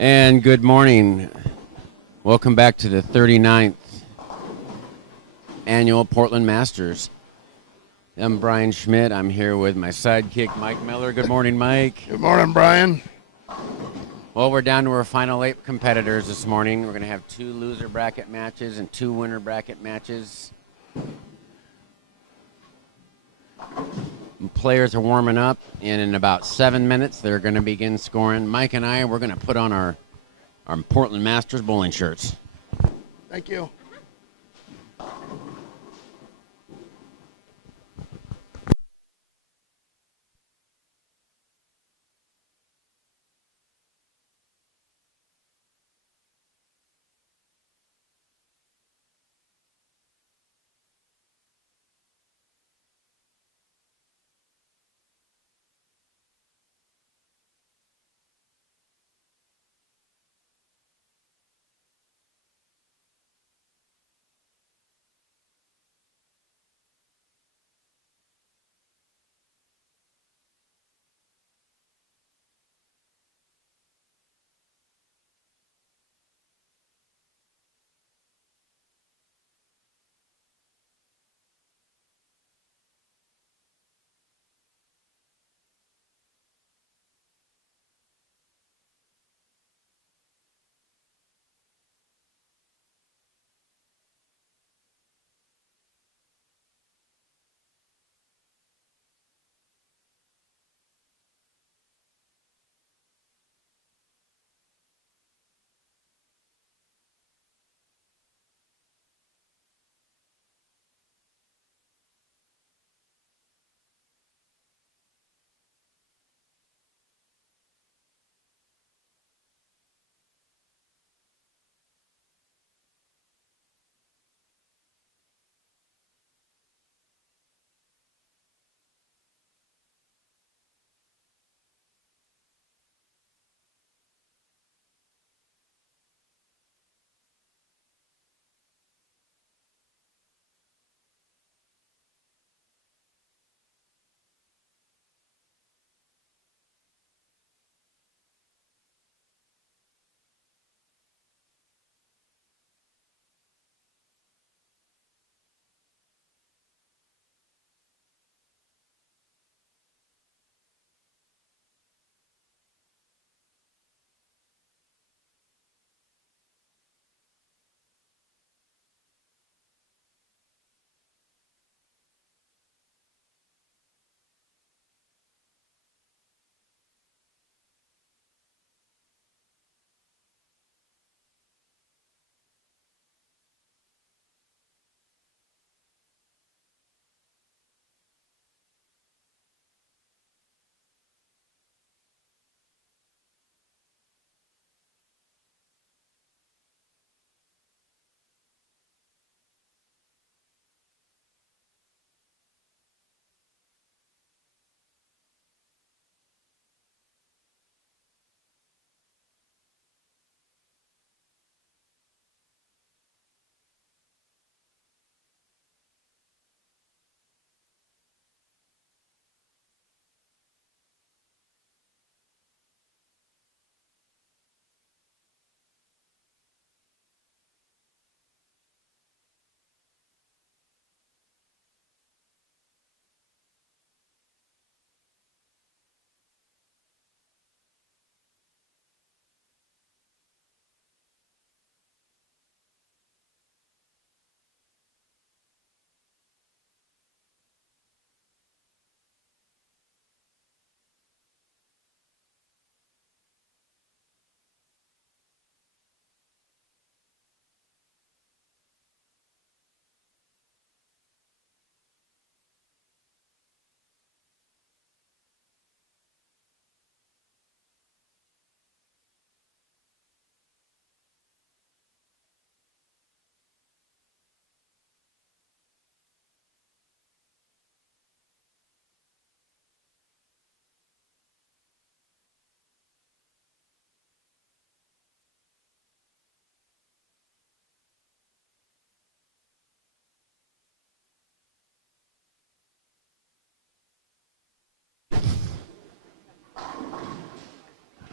And good morning. Welcome back to the 39th annual Portland Masters. I'm Brian Schmidt. I'm here with my sidekick, Mike Miller. Good morning, Mike. Good morning, Brian. Well, we're down to our final 8 competitors this morning. We're going to have 2 loser bracket matches and 2 winner bracket matches. Players are warming up, and in about 7 minutes, they're going to begin scoring. Mike and I, we're going to put on our Portland Masters bowling shirts. Thank you.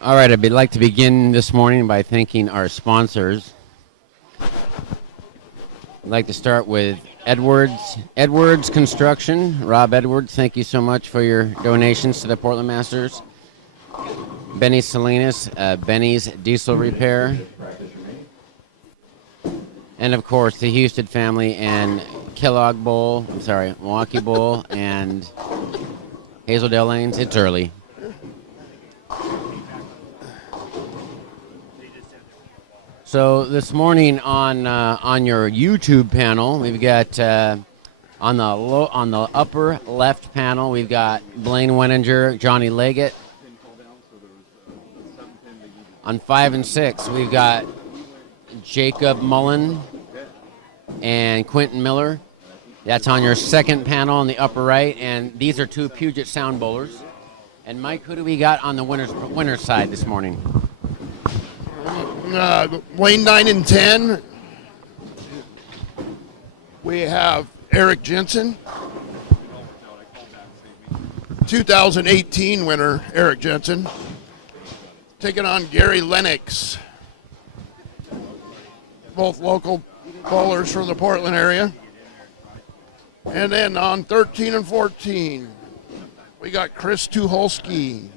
All right, I'd like to begin this morning by thanking our sponsors. I'd like to start with Edwards Construction. Rob Edwards, thank you so much for your donations to the Portland Masters. Benny Salinas, Benny's Diesel Repair. And, of course, the Houston family and Milwaukee Bowl and Hazeldale Lanes. It's early. So this morning on your YouTube panel, we've got on the upper left panel, we've got Blaine Wenninger, Johnny Leggett. On 5 and 6, we've got Jacob Mullen and Quentin Miller. That's on your second panel on the upper right, and these are two Puget Sound bowlers. And Mike, who do we got on the winner's side this morning? Lane 9 and 10. We have Eric Jensen. 2018 winner, Eric Jensen. Taking on Gary Lennox. Both local bowlers from the Portland area. And then on 13 and 14, we got Chris Tucholsky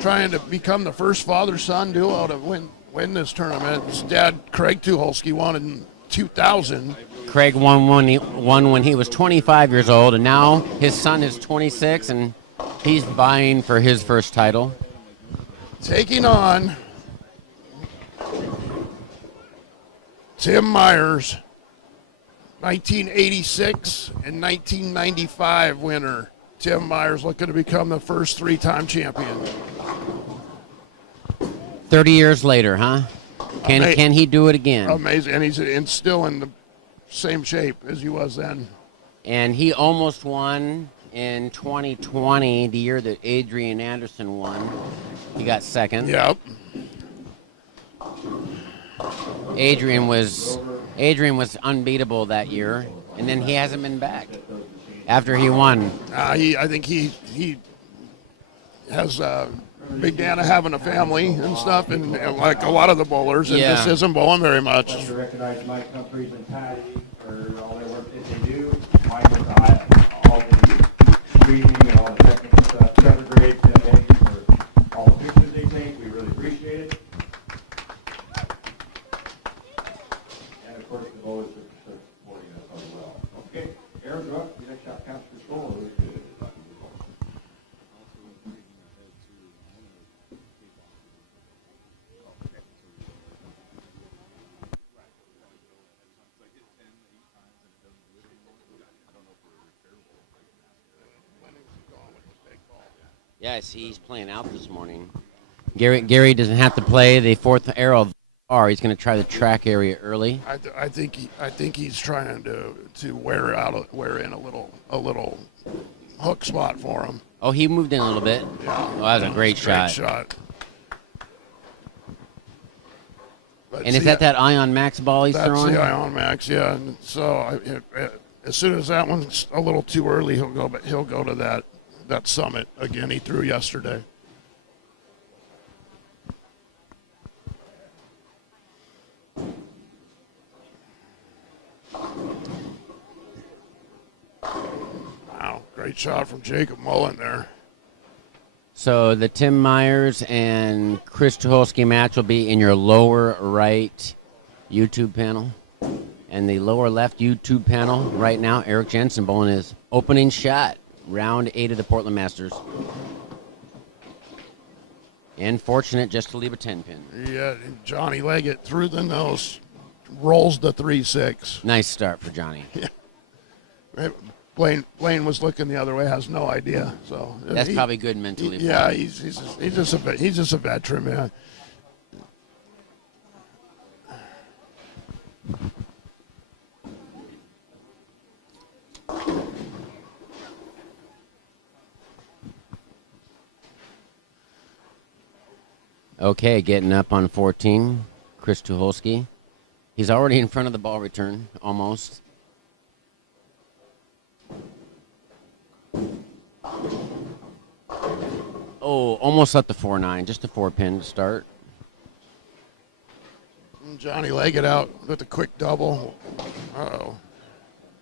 trying to become the first father-son duo to win this tournament. His dad, Craig Tucholsky, won in 2000. Craig won when he was 25 years old, and now his son is 26, and he's vying for his first title. Taking on Tim Myers, 1986 and 1995 winner. Tim Myers looking to become the first three-time champion. 30 years later, huh? Can he do it again? Amazing, and he's still in the same shape as he was then. And he almost won in 2020, the year that Adrian Anderson won. He got second. Yep. Adrian was unbeatable that year, and then he hasn't been back after he won. I think he has Big Dan having a family and stuff, and like a lot of the bowlers, and just isn't bowling very much. I'd like to recognize Mike Humphreys and Patty for all their work that they do. Mike was all the screening and all the technical stuff. Trevor Griggs, thank you for all the pictures they take. We really appreciate it. And of course, the bowlers for supporting us as well. Okay, Aaron, go up. Your next shot counts for score. Yeah, I see he's playing out this morning. Gary doesn't have to play the fourth arrow bar. He's going to try the track area early. I think he's trying to wear in a little hook spot for him. Oh, he moved in a little bit. Yeah. Oh, that was a great shot. But and is that Ion Max ball he's throwing? That's the Ion Max, yeah. And so as soon as that one's a little too early, he'll go to that summit again he threw yesterday. Wow, great shot from Jacob Mullen there. So the Tim Myers and Chris Tucholsky match will be in your lower right YouTube panel. And the lower left YouTube panel right now, Eric Jensen bowling his opening shot, round 8 of the Portland Masters. And fortunate just to leave a 10 pin. Yeah, Johnny Leggett through the nose, rolls the 3-6. Nice start for Johnny. Yeah. Blaine was looking the other way, has no idea. So that's probably good mentally. Yeah, he's just a veteran, man. Okay, getting up on 14, Chris Tucholsky. He's already in front of the ball return, almost. Oh, almost left the 4-9. Just a 4-pin to start. And Johnny Leggett out with a quick double. Uh-oh.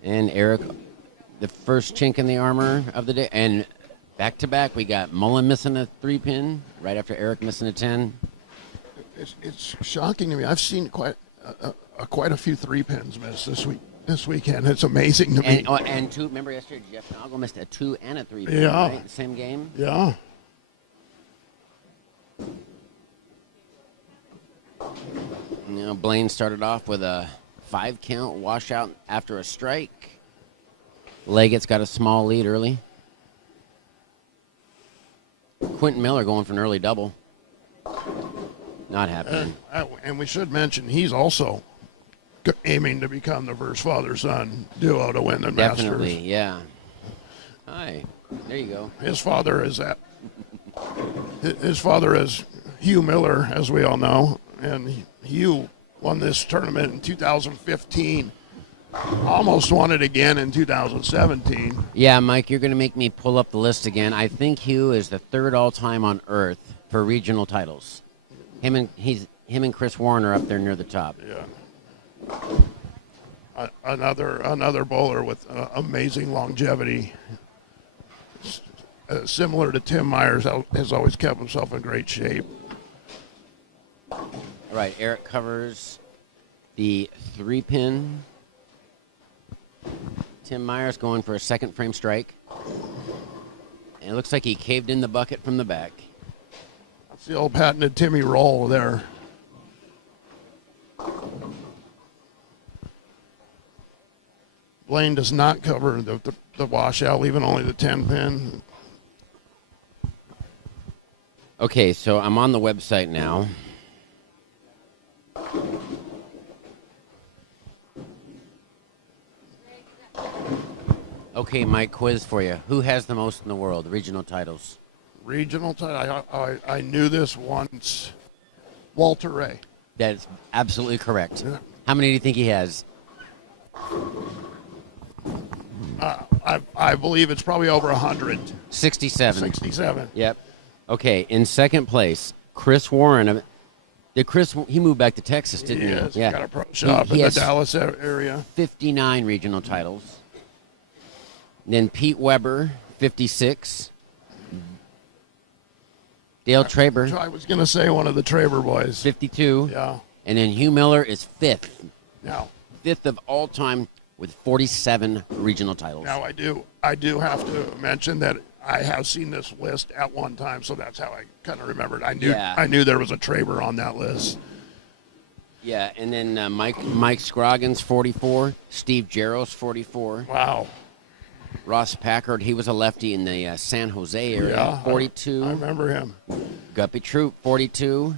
And Eric, the first chink in the armor of the day. And back to back, we got Mullen missing a 3-pin right after Eric missing a 10. It's shocking to me. I've seen quite a few 3-pins miss this weekend. It's amazing to me. And two. Remember yesterday, Jeff Noggle missed a 2 and a 3-pin. Yeah. Right? The same game. Yeah. You know, Blaine started off with a 5-count washout after a strike. Leggett's got a small lead early. Quentin Miller going for an early double. Not happening. And we should mention he's also aiming to become the first father-son duo to win the Definitely, Masters. yeah. Hi, there you go. His father is Hugh Miller, as we all know, and Hugh won this tournament in 2015. Almost won it again in 2017. Yeah, Mike, you're going to make me pull up the list again. I think Hugh is the third all-time on Earth for regional titles. Him and Chris Warren are up there near the top. Yeah. Another bowler with amazing longevity. Similar to Tim Myers, has always kept himself in great shape. All right, Eric covers the 3-pin. Tim Myers going for a second frame strike. And it looks like he caved in the bucket from the back. That's the old patented Timmy roll there. Blaine does not cover the washout, leaving only the 10-pin. Okay, so I'm on the website now. Okay, Mike, quiz for you. Who has the most in the world, regional titles? Regional title, I knew this once. Walter Ray. That's absolutely correct. Yeah. How many do you think he has? I believe it's probably over 100. 67. 67. Yep. Okay, in second place, Chris Warren. He moved back to Texas, didn't he? Yes, got a pro shop He in the has Dallas area. 59 regional titles. Then Pete Weber, 56. Dale Traber, I was going to say one of the Traber boys. 52. Yeah. And then Hugh Miller is fifth. Now, Fifth of all time with 47 regional titles. I do have to mention that I have seen this list at one time, so that's how I kind of remembered. I knew there was a Traber on that list. Yeah, and then Mike Scroggins, 44. Steve Jarros, 44. Wow. Ross Packard, he was a lefty in the San Jose area, Yeah, 42. I remember him. Guppy Troop, 42.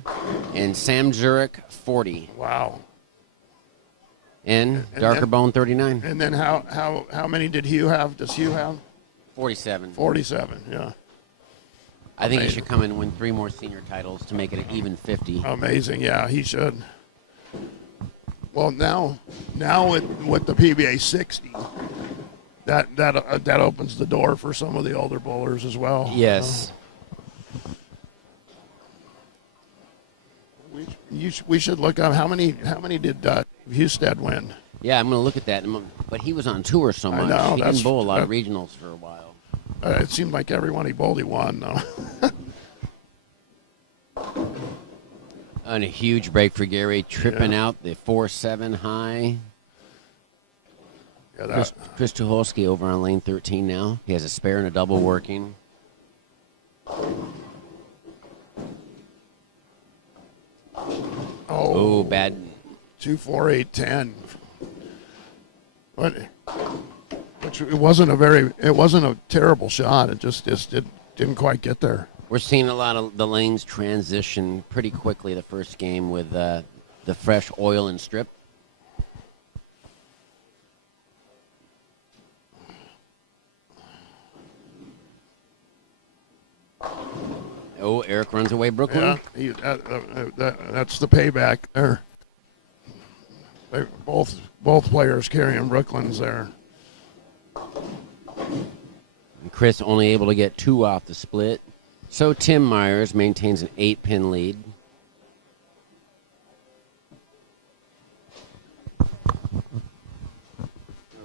And Sam Zurich, 40. Wow. And Darker Bone, 39. And then how many did Hugh have? Does Hugh have? 47. 47, yeah. I think he should come in and win 3 more senior titles to make it an even 50. Amazing, yeah, he should. Well, now with the PBA 60, that opens the door for some of the older bowlers as well. Yes. We should look up how many did Husted win? Yeah, I'm going to look at that. But he was on tour so much. know, He didn't bowl a lot of regionals for a while. It seemed like everyone he bowled, he won, though. And a huge break for Gary, tripping out the 4-7 high. Yeah, Chris Tucholsky over on lane 13 now. He has a spare and a double working. Oh, bad. 2, 4, 8, 10. Which it wasn't a terrible shot. It just didn't quite get there. We're seeing a lot of the lanes transition pretty quickly the first game with the fresh oil and strip. Oh, Eric runs away, Brooklyn. Yeah, that's the payback there. Both players carrying Brooklyn's there. And Chris only able to get 2 off the split. So Tim Myers maintains an 8-pin lead. All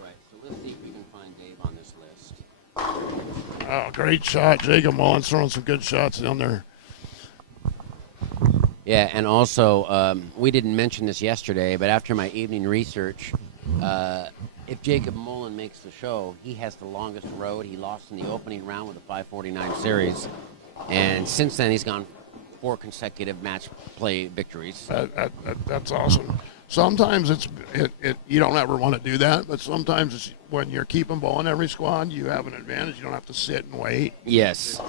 right, so let's see if we can find Dave on this list. Oh, great shot. Jacob Mullins throwing some good shots down there. Yeah, and also, we didn't mention this yesterday, but after my evening research, if Jacob Mullen makes the show, he has the longest road. He lost in the opening round with a 549 series. And since then, he's gone 4 consecutive match play victories. That's awesome. Sometimes you don't ever want to do that, but sometimes when you're keeping ball in every squad, you have an advantage. You don't have to sit and wait. Yes.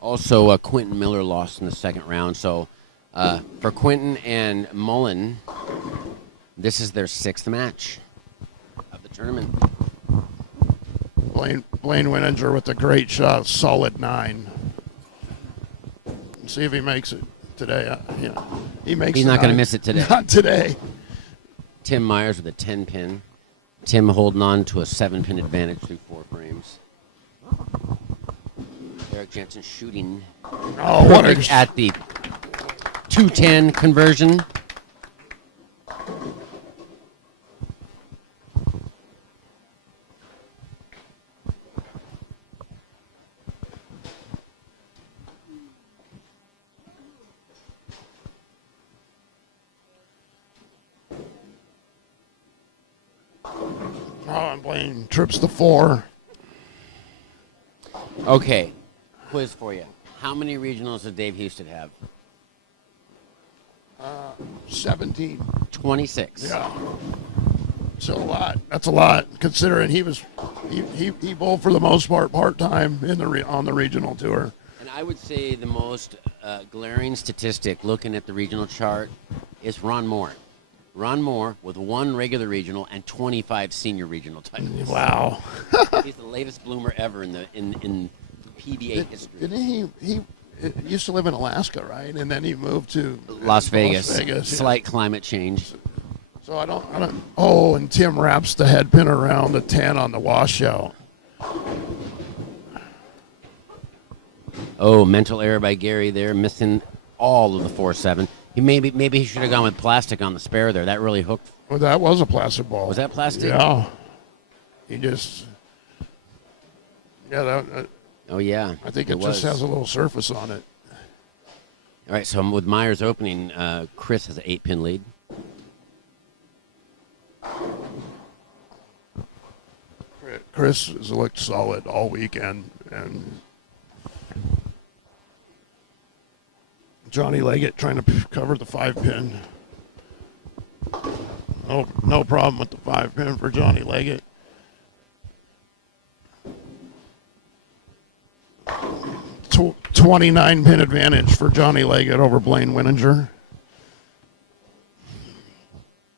Also, Quentin Miller lost in the second round. So for Quentin and Mullen, this is their 6th match of the tournament. Blaine Wininger with a great shot, solid 9. See if he makes it today. He makes. He's not going to miss it today. Not today. Tim Myers with a 10-pin. Tim holding on to a 7-pin advantage through 4 frames. Eric Jensen shooting perfect at the 210 conversion. Oh, and Blaine trips the 4. Okay, quiz for you. How many regionals does Dave Houston have? 17. 26. Yeah. So a lot. That's a lot, considering he bowled for the most part time on the regional tour. And I would say the most glaring statistic looking at the regional chart is Ron Moore. Ron Moore with 1 regular regional and 25 senior regional titles. Wow. He's the latest bloomer ever in PBA history. Didn't he used to live in Alaska, right? And then he moved to Las Vegas. Yeah. Slight climate change. So I don't. Oh, and Tim wraps the head pin around the 10 on the washout. Oh, mental error by Gary there, missing all of the 4-7. Maybe he should have gone with plastic on the spare there. That really hooked. Well, that was a plastic ball. Was that plastic? Yeah. He just. Yeah, Oh, yeah. I think it just has a little surface on it. All right, so with Myers opening, Chris has an 8-pin lead. Chris has looked solid all weekend, and Johnny Leggett trying to cover the 5-pin. No problem with the 5-pin for Johnny Leggett. 29-pin advantage for Johnny Leggett over Blaine Wininger.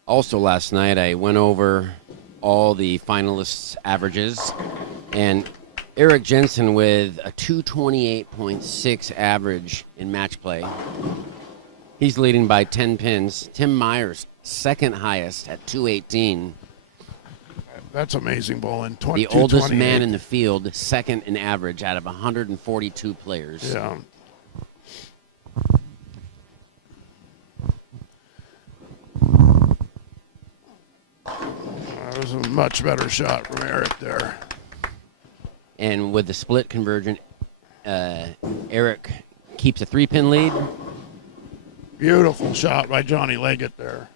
Also last night, I went over all the finalists' averages, and Eric Jensen with a 228.6 average in match play. He's leading by 10 pins. Tim Myers, second highest at 218. That's amazing bowling. The oldest man in the field, second in average out of 142 players. Yeah. That was a much better shot from Eric there. And with the split conversion, Eric keeps a 3-pin lead. Beautiful shot by Johnny Leggett there.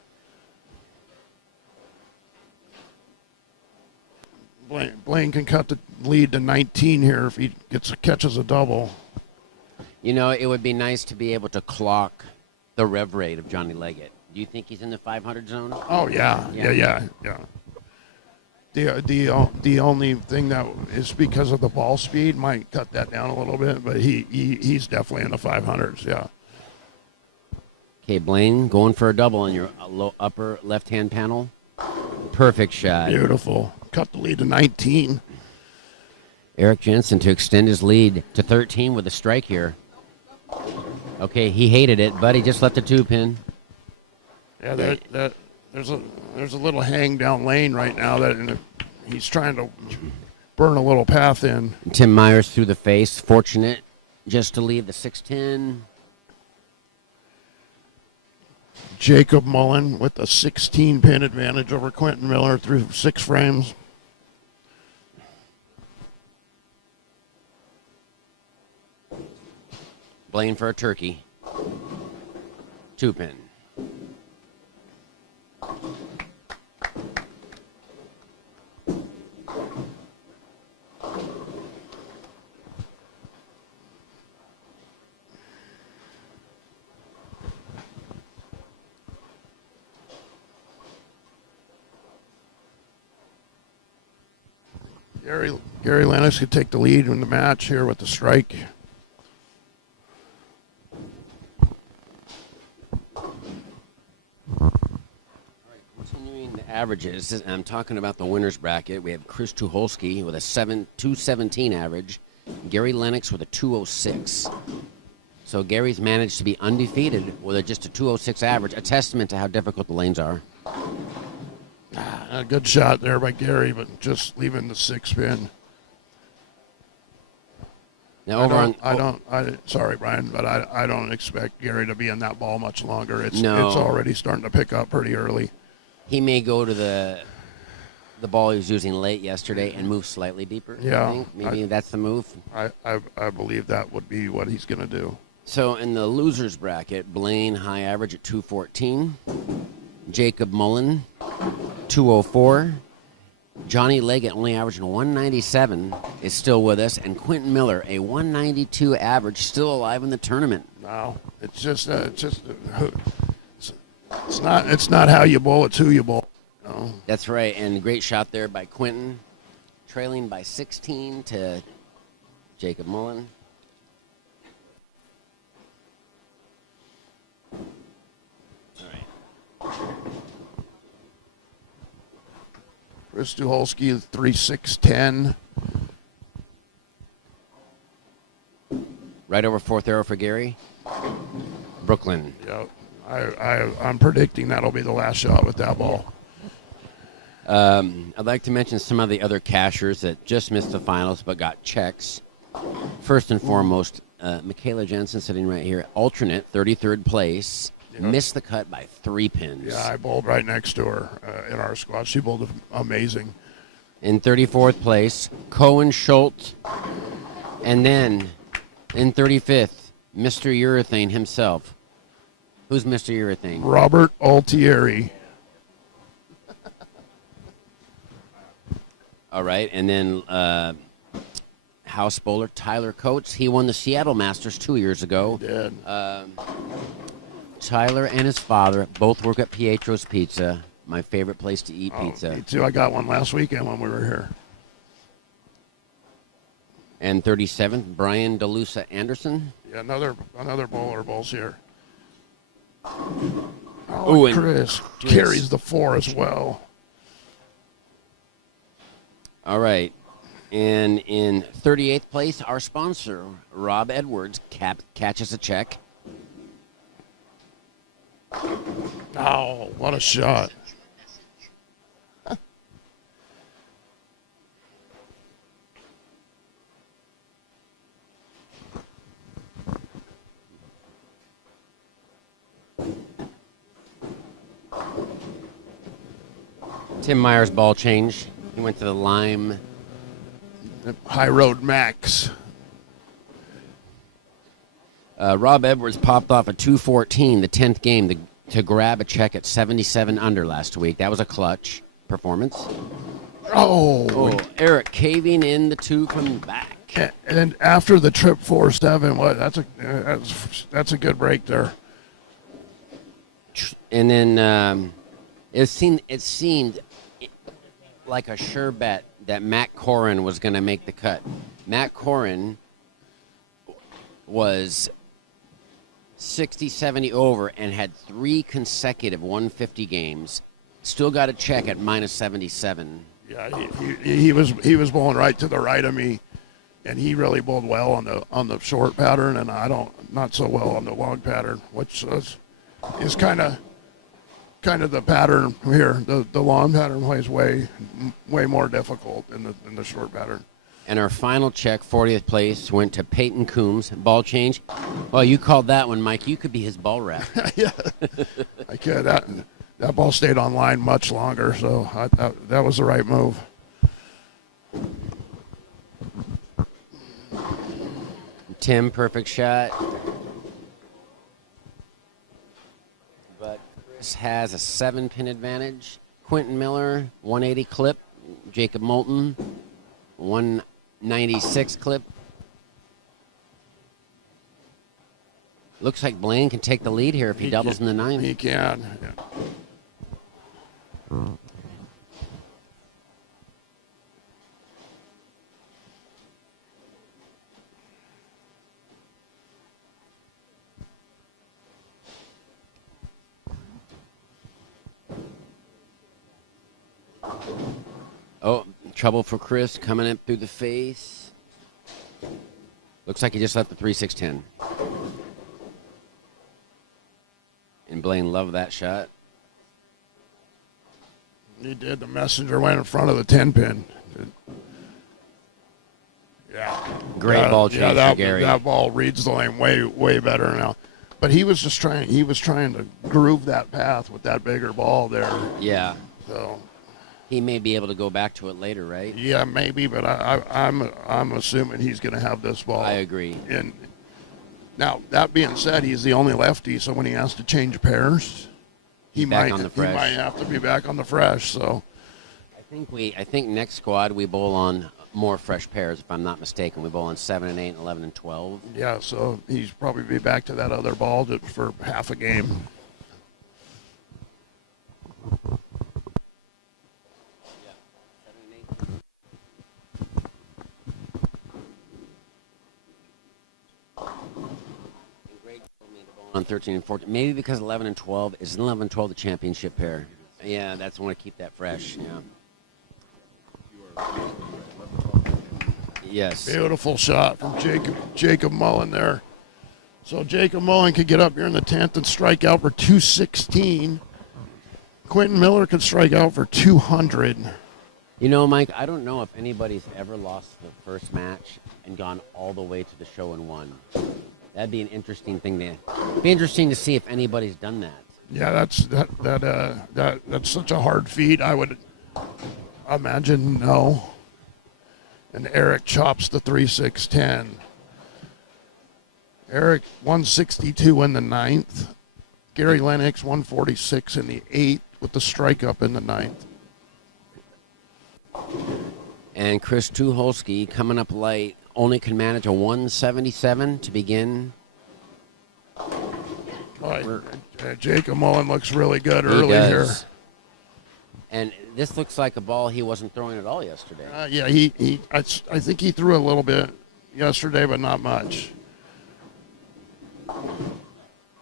Blaine can cut the lead to 19 here if he catches a double. You know, it would be nice to be able to clock the rev rate of Johnny Leggett. Do you think he's in the 500 zone? Oh, yeah. The only thing that is because of the ball speed might cut that down a little bit, but he's definitely in the 500s, yeah. Okay, Blaine, going for a double on your upper left-hand panel. Perfect shot. Beautiful. Cut the lead to 19. Eric Jensen to extend his lead to 13 with a strike here. Okay, he hated it, but he just left a 2-pin. Yeah, there's a little hang down lane right now that he's trying to burn a little path in. Tim Myers through the face, fortunate just to leave the 610. Jacob Mullen with a 16-pin advantage over Quentin Miller through 6 frames. Blaine for a turkey. 2-pin. Gary Lennox could take the lead in the match here with the strike. Continuing the averages, I'm talking about the winner's bracket. We have Chris Tucholsky with a 217 average, Gary Lennox with a 206. So Gary's managed to be undefeated with just a 206 average, a testament to how difficult the lanes are. A good shot there by Gary, but just leaving the 6-pin. Now sorry, Brian, but I don't expect Gary to be in that ball much longer. It's No. it's already starting to pick up pretty early. He may go to the ball he was using late yesterday and move slightly deeper. Yeah, I think. Maybe that's the move. I believe that would be what he's going to do. So in the losers bracket, Blaine high average at 214, Jacob Mullen 204, Johnny Leggett only averaging 197 is still with us, and Quentin Miller a 192 average still alive in the tournament. No, it's not how you bowl, it's who you bowl. You know? That's right, and a great shot there by Quentin, trailing by 16 to Jacob Mullen. All right. Chris Tucholsky 3-6-10. Right over fourth arrow for Gary. Brooklyn. Yeah, I'm predicting that'll be the last shot with that ball. I'd like to mention some of the other cashers that just missed the finals but got checks. First and foremost, Michaela Jensen sitting right here, alternate, 33rd place, missed the cut by 3 pins. Yeah, I bowled right next to her in our squad. She bowled amazing. In 34th place, Cohen Schultz, and then in 35th, Mr. Urethane himself. Who's Mr. Urethane? Robert Altieri. All right, and then house bowler Tyler Coates. He won the Seattle Masters 2 years ago. He did. Tyler and his father both work at Pietro's Pizza, my favorite place to eat pizza. Me too. I got one last weekend when we were here. And 37th, Brian DeLusa Anderson. Yeah, another bowler bowls here. Oh, and Chris carries the 4 as well. All right. And in 38th place, our sponsor, Rob Edwards, catches a check. Oh, what a shot. Tim Myers' ball change. He went to the lime. High Road Max. Rob Edwards popped off a 214, the 10th game, to grab a check at 77 under last week. That was a clutch performance. Oh, Eric caving in the 2 from the back. and after the trip 4-7, what? That's a good break there. And then it seemed like a sure bet that Matt Corrin was going to make the cut. Matt Corrin was 60, 70 over and had 3 consecutive 150 games. Still got a check at minus 77. Yeah, he was bowling right to the right of me, and he really bowled well on the short pattern, and not so well on the long pattern, which is kind of kind of the pattern here. The long pattern plays way more difficult than the short pattern. And our final check, 40th place, went to Peyton Coombs. Ball change. Well, you called that one, Mike. You could be his ball rep. Yeah, I could. That ball stayed on line much longer, so that was the right move. Tim, perfect shot. But Chris has a 7-pin advantage. Quentin Miller, 180 clip. Jacob Moulton, 196 clip. Looks like Blaine can take the lead here if he doubles in the 9th. He can. Yeah. Oh, trouble for Chris coming up through the face. Looks like he just left the 3-6-10. And Blaine loved that shot. He did. The messenger went in front of the 10-pin. Yeah. Great ball change for Gary. That ball reads the lane way better now. But he was trying to groove that path with that bigger ball there. Yeah. So he may be able to go back to it later, right? yeah, maybe, but I'm assuming he's going to have this ball. I agree. And now that being said, he's the only lefty, so when he has to change pairs, he might have to be back on the fresh. So I think next squad we bowl on more fresh pairs, if I'm not mistaken. We bowl on 7 and 8 and 11 and 12. yeah, so he's probably be back to that other ball just for half a game. On 13 and 14, maybe because 11 and 12 is 11 and 12 the championship pair. Yeah, that's want to keep that fresh. Yeah. Yes. Beautiful shot from Jacob Mullen there. So Jacob Mullen could get up here in the 10th and strike out for 216. Quentin Miller could strike out for 200. You know, Mike, I don't know if anybody's ever lost the first match and gone all the way to the show and won. That'd be an interesting thing be interesting to see if anybody's done that. Yeah, that's such a hard feat. I would imagine no. And Eric chops the 3-6-10. Eric 162 in the 9th. Gary Lennox 146 in the 8th with the strike up in the 9th. And Chris Tucholsky coming up light. Only can manage a 177 to begin. Jacob Mullen looks really good early here. And this looks like a ball he wasn't throwing at all yesterday. Yeah, I think he threw a little bit yesterday, but not much.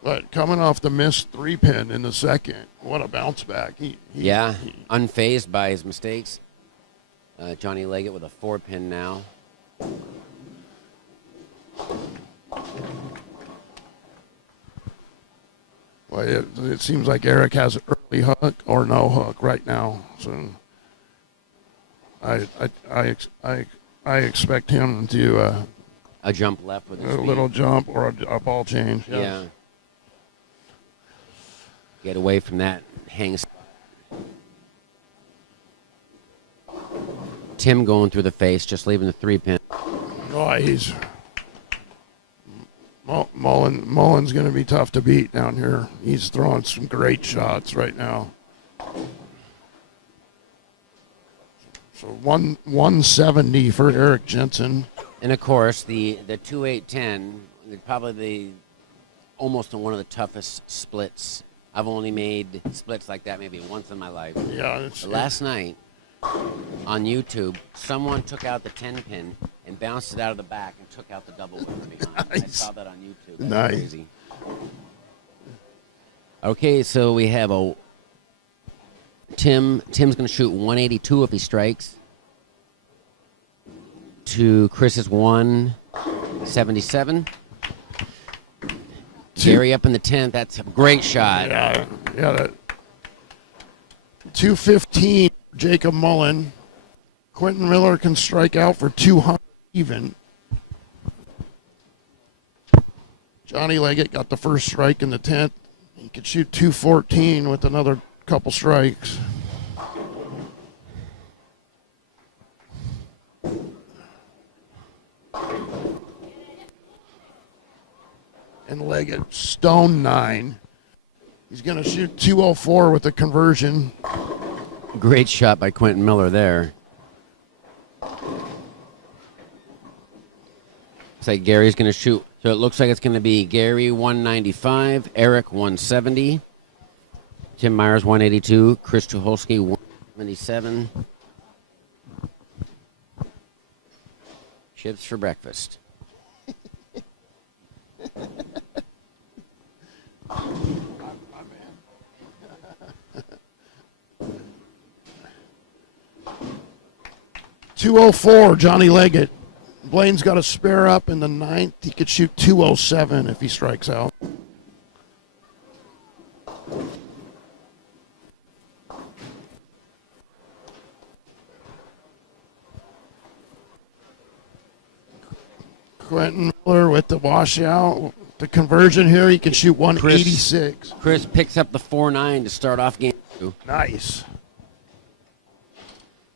But coming off the missed 3-pin in the second, what a bounce back. Unfazed by his mistakes. Johnny Leggett with a 4-pin now. Well, it seems like Eric has an early hook or no hook right now. So I expect him to a jump left with his a little jump or a ball change. Yes. Yeah. Get away from that hang. Tim going through the face, just leaving the 3-pin. Oh, Mullen's going to be tough to beat down here. He's throwing some great shots right now. So 170 for Eric Jensen. And of course, the 2-8-10, probably almost one of the toughest splits. I've only made splits like that maybe once in my life. Yeah. Last night on YouTube, someone took out the 10-pin and bounced it out of the back and took out the double wood behind. Nice. I saw that on YouTube. That's nice. Crazy. Okay, so we have Tim's going to shoot 182 if he strikes. To Chris's 177. Gary up in the 10th. That's a great shot. Yeah. 215, Jacob Mullen. Quentin Miller can strike out for 200 even. Johnny Leggett got the first strike in the 10th. He could shoot 214 with another couple strikes. And Leggett, stone 9. He's going to shoot 204 with the conversion. Great shot by Quentin Miller there. Looks like Gary's going to shoot. So it looks like it's going to be Gary 195, Eric 170, Tim Myers 182, Chris Tucholsky 177. Chips for breakfast. 204, Johnny Leggett. Blaine's got a spare up in the 9th. He could shoot 207 if he strikes out. Quentin Miller with the washout. The conversion here, he can shoot 186. Chris picks up the 4-9 to start off game 2. Nice.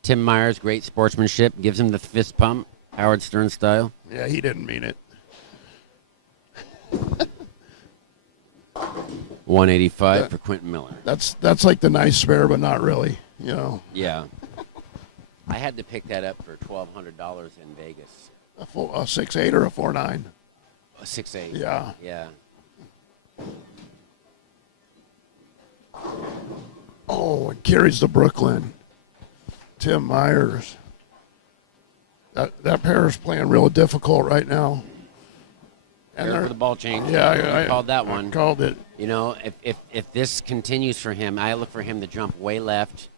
Tim Myers, great sportsmanship, gives him the fist pump, Howard Stern style. Yeah, he didn't mean it. 185 for Quentin Miller. That's like the nice spare, but not really, you know. Yeah. I had to pick that up for $1,200 in Vegas. A 6.8 or a 4.9? A 6.8. Yeah. Yeah. Oh, it carries the Brooklyn. Tim Myers. That pair is playing real difficult right now. And for the ball change. Yeah, I called that one. Called it. You know, if this continues for him, I look for him to jump way left,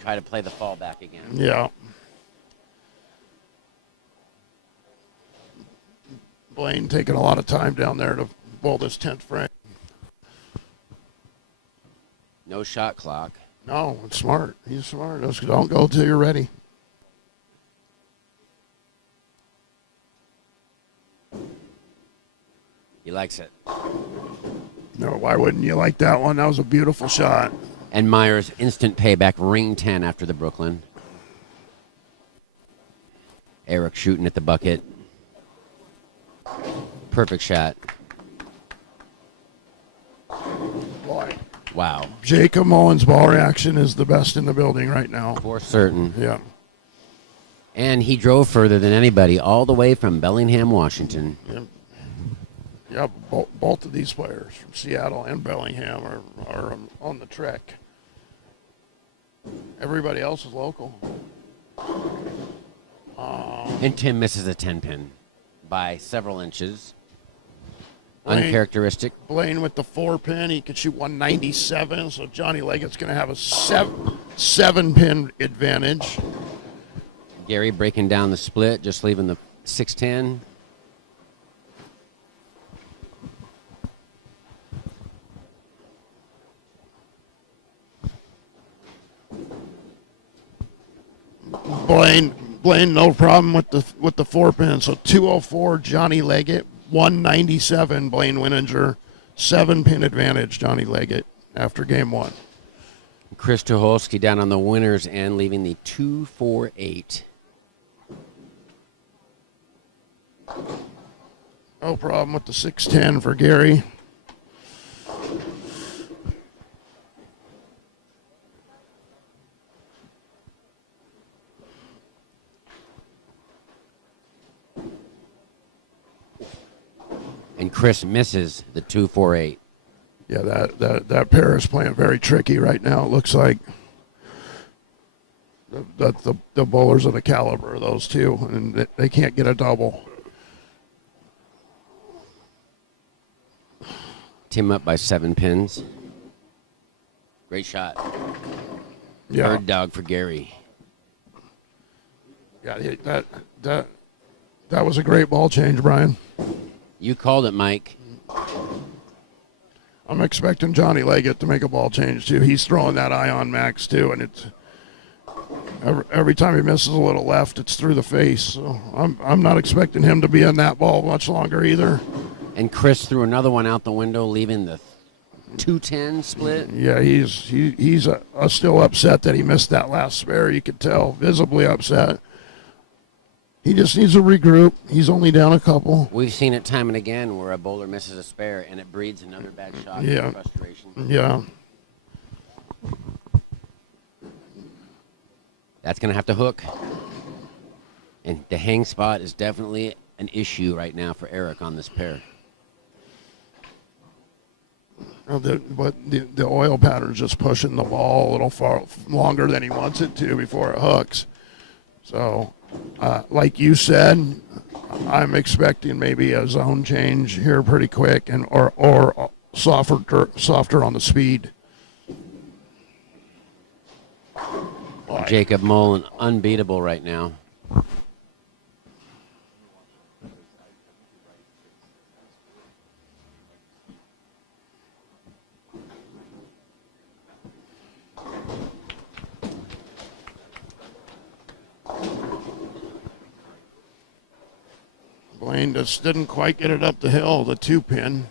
try to play the fallback again. Yeah. Blaine taking a lot of time down there to bowl this 10th frame. No shot clock. No, it's smart. He's smart. Just don't go till you're ready. He likes it. No, why wouldn't you like that one? That was a beautiful shot. And Myers, instant payback, ring 10 after the Brooklyn. Eric shooting at the bucket. Perfect shot. Boy. Wow. Jacob Mullen's ball reaction is the best in the building right now. For certain. Yeah. And he drove further than anybody, all the way from Bellingham, Washington. Yeah. Yeah, both of these players from Seattle and Bellingham are on the trek. Everybody else is local. And Tim misses a 10-pin by several inches. Blaine- Uncharacteristic. Blaine with the 4-pin, he could shoot 197, so Johnny Leggett's going to have a 7-pin advantage. Gary breaking down the split, just leaving the 6-10. Blaine, no problem with the 4-pin. So 204, Johnny Leggett, 197, Blaine Wininger, 7-pin advantage, Johnny Leggett after game 1. Chris Tucholsky down on the winner's end, leaving the 2-4-8. No problem with the 6-10 for Gary. And Chris misses the 2-4-8. Yeah, that pair is playing very tricky right now. It looks like the bowlers of the caliber of those two, and they can't get a double. Tim up by 7 pins. Great shot. Yeah, Bird dog for Gary. yeah, that was a great ball change, Brian. You called it, Mike. I'm expecting Johnny Leggett to make a ball change too. He's throwing that ion max too, and it's every time he misses a little left, it's through the face. So I'm not expecting him to be in that ball much longer either. And Chris threw another one out the window, leaving the 210 split. Yeah, he's still upset that he missed that last spare. You could tell, visibly upset. He just needs to regroup. He's only down a couple. We've seen it time and again where a bowler misses a spare and it breeds another bad shot. Yeah. Frustration. Yeah. That's going to have to hook. And the hang spot is definitely an issue right now for Eric on this pair. But the oil pattern's just pushing the ball a little far longer than he wants it to before it hooks. So, like you said, I'm expecting maybe a zone change here pretty quick, and or softer on the speed. Jacob Mullen, unbeatable right now. Blaine just didn't quite get it up the hill, the 2-pin.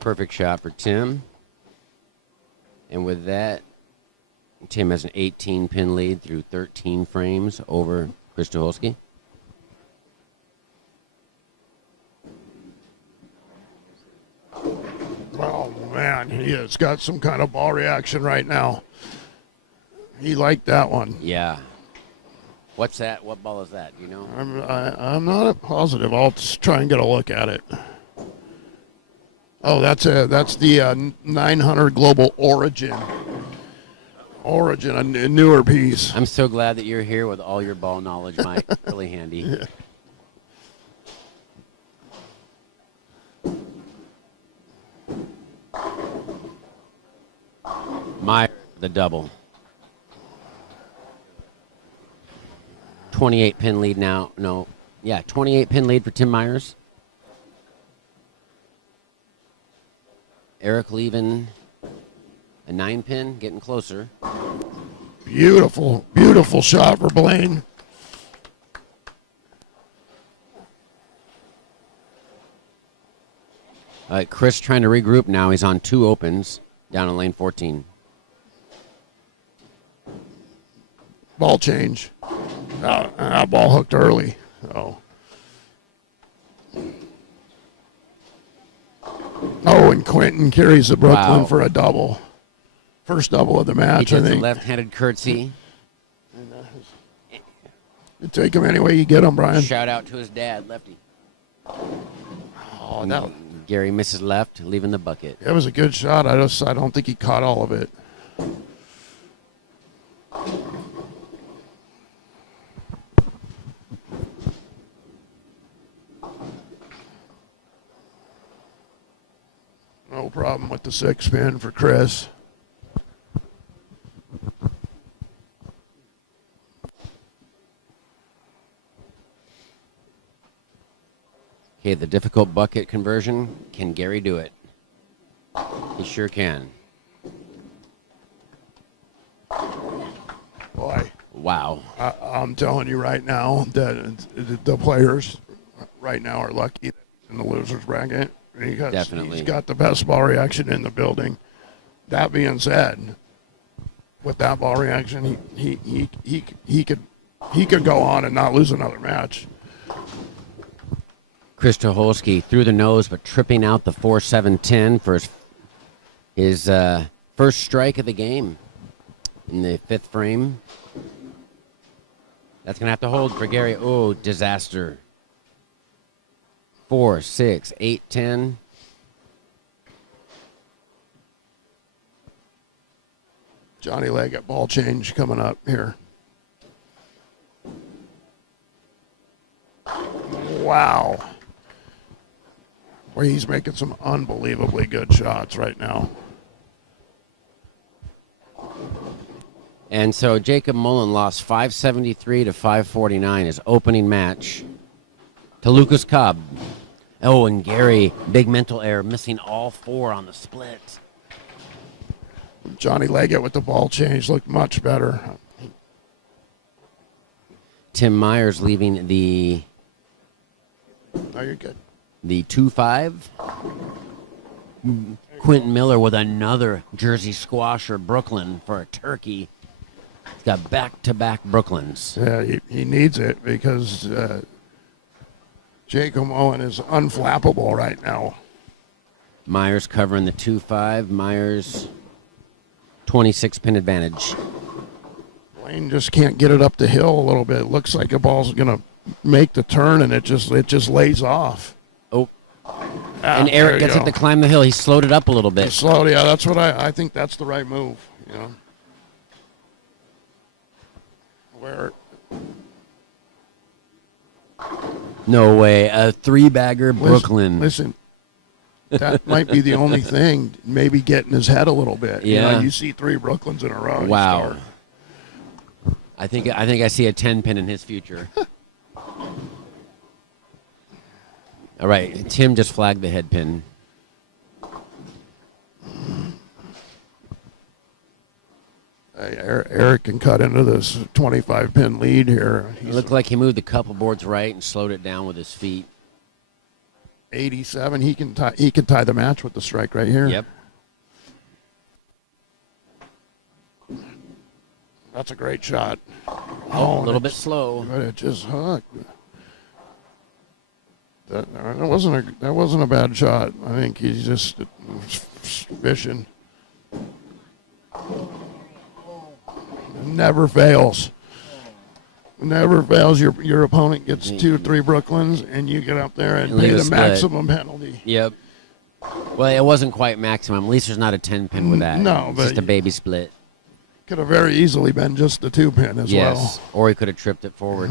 Perfect shot for Tim. And with that, Tim has an 18-pin lead through 13 frames over Chris Tucholsky. Oh, man, he has got some kind of ball reaction right now. He liked that one. Yeah. What's that? What ball is that? You know? I'm not positive. I'll just try and get a look at it. Oh, that's the 900 Global Origin. Origin, a newer piece. I'm so glad that you're here with all your ball knowledge, Mike. Really handy. Yeah. Meyer, the double. 28-pin lead now. No. Yeah, 28-pin lead for Tim Myers. Eric leaving a 9-pin, getting closer. Beautiful, beautiful shot for Blaine. Chris trying to regroup now. He's on 2 opens down in lane 14. Ball change. That ball hooked early. So. Oh, and Quentin carries the Brooklyn for a double. First double of the match, He I does think. a left-handed curtsy. You take him any way you get him, Brian. Shout out to his dad, Lefty. Oh, that, Gary misses left, leaving the bucket. that was a good shot. I don't think he caught all of it. No problem with the 6-pin for Chris. Okay, the difficult bucket conversion. Can Gary do it? He sure can. Boy, Wow. I'm telling you right now that the players right now are lucky in the losers bracket because Definitely. he's got the best ball reaction in the building. That being said, with that ball reaction, he could go on and not lose another match. Chris Tucholsky through the nose, but tripping out the 4-7-10 for his first strike of the game in the 5th frame. That's going to have to hold for Gary. Oh, disaster. 4, 6, 8, 10. Johnny Leggett ball change coming up here. Wow. Well, he's making some unbelievably good shots right now. And so Jacob Mullen lost 573 to 549 his opening match to Lucas Cobb. Oh, and Gary, big mental error, missing all 4 on the split. Johnny Leggett with the ball change looked much better. Tim Myers leaving the Oh, you're good. 2-5. Quentin Miller with another Jersey squasher, Brooklyn for a turkey. He's got back-to-back Brooklyns. Yeah, he needs it because Jacob Owen is unflappable right now. Myers covering the 2-5. Myers 26-pin advantage. Blaine just can't get it up the hill a little bit. It looks like the ball's going to make the turn, and it just lays off. Oh, Ah, and Eric there gets you it go. to climb the hill. He slowed it up a little bit. Slow, yeah, that's what I think that's the right move, you know. Where No way. A 3-bagger Brooklyn. Listen, that might be the only thing, maybe get in his head a little bit. You know, Yeah. you see 3 Brooklyns in a row. you Wow. start. I think I see a 10-pin in his future. All right, Tim just flagged the head pin. Hey, Eric can cut into this 25-pin lead here. It looked like he moved a couple boards right and slowed it down with his feet. 87. He can tie the match with the strike right here. Yep. That's a great shot. A little bit slow. But it just hooked. That wasn't a bad shot. I think he's just fishing. Never fails. Never fails. Your opponent gets 2 or 3 Brooklyns, and you get up there and And pay leave a the split. maximum penalty. Yep. Well, it wasn't quite maximum. At least there's not a 10-pin with that. No, It's but just a baby split. Could have very easily been just the 2-pin as Yes. Or he could have tripped it forward.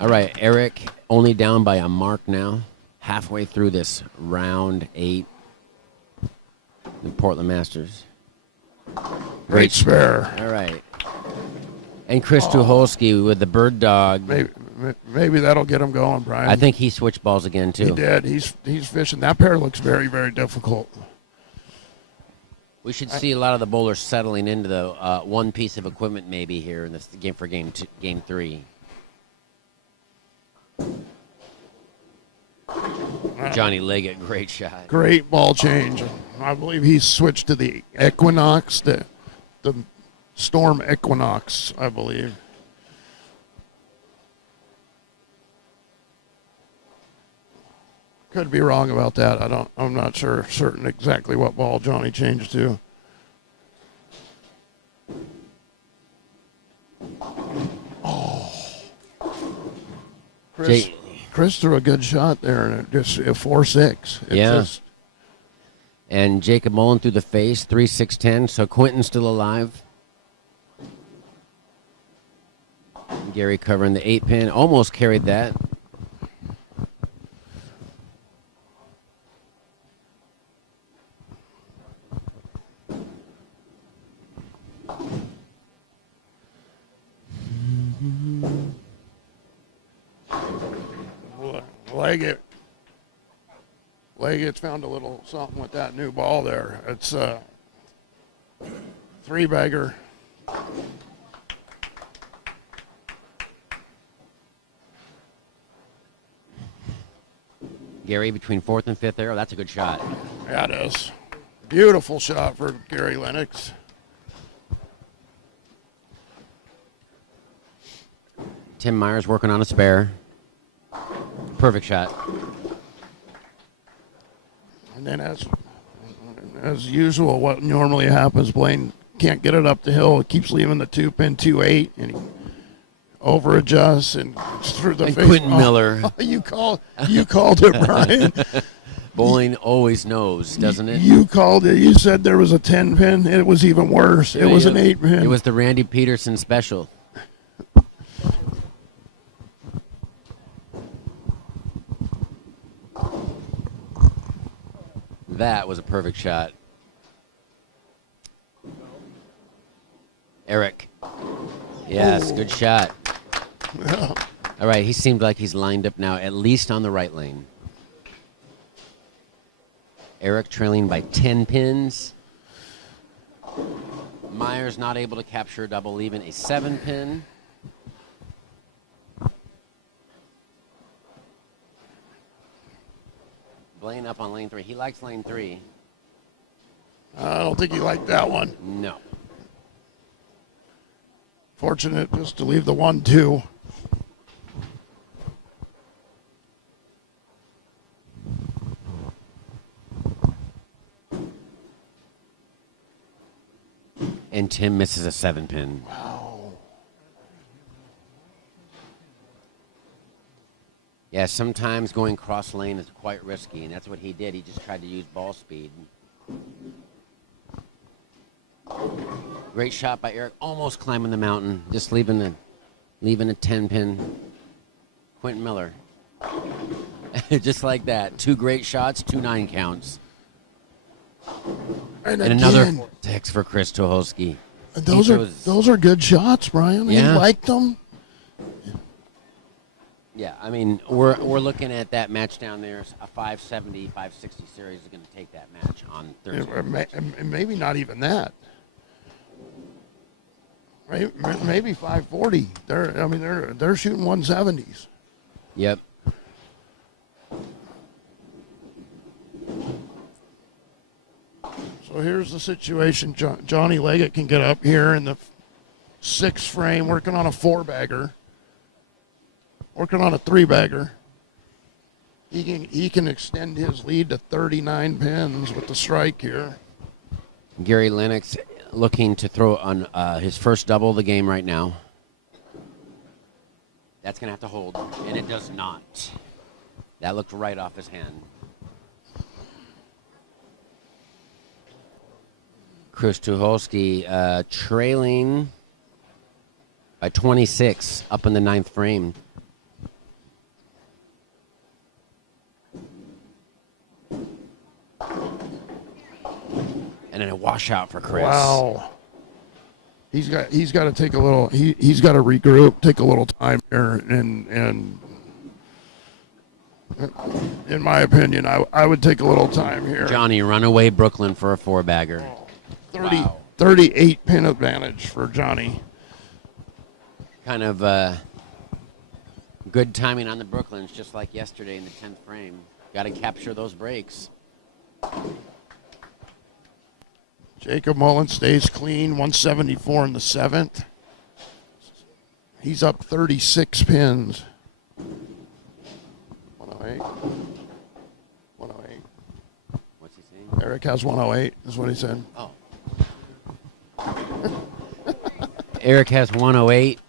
All right, Eric only down by a mark now. Halfway through this round 8. The Portland Masters. well. Great spare. All right. And Chris Tucholsky with the bird dog. Maybe that'll get him going, Brian. I think he switched balls again, too. he did. He's fishing. That pair looks very, very difficult. We should see a lot of the bowlers settling into the one piece of equipment maybe here in this game for game 3. Johnny Leggett, great shot. Great ball change. I believe he's switched to the Equinox, the Storm Equinox, I believe. Could be wrong about that. I'm not certain exactly what ball Johnny changed to. Chris threw a good shot there, and it just a 4-6. Yeah. And Jacob Mullen through the face, 3-6-10. So Quentin's still alive. Gary covering the 8-pin, almost carried that. Leggett's found a little something with that new ball there. It's a 3-bagger. Gary between 4th and 5th arrow. That's a good shot. That is. Beautiful shot for Gary Lennox. Tim Myers working on a spare. Perfect shot. And then as usual, what normally happens, Blaine can't get it up the hill. It keeps leaving the 2-pin 2-8, and he over adjusts and through the And face. Quentin Miller. You called it, Brian. Bowling always knows, doesn't it? You called it. You said there was a 10-pin. It was even worse. It was an 8-pin. It was the Randy Peterson special. That was a perfect shot. Eric. Yes, Oh. good shot. Yeah. All right, he seemed like he's lined up now, at least on the right lane. Eric trailing by 10 pins. Myers not able to capture a double, leaving a 7 pin. Blaine up on lane 3. He likes lane 3. I don't think he liked that one. No. Fortunate just to leave the 1-2. And Tim misses a 7 pin. Wow. Yeah, sometimes going cross lane is quite risky, and that's what he did. He just tried to use ball speed. Great shot by Eric, almost climbing the mountain, just leaving a 10 pin. Quentin Miller. Just like that. 2 great shots, 2 9 counts. And another again, 6 for Chris Tucholsky. those are good shots, Brian. Yeah. He liked them. Yeah, I mean, we're looking at that match down there. A 570, 560 series is going to take that match on Thursday. And maybe not even that. Right? Maybe 540. They're shooting 170s. Yep. So here's the situation. Johnny Leggett can get up here in the 6th frame, working on a 4-bagger, working on a 3-bagger. He can extend his lead to 39 pins with the strike here. Gary Lennox looking to throw on his first double of the game right now. That's going to have to hold, and it does not. That looked right off his hand. Chris Tucholsky trailing by 26 up in the 9th frame. And then a washout for Chris. Wow. He's got to take a little. He's got to regroup, take a little time here, and in my opinion, I would take a little time here. Johnny, runaway Brooklyn for a 4-bagger. 38 pin advantage for Johnny. Kind of good timing on the Brooklyns, just like yesterday in the 10th frame. Got to capture those breaks. Jacob Mullen stays clean, 174 in the 7th. He's up 36 pins. 108. 108. What's he saying? Eric has 108, is what he said. Oh. Eric has 108.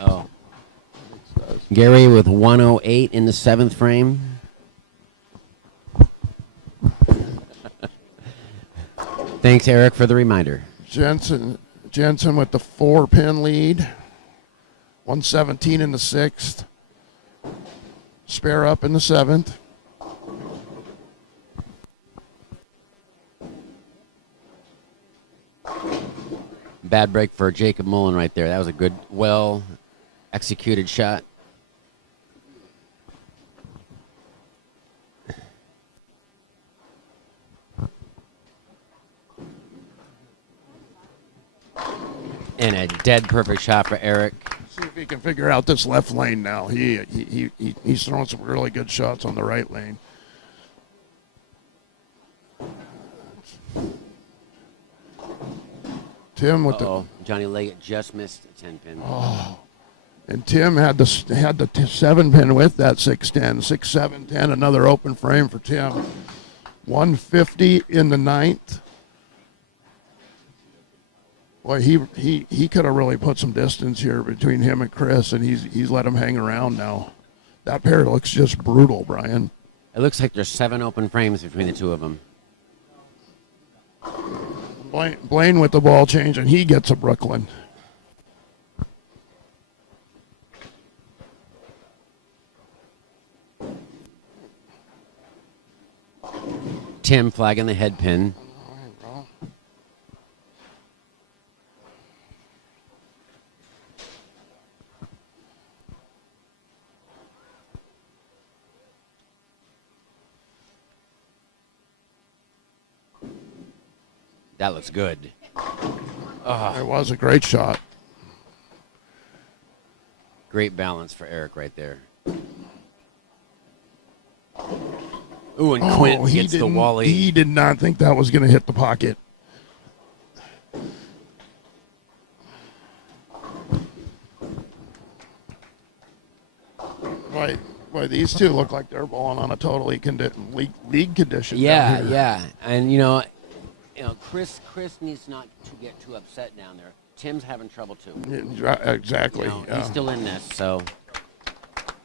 Oh. Gary with 108 in the 7th frame. Thanks, Eric, for the reminder. Jensen with the 4-pin lead. 117 in the 6th. Spare up in the 7th. Bad break for Jacob Mullen right there. That was a good, well-executed shot. And a dead perfect shot for Eric. See if he can figure out this left lane now. He's throwing some really good shots on the right lane. Tim with Johnny Leggett just missed a 10 pin. and Tim had the 7-pin with that 6-10, 6-7-10. Another open frame for Tim. 150 in the 9th. Boy, he could have really put some distance here between him and Chris, and he's let him hang around now. That pair looks just brutal, Brian. It looks like there's 7 open frames between the two of them. Blaine with the ball change, and he gets a Brooklyn. Tim flagging the head pin. That looks good. It was a great shot. Great balance for Eric right there. Ooh, and Quint gets the Wally. He did not think that was going to hit the pocket. Boy, these two look like they're bowling on a totally league condition. Yeah, down here. yeah. And, you know, Chris needs not to get too upset down there. Tim's having trouble, too. Yeah, exactly. You know, yeah. He's still in this, so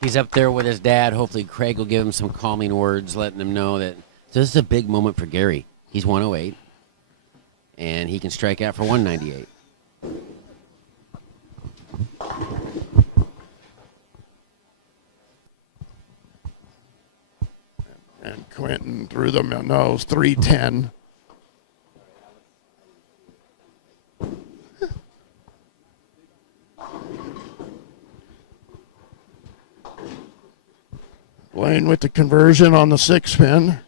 he's up there with his dad. Hopefully Craig will give him some calming words, letting him know that. So this is a big moment for Gary. He's 108, and he can strike out for 198. And Quentin threw the nose, 310. Blaine with the conversion on the 6-pin.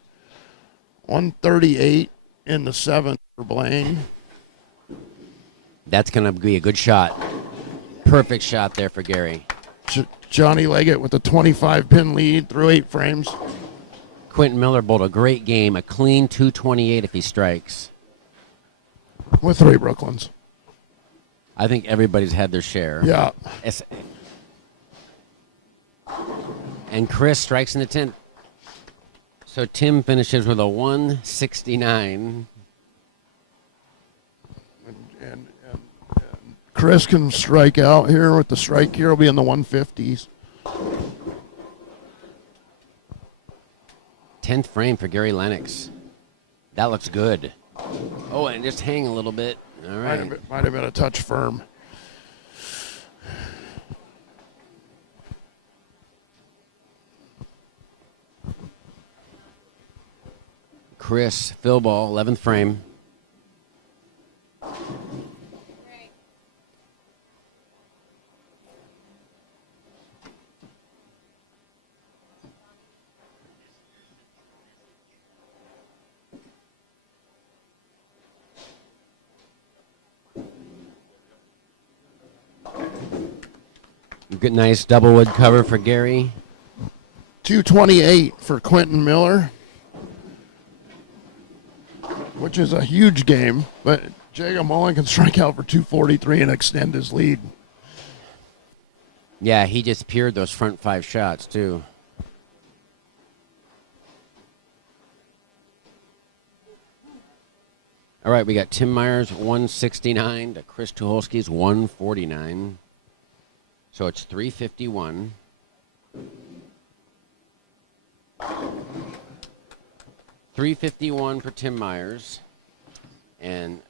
138 in the 7th for Blaine. That's going to be a good shot. Perfect shot there for Gary. Johnny Leggett with a 25-pin lead through 8 frames. Quentin Miller bowled a great game, a clean 228 if he strikes. With 3 Brooklyns. I think everybody's had their share. Yeah. And Chris strikes in the 10th. So Tim finishes with a 169. And Chris can strike out here with the strike here. Will be in the 150s. 10th frame for Gary Lennox. That looks good. Oh, and just hang a little bit. All right. Might have been a touch firm. Chris, Phil ball, 11th frame. Good, nice double wood cover for Gary. 228 for Quentin Miller, which is a huge game, but Jacob Mullen can strike out for 243 and extend his lead. Yeah, he just peered those front 5 shots, too. All right, we got Tim Myers 169 to Chris Tucholsky's 149. So it's 351. $351 for Tim Myers, and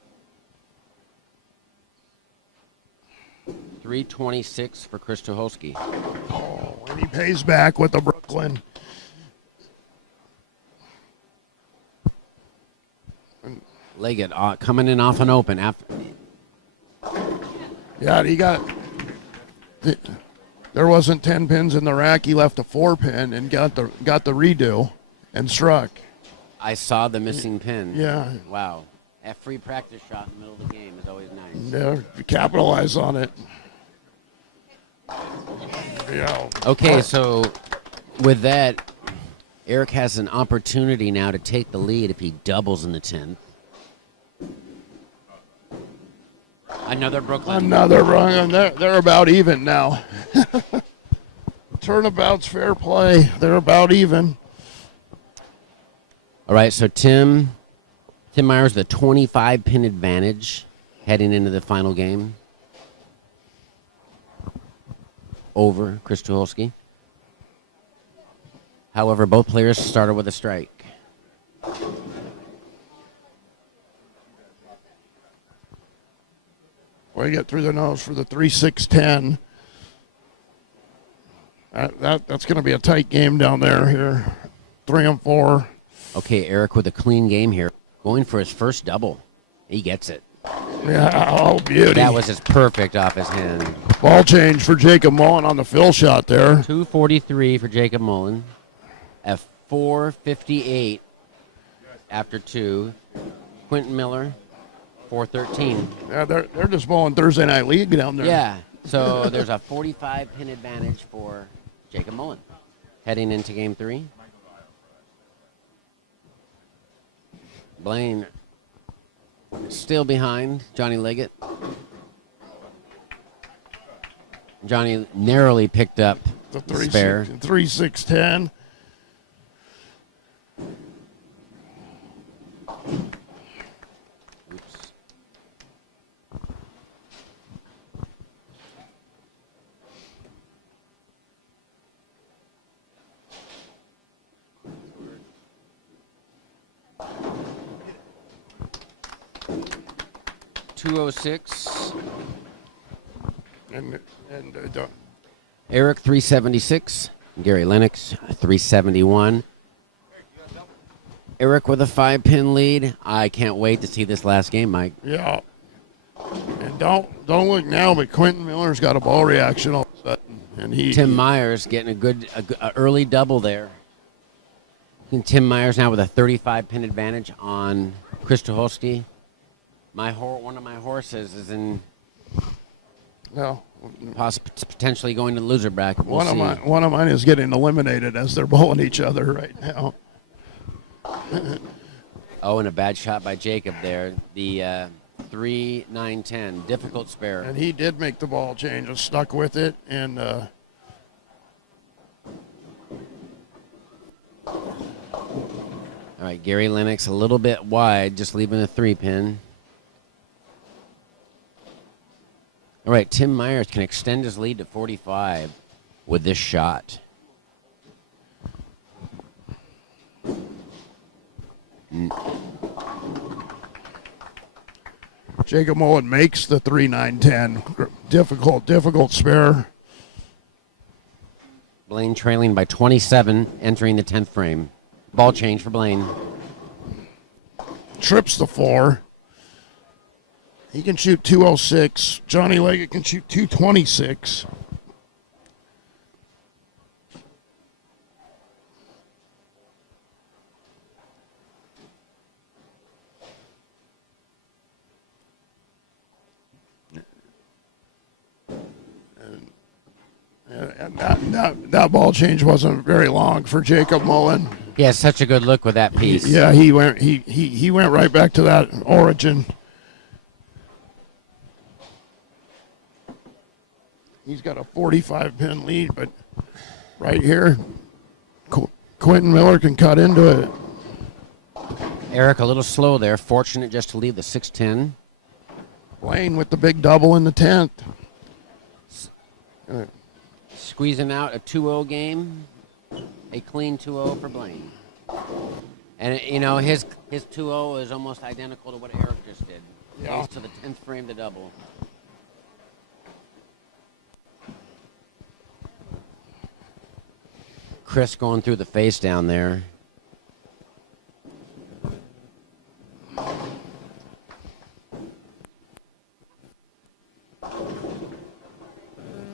$326 for Chris Tucholsky. Oh, and he pays back with the Brooklyn. Leggett coming in off an open. Yeah, he got. There wasn't 10 pins in the rack. He left a 4-pin and got the redo and struck. I saw the missing pin. Yeah. Wow. That free practice shot in the middle of the game is always nice. Yeah, capitalize on it. Yeah. Okay, so with that, Eric has an opportunity now to take the lead if he doubles in the 10th. Another Brooklyn. Another run. They're about even now. Turnabout's fair play. They're about even. All right, so Tim Myers, the 25-pin advantage heading into the final game over Chris Tucholsky. However, both players started with a strike. We get through the nose for the 3-6-10. That's going to be a tight game down there here. 3 and 4. Okay, Eric with a clean game here. Going for his first double. He gets it. Yeah, oh, beauty. That was just perfect off his hand. Ball change for Jacob Mullen on the fill shot there. 243 for Jacob Mullen. At 458 after 2. Quentin Miller 4-13. Yeah, they're just bowling Thursday Night League down there. Yeah. So there's a 45-pin advantage for Jacob Mullen heading into game 3. Blaine still behind Johnny Leggett. Johnny narrowly picked up The the spare. 3-6-10. Oops. .206. And Eric 376. Gary Lennox 371. Eric with a 5-pin lead. I can't wait to see this last game, Mike. yeah. And don't look now, but Quentin Miller's got a ball reaction all of a sudden, and Tim Myers getting a early double there. And Tim Myers now with a 35-pin advantage on Chris Tucholsky. One of my horses is in no. potentially going to loser bracket. We'll see. One of mine is getting eliminated as they're bowling each other right now. Oh, and a bad shot by Jacob there. The 3-9-10 difficult spare. And he did make the ball change, and stuck with it, and All right, Gary Lennox a little bit wide, just leaving a 3-pin. All right, Tim Myers can extend his lead to 45 with this shot. Jacob Mullen makes the 3-9-10. Difficult spare. Blaine trailing by 27, entering the 10th frame. Ball change for Blaine. Trips the 4. He can shoot 206. Johnny Leggett can shoot 226. And that ball change wasn't very long for Jacob Mullen. He has such a good look with that piece. Yeah, he went right back to that origin. He's got a 45-pin lead, but right here, Quentin Miller can cut into it. Eric a little slow there. Fortunate just to leave the 6-10. Blaine with the big double in the 10th. Squeezing out a 2-0 game. A clean 2-0 for Blaine. And, you know, his 2-0 is almost identical to what Eric just did. Yeah. Goes to the 10th frame, the double. Chris going through the face down there.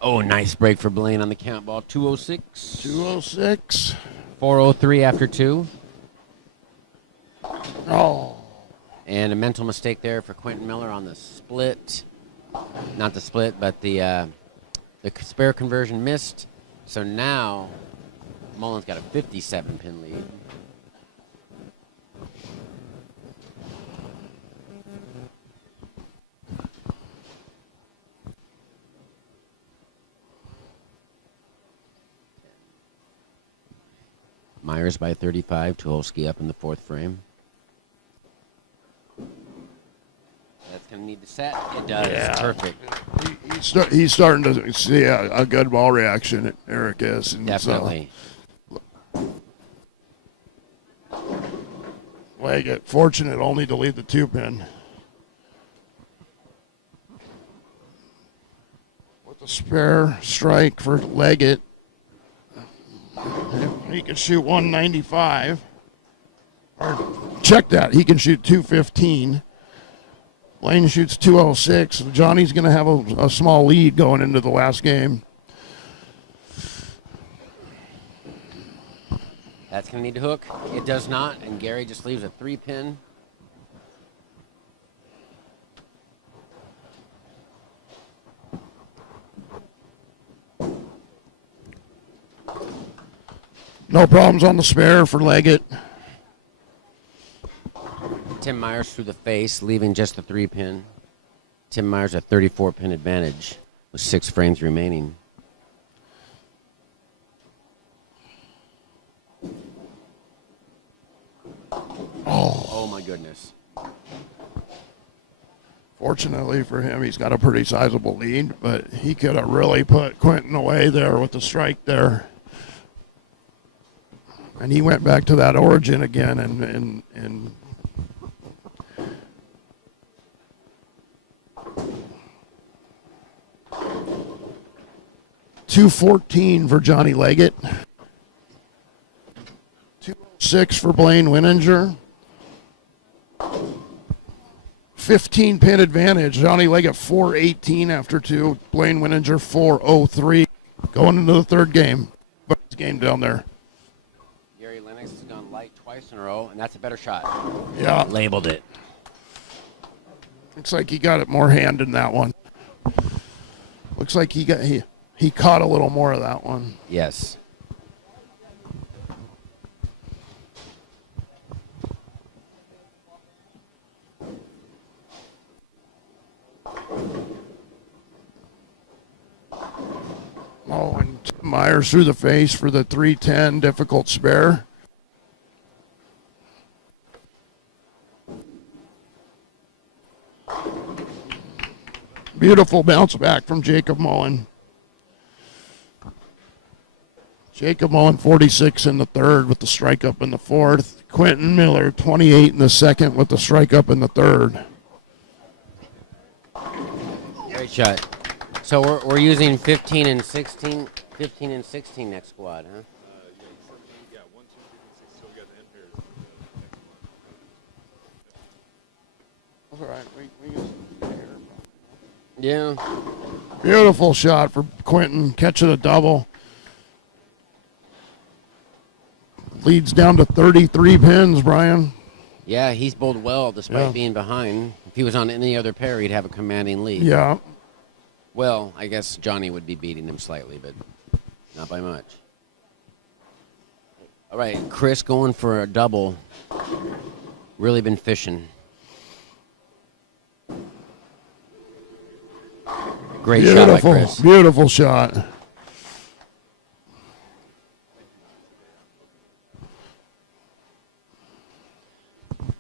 Oh, nice break for Blaine on the count ball. 206. 206. 403 after 2. Oh. And a mental mistake there for Quentin Miller on the split. Not the split, but the spare conversion missed. So now Mullen's got a 57-pin lead. Myers by 35, Tucholsky up in the 4th frame. That's going to need to set. It does. Yeah. Perfect. He's starting to see a good ball reaction, Eric is. And Definitely. Leggett, fortunate only to leave the 2-pin. With the spare strike for Leggett. He can shoot 195. Or check that. He can shoot 215. Blaine shoots 206. Johnny's going to have a small lead going into the last game. That's going to need to hook. It does not, and Gary just leaves a 3-pin. No problems on the spare for Leggett. Tim Myers through the face, leaving just the 3-pin. Tim Myers a 34-pin advantage with 6 frames remaining. Oh my goodness. Fortunately for him, he's got a pretty sizable lead, but he could have really put Quentin away there with the strike there. And he went back to that origin again and 214 for Johnny Leggett. 206 for Blaine Winninger. 15-pin advantage. Johnny Leggett 418 after 2. Blaine Winninger 403. Going into the third game. Best game down there. Gary Lennox has gone light twice in a row, and that's a better shot. Yeah. Labeled it. Looks like he got it more hand in that one. Looks like he caught a little more of that one. Yes. Oh, and Myers through the face for the 310 difficult spare. Beautiful bounce back from Jacob Mullen. Jacob Mullen 46 in the third with the strike up in the fourth. Quentin Miller 28 in the second with the strike up in the third. Great shot. So we're using 15 and 16 next squad, huh? Yeah, 1, 2, 3, 4, 6. So we got the end pairs. All right, Yeah. beautiful shot for Quentin, catching a double. Leads down to 33 pins, Brian. Yeah, he's bowled well despite Yeah. being behind. If he was on any other pair, he'd have a commanding lead. Yeah. Well, I guess Johnny would be beating him slightly, but not by much. All right, Chris going for a double. Really been fishing. Great shot by Chris. Beautiful shot.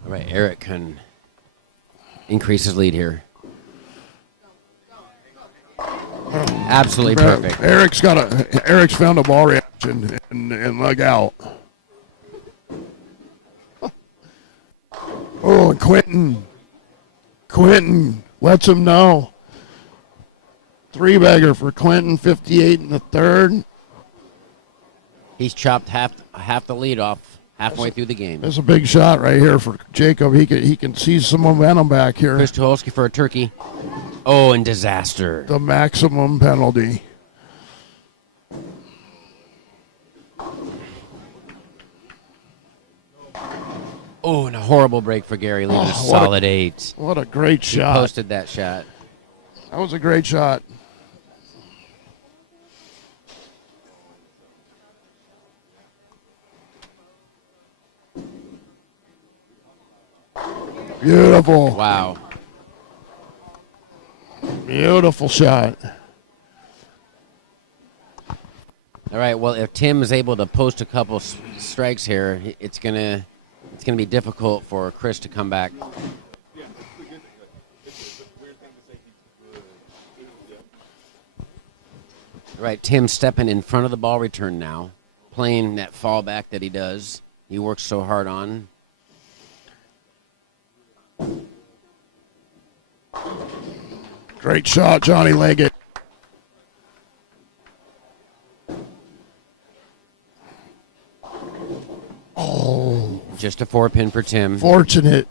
All right, Eric can increase his lead here. Absolutely perfect. Eric's found a ball reaction and leg out. Oh, and Quentin lets him know. 3-bagger for Quentin, 58 in the third. He's chopped half the lead off halfway through the game. That's a big shot right here for Jacob. He can see some momentum back here. Chris Tucholsky for a turkey. Oh, and disaster. The maximum penalty. Oh, and a horrible break for Gary, leaving a solid 8. What a great He shot. posted that shot. That was a great shot. Beautiful. Wow. Beautiful shot. All right. Well, if Tim is able to post a couple strikes here, it's gonna be difficult for Chris to come back. Yeah, that's the good thing. It's a weird thing to say he's good. Yeah. All right. Tim stepping in front of the ball return now, playing that fallback that he does. He works so hard on. Great shot, Johnny Leggett. Oh, Just a 4-pin for Tim. fortunate.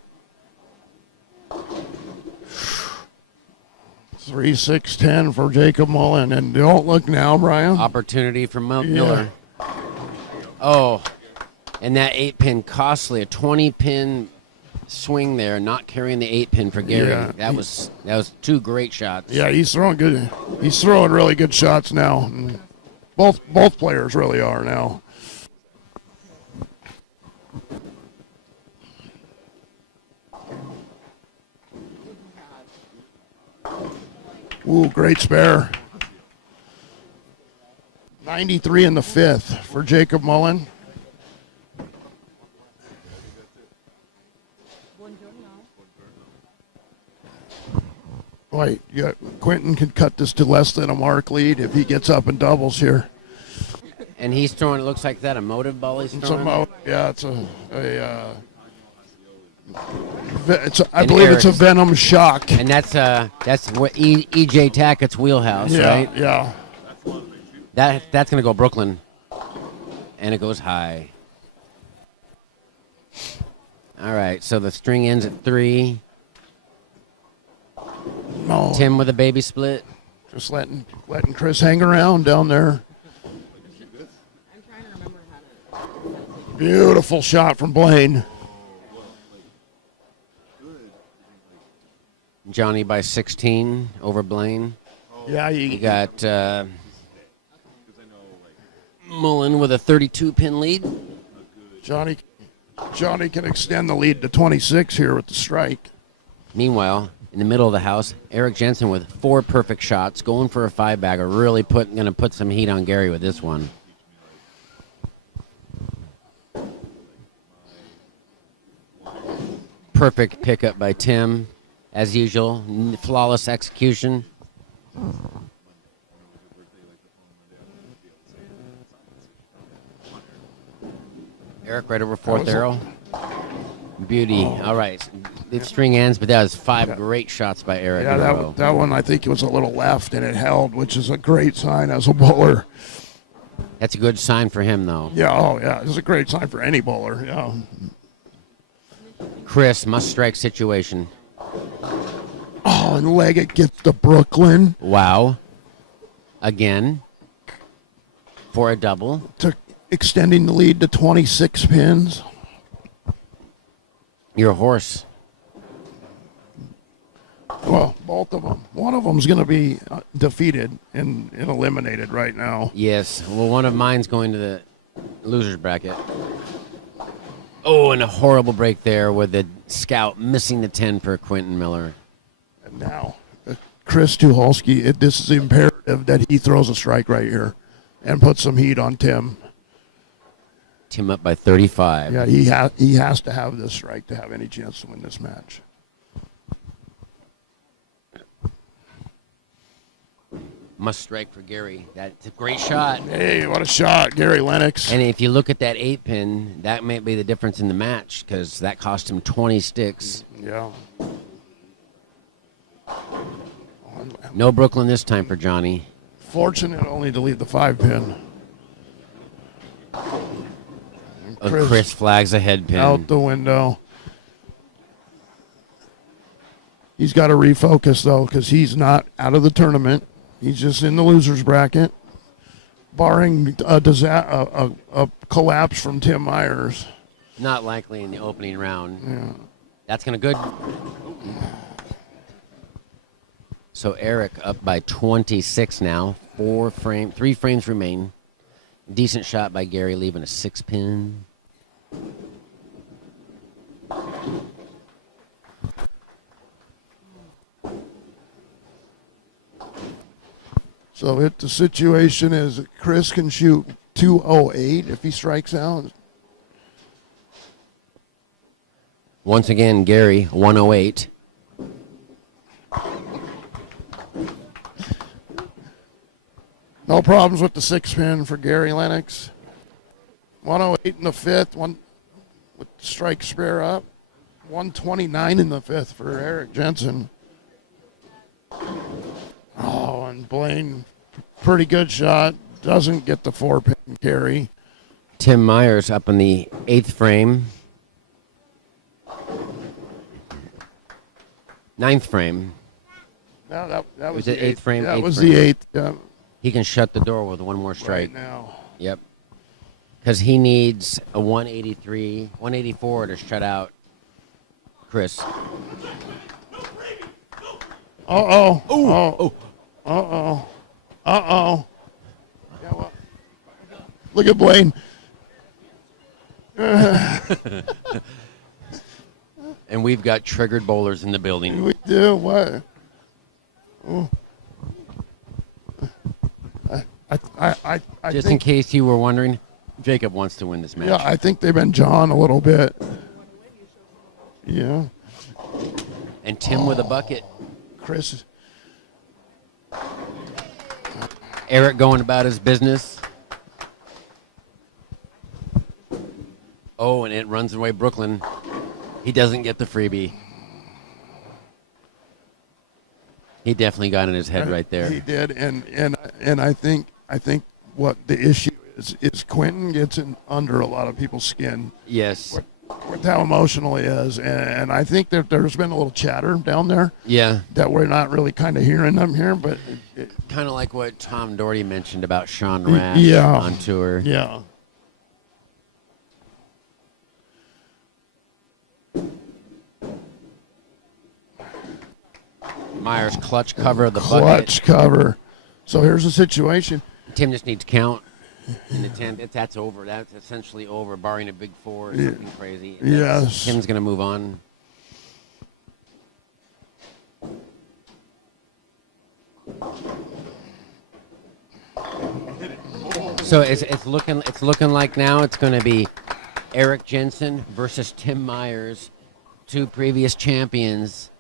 3-6-10 for Jacob Mullen. And don't look now, Brian. Opportunity for Miller. Oh, and that 8-pin costly. A 20-pin swing there, not carrying the 8-pin for Gary. Yeah. That was 2 great shots. Yeah, he's throwing good. He's throwing really good shots now. And both players really are now. Ooh, great spare. 93 in the fifth for Jacob Mullen. Wait, yeah, Quentin could cut this to less than a mark lead if he gets up and doubles here. And he's throwing, it looks like that, a motive ball he's It's throwing? I believe it's a Venom Shock. And that's what EJ Tackett's wheelhouse, right? Yeah. That's going to go Brooklyn. And it goes high. All right, so the string ends at 3. No, Tim with a baby split. just letting Chris hang around down there. I'm trying to remember how to. Beautiful shot from Blaine. Johnny by 16 over Blaine. Yeah, You got Mullen with a 32-pin lead. Johnny can extend the lead to 26 here with the strike. Meanwhile, in the middle of the house, Eric Jensen with 4 perfect shots, going for a 5-bagger, really going to put some heat on Gary with this one. Perfect pickup by Tim, as usual. Flawless execution. Eric right over fourth arrow. Beauty. All right. The string ends, but that was 5 great shots by Eric. Yeah, in a row. that one I think it was a little left and it held, which is a great sign as a bowler. That's a good sign for him, though. Yeah, it's a great sign for any bowler. Yeah. Chris, must strike situation. Oh, and Leggett gets to Brooklyn Wow. Again. For a double. to extending the lead to 26 pins. You're a horse. Well, both of them. One of them's going to be defeated and eliminated right now. Yes. Well, one of mine's going to the loser's bracket. Oh, and a horrible break there with the scout missing the 10 for Quentin Miller. And now, Chris Tucholsky, this is imperative that he throws a strike right here and puts some heat on Tim. Tim up by 35. Yeah, he has to have this strike to have any chance to win this match. Must strike for Gary. That's a great shot. Hey, what a shot, Gary Lennox. And if you look at that 8-pin, that might be the difference in the match because that cost him 20 sticks. Yeah. No Brooklyn this time for Johnny. Fortunate only to leave the 5-pin. Chris flags a head pin. Out the window. He's got to refocus, though, because he's not out of the tournament. He's just in the loser's bracket, barring a collapse from Tim Myers. Not likely in the opening round. Yeah. That's going to good. So Eric up by 26 now. 3 frames remain. Decent shot by Gary, leaving a 6-pin. So the situation is Chris can shoot 208 if he strikes out. Once again, Gary, 108. No problems with the 6-pin for Gary Lennox. 108 in the fifth, one with strike spare up. 129 in the fifth for Eric Jensen. Oh, and Blaine, pretty good shot. Doesn't get the 4-pin carry. Tim Myers up in the 8th frame. 9th frame. No, that was Was it the 8th frame? That 8th was frame. the 8th. Yeah, He can shut the door with one more strike. right now. Yep. Because he needs a 183, 184 to shut out Chris. Uh-oh. Oh. Uh-oh. Uh-oh. Yeah, well, look at Blaine. And we've got triggered bowlers in the building. We do what? Oh. I Just in think, case you were wondering, Jacob wants to win this match. yeah, I think they've been jawing a little bit. Yeah, And Tim with a bucket. Chris. Eric going about his business. Oh, and it runs away Brooklyn. He doesn't get the freebie. He definitely got in his head right there. He did, and I think what the issue is Quentin gets under a lot of people's skin Yes. with how emotional he is, and I think that there's been a little chatter down there Yeah. that we're not really kind of hearing them here, but Kind of like what Tom Doherty mentioned about Sean Rash yeah. on tour. Yeah. Myers clutch cover of the Clutch cover. So here's the situation. bucket. Tim just needs to count. In the 10, that's over. That's essentially over, barring a big four or something crazy. Yes. Tim's going to move on. So it's looking like now it's going to be Eric Jensen versus Tim Myers, two previous champions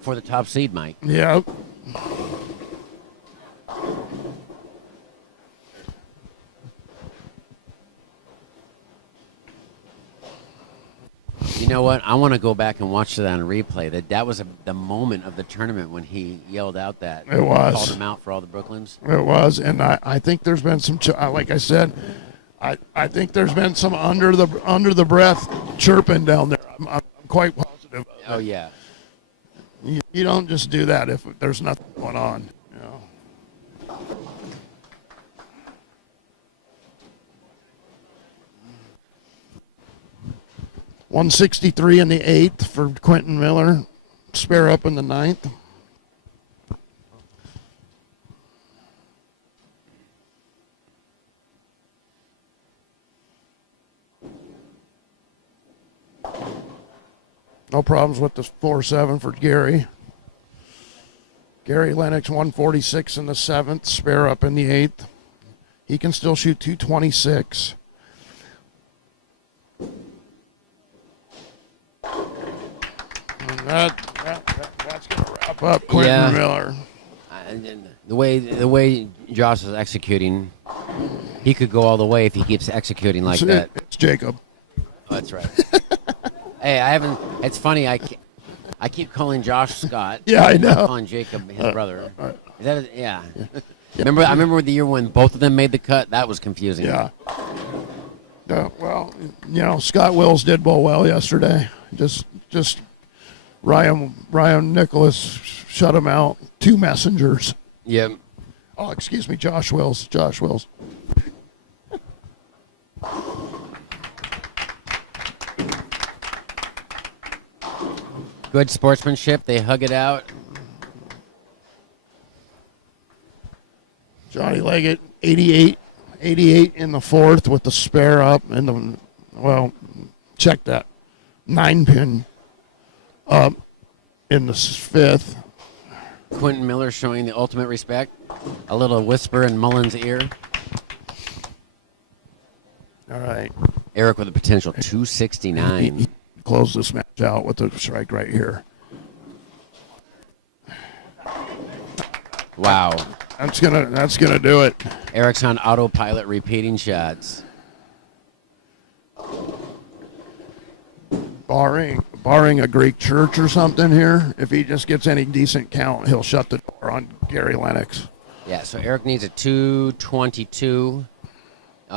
for the top seed, Mike. Yep. You know what? I want to go back and watch that on replay. That was the moment of the tournament when he yelled out that. It was. Called him out for all the Brooklyns. It was, and I think there's been some, like I said, I think there's been some under the breath chirping down there. I'm quite positive. Oh, yeah. You don't just do that if there's nothing going on. You know. 163 in the 8th for Quentin Miller. Spare up in the 9th. No problems with the 4-7 for Gary. Gary Lennox 146 in the 7th, spare up in the 8th. He can still shoot 226. And that's going to wrap up Quentin Yeah. Miller. And the way Josh is executing, he could go all the way if he keeps executing like that. It's Jacob. Oh, that's right. Hey, I haven't. It's funny. I keep calling Josh Scott. Yeah, I know. I'm calling Jacob his brother. Is that? Yeah. I remember the year when both of them made the cut. That was confusing. Yeah. Well, Scott Wills did bowl well yesterday. Just Ryan Nicholas shut him out. 2 messengers. Yep. Oh, excuse me, Josh Wills. Good sportsmanship. They hug it out. Johnny Leggett, 88 in the 4th with the spare up and check that. 9-pin up in the 5th. Quentin Miller showing the ultimate respect. A little whisper in Mullen's ear. All right. Eric with a potential 269. He closed this match out with a strike right here. Wow. That's gonna do it. Eric's on autopilot repeating shots. Barring a Greek church or something here, if he just gets any decent count, he'll shut the door on Gary Lennox. Yeah, so Eric needs a 222.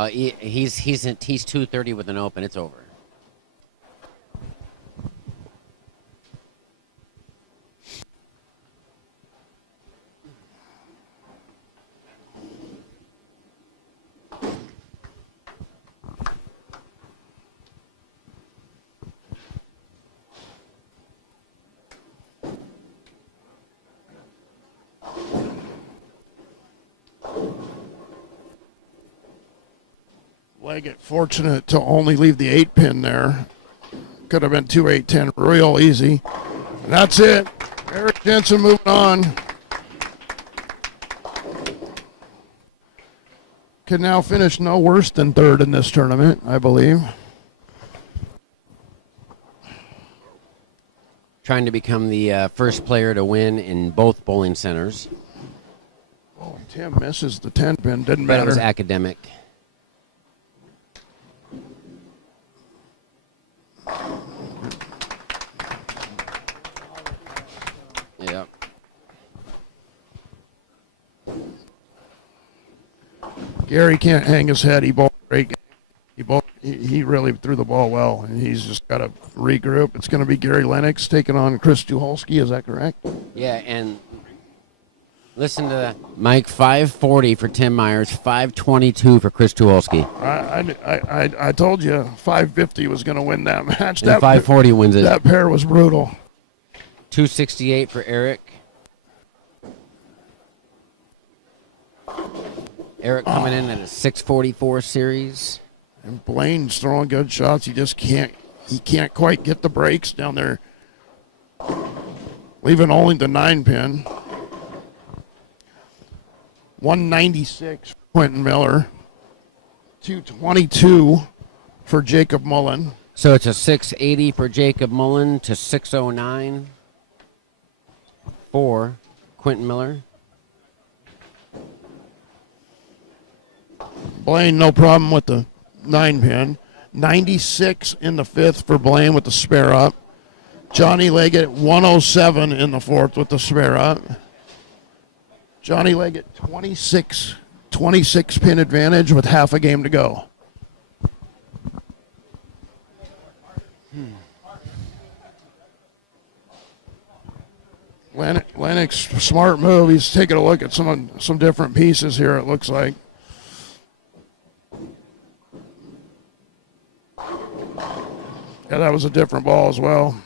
He's 230 with an open. It's over. Leggett fortunate to only leave the 8-pin there. Could have been 2-8-10 real easy. And that's it. Eric Jensen moving on. can now finish no worse than third in this tournament, I believe. Trying to become the first player to win in both bowling centers, Oh, Tim misses the 10 pin. Didn't but it was matter. academic. Yep. Gary can't hang his head. He bowled a great game. He really threw the ball well, and he's just got to regroup. It's going to be Gary Lennox taking on Chris Tucholsky. Is that correct? Yeah, and listen to that. Mike, 540 for Tim Myers, 522 for Chris Tucholsky. I told you 550 was going to win that match. And 540 wins it. That pair was brutal. 268 for Eric. Eric coming in at a 644 series. And Blaine's throwing good shots. He just can't quite get the breaks down there. Leaving only the 9 pin. 196 for Quentin Miller. 222 for Jacob Mullen. So it's a 680 for Jacob Mullen to 609 for Quentin Miller. Blaine, no problem with the 9 pin. 96 in the 5th for Blaine with the spare up. Johnny Leggett 107 in the 4th with the spare up. Johnny Leggett 26 pin advantage with half a game to go. Lennox, smart move. He's taking a look at some different pieces here, it looks like. Yeah, that was a different ball as well.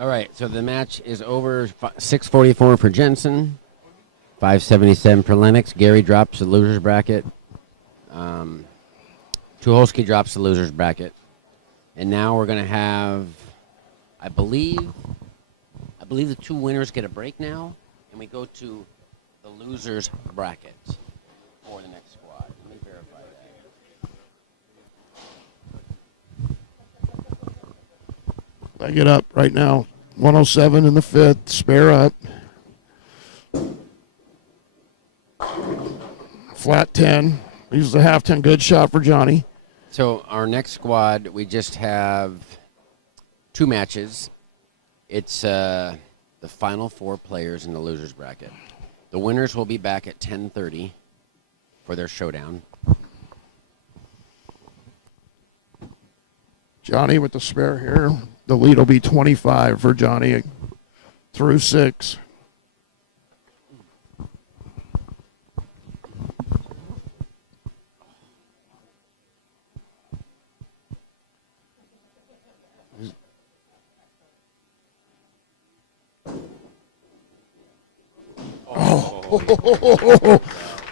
All right, so the match is over. 644 for Jensen, 577 for Lennox. Gary drops the loser's bracket. Tucholsky drops the loser's bracket. And now we're going to have, I believe the two winners get a break now, and we go to the loser's bracket for the next squad. Let me verify that. Leg it up right now. 107 in the 5th, spare up. Flat 10. Uses the half 10. Good shot for Johnny. So our next squad, we just have 2 matches. It's the final 4 players in the losers bracket. The winners will be back at 10:30 for their showdown. Johnny with the spare here. The lead will be 25 for Johnny through 6.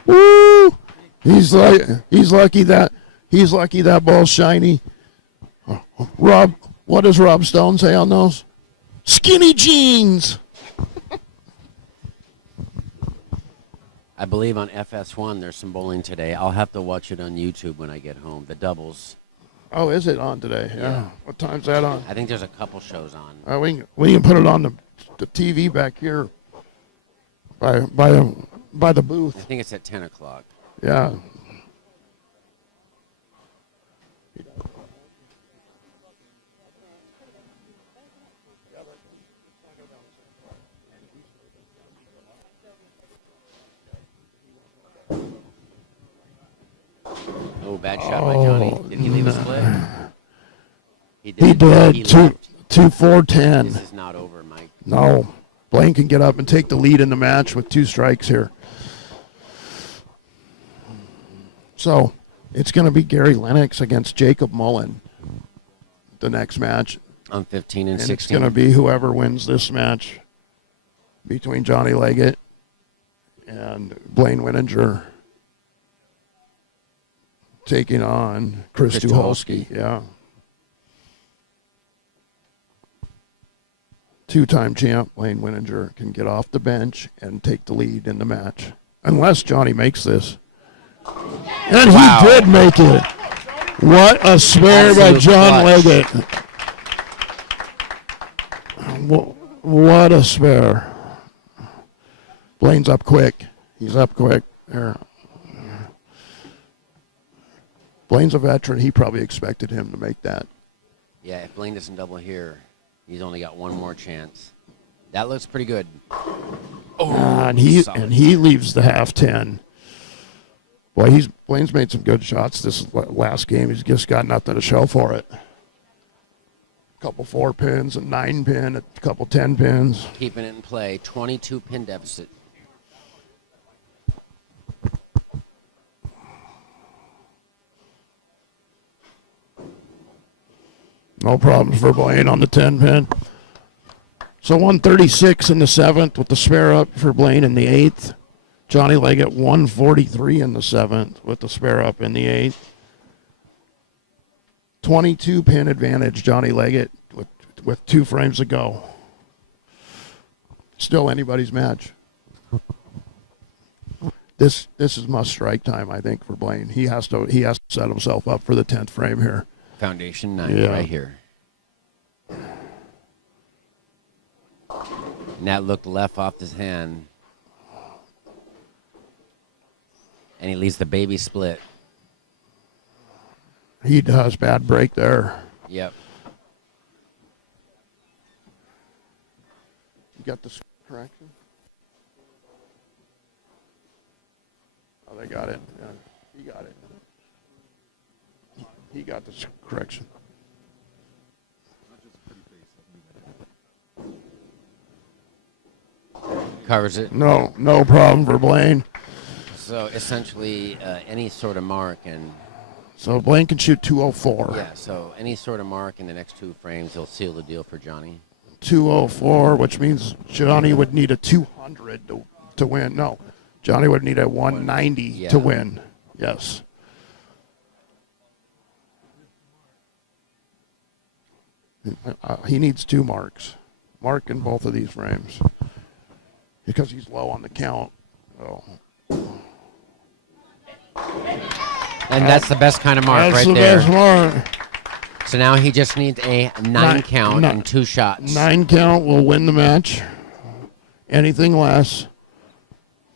Woo! He's lucky that ball's shiny. Rob, what does Rob Stone say on those? Skinny jeans. I believe on FS1 there's some bowling today. I'll have to watch it on YouTube when I get home. The doubles. Oh, is it on today? Yeah. What time's that on? I think there's a couple shows on. We can put it on the TV back here by the I booth. think it's at 10 o'clock. Yeah. Oh, bad shot by Johnny. Did he leave a split? He did. Left. 2-4-10. This is not over, Mike. No. Blaine can get up and take the lead in the match with 2 strikes here. So it's going to be Gary Lennox against Jacob Mullen the next match. On 15 and And 16. it's going to be whoever wins this match between Johnny Leggett and Blaine Winninger taking on Chris Tucholsky. Yeah. 2-time champ Blaine Winninger can get off the bench and take the lead in the match. Unless Johnny makes this. And Wow. he did make it. What a spare by Absolute John clutch. Leggett. What a spare. Blaine's up quick. He's up quick. There. Blaine's a veteran. He probably expected him to make that. Yeah, if Blaine doesn't double here, he's only got one more chance. That looks pretty good. And he leaves the half 10. Boy, Blaine's made some good shots this last game. He's just got nothing to show for it. A couple 4 pins, a 9 pin, a couple 10 pins. Keeping it in play. 22 pin deficit. No problems for Blaine on the 10 pin. So 136 in the 7th with the spare up for Blaine in the 8th. Johnny Leggett 143 in the 7th with the spare up in the 8th. 22 pin advantage, Johnny Leggett with 2 frames to go. Still anybody's match. This is must strike time, I think, for Blaine. He has to set himself up for the 10th frame here. Foundation 9 Yeah. right here. And that looked left off his hand. And he leaves the baby split. He does. Bad break there. Yep. You got the correction? Oh, they got it. Yeah, he got it. He got the correction. Covers it. No problem for Blaine. So essentially, any sort of mark, and So Blaine can shoot 204. yeah, so any sort of mark in the next 2 frames, he'll seal the deal for Johnny. 204, which means Johnny would need a 200 to win. No, Johnny would need a 190 Yeah. to win. Yes. He needs 2 marks. Mark in both of these frames. Because he's low on the count. Oh. And that's the best kind of mark That's right the there. best mark. So now he just needs a 9 count and 2 shots. 9 count will win the match. Anything less,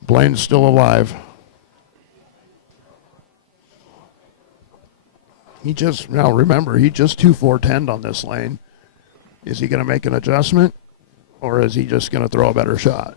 Blaine's still alive. Remember, he just 2-4-10'd on this lane. Is he going to make an adjustment, or is he just going to throw a better shot?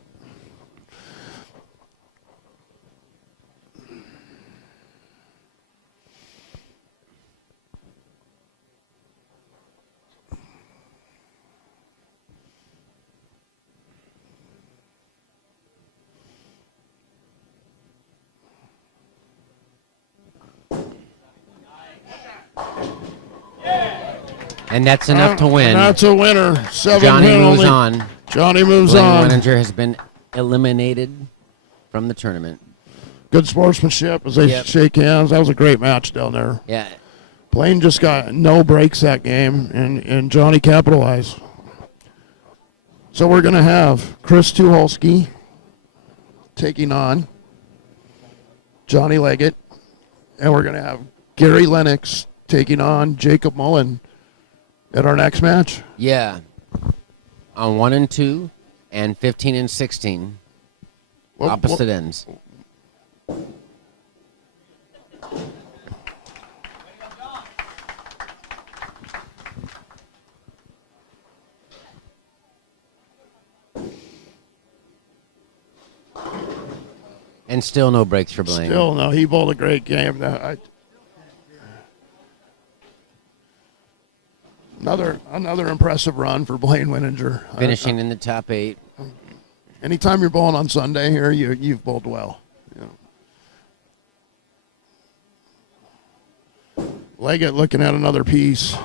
And that's enough to win. That's a winner. 7 Johnny penalty. moves on. Johnny moves Blaine on. Weninger has been eliminated from the tournament. Good sportsmanship as they Yep. shake hands. That was a great match down there. Yeah. Blaine just got no breaks that game, and Johnny capitalized. So we're going to have Chris Tucholsky taking on Johnny Leggett, and we're going to have Gary Lennox taking on Jacob Mullen at our next match. Yeah. On 1 and 2 and 15 and 16. Opposite ends. And still no breaks for Blaine. Still, no, he bowled a great game. Another impressive run for Blaine Weninger. Finishing in the top 8. Anytime you're bowling on Sunday here, you've bowled well. Leggett looking at another piece.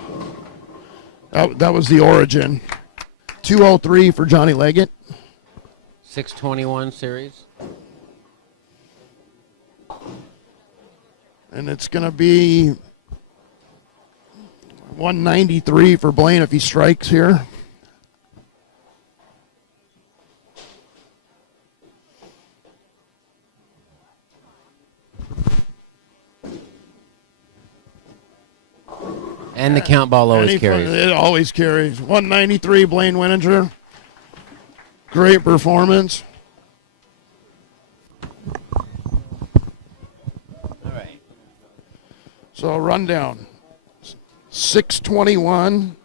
That was the origin. 203 for Johnny Leggett. 621 series. And it's going to be 193 for Blaine if he strikes here. And the count ball always Any carries. It always carries. 193, Blaine Wininger. Great performance. All right. So rundown. 621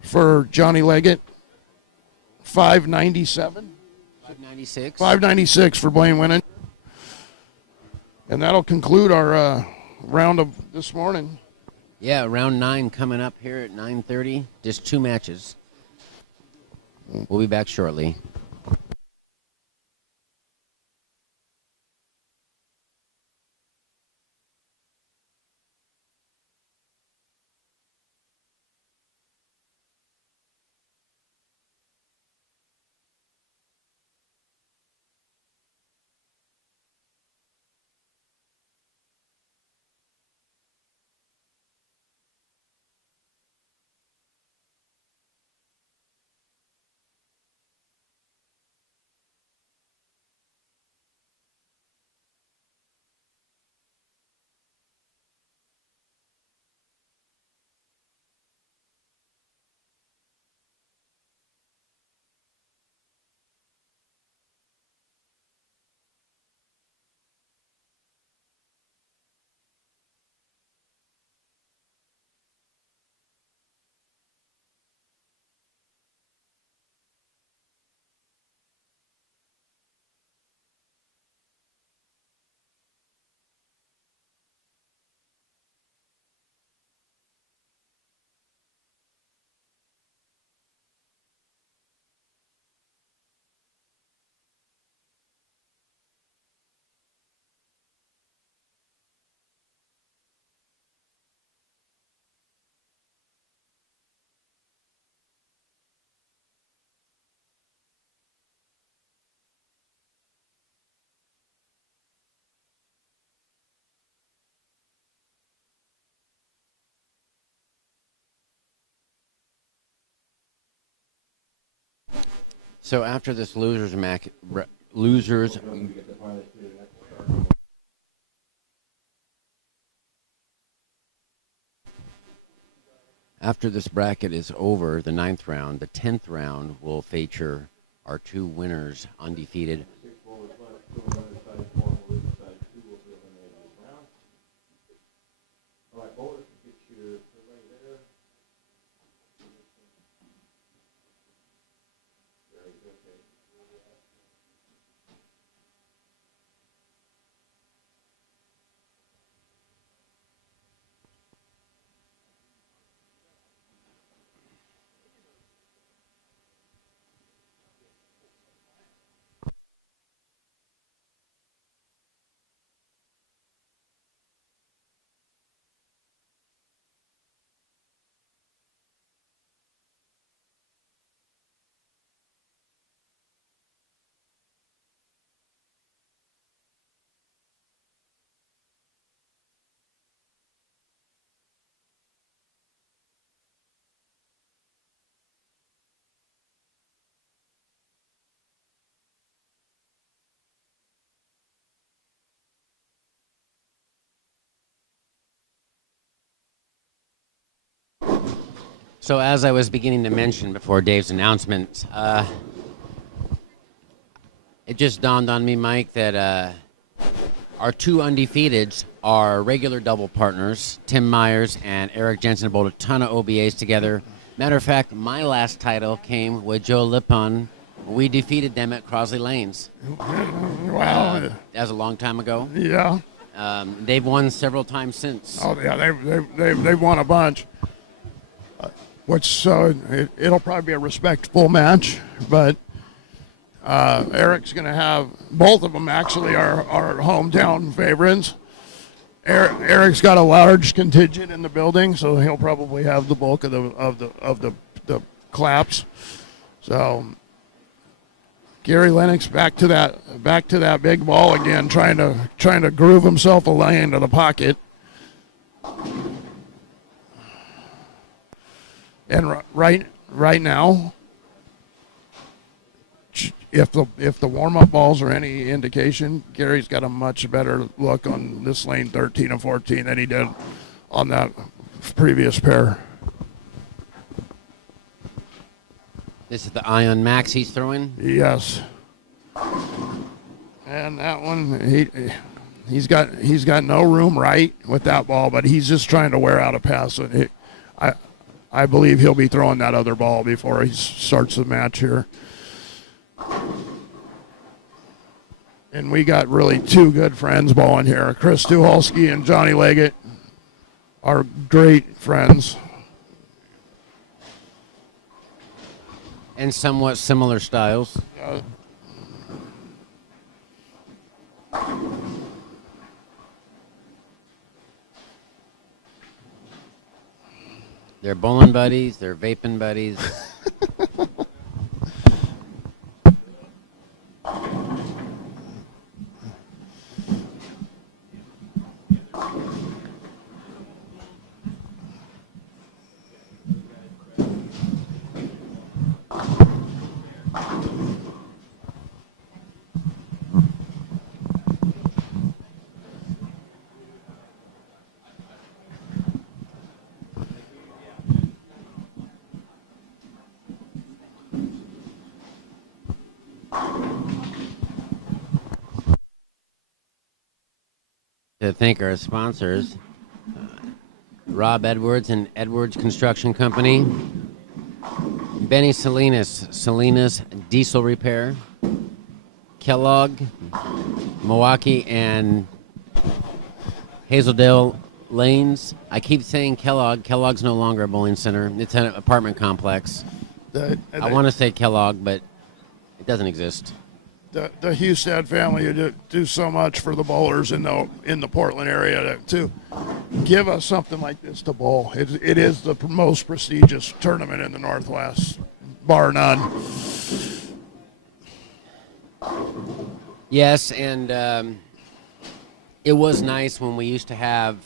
for Johnny Leggett. 597. 596. 596 for Blaine Wininger. And that'll conclude our round of this morning. Yeah, round 9 coming up here at 9:30. Just 2 matches. We'll be back shortly. So after this losers after this bracket is over, the 9th round, the 10th round will feature our 2 winners, undefeated. So as I was beginning to mention before Dave's announcement, it just dawned on me, Mike, that our 2 undefeateds are regular double partners. Tim Myers and Eric Jensen bowled a ton of OBAs together. Matter of fact, my last title came with Joe Lippon. We defeated them at Crosley Lanes. Wow. That was a long time ago. Yeah. They've won several times since. Oh, yeah, they've won a bunch. Which it'll probably be a respectful match, but Eric's going to have both of them actually are hometown favorites. Eric's got a large contingent in the building, so he'll probably have the bulk of the claps. So Gary Lennox back to that big ball again, trying to groove himself a lane to the pocket. And right now, if the warm-up balls are any indication, Gary's got a much better look on this lane 13 and 14 than he did on that previous pair. This is the Ion Max he's throwing. Yes. And that one, he's got no room right with that ball, but he's just trying to wear out a pass. And I believe he'll be throwing that other ball before he starts the match here. And we got really two good friends bowling here. Chris Tucholsky and Johnny Leggett are great friends. And somewhat similar styles. They're bowling buddies. They're vaping buddies. To thank our sponsors, Rob Edwards and Edwards Construction Company, Benny Salinas Diesel Repair, Kellogg, Milwaukee, and Hazeldale Lanes. I keep saying Kellogg. Kellogg's no longer a bowling center. It's an apartment complex. I want to say Kellogg, but it doesn't exist. The Hustad family do so much for the bowlers in the Portland area to give us something like this to bowl. It is the most prestigious tournament in the Northwest, bar none. Yes, and it was nice when we used to have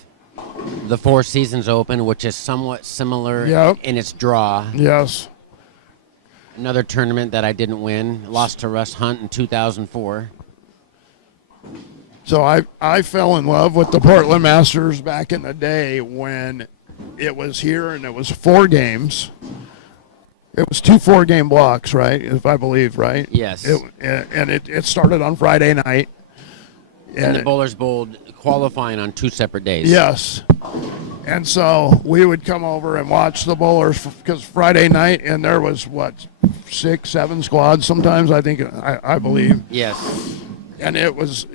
the Four Seasons Open, which is somewhat similar in its draw. Yes. Another tournament that I didn't win. Lost to Russ Hunt in 2004. So I fell in love with the Portland Masters back in the day when it was here and it was 4 games. It was 2 4-game blocks, right? If I believe, right? Yes. It started on Friday night. And the bowlers bowled qualifying on 2 separate days. Yes. And so we would come over and watch the bowlers because Friday night, and there was, 6, 7 squads sometimes, I believe. Yes. And it was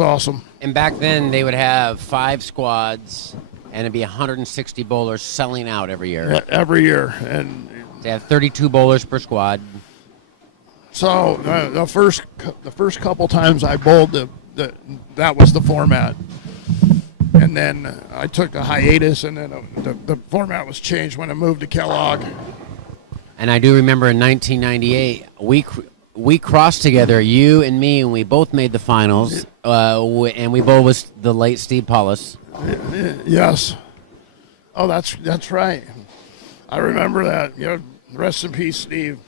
awesome. And back then, they would have 5 squads, and it'd be 160 bowlers selling out every year. Every year. And they have 32 bowlers per squad. So the first couple times I bowled, that was the format. And then I took a hiatus, and then the format was changed when I moved to Kellogg. And I do remember in 1998, we crossed together, you and me, and we both made the finals. And we bowled with the late Steve Paulus. Yes. Oh, that's right. I remember that. Rest in peace, Steve.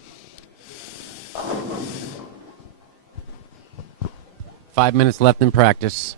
5 minutes left in practice.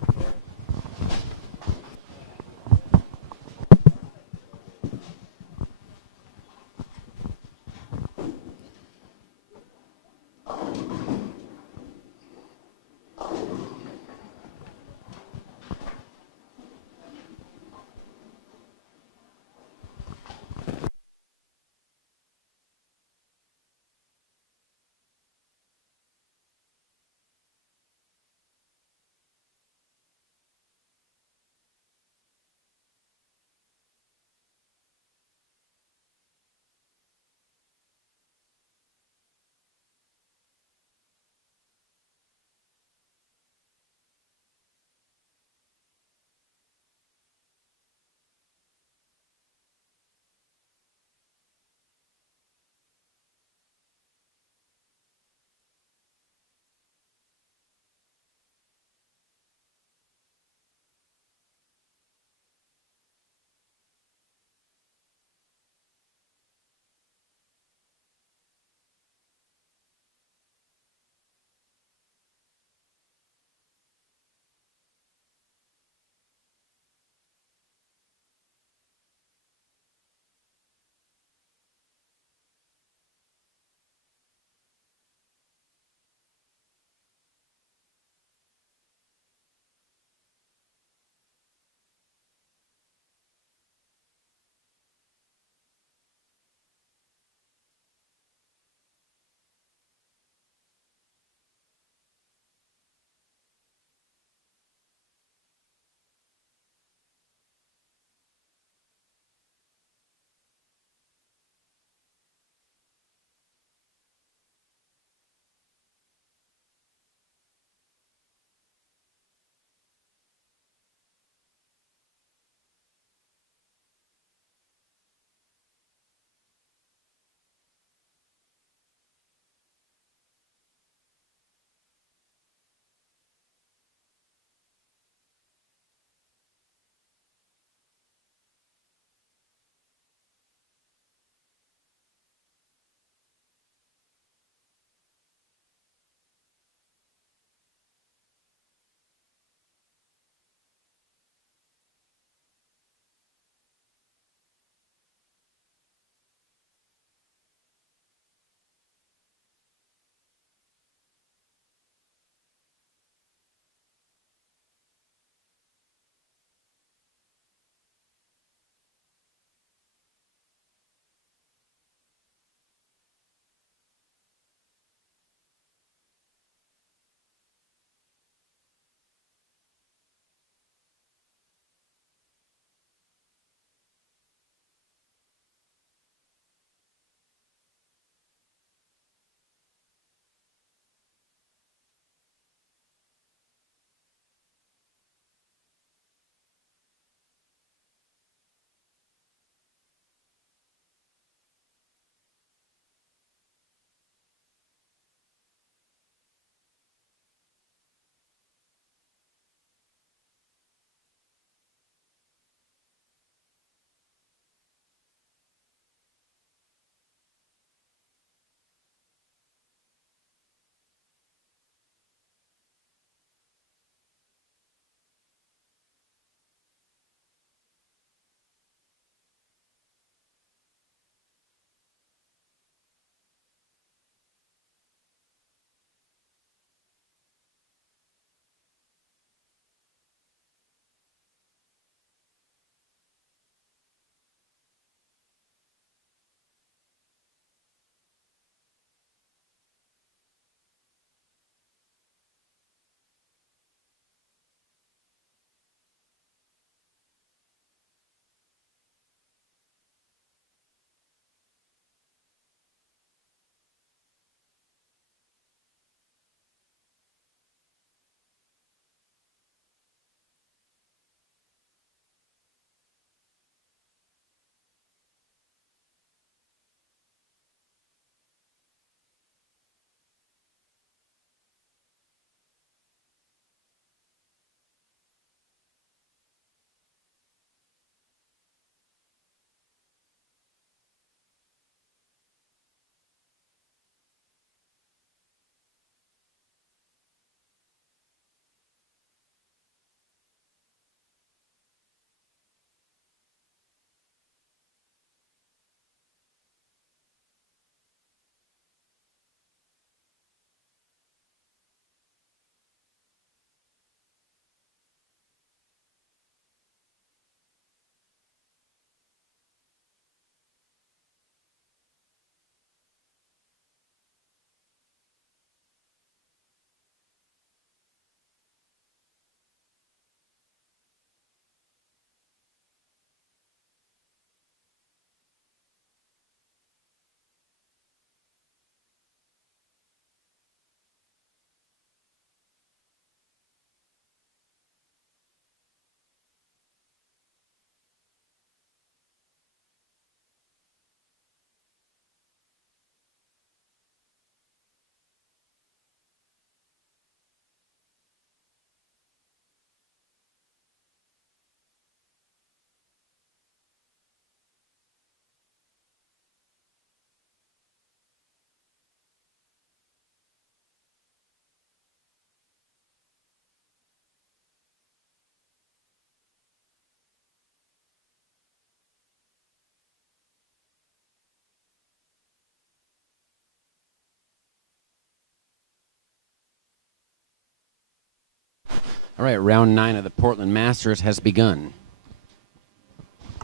All right, round 9 of the Portland Masters has begun.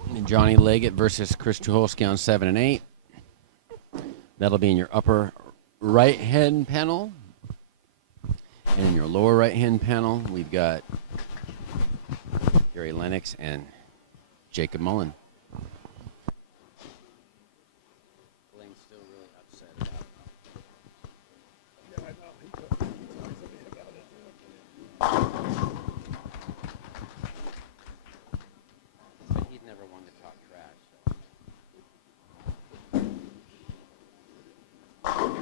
And Johnny Leggett versus Chris Tucholsky on 7 and 8. That'll be in your upper right-hand panel. And in your lower right-hand panel, we've got Gary Lennox and Jacob Mullen. Blaine's still really upset about but he's never one to talk trash. So.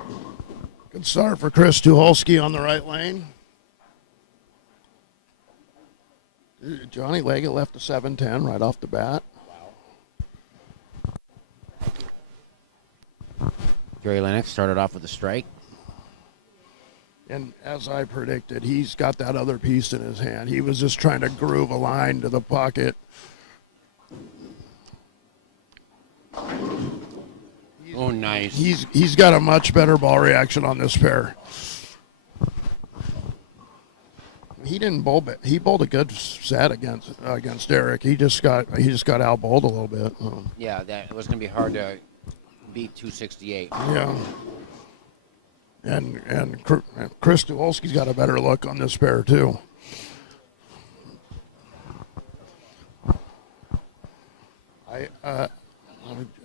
Good start for Chris Tucholsky on the right lane. Johnny Leggett left a 7-10 right off the bat. Gary Lennox started off with a strike. And as I predicted, he's got that other piece in his hand. He was just trying to groove a line to the pocket. Oh, nice. He's got a much better ball reaction on this pair. He didn't bowl, but he bowled a good set against Eric. He just got out bowled a little bit. Yeah, that it was going to be hard to beat 268. Yeah. And Chris Tucholsky's got a better look on this pair too.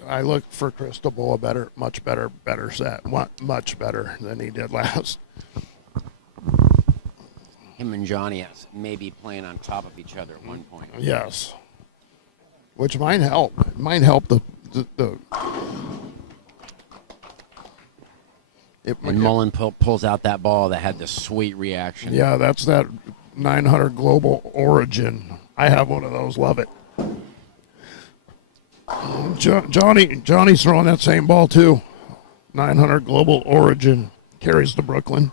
I look for Chris to bowl a much better set, much better than he did last. Him and Johnny may be playing on top of each other at one point. Yes, which might help. It might help the. And Mullen pulls out that ball that had the sweet reaction. Yeah, that's that 900 Global Origin. I have one of those. Love it. Johnny's throwing that same ball too. 900 Global Origin carries to Brooklyn.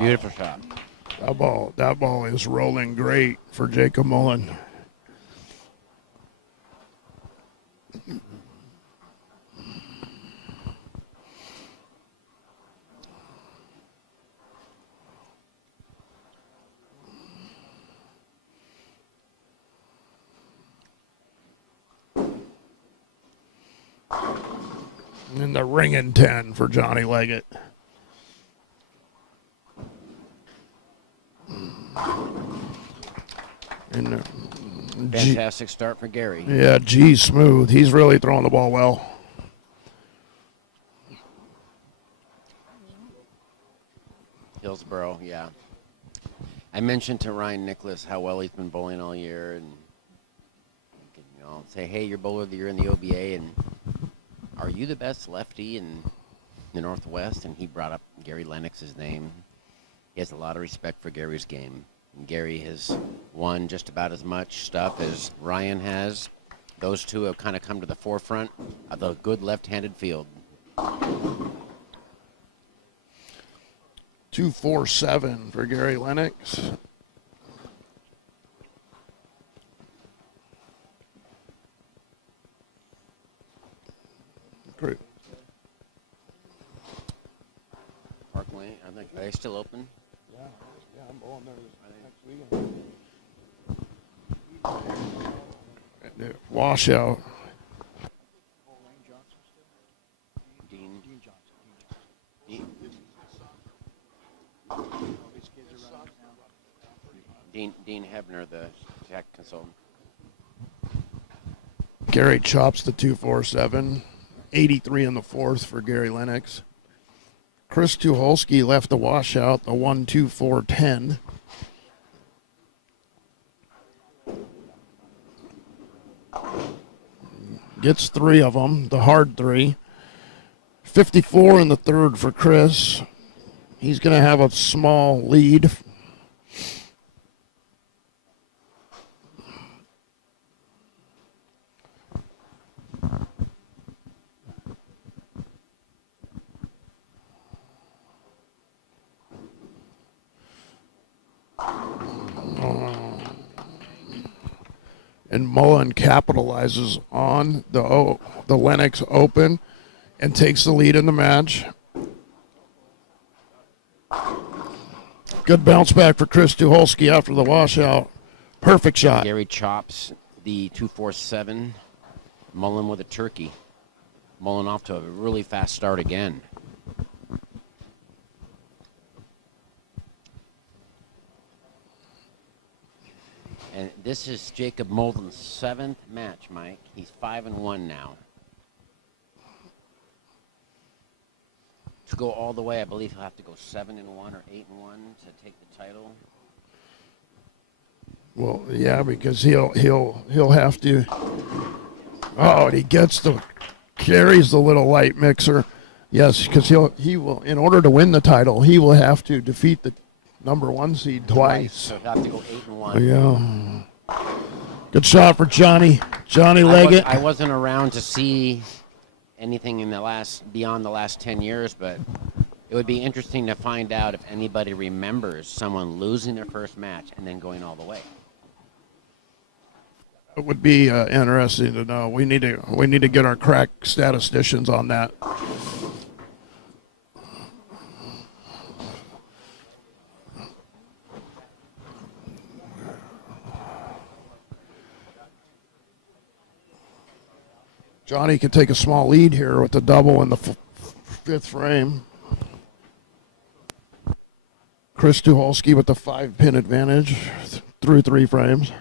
Beautiful shot. That ball is rolling great for Jacob Mullen. And the ringing 10 for Johnny Leggett. And Fantastic start for Gary. Yeah, G smooth. He's really throwing the ball well. Hillsborough, yeah. I mentioned to Ryan Nicholas how well he's been bowling all year, and say, hey, you're bowler of the year in the OBA, and are you the best lefty in the Northwest? And he brought up Gary Lennox's name. He has a lot of respect for Gary's game. And Gary has won just about as much stuff as Ryan has. Those two have kind of come to the forefront of the good left-handed field. 247 for Gary Lennox. Great. Park Lane, I think, are they still open? Yeah, I'm bowling there next weekend. Washout. Dean Hebner, the tech consultant. Gary chops the 247. 83 in the fourth for Gary Lennox. Chris Tucholsky left the washout, the 1-2-4-10. Gets three of them, the hard three. 54 in the third for Chris. He's going to have a small lead. and Mullen capitalizes on the Lennox Open and takes the lead in the match. Good bounce back for Chris Tucholsky after the washout. Perfect shot. Gary chops the 247. Mullen with a turkey. Mullen off to a really fast start again. And this is Jacob Mullen's 7th match, Mike. He's 5-1 now. To go all the way, I believe he'll have to go 7-1 or 8-1 to take the title. Well, yeah, because he'll have to. Oh, and he carries the little light mixer. Yes, because he will, in order to win the title, he will have to defeat the number 1 seed twice. So he'll have to go 8-1. Yeah. Good shot for Johnny Leggett. I wasn't around to see anything in beyond the last 10 years, but it would be interesting to find out if anybody remembers someone losing their first match and then going all the way. It would be interesting to know. We need to get our crack statisticians on that. Johnny can take a small lead here with the double in the 5th frame. Chris Tucholsky with the 5-pin advantage through 3 frames.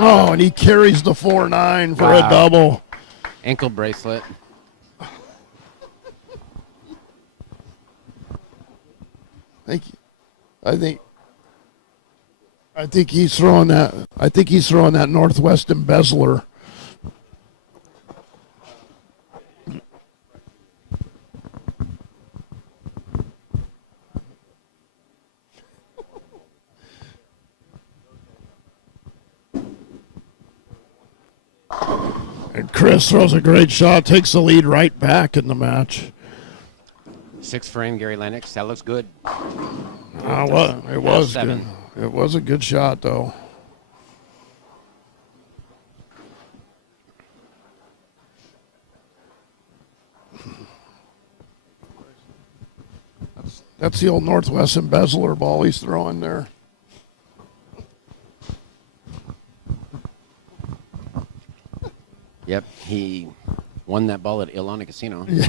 Oh, and he carries the 4-9 for a double. Ankle bracelet. I think he's throwing that. I think he's throwing that Northwest embezzler. And Chris throws a great shot, takes the lead right back in the match. 6th frame, Gary Lennox. That looks good. Well, it was 7. good. It was a good shot, though. That's the old Northwest embezzler ball he's throwing there. Yep, he won that ball at Ilana Casino. Yeah.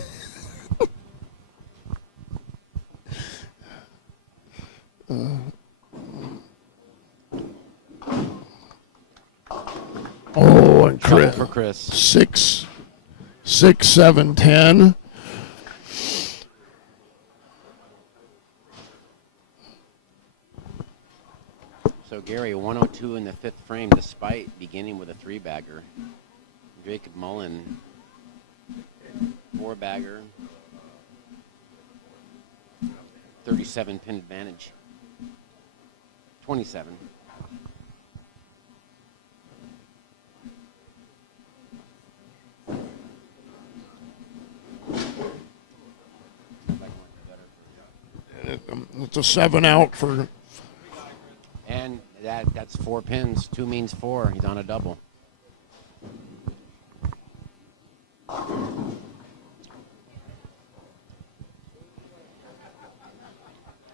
Oh, and Chris. For Chris. 6, 7, 10. So Gary, 102 in the 5th frame, despite beginning with a 3-bagger. Jacob Mullen, 4-bagger, 37-pin advantage, 27. It's a 7 out for. And that's 4 pins. 2 means 4. He's on a double.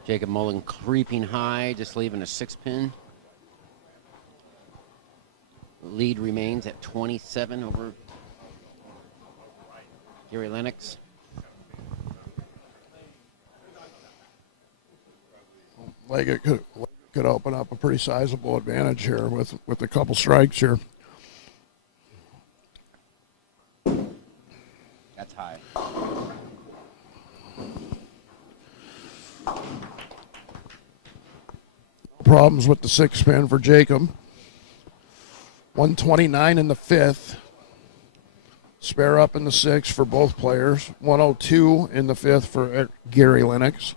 Jacob Mullen creeping high, just leaving a 6-pin. Lead remains at 27 over Gary Lennox. Leggett could open up a pretty sizable advantage here with a couple strikes here. That's high. Problems with the 6-pin for Jacob. 129 in the 5th. Spare up in the 6th for both players. 102 in the 5th for Gary Lennox.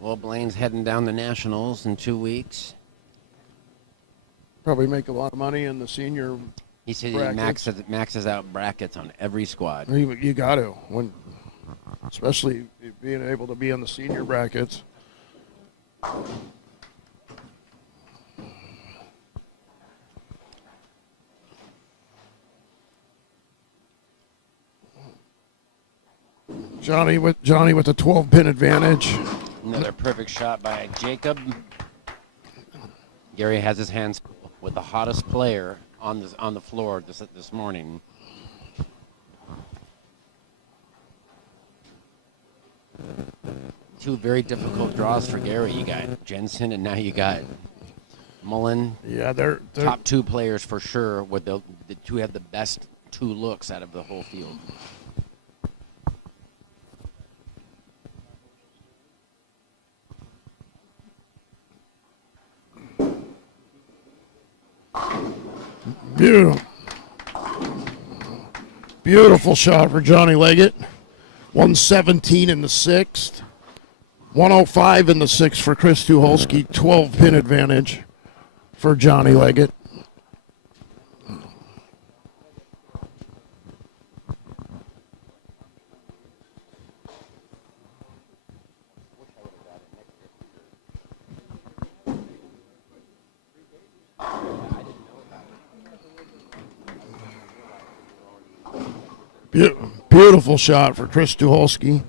Well, Blaine's heading down the Nationals in 2 weeks. Probably make a lot of money in the senior. He said Brackets. he maxes out brackets on every squad. You got to, especially being able to be in the senior brackets. Johnny with the 12-pin advantage. Another perfect shot by Jacob. Gary has his hands with the hottest player on the floor this morning. Two very difficult draws for Gary. You got Jensen and now you got Mullen. Yeah, they're Top two players for sure. With the two have the best two looks out of the whole field. beautiful. Beautiful shot for Johnny Leggett. 117 in the sixth. 105 in the sixth for Chris Tucholsky. 12-pin advantage for Johnny Leggett. Beautiful shot for Chris Tucholsky.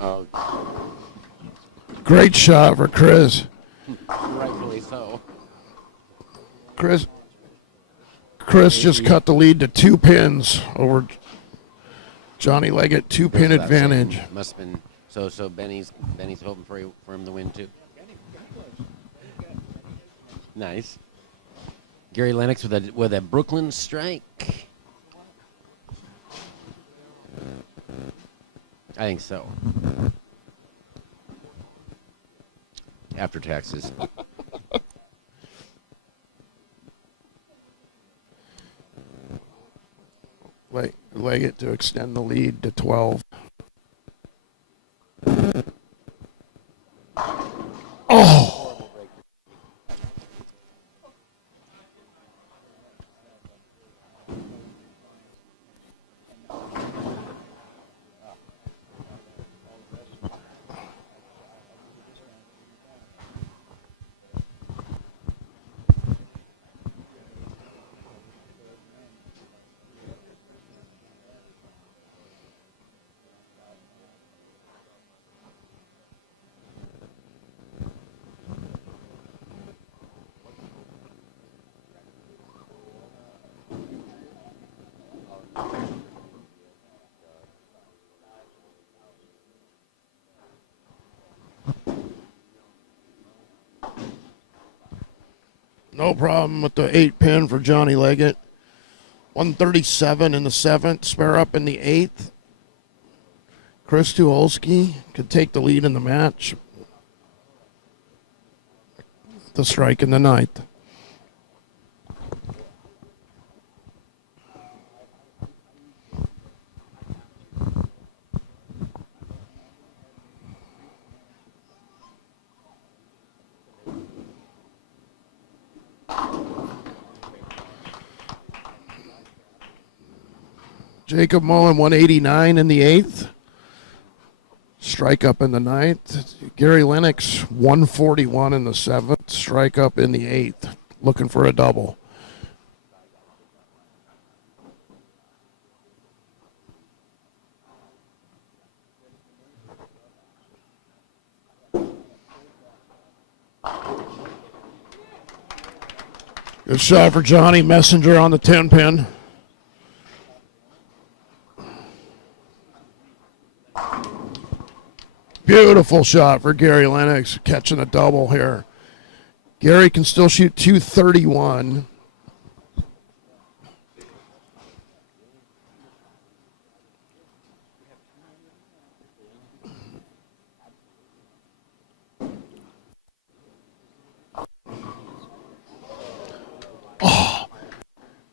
Oh, Great shot for Chris. rightfully so. Chris just cut the lead to 2 pins over Johnny Leggett. 2-pin advantage. Must have been so. Benny's hoping for him to win too. Nice. Gary Lennox with a Brooklyn strike. I think so. After taxes. Leggett to extend the lead to 12. Oh! No problem with the 8-pin for Johnny Leggett. 137 in the 7th, spare up in the 8th. Chris Tucholsky could take the lead in the match. The strike in the 9th. Jacob Mullen, 189 in the 8th. Strike up in the 9th. Gary Lennox, 141 in the 7th. Strike up in the 8th. Looking for a double. Good shot for Johnny Messenger on the 10-pin. Beautiful shot for Gary Lennox, catching a double here. Gary can still shoot 231.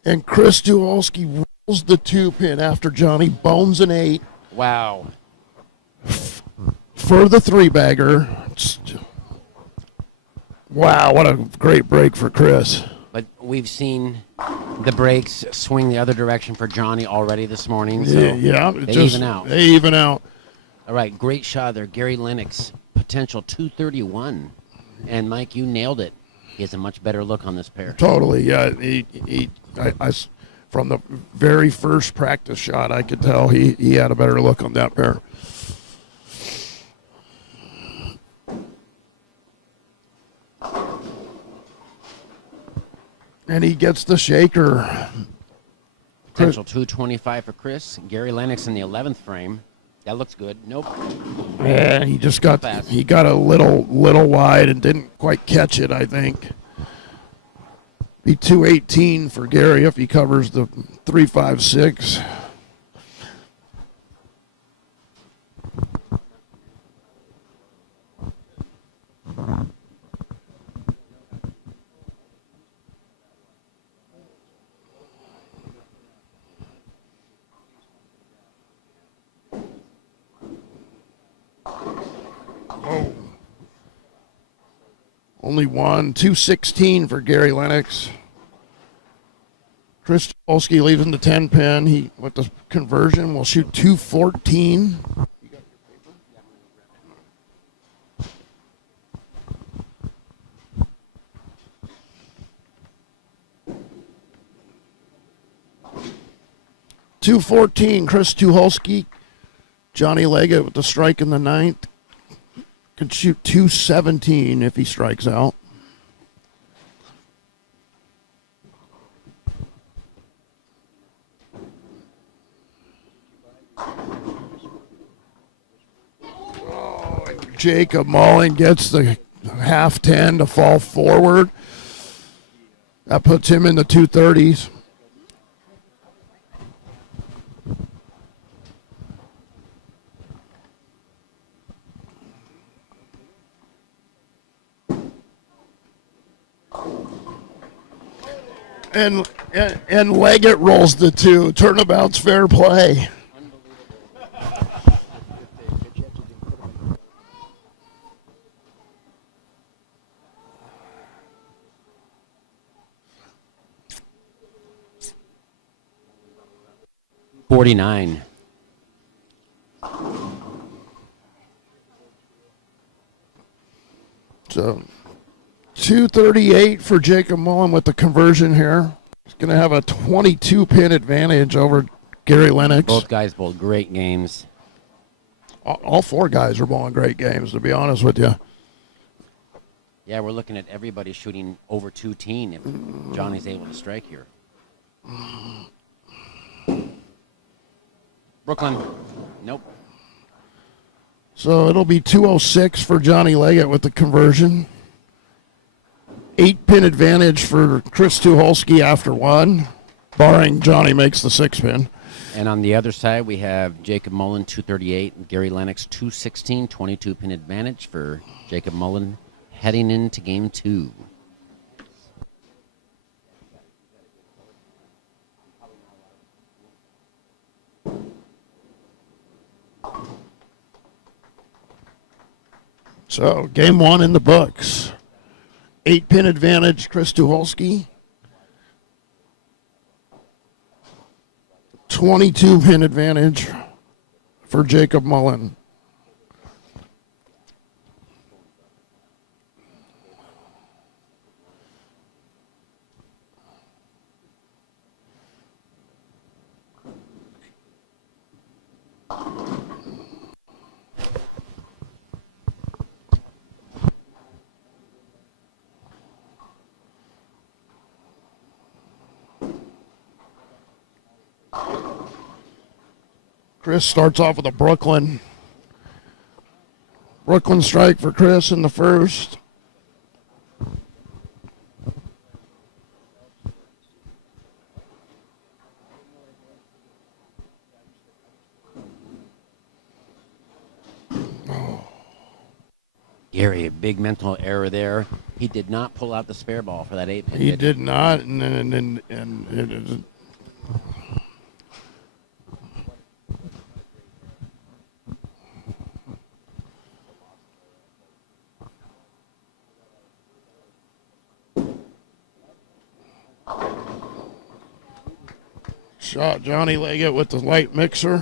And Chris Tucholsky rolls the 2-pin after Johnny bones an 8 Wow. for the 3-bagger. Wow, what a great break for Chris. But we've seen the breaks swing the other direction for Johnny already this morning. So Yeah, they even out. They even out. All right, great shot there. Gary Lennox, potential 231. And Mike, you nailed it. He has a much better look on this pair. Totally, yeah. From the very first practice shot, I could tell he had a better look on that pair. And he gets the shaker. Potential 225 for Chris. Gary Lennox in the 11th frame. That looks good. Nope. Yeah, he just got a little wide and didn't quite catch it, I think. Be 218 for Gary if he covers the 356. Oh. Only one. 216 for Gary Lennox. Chris Tucholsky leaves in the 10-pin. He, with the conversion, will shoot 214. .214, Chris Tucholsky. Johnny Leggett with the strike in the 9th. Could shoot 217 if he strikes out. Jacob Mullen gets the half 10 to fall forward. That puts him in the 230s. And Leggett rolls the 2. Turnabout's fair play. .49. So 238 for Jacob Mullen with the conversion here. He's going to have a 22-pin advantage over Gary Lennox. Both guys bowled great games. All 4 guys are bowling great games, to be honest with you. Yeah, we're looking at everybody shooting over 210 if Johnny's able to strike here. Brooklyn. Nope. So it'll be 206 for Johnny Leggett with the conversion. 8-pin advantage for Chris Tucholsky after 1, barring Johnny makes the 6-pin. And on the other side, we have Jacob Mullen, 238, and Gary Lennox, 216, 22-pin advantage for Jacob Mullen heading into game 2. So game 1 in the books. 8-pin advantage, Chris Tucholsky. 22-pin advantage for Jacob Mullen. Chris starts off with a Brooklyn. Brooklyn strike for Chris in the first. Gary, a big mental error there. He did not pull out the spare ball for that 8-pin. He did not, and it is. Shot Johnny Leggett with the light mixer.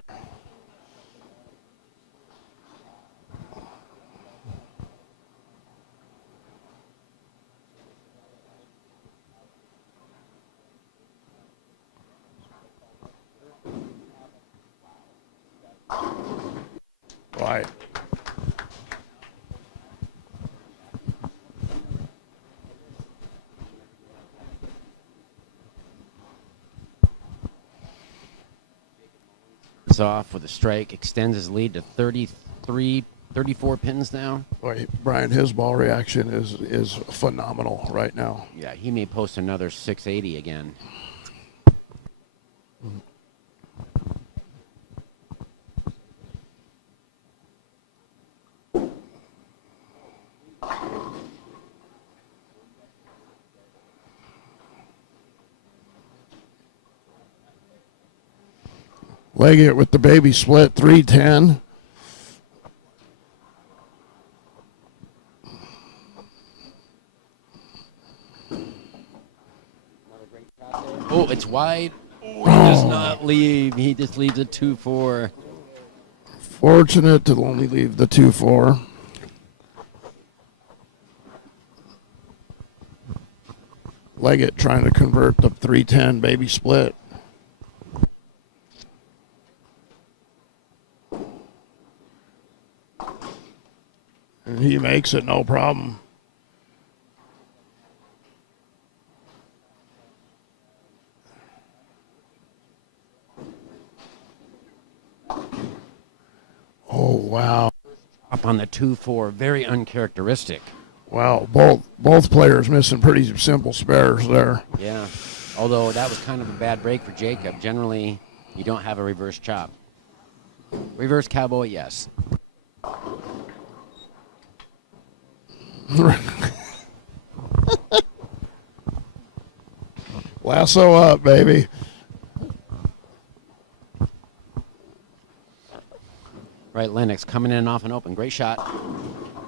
Right. Off with a strike, extends his lead to 34 pins now. Boy, Brian, his ball reaction is phenomenal right now. Yeah, he may post another 680 again. Leggett with the baby split, 310. Oh, it's wide. Oh, he does not leave. He just leaves a 2-4. Fortunate to only leave the 2-4. Leggett trying to convert the 310 baby split. And he makes it no problem. Oh, wow. Up on the 2-4, very uncharacteristic. Wow, both players missing pretty simple spares there. Yeah, although that was kind of a bad break for Jacob. Generally, you don't have a reverse chop. Reverse cowboy, yes. Lasso up, baby. Right, Lennox coming in off an open. Great shot.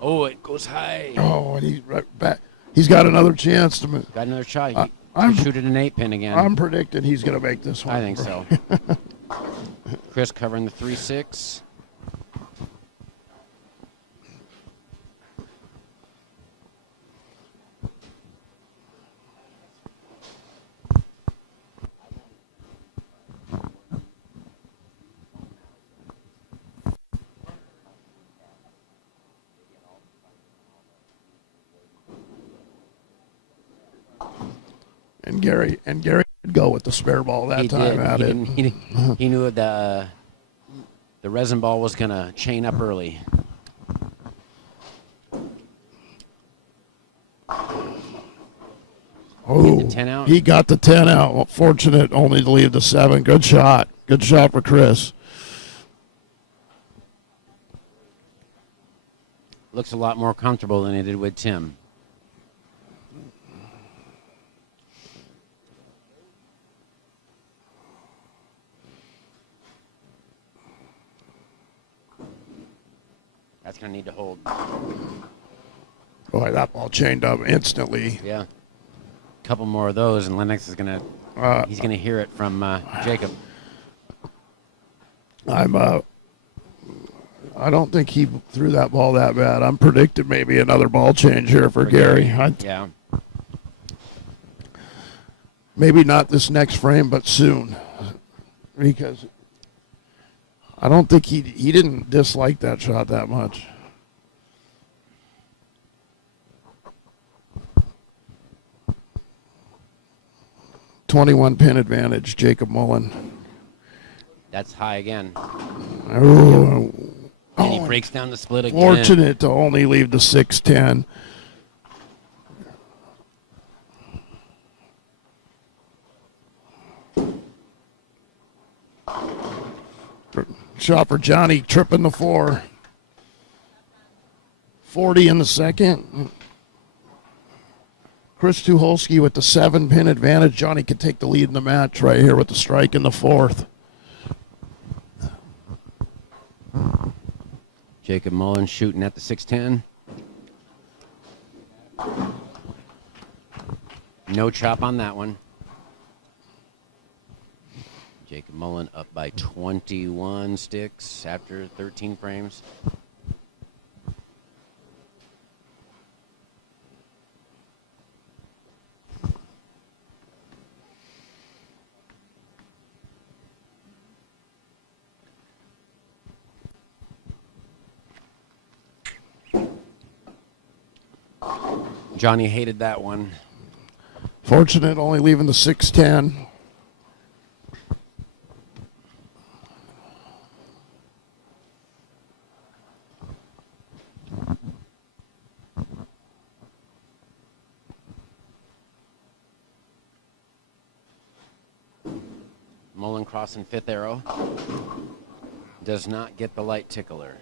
Oh, it goes high. Oh, and he's right back. He's got another chance to move. Got another shot. I'm- Shoot it an 8-pin again. I'm predicting he's going to make this one. I think so. Chris covering the 3-6. And Gary did go with the spare ball that He time did. at He, it. didn't, he knew the resin ball was going to chain up early. Oh, Get the 10 out. he got the 10 out. Fortunate only to leave the 7. Good shot. Good shot for Chris. Looks a lot more comfortable than he did with Tim. That's going to need to hold. Boy, that ball chained up instantly. Yeah. A couple more of those, and Lennox is going to, he's going to hear it from Jacob. I don't think he threw that ball that bad. I'm predicting maybe another ball change here for Gary. Yeah. Maybe not this next frame, but soon. Because I don't think he didn't dislike that shot that much. .21 pin advantage, Jacob Mullen. That's high again. Oh, And he breaks down the split again. fortunate to only leave the 6-10. Shot for Johnny, tripping the 4. 40 in the second. Chris Tucholsky with the 7-pin advantage. Johnny could take the lead in the match right here with the strike in the fourth. Jacob Mullen shooting at the 610. No chop on that one. Jacob Mullen up by 21 sticks after 13 frames. Johnny hated that one. Fortunate only leaving the 610. Mullen crossing fifth arrow. Does not get the light tickler.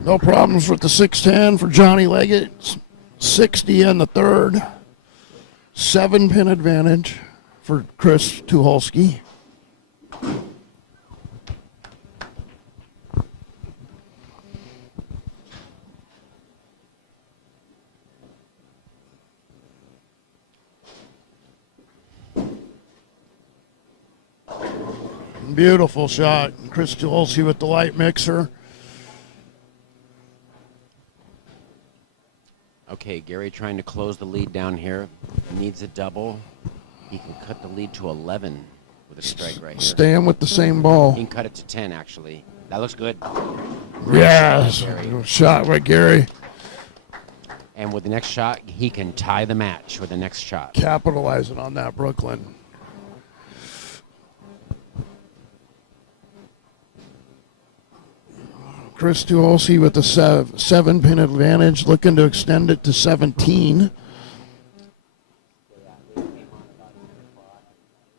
No problems with the 610 for Johnny Leggett. 60 in the third. 7-pin advantage for Chris Tucholsky. Beautiful shot. Chris Tucholsky with the light mixer. Okay, Gary trying to close the lead down here. Needs a double. He can cut the lead to 11 with a strike right here. Staying with the same ball. He can cut it to 10, actually. That looks good. Yes. Gary. Shot by Gary. And with the next shot, he can tie the match with the next shot. Capitalizing on that, Brooklyn. Chris Tucholsky with the 7-pin advantage, looking to extend it to 17.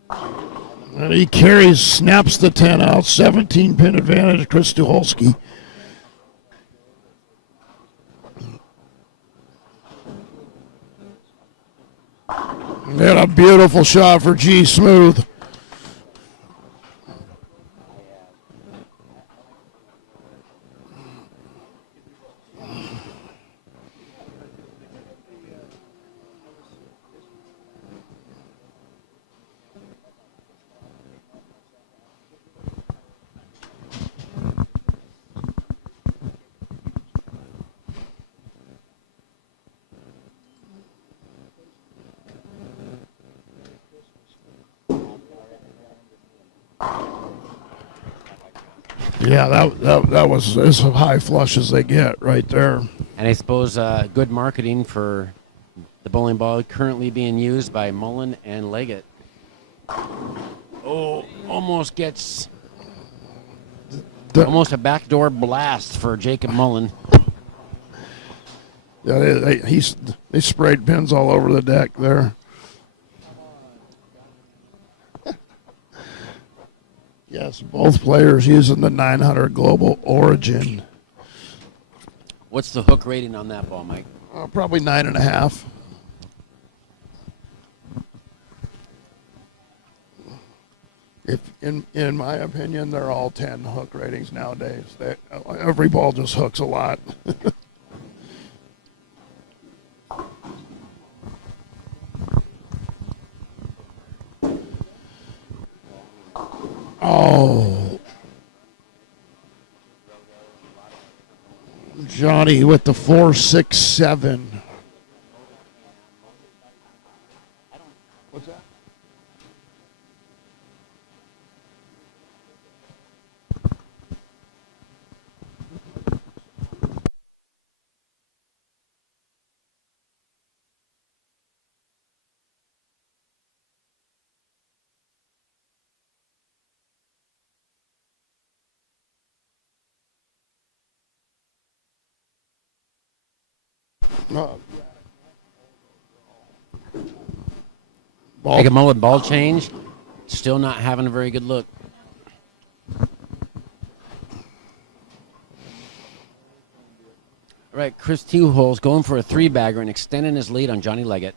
And he carries, snaps the 10 out, 17-pin advantage, Chris Tucholsky. And a beautiful shot for G Smooth. Yeah, that was as high flush as they get right there. And I suppose good marketing for the bowling ball currently being used by Mullen and Leggett. Oh, almost gets almost a backdoor blast for Jacob Mullen. Yeah, they sprayed pins all over the deck there. Yes, both players using the 900 Global Origin. What's the hook rating on that ball, Mike? Probably 9.5. If in my opinion, they're all 10 hook ratings nowadays. Every ball just hooks a lot. Oh, Johnny with the 4.67. What's that? Ball. Jacob Mullen ball change. Still not having a very good look. All right, Chris Two Holes going for a three-bagger and extending his lead on Johnny Leggett.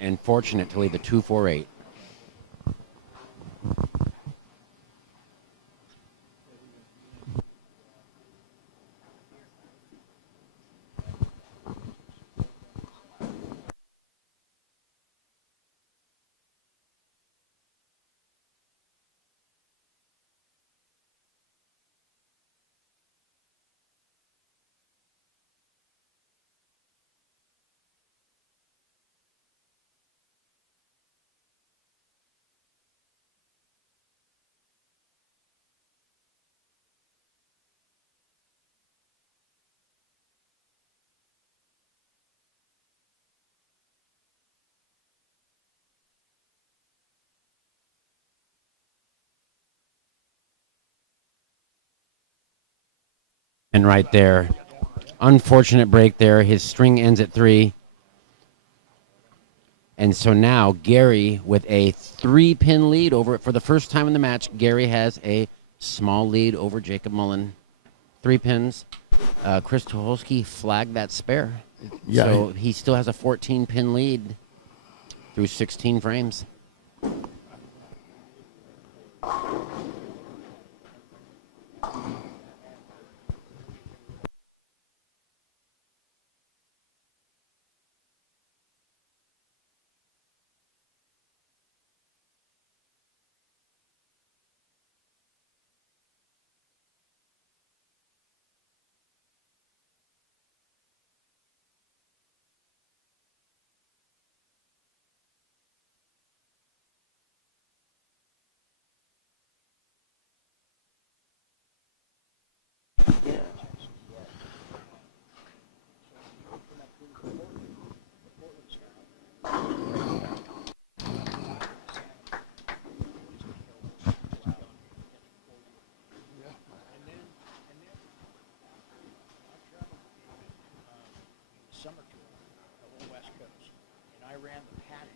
And fortunate to lead the 2-4-8. And right there, unfortunate break there. His string ends at 3. And so now Gary with a 3-pin lead over it. For the first time in the match, Gary has a small lead over Jacob Mullen. 3 pins. Chris Tucholsky flagged that spare. Yeah, So he still has a 14-pin lead through 16 frames. Summer tour, the whole West Coast, and I ran the paddock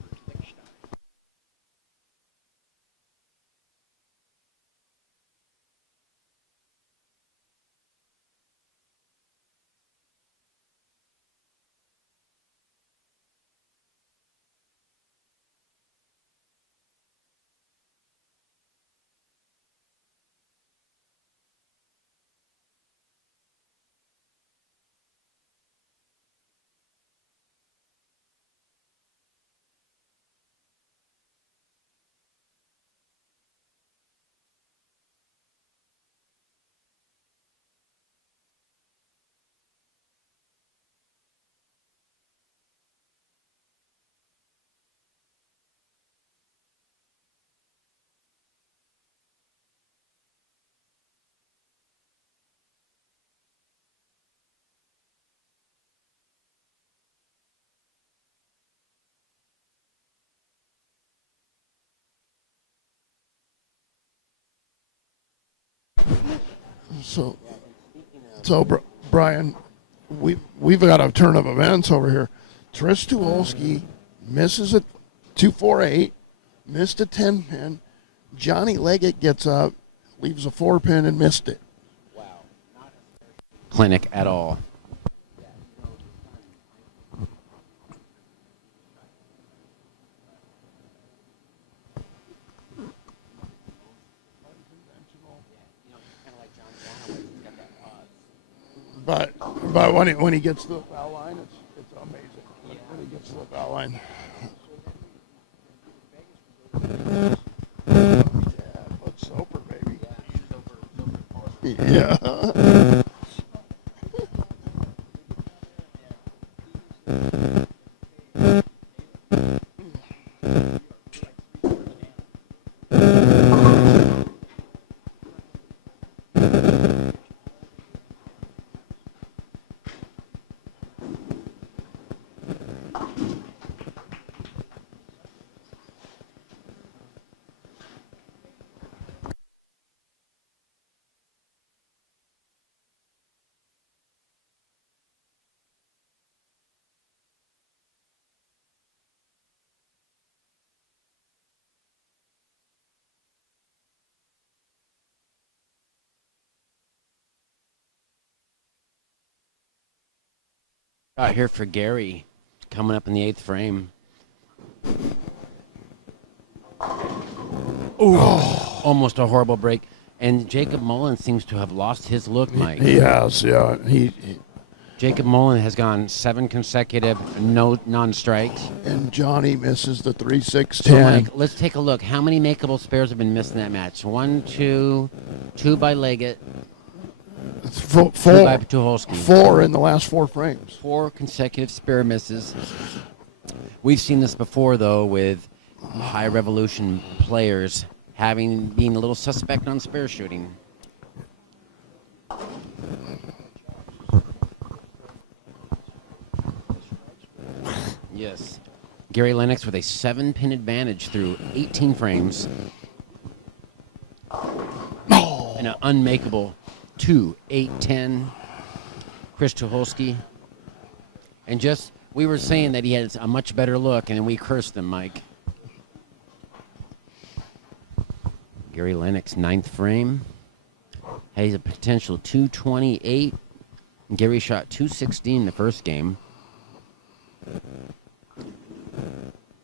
for Liechtenstein. So, Brian, we've got a turn of events over here. Tris Tucholsky misses a 2-4-8, missed a 10-pin. Johnny Leggett gets up, leaves a 4-pin and missed it. Clinic at all. But when he gets to the foul line, it's amazing. When he gets to the foul line. Yeah, but Soper, baby. Yeah. Out here for Gary, coming up in the 8th frame. Ooh, almost a horrible break. And Jacob Mullen seems to have lost his look, Mike. He has, yeah. Jacob Mullen has gone 7 consecutive non-strikes. And Johnny misses the 3-6-10. So, Mike, let's take a look. How many makeable spares have been missed in that match? 1, 2, 2 by Leggett, 2 by Tucholsky. 4 in the last 4 frames. 4 consecutive spare misses. We've seen this before, though, with high revolution players being a little suspect on spare shooting. Yes. Gary Lennox with a 7-pin advantage through 18 frames. And an unmakeable 2, 8, 10. Chris Tucholsky. And we were saying that he has a much better look, and we cursed him, Mike. Gary Lennox, 9th frame. Has a potential 228. Gary shot 216 the first game.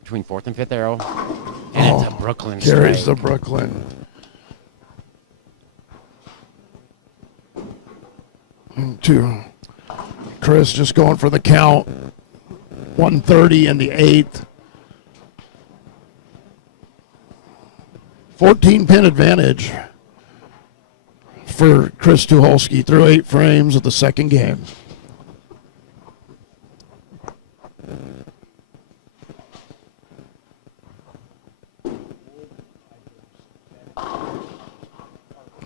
Between 4th and 5th arrow. And it's a Brooklyn Gary's strike. the Brooklyn. Chris just going for the count. 130 in the 8th. 14-pin advantage for Chris Tucholsky through 8 frames of the second game.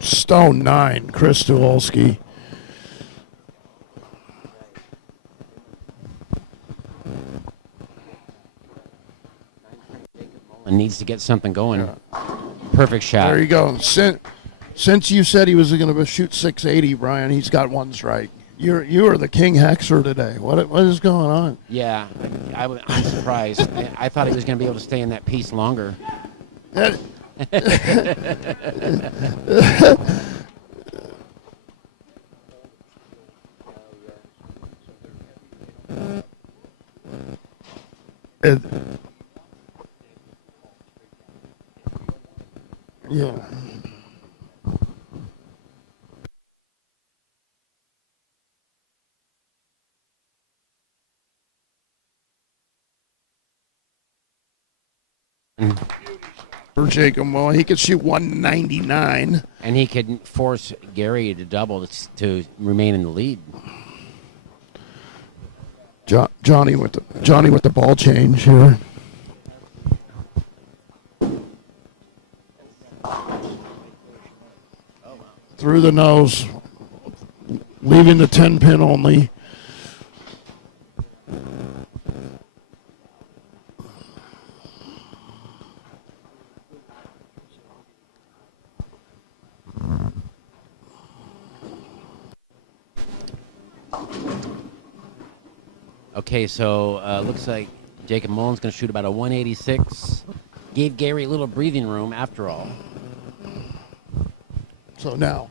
Stone 9, Chris Tucholsky. And needs to get something going. Yeah. Perfect shot. There you go. Since you said he was going to shoot 680, Brian, he's got 1 strike. You are the king hexer today. What is going on? Yeah, I'm surprised. I thought he was going to be able to stay in that piece longer. Yeah. For Jacob, well, he could shoot 199, and he could force Gary to double to remain in the lead. Johnny with the ball change here. Through the nose, leaving the 10-pin only. Okay, so looks like Jacob Mullen's going to shoot about a 186. Gave Gary a little breathing room after all. So now,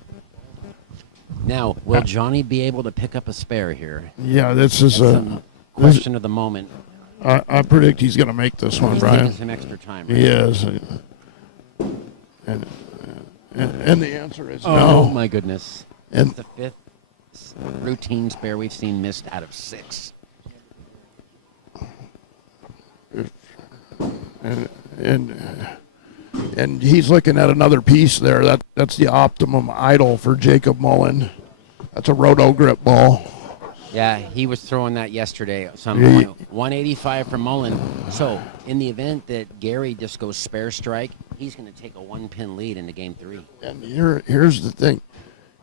will Johnny be able to pick up a spare here? Yeah, this is a question of the moment. I predict he's going to make this one, He's Brian. taking some extra time. Right? He is. And the answer is no. Oh, my goodness. And It's the 5th routine spare we've seen missed out of 6. And he's looking at another piece there. That's the optimum idle for Jacob Mullen. That's a roto grip ball. Yeah, he was throwing that yesterday at some point. 185 for Mullen. So, in the event that Gary just goes spare strike, he's going to take a 1-pin lead into Game 3. And here's the thing.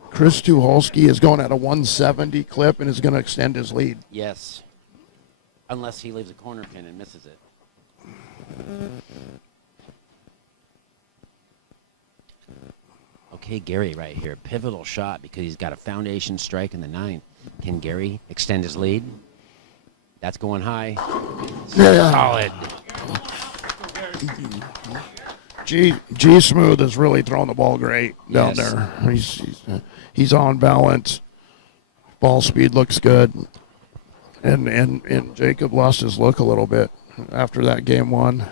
Chris Tucholsky is going at a 170 clip and is going to extend his lead. Yes. Unless he leaves a corner pin and misses it. Okay, Gary right here. Pivotal shot because he's got a foundation strike in the 9th. Can Gary extend his lead? That's going high. Solid. G Smooth is really throwing the ball great down there. He's on balance. Ball speed looks good. and Jacob lost his look a little bit after that game one.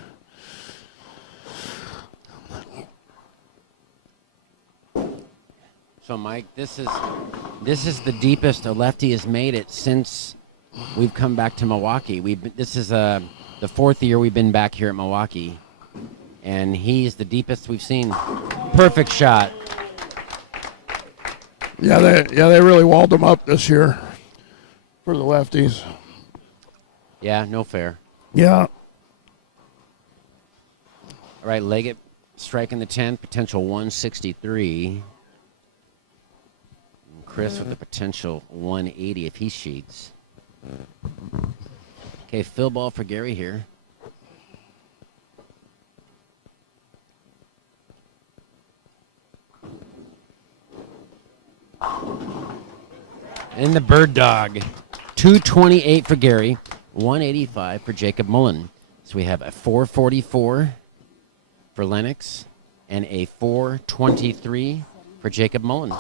So, Mike, this is the deepest a lefty has made it since we've come back to Milwaukee. This is the fourth year we've been back here at Milwaukee, and he's the deepest we've seen. Perfect shot. Yeah, they really walled him up this year for the lefties. Yeah, no fair. Yeah. All right, Leggett striking the 10, potential 163. Chris with the potential 180 if he sheets. Okay, fill ball for Gary here. And the bird dog. 228 for Gary, 185 for Jacob Mullen. So we have a 444 for Lennox and a 423 for Jacob Mullen.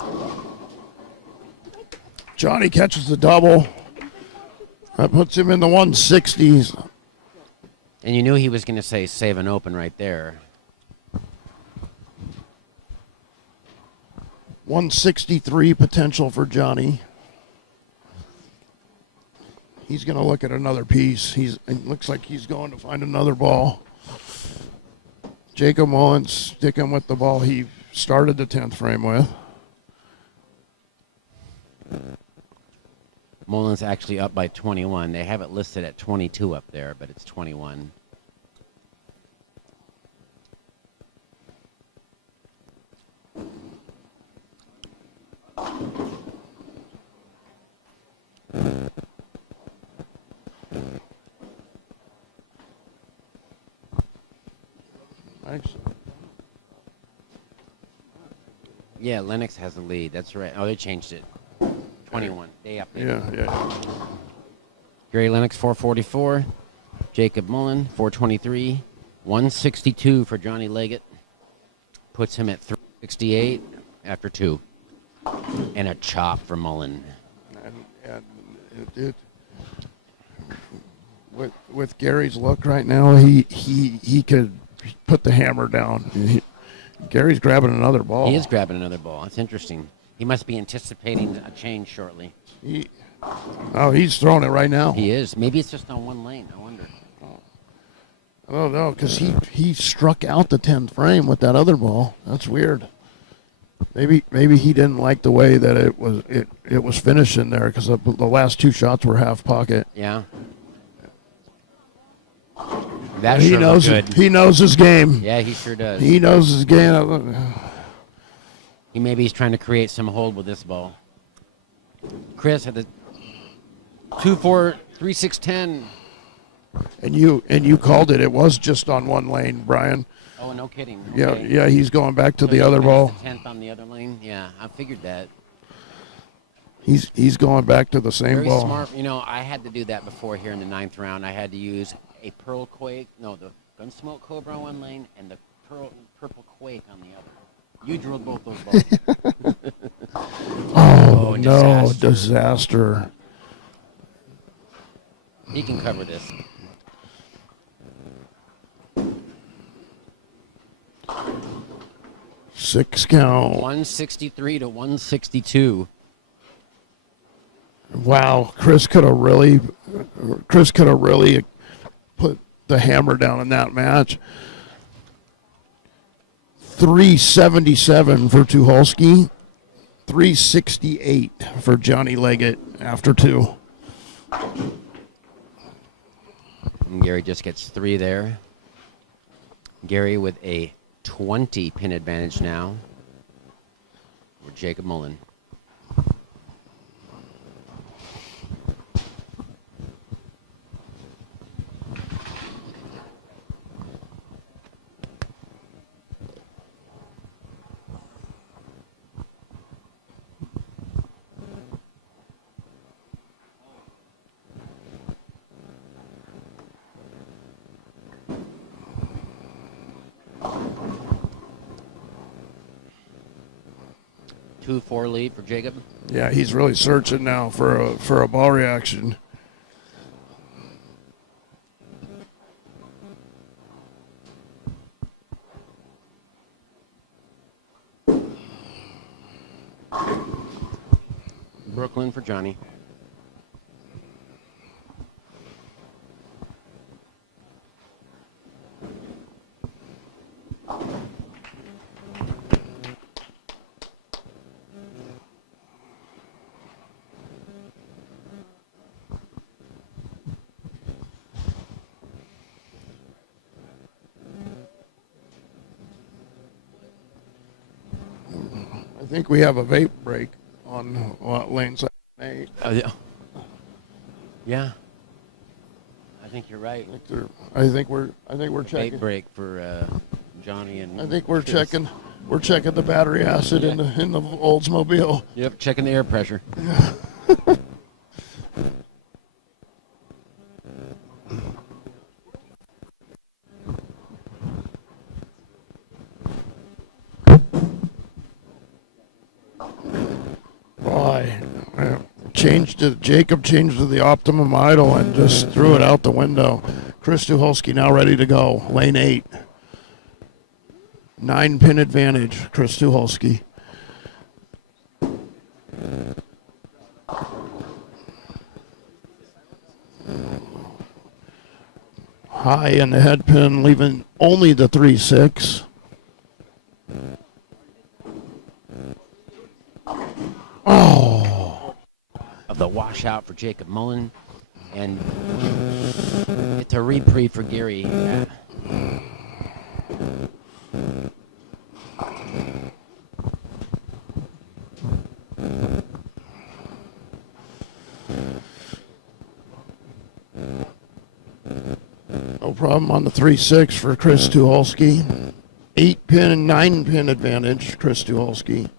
Johnny catches the double. That puts him in the 160s. And you knew he was going to say save an open right there. 163 potential for Johnny. He's going to look at another piece. It looks like he's going to find another ball. Jacob Mullen sticking with the ball he started the 10th frame with. Mullen's actually up by 21. They have it listed at 22 up there, but it's 21. Thanks. Yeah, Lennox has the lead. That's right. Oh, they changed it. 21. They updated. Yeah. Gary Lennox, 444. Jacob Mullen, 423. 162 for Johnny Leggett. Puts him at 368 after two. And a chop for Mullen. And with Gary's look right now, he could put the hammer down. Gary's grabbing another ball. He is grabbing another ball. It's interesting. He must be anticipating a change shortly. He's throwing it right now. He is. Maybe it's just on one lane. I wonder. I don't know, because he struck out the 10th frame with that other ball. That's weird. Maybe he didn't like the way that it was finishing there, because the last two shots were half pocket. Yeah. That he sure knows looked good. He knows his game. Yeah, he sure does. He knows his game. Maybe he's trying to create some hold with this ball. Chris had the 2-4, 3-6-10. And you called it. It was just on one lane, Brian. Oh, no kidding. Okay. Yeah. He's going back to So the other ball. The 10th on the other lane. Yeah, I figured that. He's going back to the same Very ball. smart. You know, I had to do that before here in the 9th round. I had to use a the Gunsmoke Cobra on one lane and the Purple Quake on the other. You drilled both those balls. Oh, no, disaster. He can cover this. Six count. 163 to 162. Wow, Chris could have really put the hammer down in that match. 377 for Tucholsky, 368 for Johnny Leggett after two. And Gary just gets 3 there. Gary with a 20 pin advantage now for Jacob Mullen. Two 4 lead for Jacob. Yeah, he's really searching now for a ball reaction. Brooklyn for Johnny. I think we have a vape break on lane 7-8. Yeah. Yeah. I think you're right. I think we're checking. Vape break for Johnny and. I think we're Chris. checking. We're checking the battery acid in the Oldsmobile. Yep, checking the air pressure. Boy, Jacob changed to the optimum idle and just threw it out the window. Chris Tucholsky now ready to go. Lane 8. 9-pin advantage, Chris Tucholsky. High in the head pin, leaving only the 3-6. Oh. Of the washout for Jacob Mullen. And it's a reprieve for Gary. No problem on the 3-6 for Chris Tucholsky. 8-pin and 9-pin advantage, Chris Tucholsky.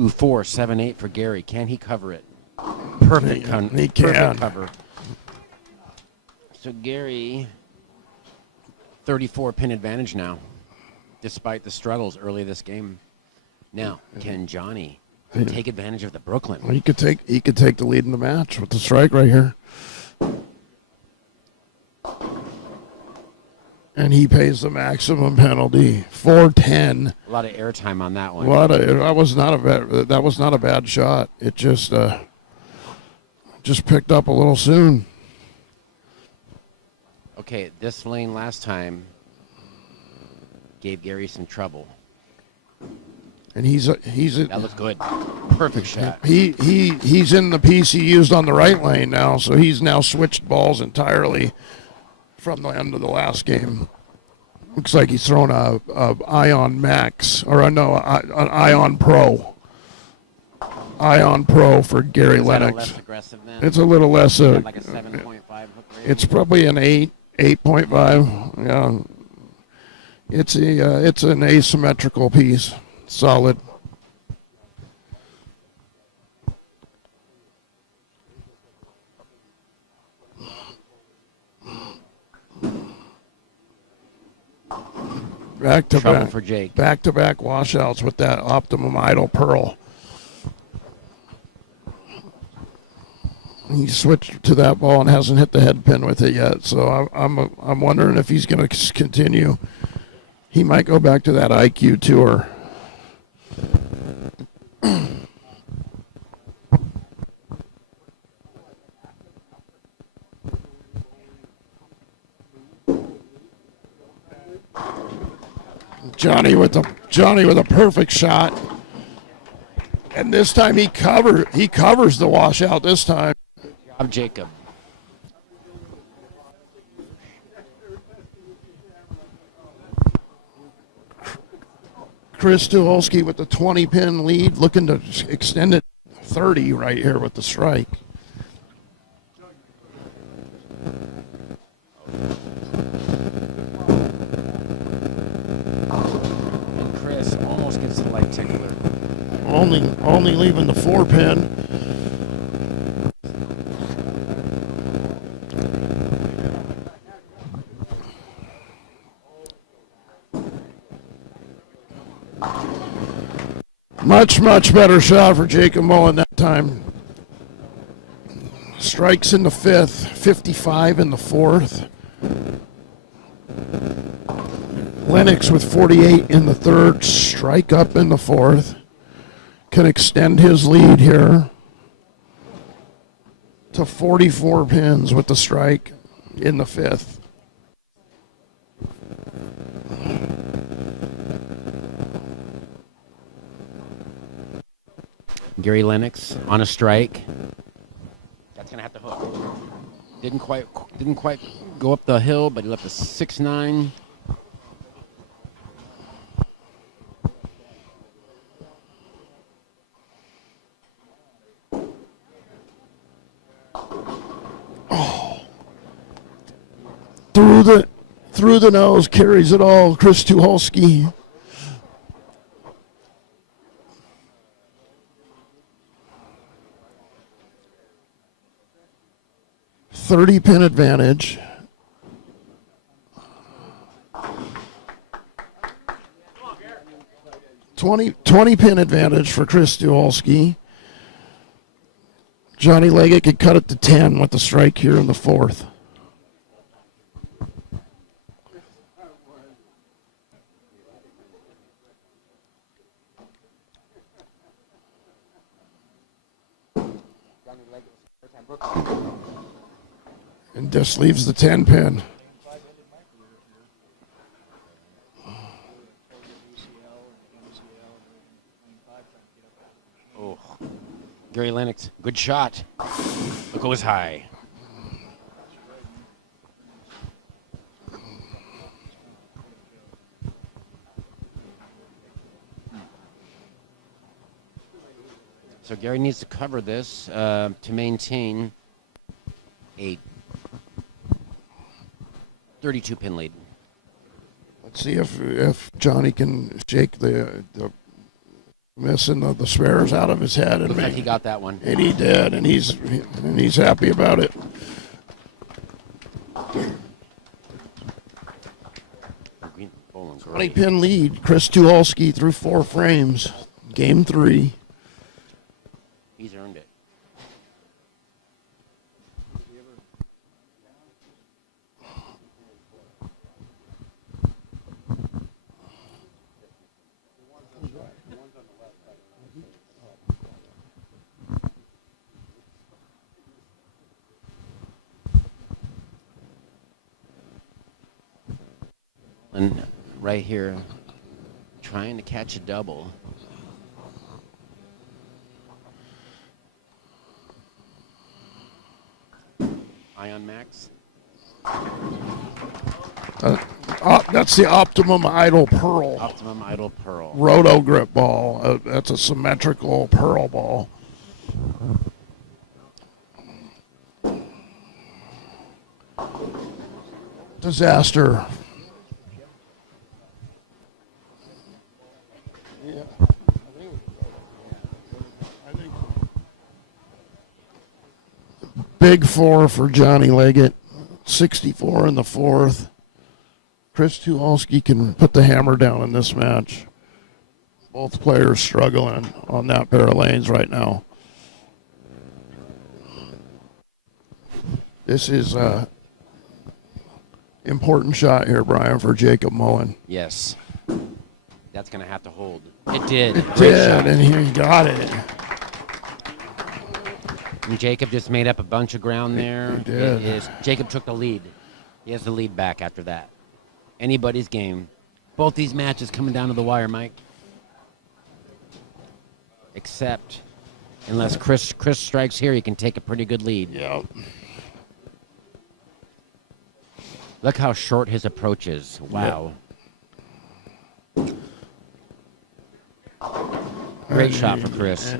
Ooh, 4, 7, 8 for Gary. Can he cover it? Perfect, He can. Perfect cover. So Gary, 34 pin advantage now, despite the struggles early this game. Now, can Johnny take advantage of the Brooklyn? Well, he could take the lead in the match with the strike right here. And he pays the maximum penalty, 410. A lot of airtime on that one. That was not a bad shot. It just picked up a little soon. Okay, this lane last time gave Gary some trouble. And That looks good. Perfect shot. he's in the piece he used on the right lane now, so he's now switched balls entirely from the end of the last game. Looks like he's thrown a Ion Max, or an Ion Pro. Ion Pro for Gary Is that Lennox. less aggressive then? It's a little less. Like a 7.5 hook rating? It's probably an 8.5. Yeah. It's an asymmetrical piece. Solid. Trouble for Jake. Back-to-back washouts with that Optimum Idol Pearl. He switched to that ball and hasn't hit the head pin with it yet. So I'm wondering if he's going to continue. He might go back to that IQ tour. Johnny with a perfect shot. And this time he covers the washout this time. I'm Jacob. Chris Tucholsky with the 20-pin lead, looking to extend it 30 right here with the strike. And Chris almost gets the light tickler. Only leaving the 4 pin. Much better shot for Jacob Mullen that time. Strikes in the 5th, 55 in the 4th. Lennox with 48 in the 3rd, strike up in the 4th. Can extend his lead here to 44 pins with the strike in the 5th. Gary Lennox on a strike. That's gonna have to hook. Didn't quite go up the hill, but he left a 6-9. Through the nose, carries it all. Chris Tucholsky. $30-pin advantage. $20-pin advantage for Chris Tucholsky. Johnny Leggett could cut it to 10 with the strike here in the 4th. And just leaves the 10-pin. Oh, Gary Lennox, good shot. It goes high. So Gary needs to cover this to maintain a 32-pin lead. Let's see if Johnny can shake the missing the spares out of his head. Looks like he got that one. And he did, and he's happy about it. Green, bowling, 20-pin lead. Chris Tucholsky through 4 frames. Game 3. He's earned it. And right here, trying to catch a double. Ion Max. That's the Optimum Idol Pearl. Optimum Idol Pearl. Roto grip ball. That's a symmetrical pearl ball. Disaster. Yeah. I think Big 4 for Johnny Leggett. 64 in the 4th. Chris Tucholsky can put the hammer down in this match. Both players struggling on that pair of lanes right now. This is a important shot here, Brian, for Jacob Mullen. Yes. That's going to have to hold. It did. It Great did, shot. and he got it. And Jacob just made up a bunch of ground there. He did. Jacob took the lead. He has the lead back after that. Anybody's game. Both these matches coming down to the wire, Mike. Except, unless Chris strikes here, he can take a pretty good lead. Yeah. Look how short his approach is. Wow. Great shot for Chris.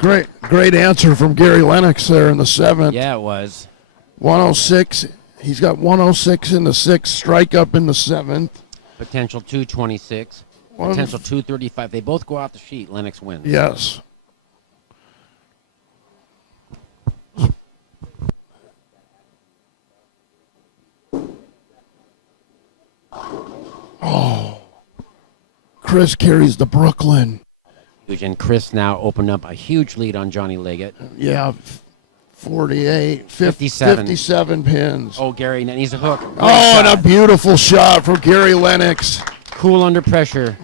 Great answer from Gary Lennox there in the 7th. Yeah, it was. 106. He's got 106 in the 6th, strike up in the 7th. Potential 226. Potential 235. They both go off the sheet. Lennox wins. Yes. Oh. Chris carries the Brooklyn. And Chris now opened up a huge lead on Johnny Leggett. Yeah. 48, 57. 57 pins. Oh, Gary needs a hook. Great And a shot. beautiful shot from Gary Lennox. Cool under pressure.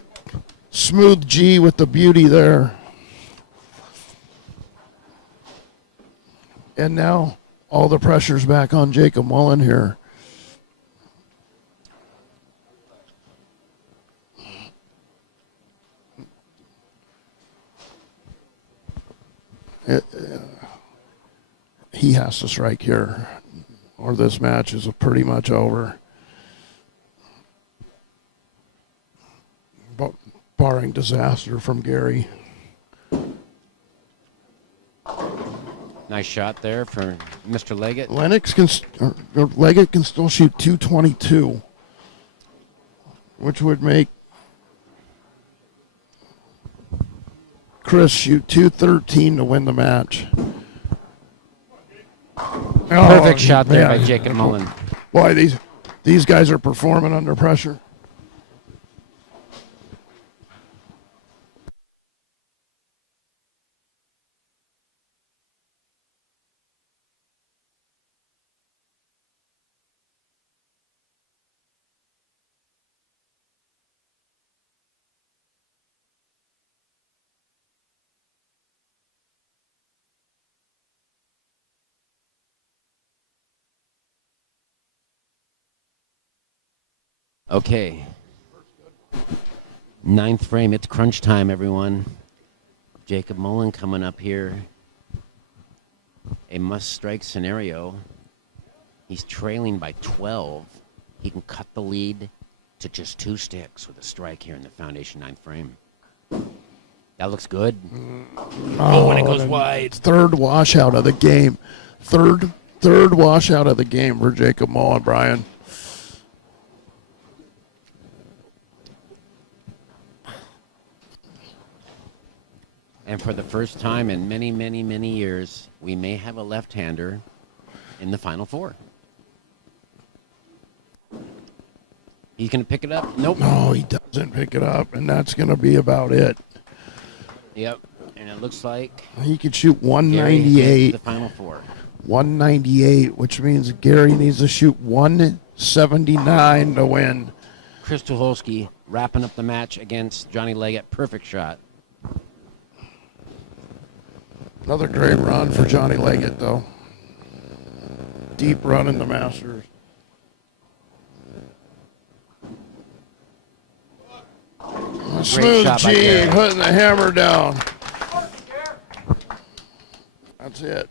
Smooth G with the beauty there. And now all the pressure's back on Jacob Mullen here. He has to strike here, or this match is pretty much over. Barring disaster from Gary. Nice shot there for Mr. Leggett. Leggett can still shoot 222, which would make Chris shoot 213 to win the match. Perfect shot there by man. Jacob Mullen. Boy, these guys are performing under pressure. Okay. 9th frame. It's crunch time, everyone. Jacob Mullen coming up here. A must-strike scenario. He's trailing by 12. He can cut the lead to just 2 sticks with a strike here in the foundation 9th frame. That looks good. Oh, when it goes wide. Third washout of the game. Third washout of the game for Jacob Mullen, Brian. And for the first time in many, many, many years, we may have a left-hander in the Final Four. He's going to pick it up? Nope. No, he doesn't pick it up, and that's going to be about it. Yep. And it looks like He could shoot Gary 198. the Final Four. 198, which means Gary needs to shoot 179 to win. Chris Tucholsky wrapping up the match against Johnny Leggett. Perfect shot. Another great run for Johnny Leggett, though. Deep run in the Masters. Smooth shot by G Gary. putting the hammer down. That's it.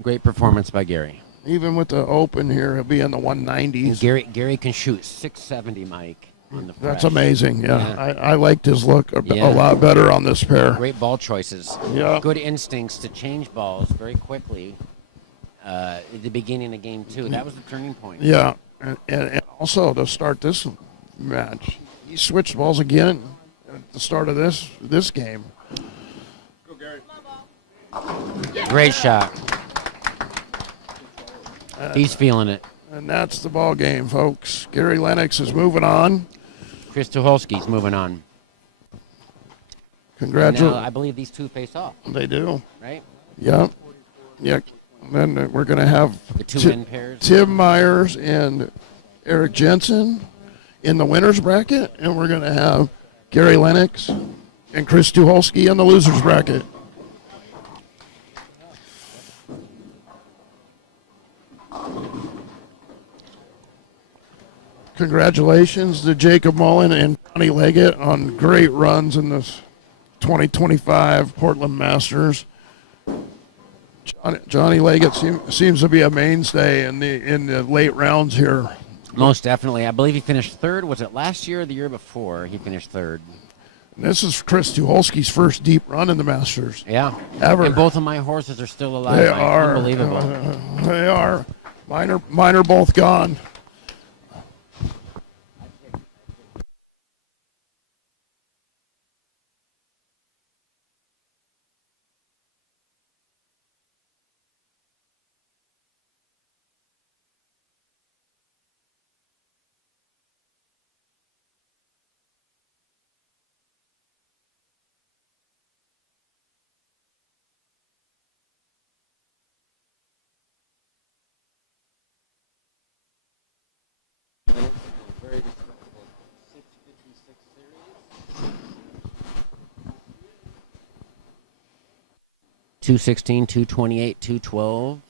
Great performance by Gary. Even with the open here, he'll be in the 190s. Gary can shoot 670, Mike, on the That's fresh. amazing. Yeah, Yeah. I liked his look a Yeah. lot better on this pair. Great ball choices. Yeah. Good instincts to change balls very quickly at the beginning of game 2. That was the turning point. Yeah, and also to start this match, he switched balls again at the start of this game. Go, Gary. Great shot. He's feeling it. And that's the ball game, folks. Gary Lennox is moving on. Chris Tucholsky's moving on. And now Congratulations. I believe these two face off, They do. right? Yeah. Yeah. And then we're going to have The two men pairs. Tim Myers and Eric Jensen in the winner's bracket, and we're going to have Gary Lennox and Chris Tucholsky in the loser's bracket. Congratulations to Jacob Mullen and Johnny Leggett on great runs in this 2025 Portland Masters. Johnny Leggett seems to be a mainstay in the late rounds here. Most definitely. I believe he finished third. Was it last year or the year before he finished third? And this is Chris Tucholsky's first deep run in the Masters. Yeah. Ever. And both of my horses are still alive. They Mike. are. Unbelievable. They are. Mine are both gone. $216, $228, $212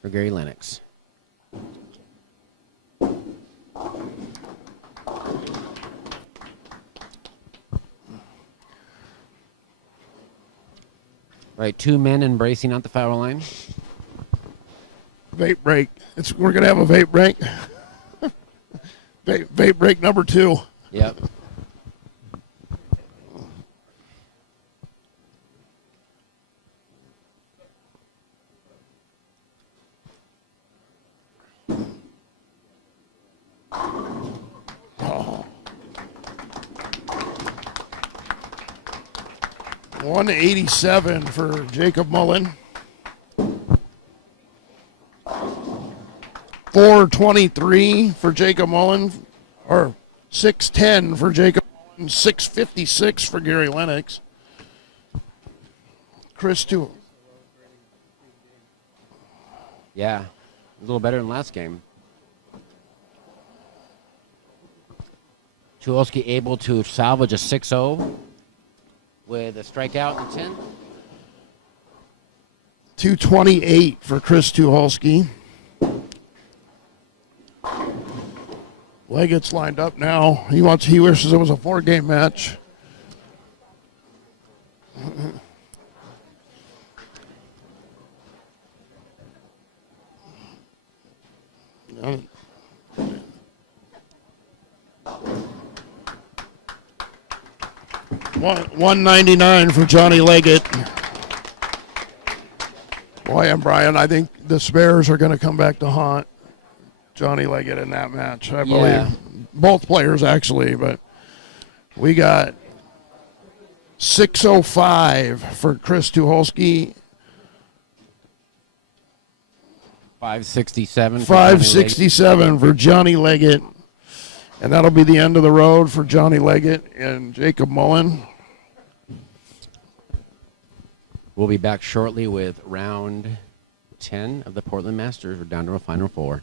for Gary Lennox. Right, 2 men embracing out the foul line. Vape break. We're gonna have a vape break. Vape break number 2. Yep. Oh. 187 for Jacob Mullen. 423 for Jacob Mullen, or 610 for Jacob Mullen, 656 for Gary Lennox. Chris too. Yeah, a little better than last game. Tucholsky able to salvage a 6-0 with a strikeout in 10. 228 for Chris Tucholsky. Leggett's lined up now. He wishes it was a 4-game match. $199 for Johnny Leggett. Boy, and Brian, I think the Spares are going to come back to haunt Johnny Leggett in that match, I believe. Yeah. Both players, actually, but we got 605 for Chris Tucholsky, 567. 567 for Johnny Leggett, and that'll be the end of the road for Johnny Leggett and Jacob Mullen. We'll be back shortly with round 10 of the Portland Masters. We're down to a final 4.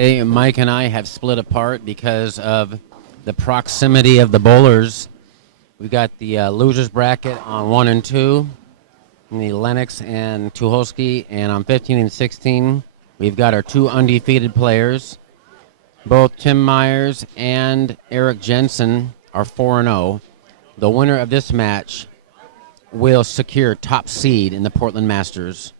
Hey, Mike and I have split apart because of the proximity of the bowlers. We've got the losers bracket on 1 and 2, the Lennox and Tucholsky, and on 15 and 16, we've got our two undefeated players. Both Tim Myers and Eric Jensen are 4 and 0. The winner of this match will secure top seed in the Portland Masters.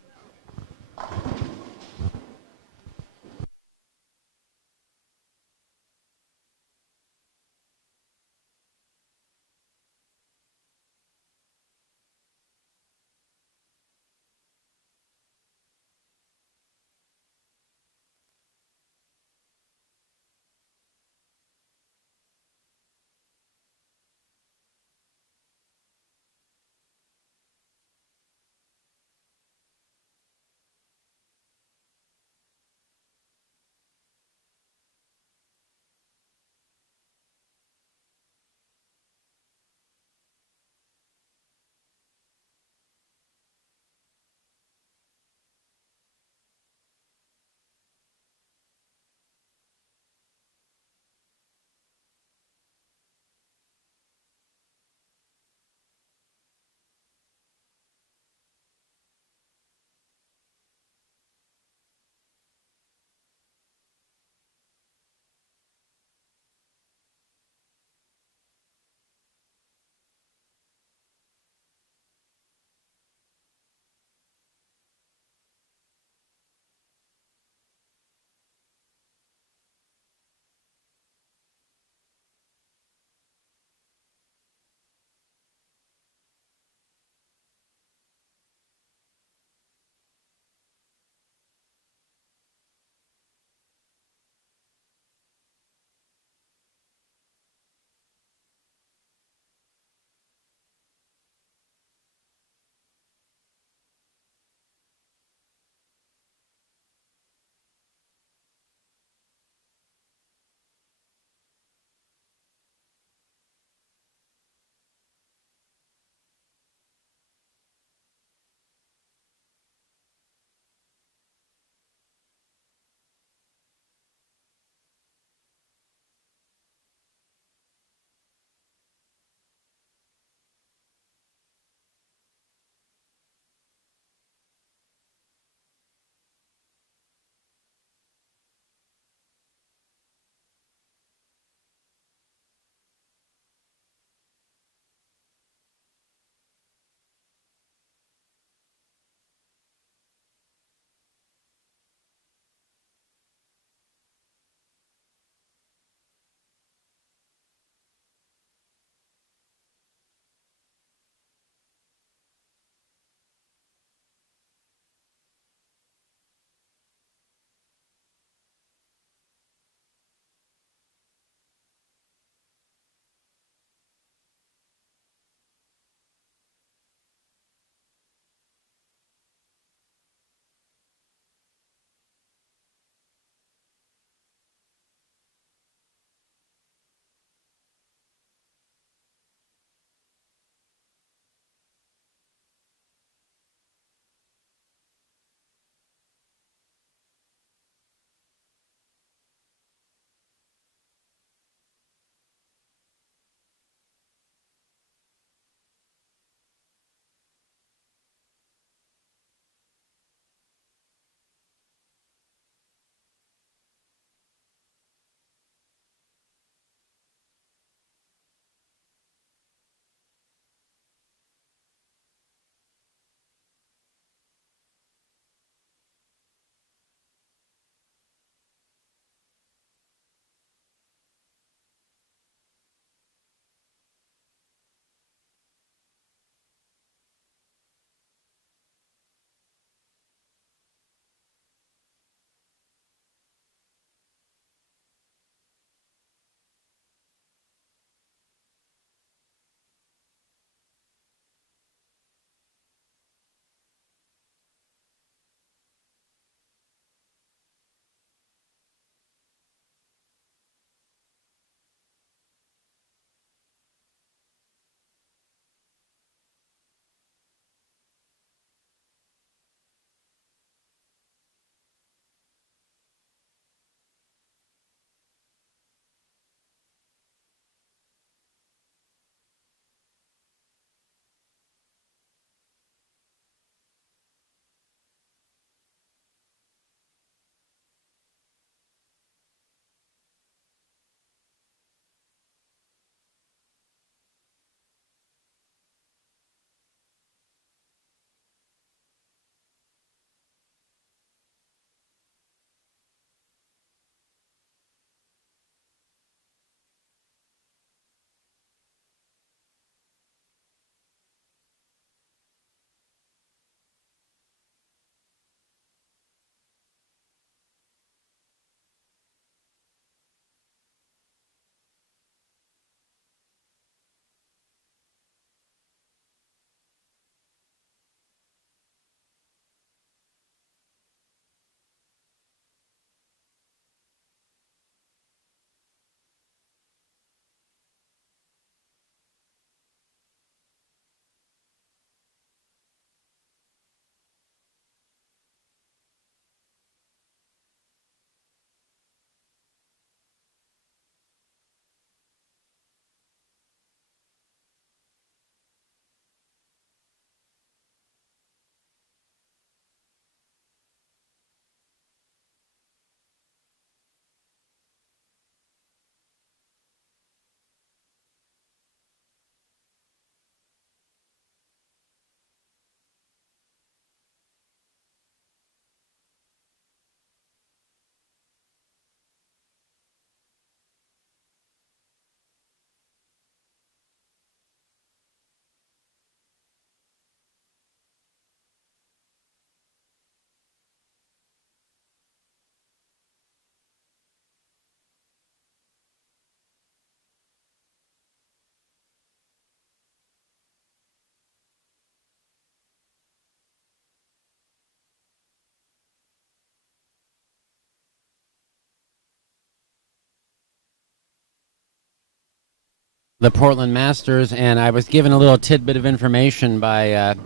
the Portland Masters, and I was given a little tidbit of information by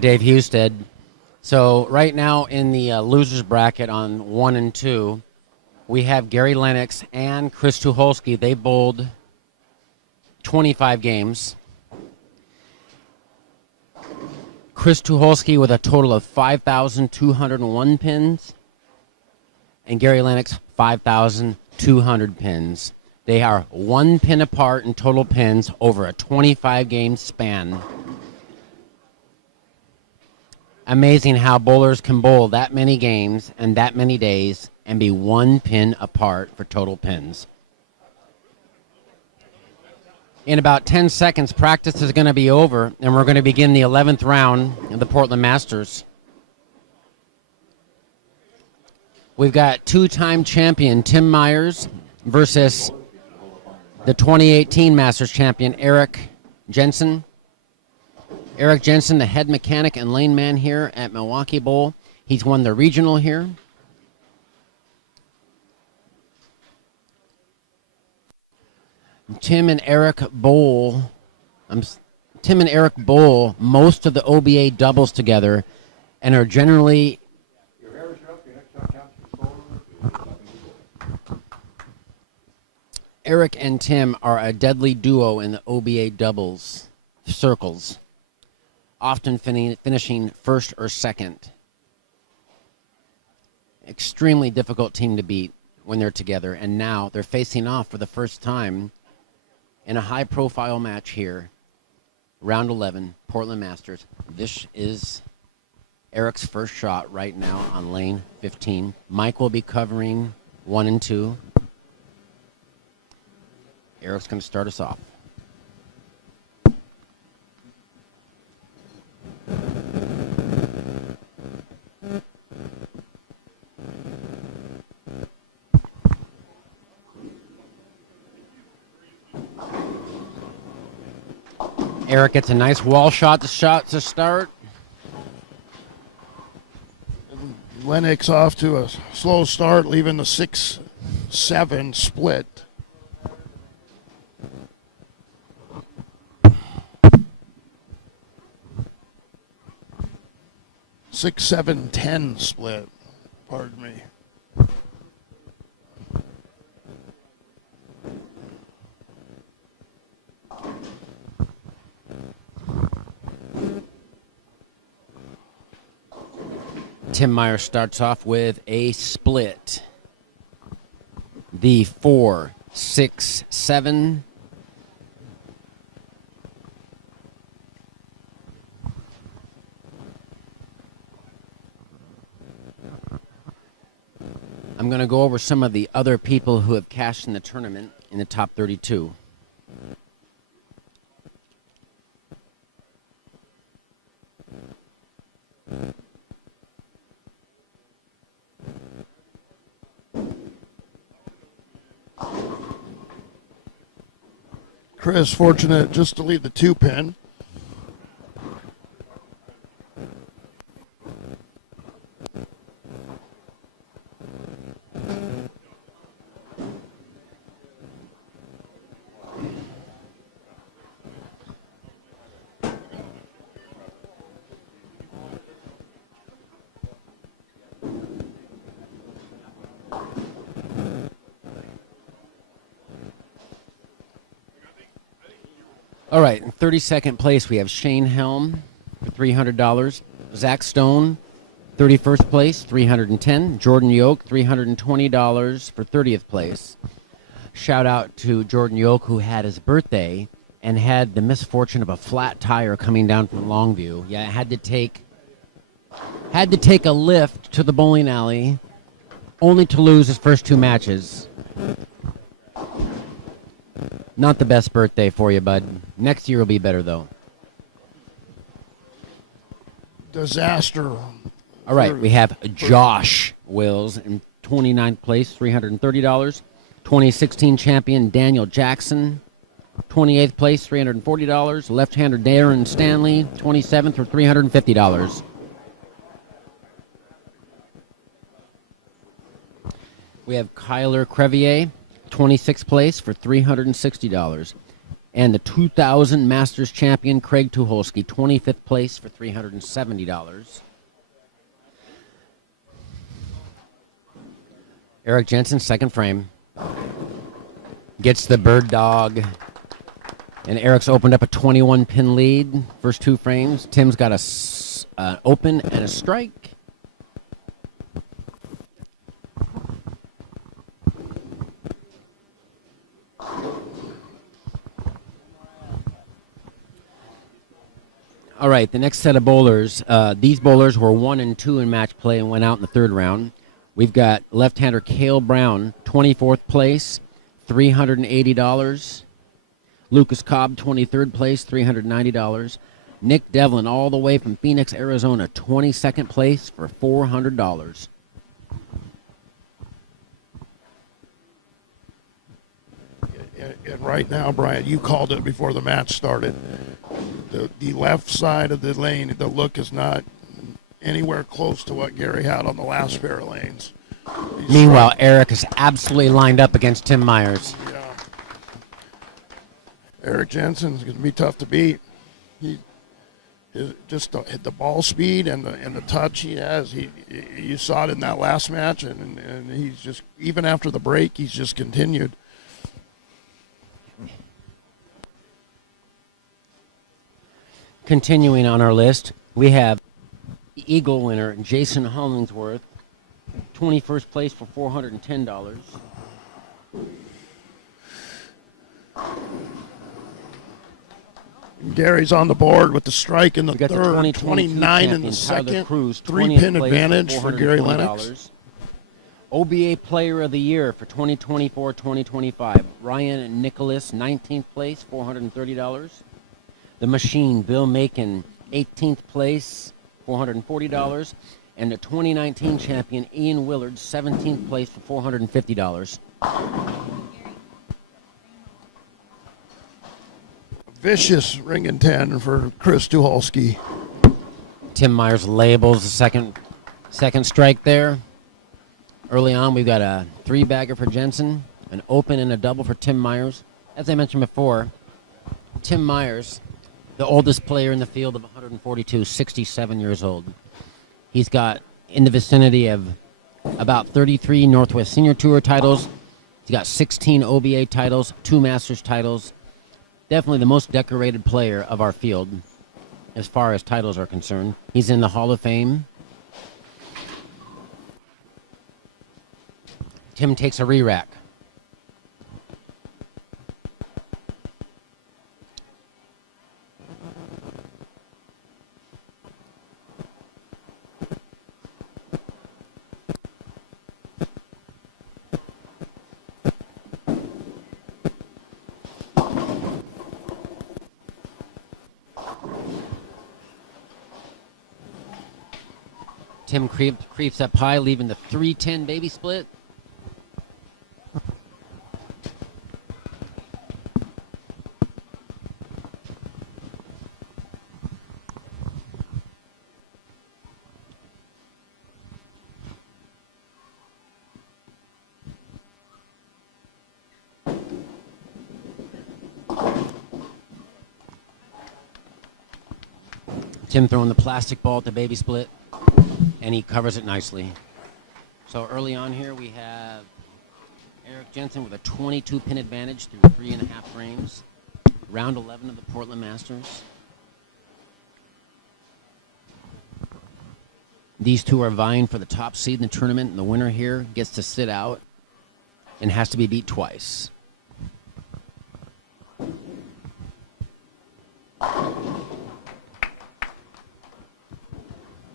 Dave Husted. So right now in the losers bracket on 1 and 2, we have Gary Lennox and Chris Tucholsky. They bowled 25 games. Chris Tucholsky with a total of 5,201 pins, and Gary Lennox 5,200 pins. They are 1 pin apart in total pins over a 25-game span. Amazing how bowlers can bowl that many games and that many days and be 1 pin apart for total pins. In about 10 seconds, practice is going to be over, and we're going to begin the 11th round of the Portland Masters. We've got 2-time champion Tim Myers versus the 2018 Masters champion Eric Jensen. Eric Jensen, the head mechanic and lane man here at Milwaukee Bowl. He's won the regional here. Tim and Eric bowl most of the OBA doubles together and are generally Eric and Tim are a deadly duo in the OBA doubles circles, often finishing first or second. Extremely difficult team to beat when they're together, and now they're facing off for the first time in a high-profile match here, round 11, Portland Masters. This is Eric's first shot right now on lane 15. Mike will be covering 1 and 2. Eric's going to start us off. Eric gets a nice wall shot to start. Lennox off to a slow start, leaving the 6-7 split. Six, 7, 10 split. Pardon me. Tim Meyer starts off with a split. The 4, 6, 7. I'm going to go over some of the other people who have cashed in the tournament in the top 32. Chris fortunate just to leave the 2-pin. All right, in 32nd place, we have Shane Helm for $300. Zach Stone, 31st place, $310. Jordan Yoke, $320 for 30th place. Shout out to Jordan Yoke, who had his birthday and had the misfortune of a flat tire coming down from Longview. Yeah, had to take a lift to the bowling alley, only to lose his first 2 matches. Not the best birthday for you, bud. Next year will be better, though. Disaster. All right, we have Josh Wills in 29th place, $330. 2016 champion Daniel Jackson, 28th place, $340. Left-hander Darren Stanley, 27th for $350. We have Kyler Crevier, 26th place for $360. And the 2000 Masters champion, Craig Tucholsky, 25th place for $370. Eric Jensen, second frame. Gets the bird dog. And Eric's opened up a 21-pin lead. First two frames. Tim's got an open and a strike. All right, the next set of bowlers. These bowlers were 1 and 2 in match play and went out in the third round. We've got left-hander Cale Brown, 24th place, $380. Lucas Cobb, 23rd place, $390. Nick Devlin, all the way from Phoenix, Arizona, 22nd place for $400. And right now, Brian, you called it before the match started. The left side of the lane, the look is not anywhere close to what Gary had on the last pair of lanes. Meanwhile, Eric is absolutely lined up against Tim Myers. Yeah. Eric Jensen's going to be tough to beat. Just the ball speed and the touch he has. You saw it in that last match, and he's just, even after the break, he's just continued. Continuing on our list, we have Eagle winner Jason Hollingsworth, 21st place for $410. Gary's on the board with the strike in the We got the third, 2022 29 in the champion, Tyler second, Cruz, 3-pin 20th place advantage for for Gary $420. Lennox. OBA Player of the Year for 2024-2025, Ryan Nicholas, 19th place, $430. The Machine, Bill Macon, 18th place, $440. And the 2019 champion, Ian Willard, 17th place for $450. Vicious ring and 10 for Chris Tucholsky. Tim Myers labels the second strike there. Early on, we've got a 3-bagger for Jensen, an open and a double for Tim Myers. As I mentioned before, Tim Myers, the oldest player in the field of 142, 67 years old. He's got in the vicinity of about 33 Northwest Senior Tour titles. He's got 16 OBA titles, 2 Masters titles. Definitely the most decorated player of our field as far as titles are concerned. He's in the Hall of Fame. Tim takes a re-rack. Tim creeps up high, leaving the 310 baby split. Tim throwing the plastic ball at the baby split, and he covers it nicely. So early on here, we have Eric Jensen with a 22-pin advantage through 3.5 frames. Round 11 of the Portland Masters. These two are vying for the top seed in the tournament, and the winner here gets to sit out and has to be beat twice.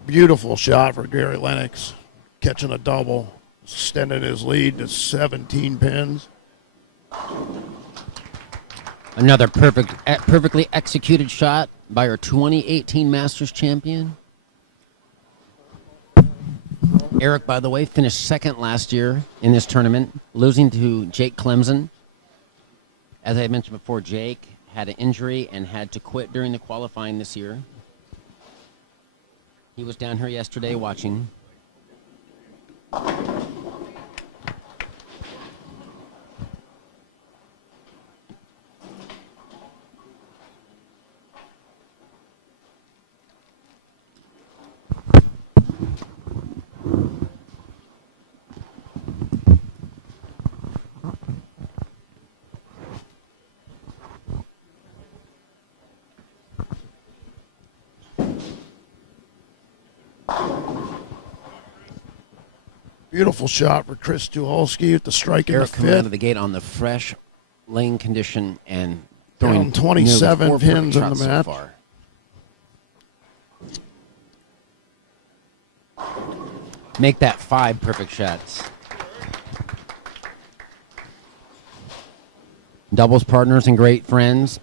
Beautiful shot for Gary Lennox, catching a double, extending his lead to 17 pins. Another perfectly executed shot by our 2018 Masters champion. Eric, by the way, finished second last year in this tournament, losing to Jake Clemson. As I mentioned before, Jake had an injury and had to quit during the qualifying this year. He was down here yesterday watching. Beautiful shot for Chris Tucholsky with the strike in the Eric coming out of fifth. the gate on the fresh lane condition and Down throwing 27 nearly 4 perfect pins in the shots so match. far. Make that 5 perfect shots. Doubles partners and great friends.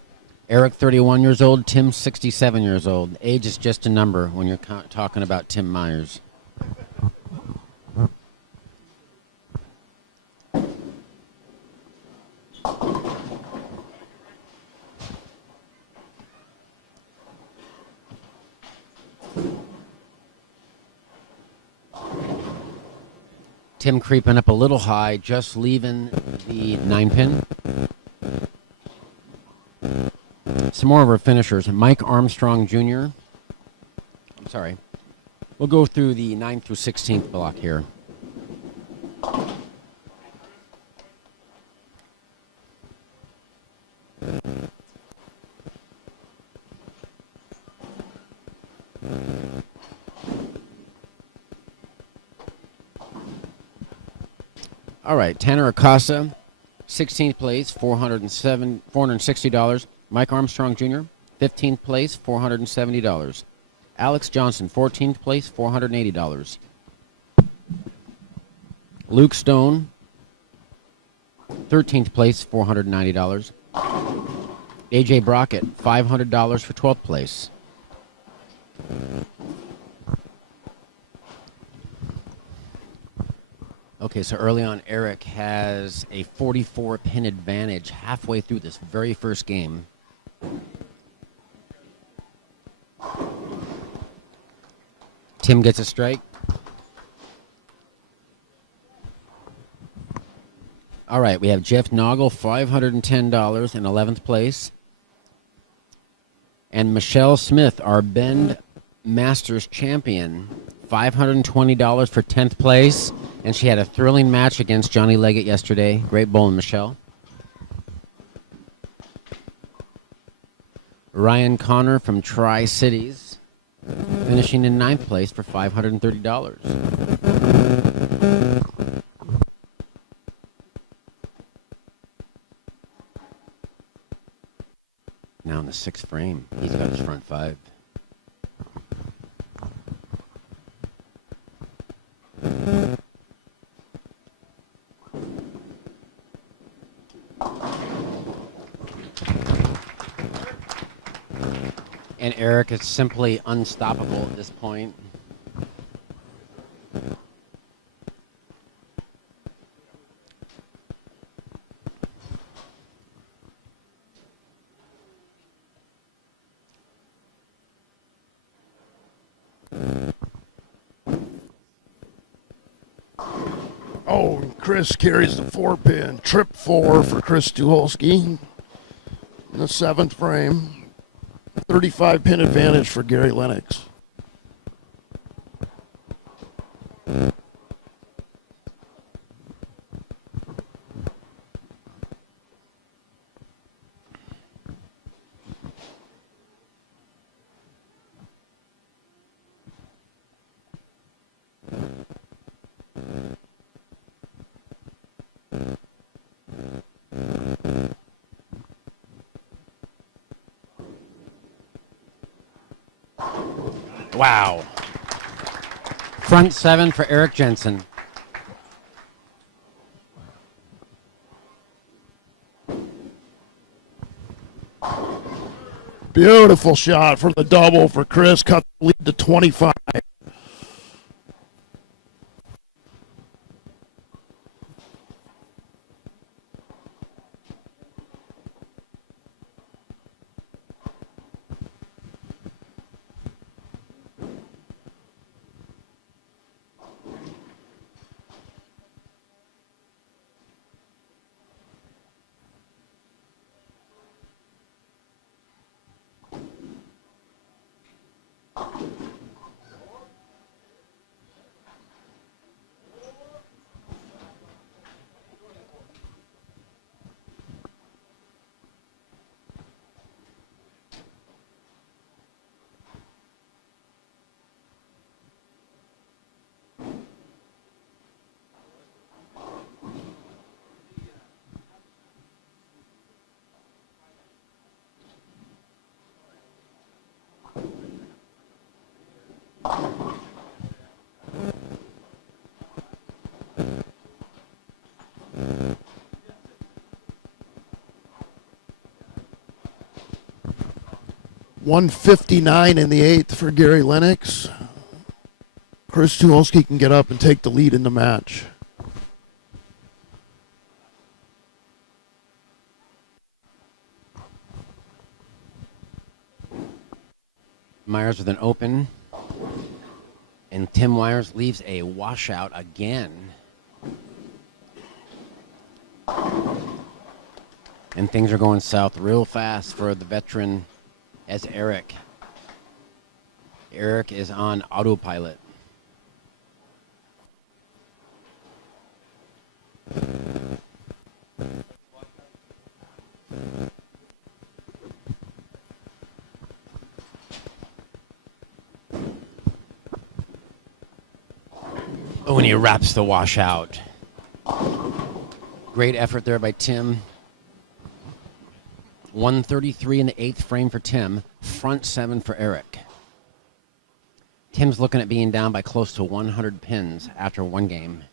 Eric, 31 years old. Tim, 67 years old. Age is just a number when you're talking about Tim Myers. Tim creeping up a little high, just leaving the 9-pin. Some more of our finishers. Mike Armstrong Jr. I'm sorry. We'll go through the 9th through 16th block here. All right, Tanner Acosta, 16th place, $460. Mike Armstrong Jr., 15th place, $470. Alex Johnson, 14th place, $480. Luke Stone, 13th place, $490. AJ Brockett, $500 for 12th place. Okay, so early on, Eric has a 44-pin advantage halfway through this very first game. Tim gets a strike. All right, we have Jeff Noggle, $510 in 11th place. And Michelle Smith, our Bend Masters champion, $520 for 10th place. And she had a thrilling match against Johnny Leggett yesterday. Great bowling, Michelle. Ryan Connor from Tri-Cities, finishing in 9th place for $530. Now in the 6th frame, he's got his front 5. And Eric is simply unstoppable at this point. Oh, and Chris carries the 4-pin. Trip 4 for Chris Tucholsky in the 7th frame. 35-pin advantage for Gary Lennox. Wow. Front 7 for Eric Jensen. Beautiful shot for the double for Chris. Cut the lead to 25. 159 in the 8th for Gary Lennox. Chris Tucholsky can get up and take the lead in the match. Myers with an open. And Tim Myers leaves a washout again. And things are going south real fast for the veteran as Eric. Eric is on autopilot. Oh, and he wraps the washout. Great effort there by Tim. 133 in the 8th frame for Tim. Front 7 for Eric. Tim's looking at being down by close to 100 pins after one game.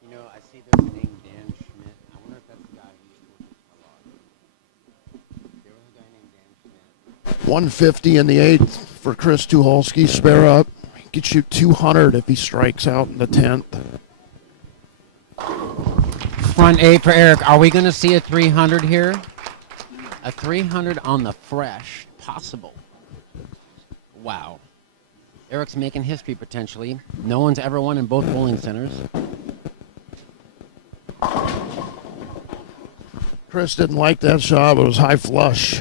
You know, I see there's a name Dan Schmidt. I wonder if that's the guy who used to work with a lot. There was a guy named Dan Schmidt. 150 in the 8th for Chris Tucholsky. Spare up. He could shoot 200 if he strikes out in the 10th. Front 8 for Eric. Are we going to see a 300 here? A 300 on the fresh. Possible. Wow. Eric's making history potentially. No one's ever won in both bowling centers. Chris didn't like that shot, but it was high flush.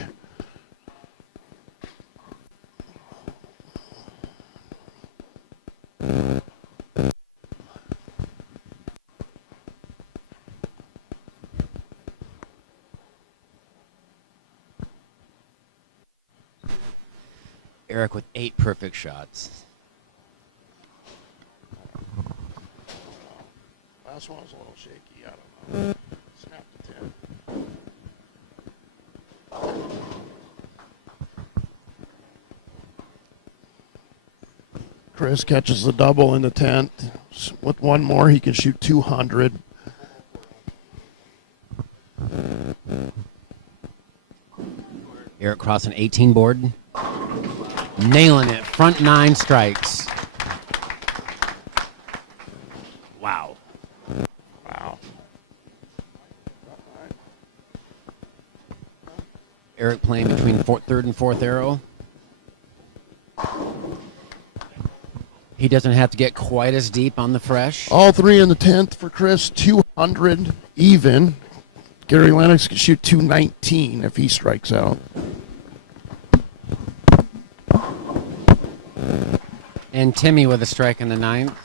Eric with 8 perfect shots. Last one was a little shaky. I don't know. Snap the 10. Chris catches the double in the 10th. With one more, he can shoot 200. Eric crossing 18 board. Nailing it. Front 9 strikes. Wow. Wow. Eric playing between 3rd and 4th arrow. He doesn't have to get quite as deep on the fresh. All 3 in the 10th for Chris. 200 even. Gary Lennox can shoot 219 if he strikes out. And Timmy with a strike in the 9th.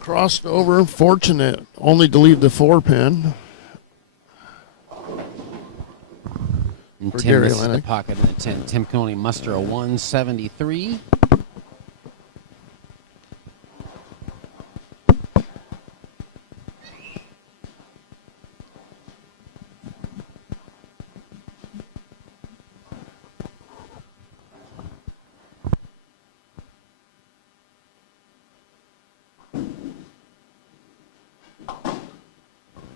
Crossed over, fortunate, only to leave the 4-pin. And For Tim Gary misses the Lennox. pocket in the 10th. Tim can only muster a 173.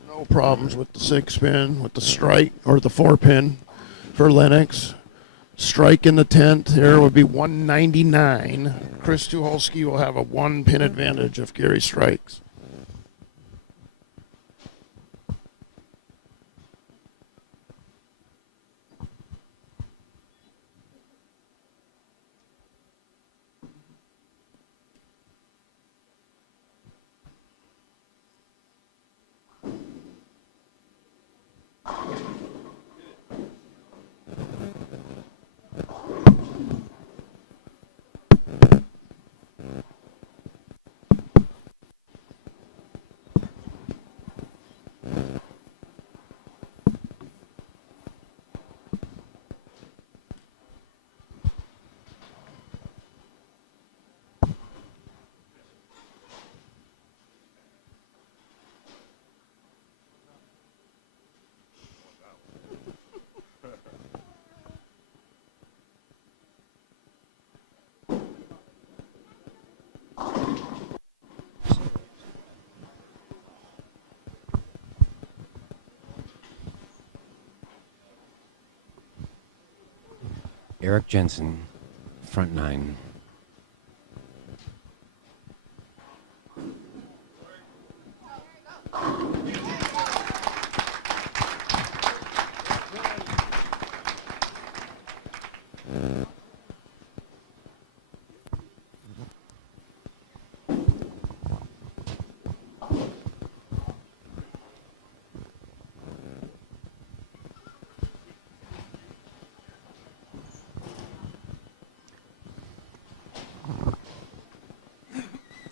No problems with the 6-pin, with the strike, or the 4-pin for Lennox. Strike in the 10th there would be 199. Chris Tucholsky will have a 1-pin advantage if Gary strikes. Eric Jensen, front 9.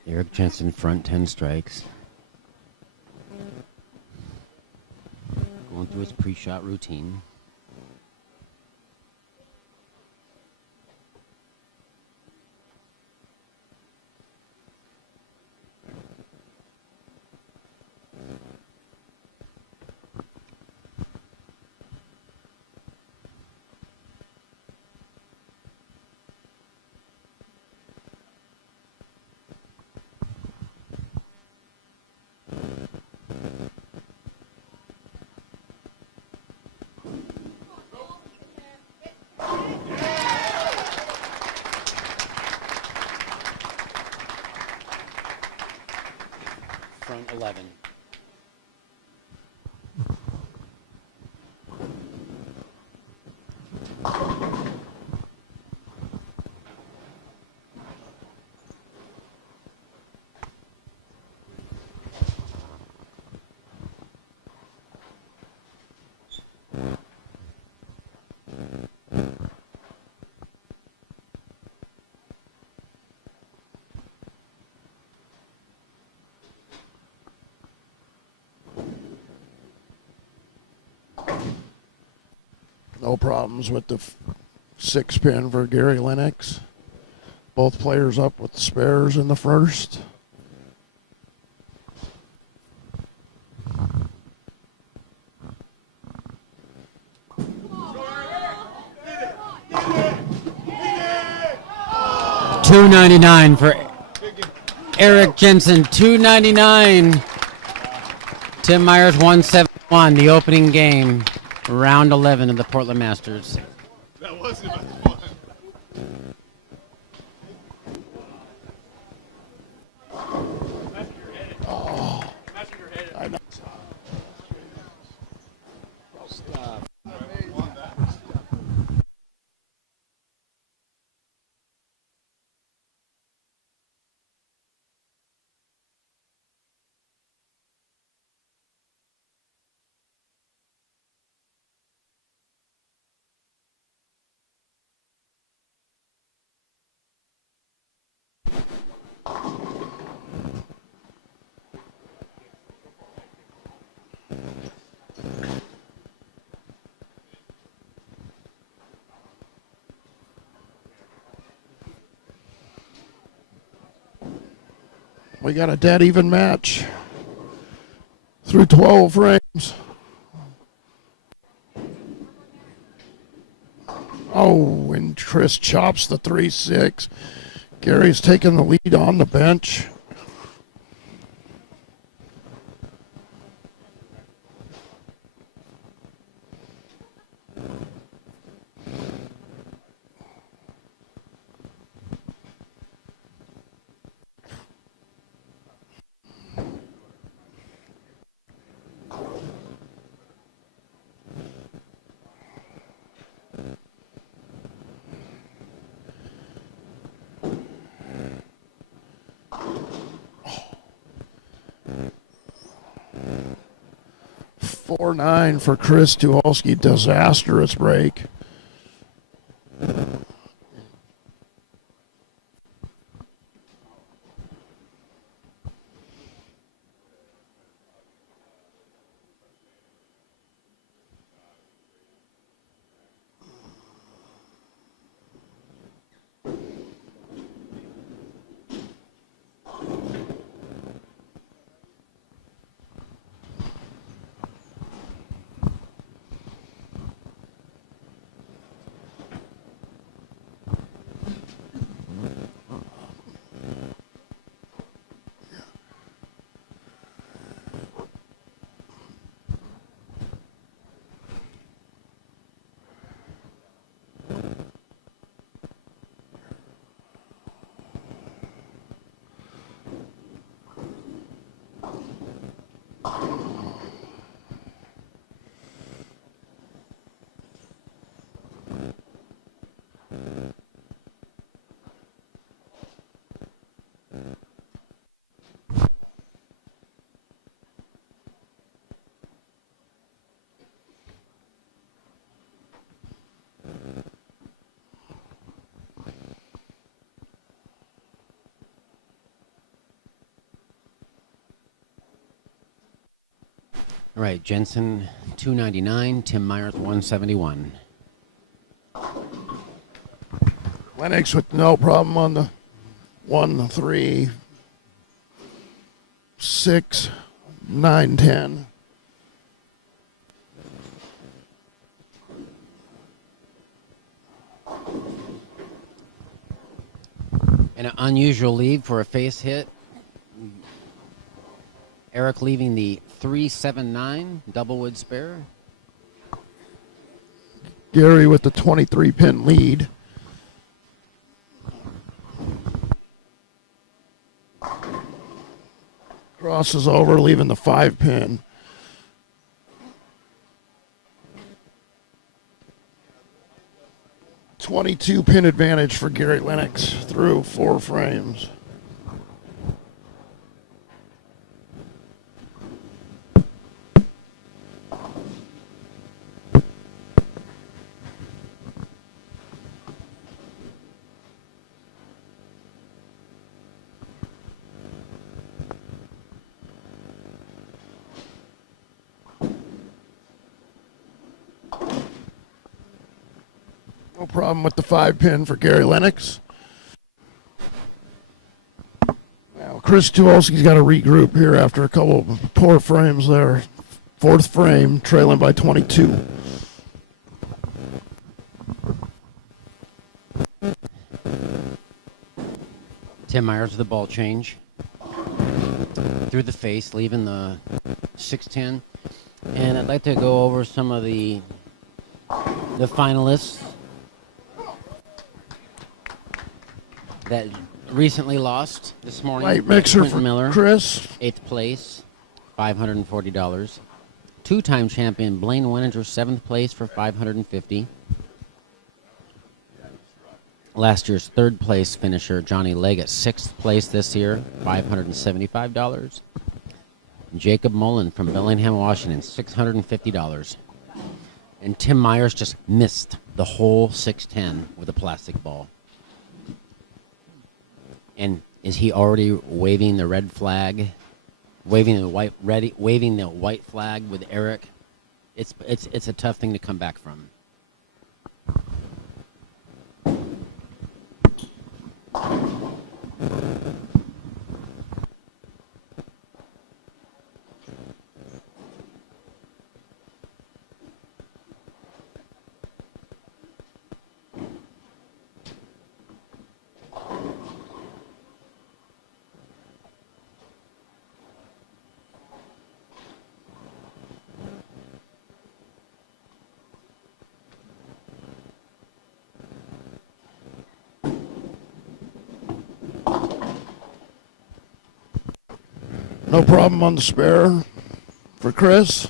Eric Jensen, front 10 strikes. Going through his pre-shot routine. Front 11. No problems with the 6-pin for Gary Lennox. Both players up with the spares in the first. $2.99 for Eric Jensen. $2.99. Tim Myers 171. The opening game, round 11 of the Portland Masters. That wasn't much fun. I know. We got a dead even match through 12 frames. Oh, and Chris chops the 3-6. Gary's taking the lead on the bench. Four nine for Chris Tucholsky. Disastrous break. All right, Jensen 299, Tim Myers 171. Lennox with no problem on the 1, 3, 6, 9, 10. An unusual lead for a face hit. Eric leaving the 379 double wood spare. Gary with the 23 pin lead. Crosses over, leaving the 5 pin. .22 pin advantage for Gary Lennox through 4 frames. No problem with the 5 pin for Gary Lennox. Now Chris Tuolsky's got to regroup here after a couple of poor frames there. 4th frame, trailing by 22. Tim Myers with the ball change. Through the face, leaving the 610. And I'd like to go over some of the finalists that recently lost this morning. Light mixer Quentin for Miller, Chris. 8th place, $540. Two-time champion Blaine Weninger, 7th place for $550. Last year's 3rd place finisher Johnny Leggett, 6th place this year, $575. Jacob Mullen from Bellingham, Washington, $650. And Tim Myers just missed the whole 610 with a plastic ball. And is he already waving the red flag, waving the white flag with Eric? It's a tough thing to come back from. No problem on the spare for Chris.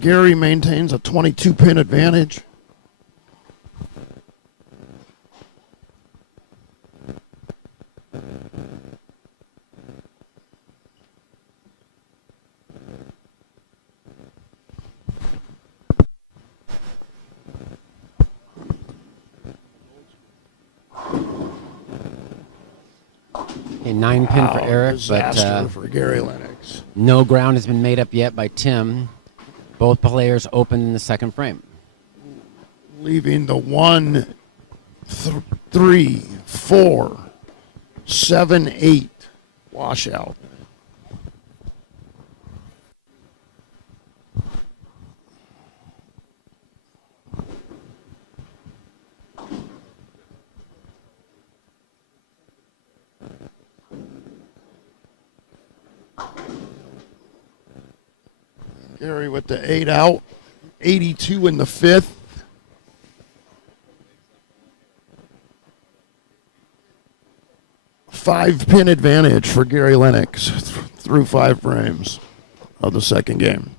Gary maintains a 22 pin advantage. A 9 pin for Wow, Eric, disaster but for Gary Lennox. no ground has been made up yet by Tim. Both players open in the 2nd frame. Leaving the 1, 3, 4, 7, 8 washout. Gary with the 8 out, 82 in the 5th. Five pin advantage for Gary Lennox through 5 frames of the 2nd game.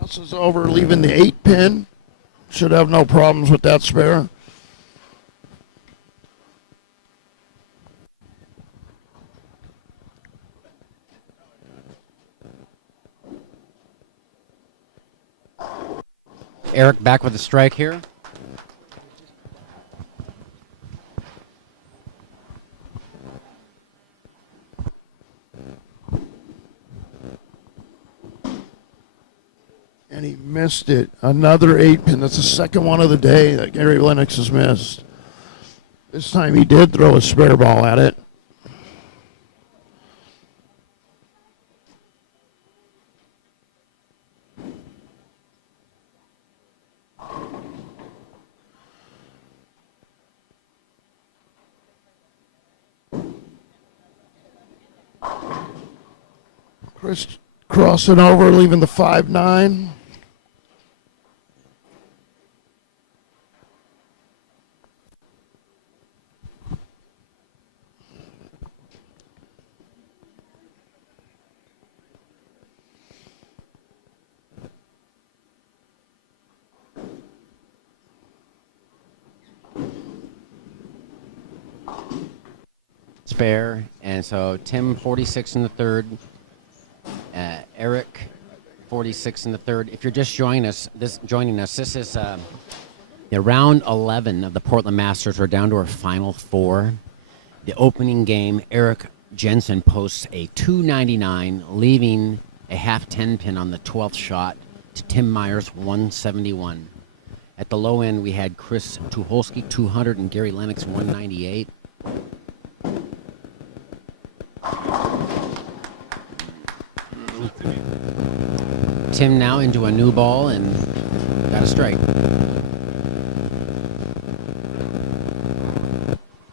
This is over, leaving the 8 pin. Should have no problems with that spare. Eric back with a strike here. And he missed it. Another 8-pin. That's the second one of the day that Gary Lennox has missed. This time he did throw a spare ball at it. Chris crossing over, leaving the 5-9. Spare, and so Tim 46 in the third, Eric 46 in the third. If you're just joining us, this is round 11 of the Portland Masters. We're down to our final four. The opening game, Eric Jensen posts a 299, leaving a half 10 pin on the 12th shot to Tim Myers 171. At the low end, we had Chris Tucholsky 200 and Gary Lennox 198. Tim now into a new ball and got a strike.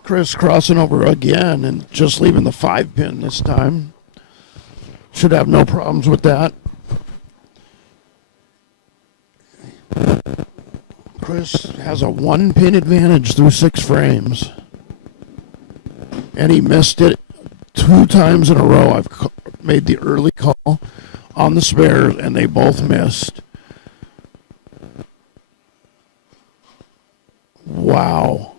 Chris crossing over again and just leaving the 5-pin this time. Should have no problems with that. Chris has a 1-pin advantage through 6 frames. And he missed it 2 times in a row. I've made the early call on the spares, and they both missed. Wow.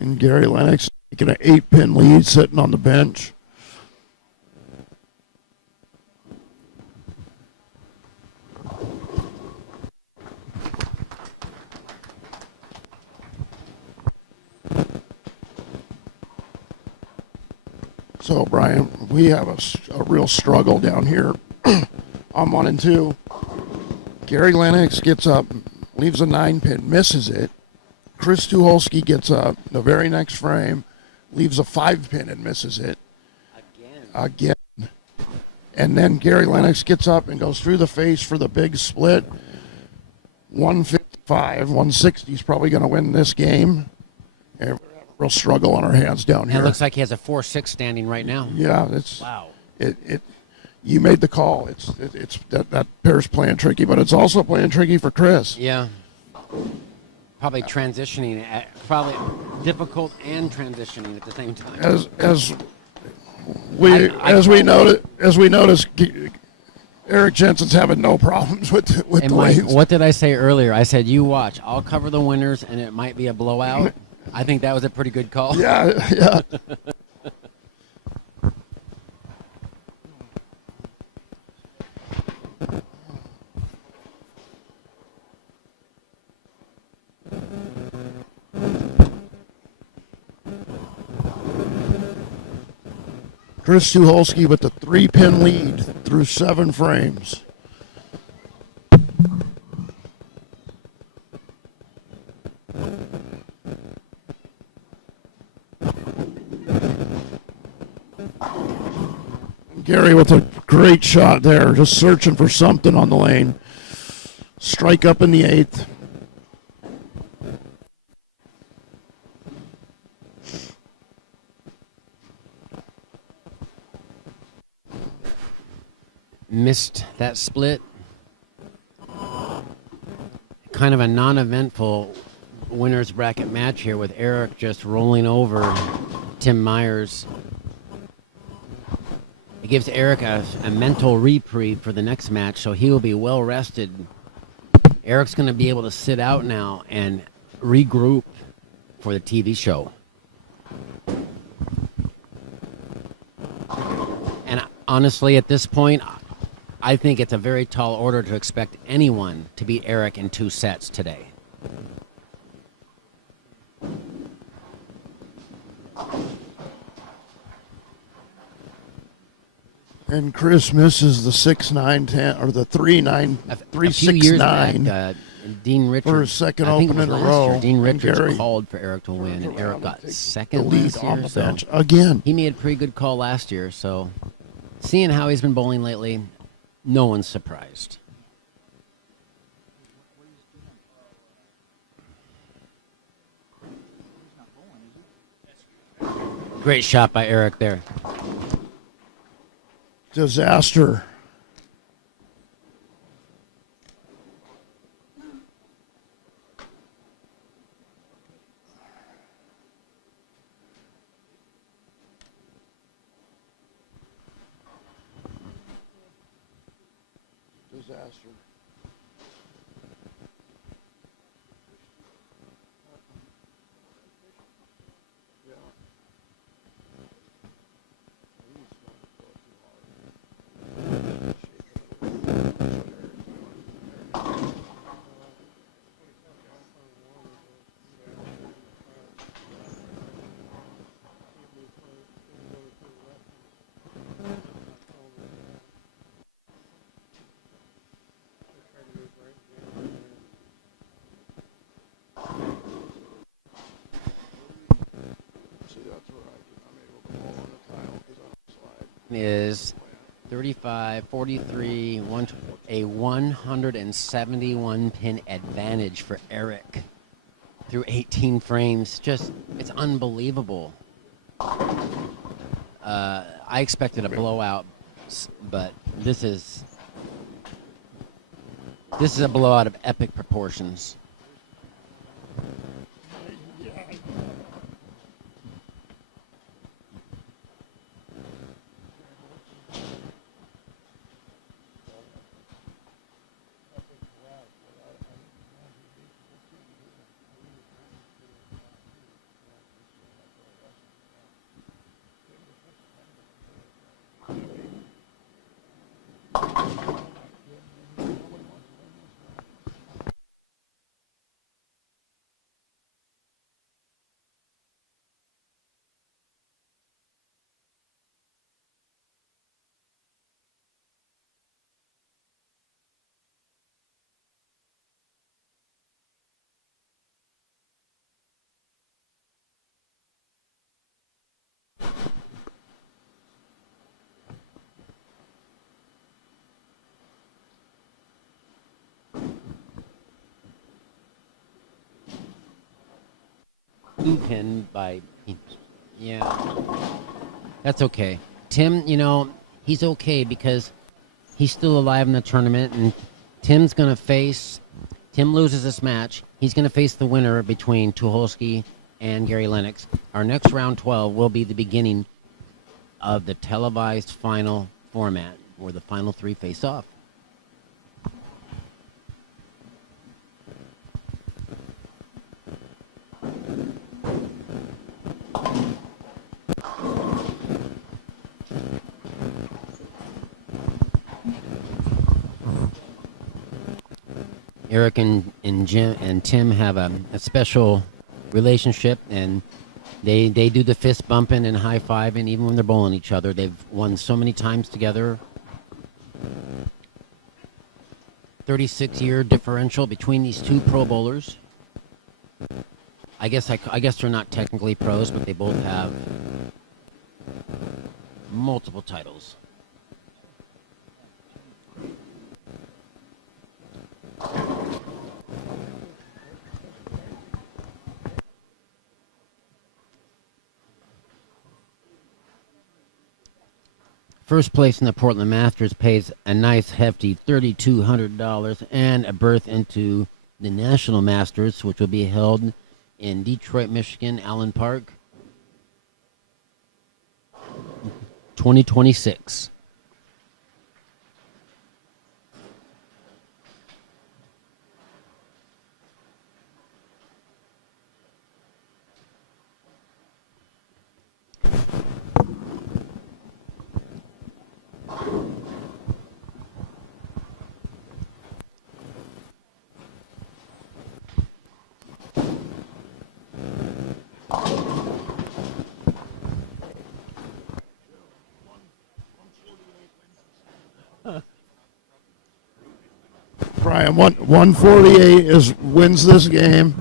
And Gary Lennox taking an 8-pin lead sitting on the bench. So, Brian, we have a real struggle down here. I'm 1 and 2. Gary Lennox gets up, leaves a 9-pin, misses it. Chris Tucholsky gets up the very next frame, leaves a 5-pin and misses it. Again. And then Gary Lennox gets up and goes through the face for the big split. 155, 160 is probably going to win this game. And we're having a real struggle on our hands down And here. it looks like he has a 4-6 standing right now. Yeah, it's Wow. You made the call. It's that pair's playing tricky, but it's also playing tricky for Chris. Yeah. Probably transitioning, probably difficult and transitioning at the same time. As we noticed, Eric Jensen's having no problems with the Mike, lanes. what did I say earlier? I said, you watch. I'll cover the winners, and it might be a blowout. I think that was a pretty good call. Yeah. Chris Tucholsky with the 3-pin lead through 7 frames. Gary with a great shot there, just searching for something on the lane. Strike up in the 8th. Missed that split. Kind of a non-eventful winner's bracket match here with Eric just rolling over Tim Myers. It gives Eric a mental reprieve for the next match, so he will be well rested. Eric's going to be able to sit out now and regroup for the TV show. And honestly, at this point, I think it's a very tall order to expect anyone to beat Eric in 2 sets today. And Chris misses the 6-9-10 or the 3-9 A few years back, 3-6-9. Dean Richards, For his second I think it open was in a last year, row, Dean and Richards Gary called for Eric to win, and Eric got the second lead last on year. the So bench again. he made a pretty good call last year. So seeing how he's been bowling lately, no one's surprised. Great shot by Eric there. Disaster. Disaster. See, that's where I'm able to bowl on the tile because I don't slide. Is 35, 43, a 171 pin advantage for Eric through 18 frames. Just, it's unbelievable. I expected a blowout, but this is a blowout of epic proportions. Blue pin by, yeah, that's okay. Tim, he's okay because he's still alive in the tournament, and Tim loses this match. He's going to face the winner between Tucholsky and Gary Lennox. Our next round 12 will be the beginning of the televised final format where the final 3 face off. Eric and Jim and Tim have a special relationship, and they do the fist bumping and high fiving even when they're bowling each other. They've won so many times together. 36-year differential between these two pro bowlers. I guess they're not technically pros, but they both have multiple titles. First place in the Portland Masters pays a nice hefty $3,200 and a berth into the National Masters, which will be held in Detroit, Michigan, Allen Park, 2026. crying. 148 wins this game.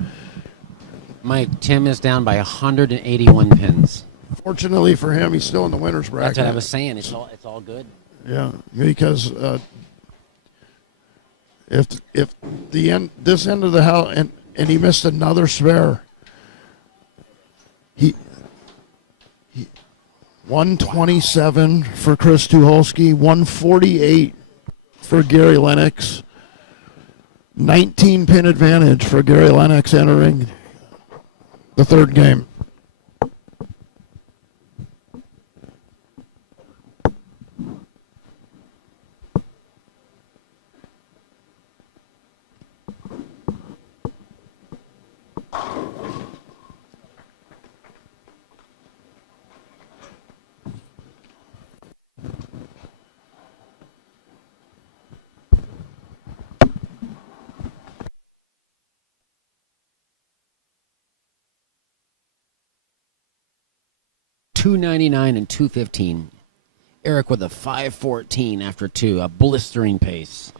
Mike, Tim is down by 181 pins. Fortunately for him, he's still in the winners bracket. That's what I was saying. It's all good. Yeah, because if this end of the house and he missed another spare, he 127 for Chris Tucholsky, 148 for Gary Lennox, 19 pin advantage for Gary Lennox entering the third game. $2.99 and $2.15. Eric with a 5.14 after 2, a blistering pace.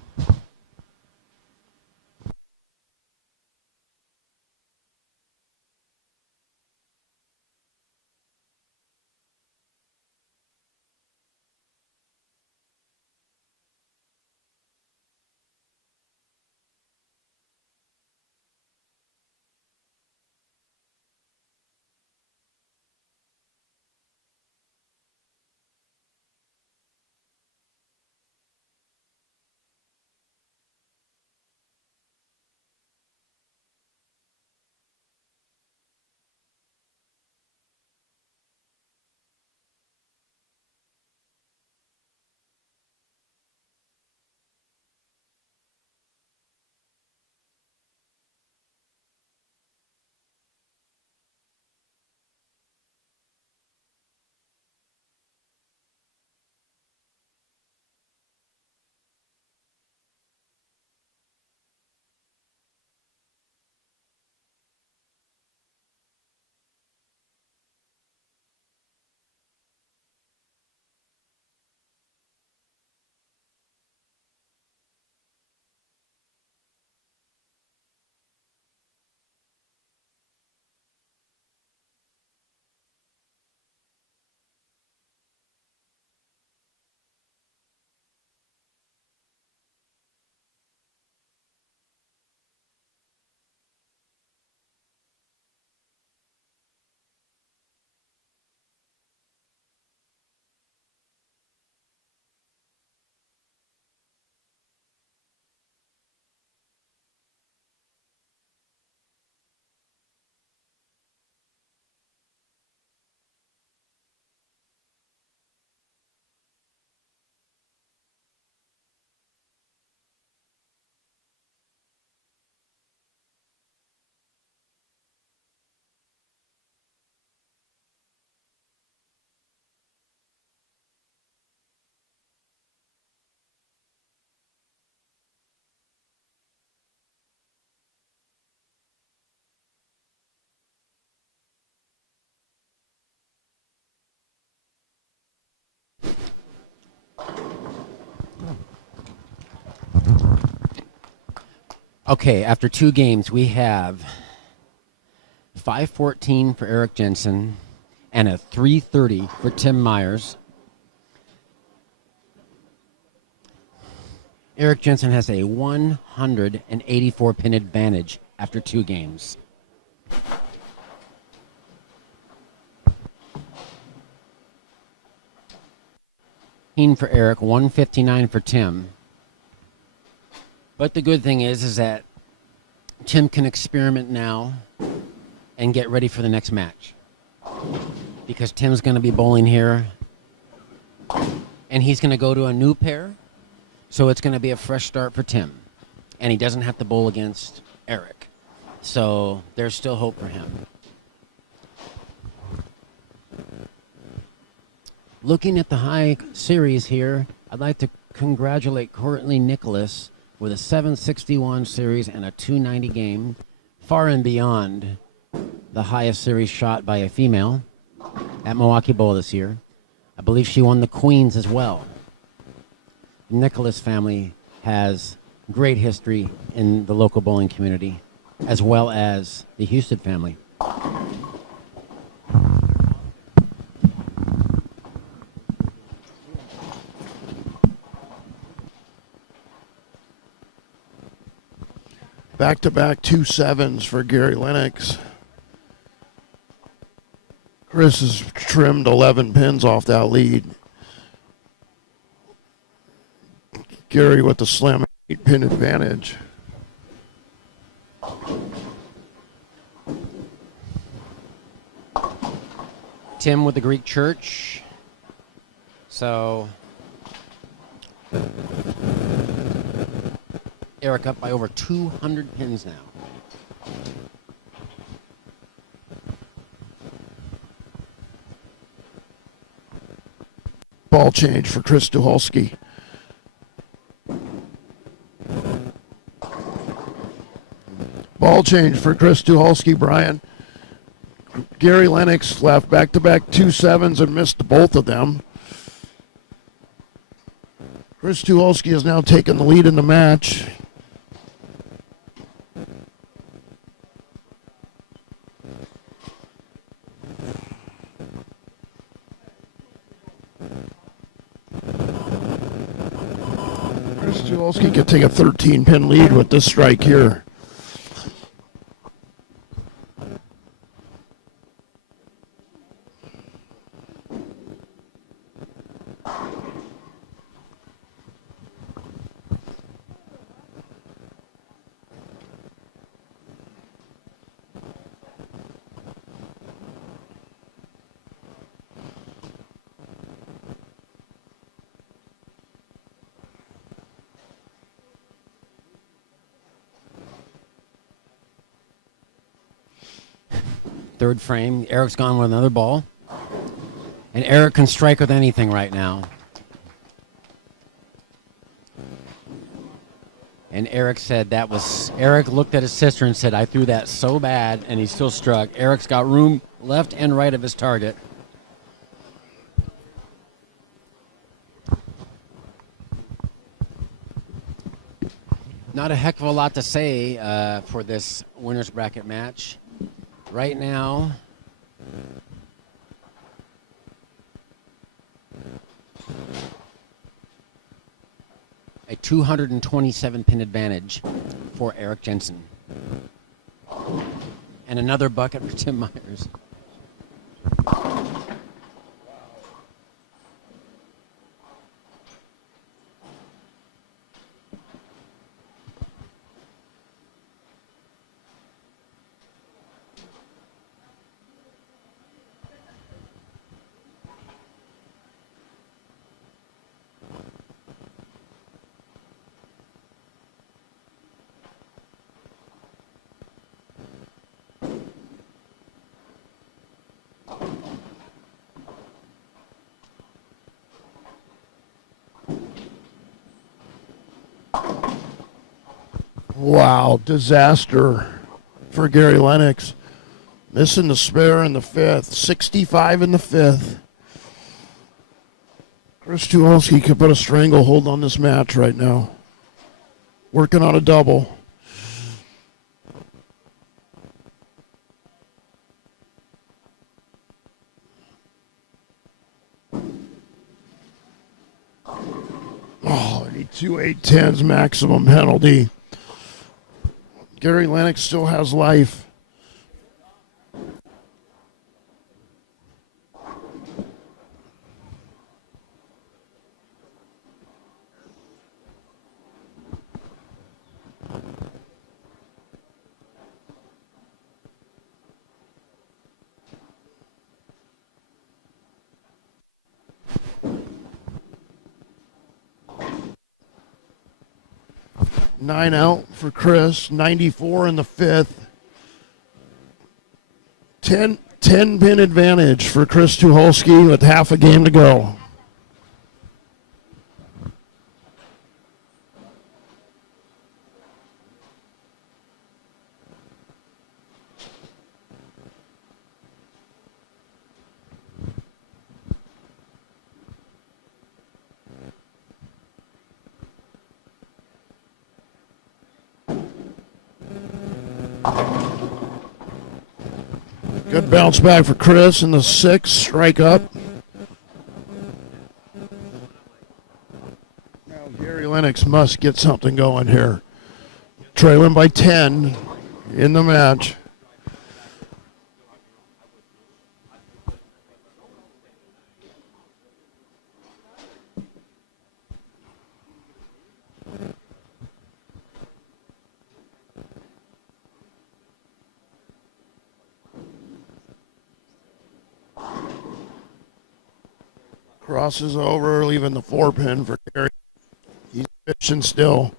Okay, after 2 games, we have 5.14 for Eric Jensen and a 3.30 for Tim Myers. Eric Jensen has a 184 pin advantage after 2 games. For Eric, 159 for Tim. But the good thing is that Tim can experiment now and get ready for the next match. Because Tim's going to be bowling here, and he's going to go to a new pair, so it's going to be a fresh start for Tim. And he doesn't have to bowl against Eric. So there's still hope for him. Looking at the high series here, I'd like to congratulate Courtney Nicholas with a 761 series and a 290 game, far and beyond the highest series shot by a female at Milwaukee Bowl this year. I believe she won the Queens as well. The Nicholas family has great history in the local bowling community, as well as the Houston family. Back-to-back 2-7s for Gary Lennox. Chris has trimmed 11 pins off that lead. Gary with the slam 8-pin advantage. Tim with the Greek Church. So Eric up by over 200 pins now. Ball change for Chris Tucholsky. Ball change for Chris Tucholsky, Brian. Gary Lennox left back-to-back 2-7s and missed both of them. Chris Tucholsky has now taken the lead in the match. Chris Tucholsky could take a 13-pin lead with this strike here. Third frame. Eric's gone with another ball. And Eric can strike with anything right now. And Eric said that was... Eric looked at his sister and said, I threw that so bad, and he still struck. Eric's got room left and right of his target. Not a heck of a lot to say for this winner's bracket match. Right now, a 227 pin advantage for Eric Jensen. And another bucket for Tim Myers. Wow, disaster for Gary Lennox. Missing the spare in the fifth, 65 in the fifth. Chris Tucholsky could put a stranglehold on this match right now. Working on a double. Oh, I need 2 8-10s maximum penalty. Gary Lennox still has life. Nine out for Chris, 94 in the fifth. 10 pin advantage for Chris Tucholsky with half a game to go. Good bounce back for Chris in the 6, strike up. Now Gary Lennox must get something going here. Trailing by 10 in the match. Crosses over, leaving the 4-pin for Gary. He's pitching still.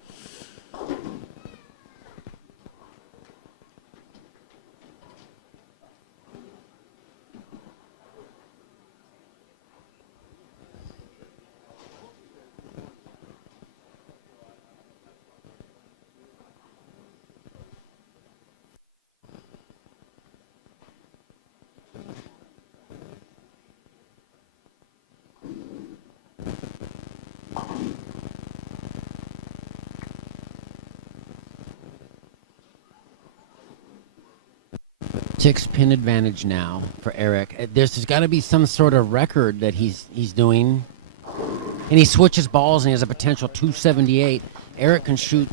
Six pin advantage now for Eric. There's got to be some sort of record that he's doing, and he switches balls and he has a potential 278. Eric can shoot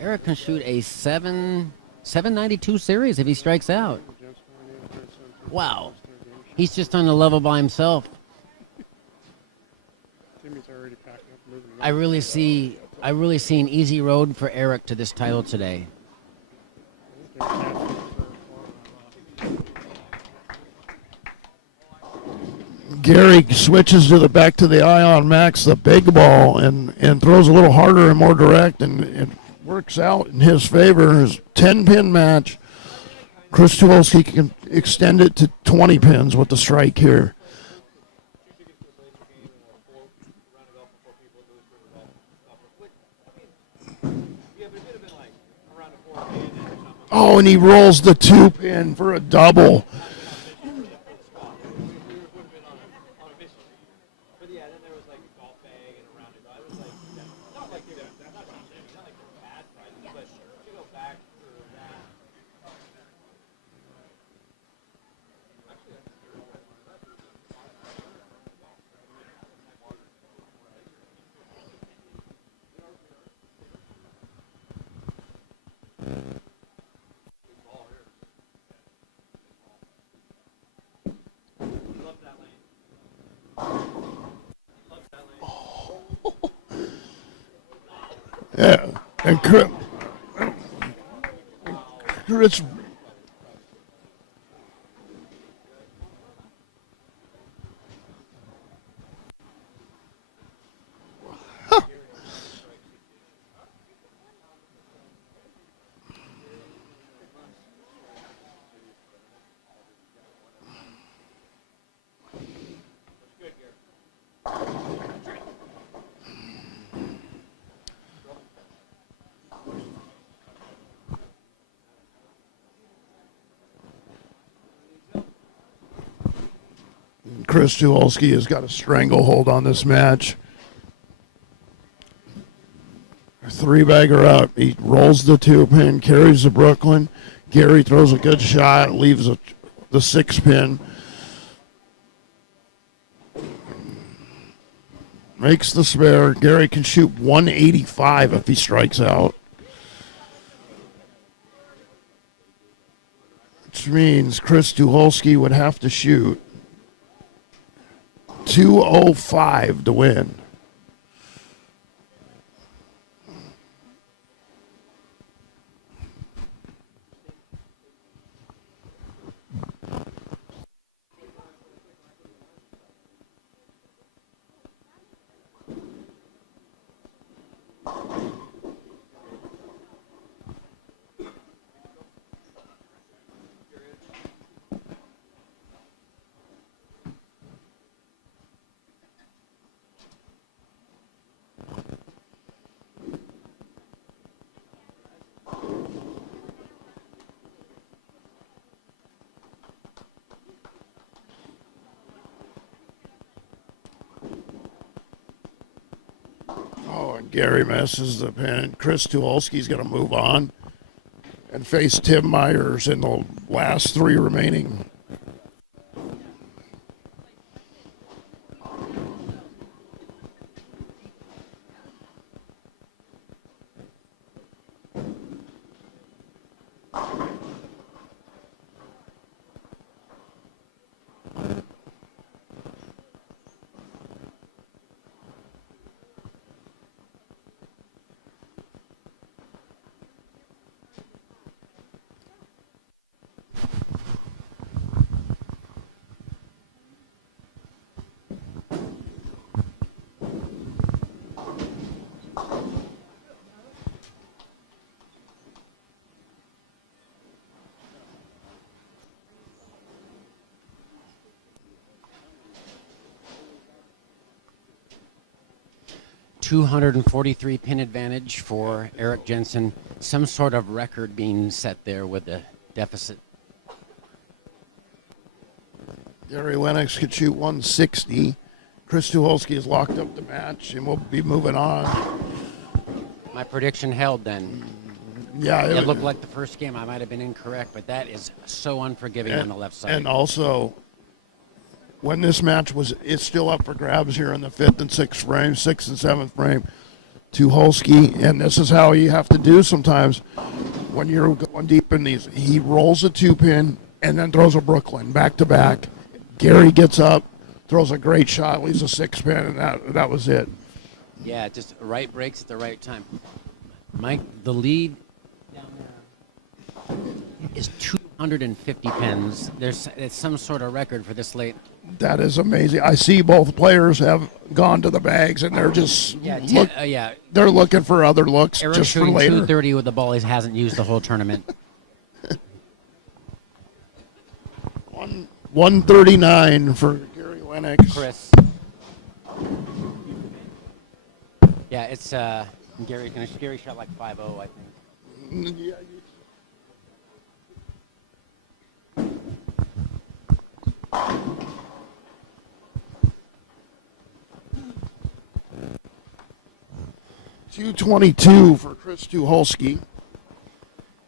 a 792 series if he strikes out. Wow, he's just on the level by himself. I really see an easy road for Eric to this title today. Gary switches to the back to the Ion Max, the big ball, and throws a little harder and more direct, and it works out in his favor. His 10-pin match. Chris Tuwolski can extend it to 20 pins with the strike here. Oh, and he rolls the 2-pin for a double. Yeah, and Chris Chris Tuwolski has got a stranglehold on this match. 3-bagger up. He rolls the 2-pin, carries the Brooklyn. Gary throws a good shot, leaves the 6-pin. Makes the spare. Gary can shoot 185 if he strikes out. Which means Chris Tuwolski would have to shoot 205 to win. Oh, and Gary misses the pin. Chris Tuwolski's going to move on. and face Tim Myers in the last 3 remaining. $243 pin advantage for Eric Jensen. Some sort of record being set there with the deficit. Gary Lennox could shoot 160. Chris Tucholsky has locked up the match, and we'll be moving on. My prediction held then. Yeah, It looked like the first game. I might have been incorrect, but that is so unforgiving on the left side. And also, when this match it's still up for grabs here in the 5th and 6th frame, 6th and 7th frame, Tucholsky, and this is how you have to do sometimes when you're going deep in these. He rolls a 2-pin and then throws a Brooklyn back to back. Gary gets up, throws a great shot, leaves a 6-pin, and that was it. Yeah, just right breaks at the right time. Mike, the lead down there is 250 pins. It's some sort of record for this late. That is amazing. I see both players have gone to the bags, and they're just they're looking for other looks Eric just for shooting later. 230 with the ball he hasn't used the whole tournament. 139 for Gary Lennox. Chris. Yeah, it's Gary shot like 5-0, I think. Yeah, 222 for Chris Tucholsky.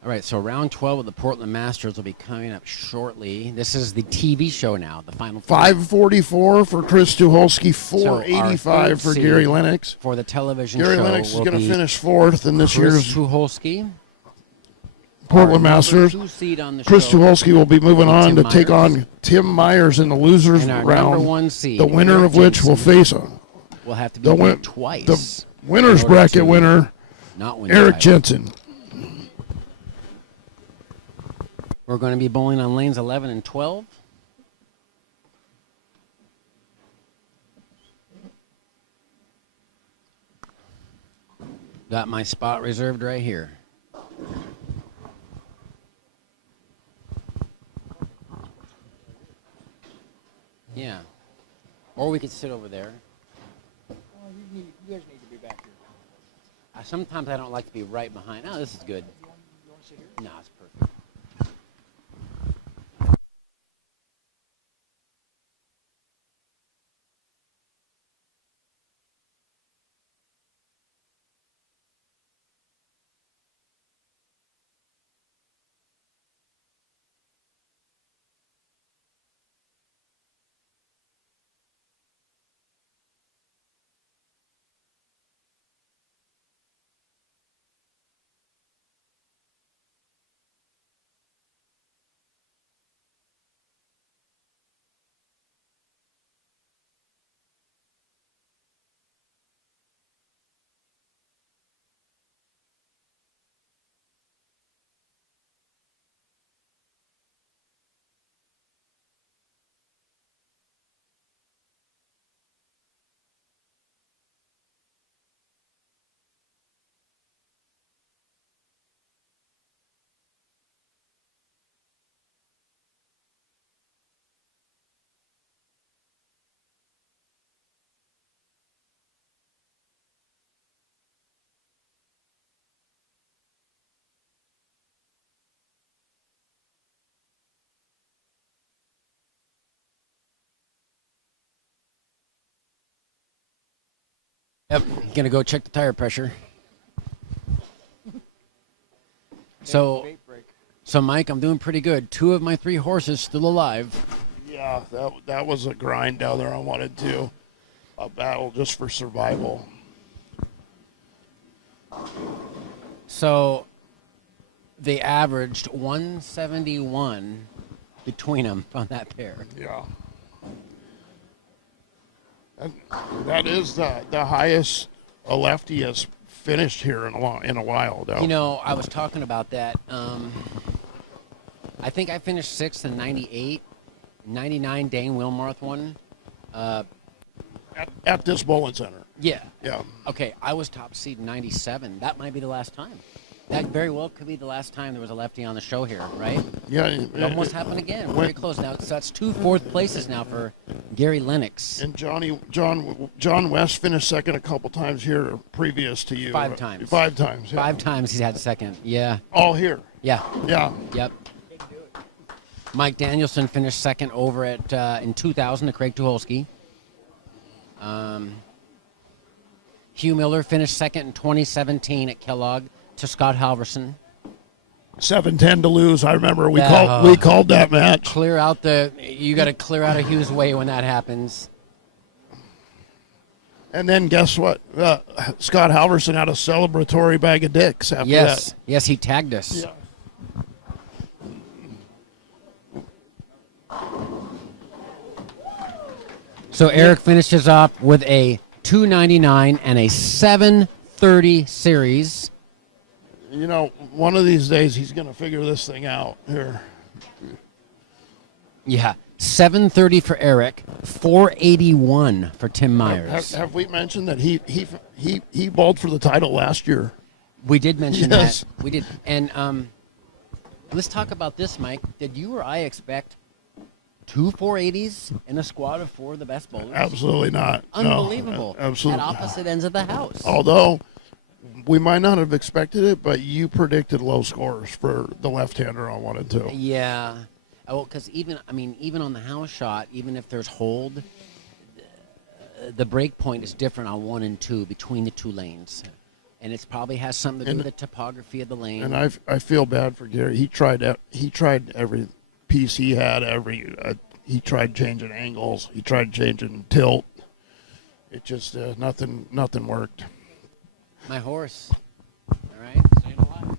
All right, so round 12 of the Portland Masters will be coming up shortly. This is the TV show now, the final. 544 for Chris Tucholsky, So our 485 for third Gary seed Lennox. For the television Gary show Lennox is will going to be finish 4th in this Chris year's Tucholsky. Portland Our number Masters. 2 seed on the Chris show. Tucholsky will be moving on Tim to take Myers. on Tim Myers in the losers And our round. number 1 seed, The winner Eric of which will Jensen, face will have to be the beat twice. the winner's in order bracket to winner, not win Eric the title. Jensen. We're going to be bowling on lanes 11 and 12. Got my spot reserved right here. Yeah. Or we could sit over there. Oh, you guys need to be back here. Sometimes I don't like to be right behind. Oh, this is good. You want to sit here? No, it's perfect. Yep, gonna go check the tire pressure. So, Bait break. So, Mike, I'm doing pretty good. 2 of my 3 horses still alive. Yeah, that was a grind down there. I wanted to a battle just for survival. So, they averaged 171 between them on that pair. Yeah. And that is the highest a lefty has finished here in a while, though. You know, I was talking about that. I think I finished 6th in 98. 99, Dane Wilmarth won. At this bowling center. Yeah. Yeah. Okay, I was top seed in 97. That might be the last time. That very well could be the last time there was a lefty on the show here, right? Yeah. It almost happened again. Very close now. So that's 2 fourth places now for Gary Lennox. And John West finished second a couple times here previous to you. 5 times. 5 times. Yeah. 5 times he's had second. Yeah. All here. Yeah. Yeah. Yep. Mike Danielson finished second over at in 2000 to Craig Tucholsky. Hugh Miller finished second in 2017 at Kellogg to Scott Halverson. 7-10 to lose. I remember we Yeah. called that match. You got to clear out of Hugh's way when that happens. And then guess what? Scott Halverson had a celebratory bag of dicks after that. Yes, he tagged us. Yeah. So Eric finishes off with a 299 and a 730 series. You know, one of these days he's going to figure this thing out here. Yeah, 730 for Eric, 481 for Tim Myers. Have we mentioned that he bowled for the title last year? We did mention Yes. that. We did. And let's talk about this, Mike. Did you or I expect 2 480s in a squad of 4 of the best bowlers? Absolutely not. No, Unbelievable. absolutely At not. opposite ends of the house. Although we might not have expected it, but you predicted low scores for the left-hander on 1 and 2. Yeah. Well, because even on the house shot, even if there's hold, the break point is different on 1 and 2 between the 2 lanes. And it probably has something to do with the topography of the lane. And I feel bad for Gary. He tried every piece he had. He tried changing angles. He tried changing tilt. It just nothing worked. My horse. All right. Staying alive.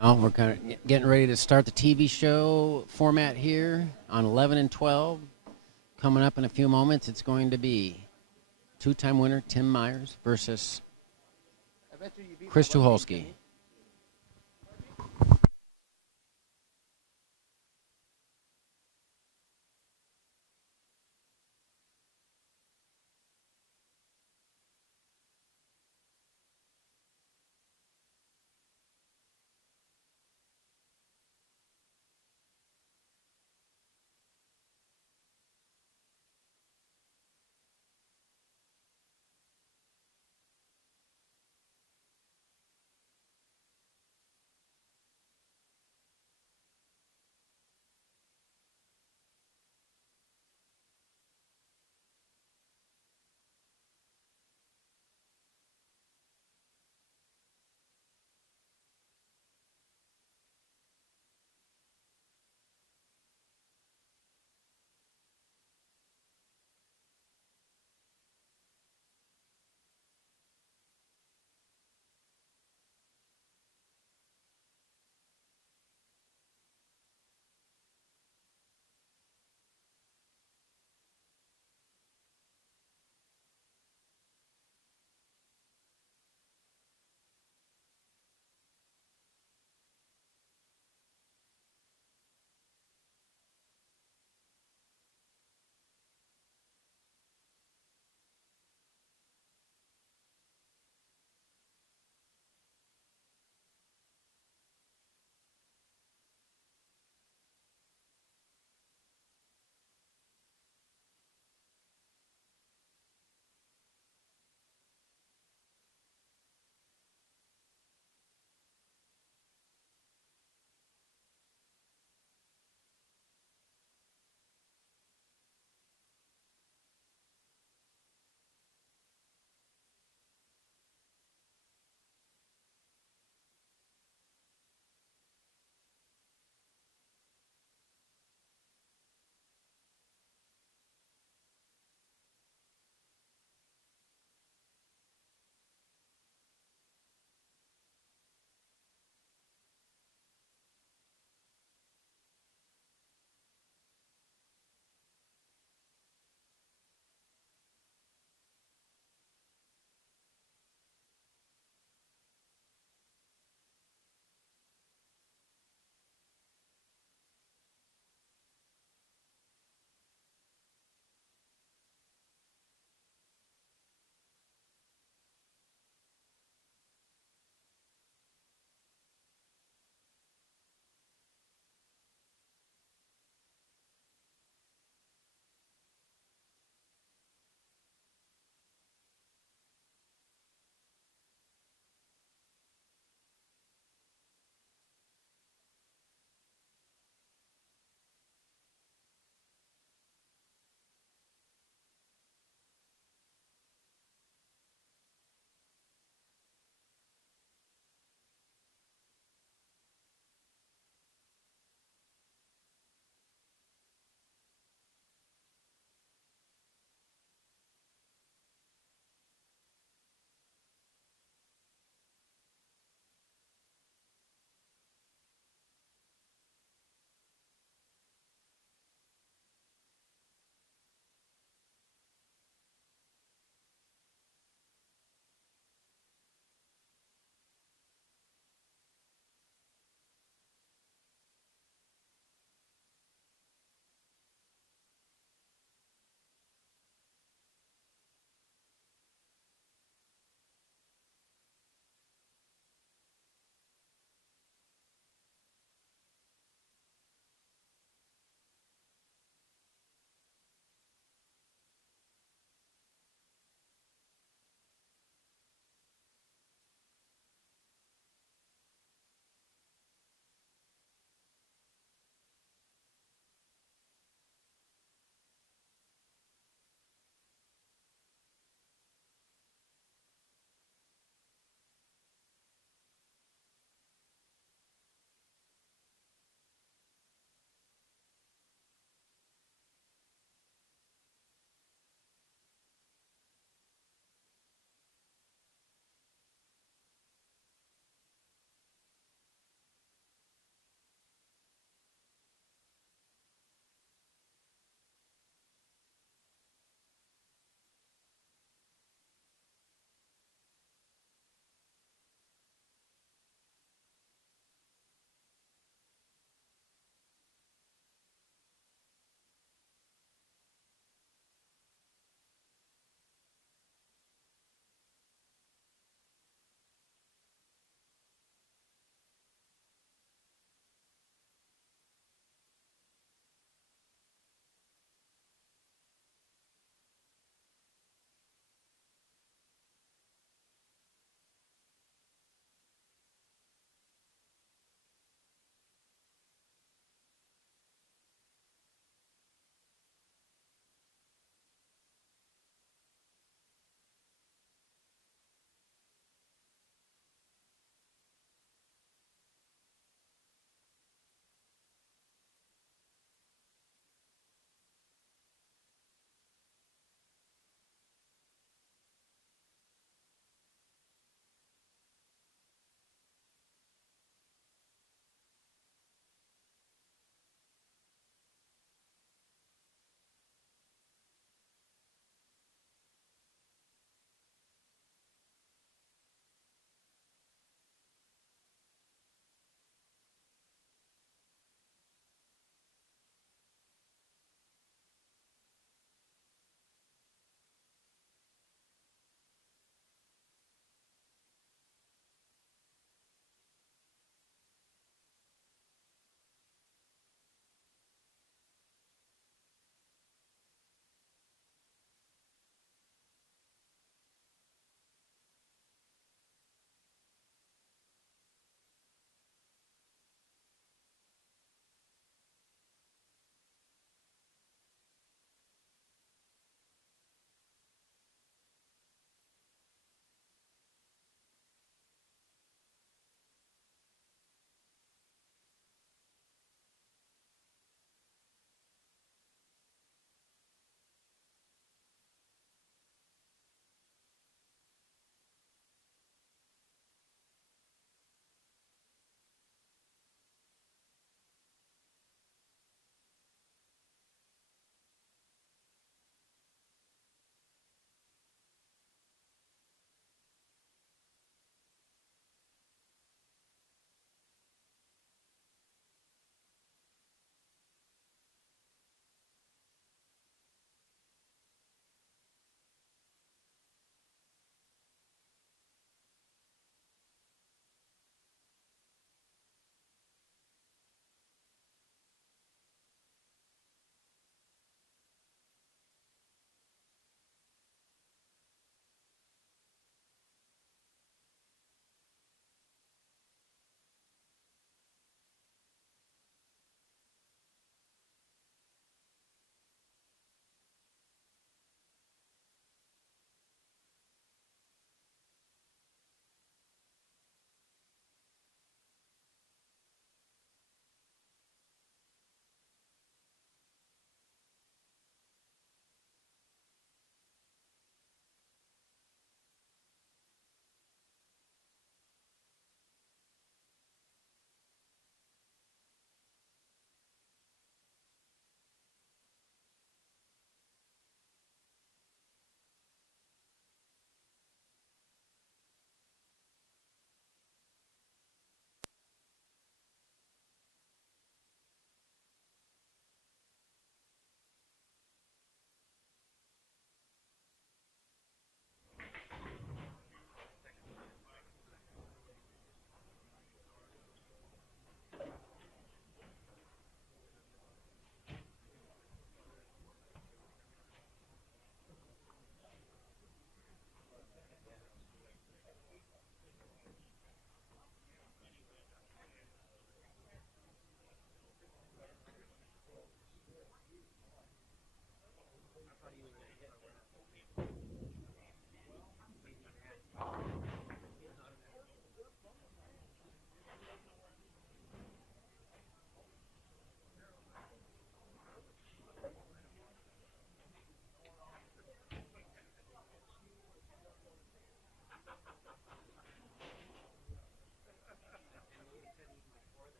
Oh, we're kind of getting ready to start the TV show format here on 11 and 12. Coming up in a few moments, it's going to be 2-time winner Tim Myers versus Chris Tucholsky.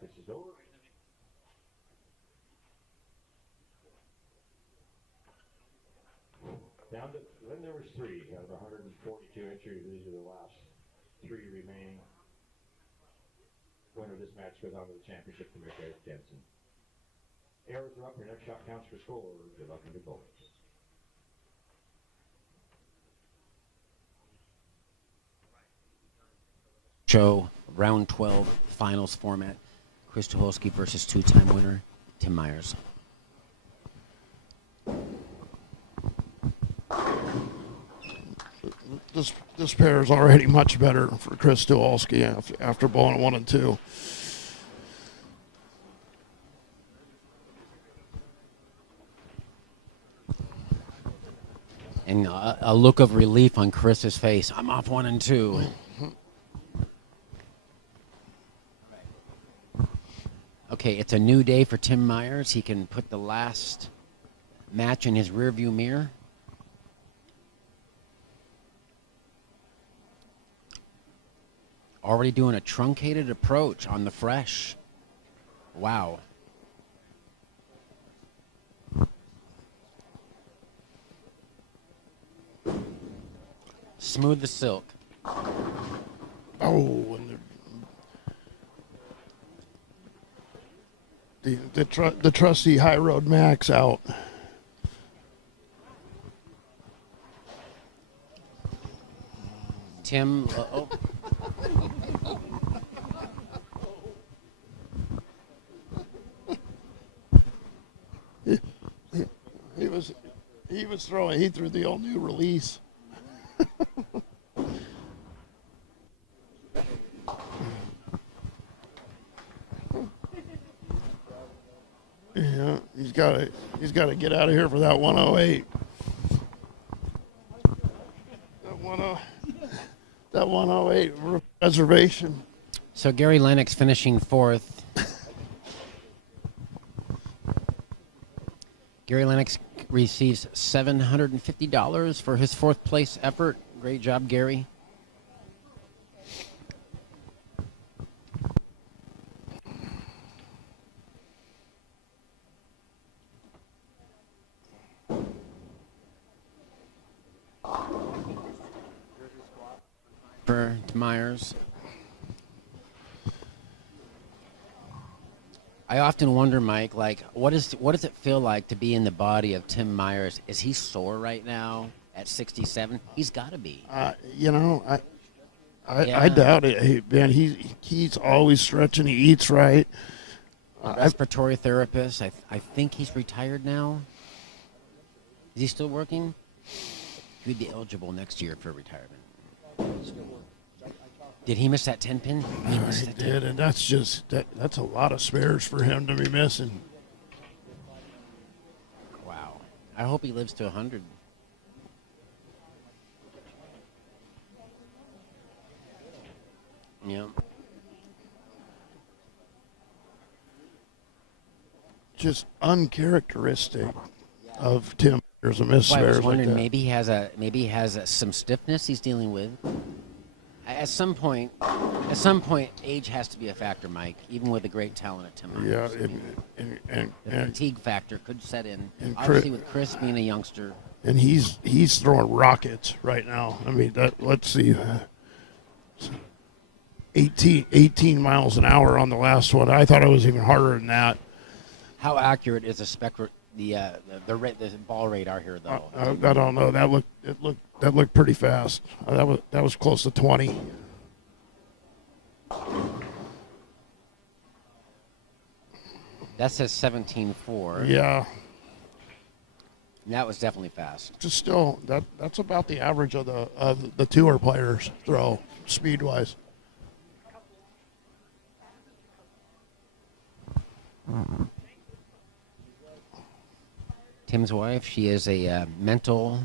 practice is over. Down to, then there was 3 out of 142 entries. These are the last 3 remaining. Winner of this match goes on to the championship to Eric Jensen. Arrows are up. Your next shot counts for score. Good luck and good bowling. Show round 12 finals format. Chris Tucholsky versus 2-time winner Tim Myers. This pair is already much better for Chris Tucholsky after bowling 1 and 2. And a look of relief on Chris's face. I'm off 1 and 2. Okay, it's a new day for Tim Myers. He can put the last match in his rearview mirror. Already doing a truncated approach on the fresh. Wow. Smooth the silk. Oh, and the trusty High Road Max out. Tim, He threw the all new release. Yeah, he's got to get out of here for that 108. That 108 reservation. so Gary Lennox finishing 4th. Gary Lennox receives $750 for his 4th place effort. Great job, Gary. For Myers. I often wonder, Mike, like, what does it feel like to be in the body of Tim Myers? Is he sore right now at 67? He's got to be. I Yeah. doubt it. Man, he's always stretching. He eats right. Respiratory therapist. I think he's retired now. Is he still working? He'd be eligible next year for retirement. Did he miss that 10 pin? He missed He that did, and that's a lot of spares for him to be missing. Wow. I hope he lives to 100. Yeah. Just uncharacteristic of Tim. There's a miss Well, I spares was like wondering that. maybe he has some stiffness he's dealing with. At some point, age has to be a factor, Mike. Even with the great talent at Tim Myers. Yeah, The fatigue factor could set in. and Obviously, with Chris being a youngster. and he's throwing rockets right now. I mean, let's see, 18 miles an hour on the last one. I thought it was even harder than that. How accurate is the ball radar here, though? I don't know. That looked pretty fast. That was close to 20. That says 17.4. Yeah, That was definitely fast. just still that's about the average of the tour players throw speed wise. Tim's wife, she is a mental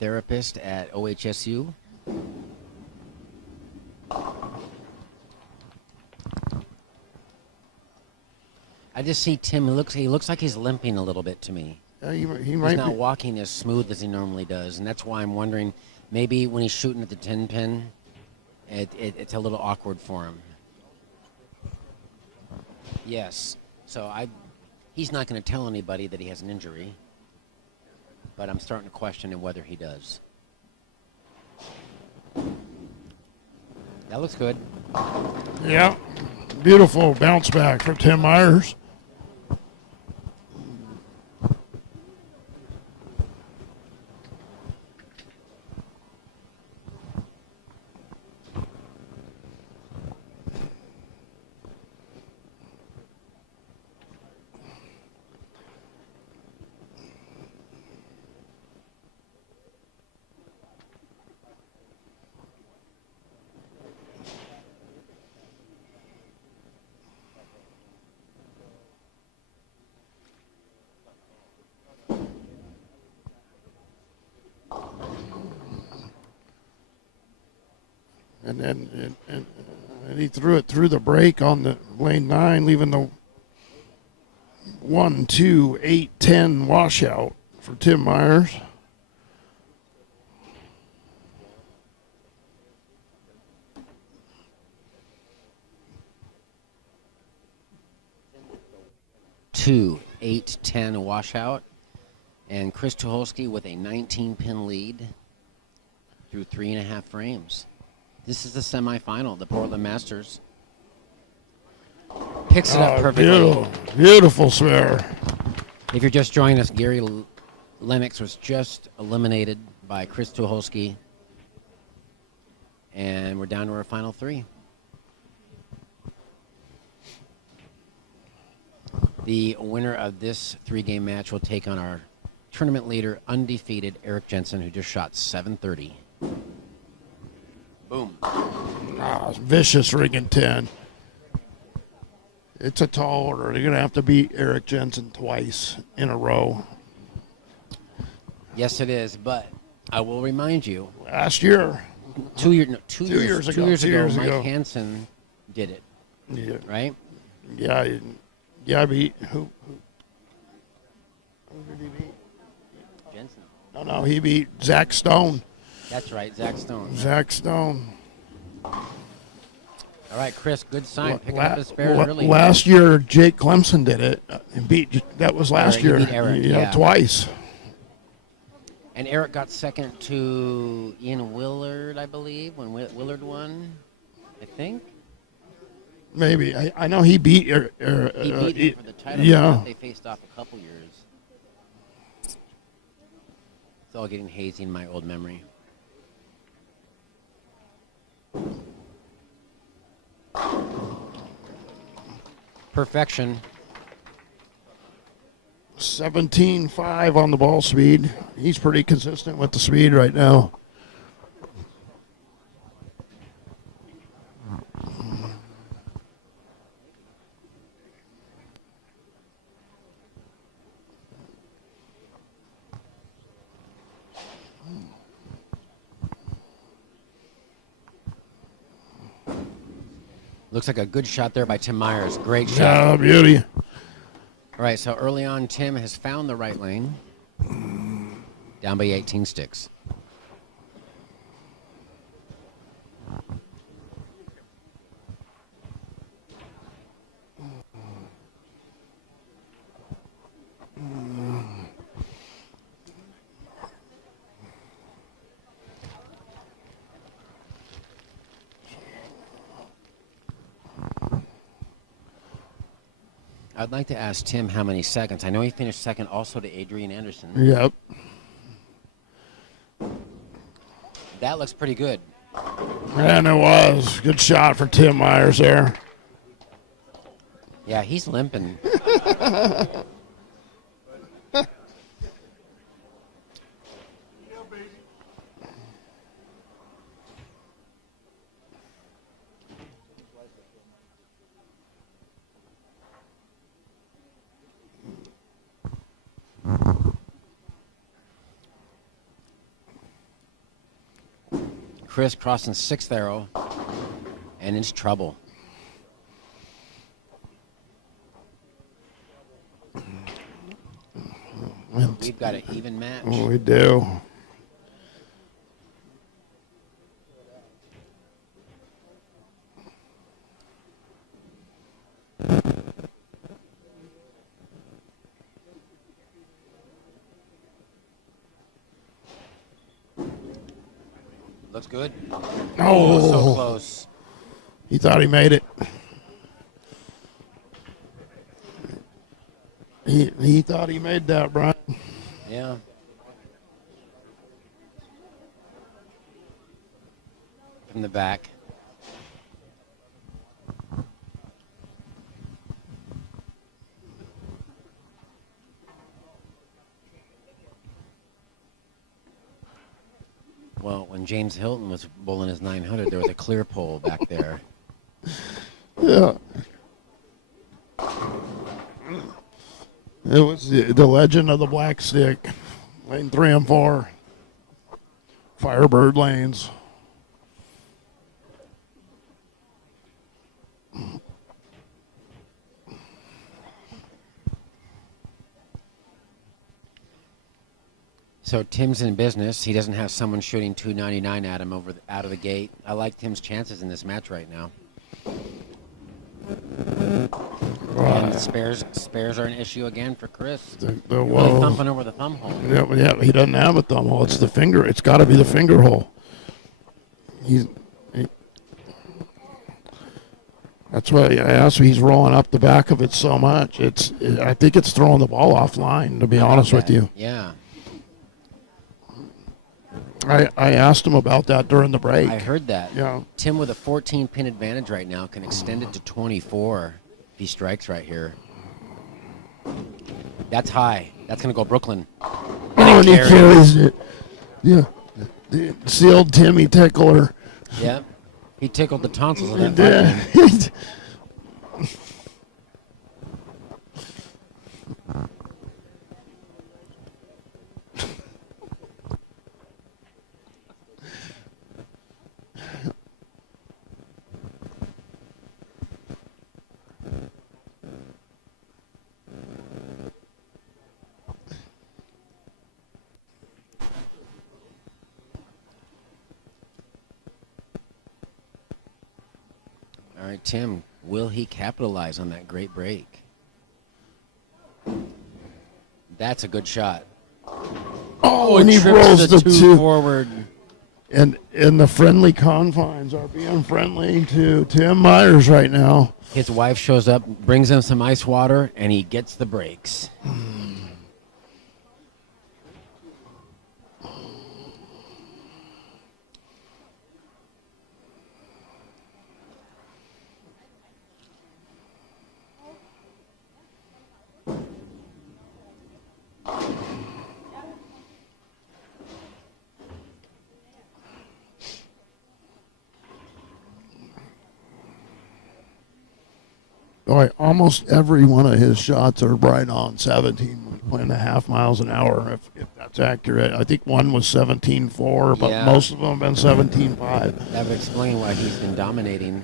therapist at OHSU. I just see Tim. He looks like he's limping a little bit to me. He He's might not be. walking as smooth as he normally does, and that's why I'm wondering maybe when he's shooting at the 10 pin, it's a little awkward for him. Yes. So he's not going to tell anybody that he has an injury, but I'm starting to question him whether he does. That looks good. Yeah. Beautiful bounce back for Tim Myers. And then and he threw it through the break on the lane 9, leaving the 1, 2, 8, 10 washout for Tim Myers. Two, 8, 10 washout. And Chris Tucholsky with a 19-pin lead through 3.5 frames. This is the semifinal, the Portland Masters. Picks it up perfectly. Beautiful, beautiful spare. If you're just joining us, Gary Lennox was just eliminated by Chris Tucholsky. And we're down to our final 3. The winner of this 3-game match will take on our tournament leader, undefeated Eric Jensen, who just shot 730. Boom. Vicious rigging 10. It's a tall order. You're going to have to beat Eric Jensen twice in a row. Yes, it is, but I will remind you. Last year. 2 years ago. 2 years ago. Mike Hansen did it. Yeah. Right? Yeah, beat who did he beat? Jensen. No, he beat Zach Stone. That's right, Zach Stone. Zach Stone. All right, Chris, good sign. Picking up his spare early. Last year, Jake Clemson did it and beat. That was last year. He beat Eric, yeah. Twice. And Eric got second to Ian Willard, I believe, when Willard won. I think. Maybe I know he beat. He beat him for the title. Yeah. They faced off a couple years. It's all getting hazy in my old memory. Perfection. 17.5 on the ball speed. He's pretty consistent with the speed right now. Looks like a good shot there by Tim Myers. Great shot. Yeah, beauty. All right, so early on, Tim has found the right lane. Down by 18 sticks. I'd like to ask Tim how many seconds. I know he finished second also to Adrian Anderson. Yep. That looks pretty good. And it was. Good shot for Tim Myers there. Yeah, he's limping. Chris crossing sixth arrow and in trouble. We've got an even match. We do. Looks good. Oh, So close. he thought he made it. He thought he made that, Brian. Yeah. From the back. Well, when James Hilton was bowling his 900, there was a clear pole back there. Yeah. It was the legend of the black stick. Lane 3 and 4. Firebird lanes. So Tim's in business. He doesn't have someone shooting 299 at him out of the gate. I like Tim's chances in this match right now. And spares are an issue again for Chris. Really thumping over the thumb hole. Yeah, he doesn't have a thumb hole. It's the finger. It's got to be the finger hole. That's why I asked him. He's rolling up the back of it so much. I think it's throwing the ball offline, to be honest with you. Yeah. I asked him about that during the break. I heard that. Yeah. Tim with a 14-pin advantage right now can extend it to 24 if he strikes right here. That's high. That's going to go Brooklyn. And he carries it. Yeah. The sealed Timmy tickler. Yeah. He tickled the tonsils of He that did. All right, Tim, will he capitalize on that great break? That's a good shot. Oh, and he trips rolls the two forward. And the friendly confines are being friendly to Tim Myers right now. His wife shows up, brings him some ice water, and he gets the breaks. Boy, almost every one of his shots are right on 17.5 miles an hour, if that's accurate. I think one was 17.4, but Yeah. most of them have been 17.5. That would explain why he's been dominating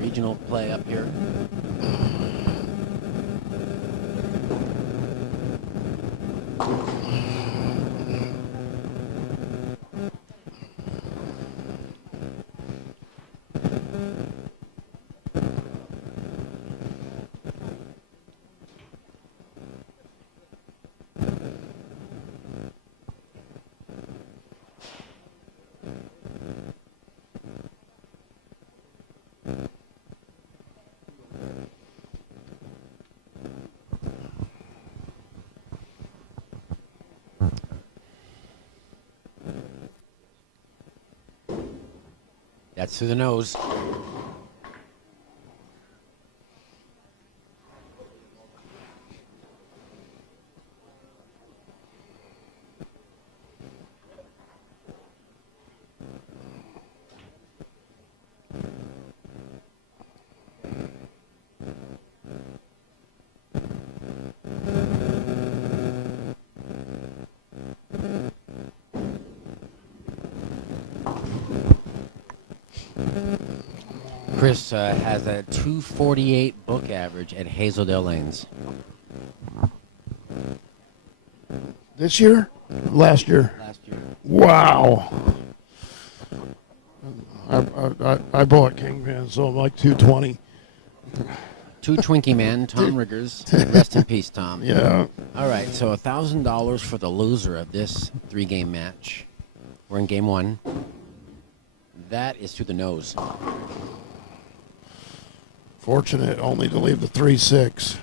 regional play up here. That's through the nose. Chris has a 248 book average at Hazeldale Lanes. This year? Last year? Last year. Wow. I bought Kingpin, so I'm like 220. Two Twinkie Man, Tom Riggers. Rest in peace, Tom. Yeah. All right, so $1,000 for the loser of this three-game match. We're in game one. That is through the nose. Fortunate only to leave the 3-6.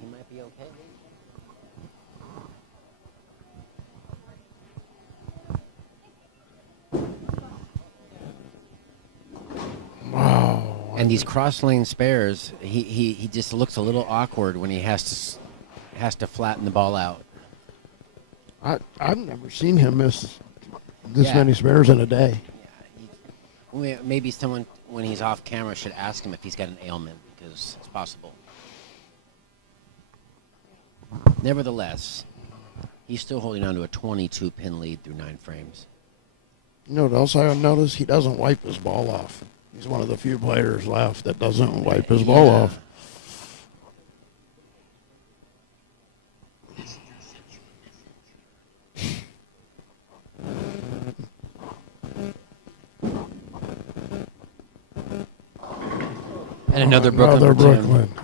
He might be okay. Wow. And these cross lane spares, he just looks a little awkward when he has to flatten the ball out. I've never seen him miss this Yeah. many spares in a day. Maybe someone, when he's off camera, should ask him if he's got an ailment, because it's possible. Nevertheless, he's still holding on to a 22-pin lead through 9 frames. You know what else I noticed? He doesn't wipe his ball off. He's one of the few players left that doesn't wipe his ball Yeah. off. And another Brooklyn. Another for Tim. Brooklyn.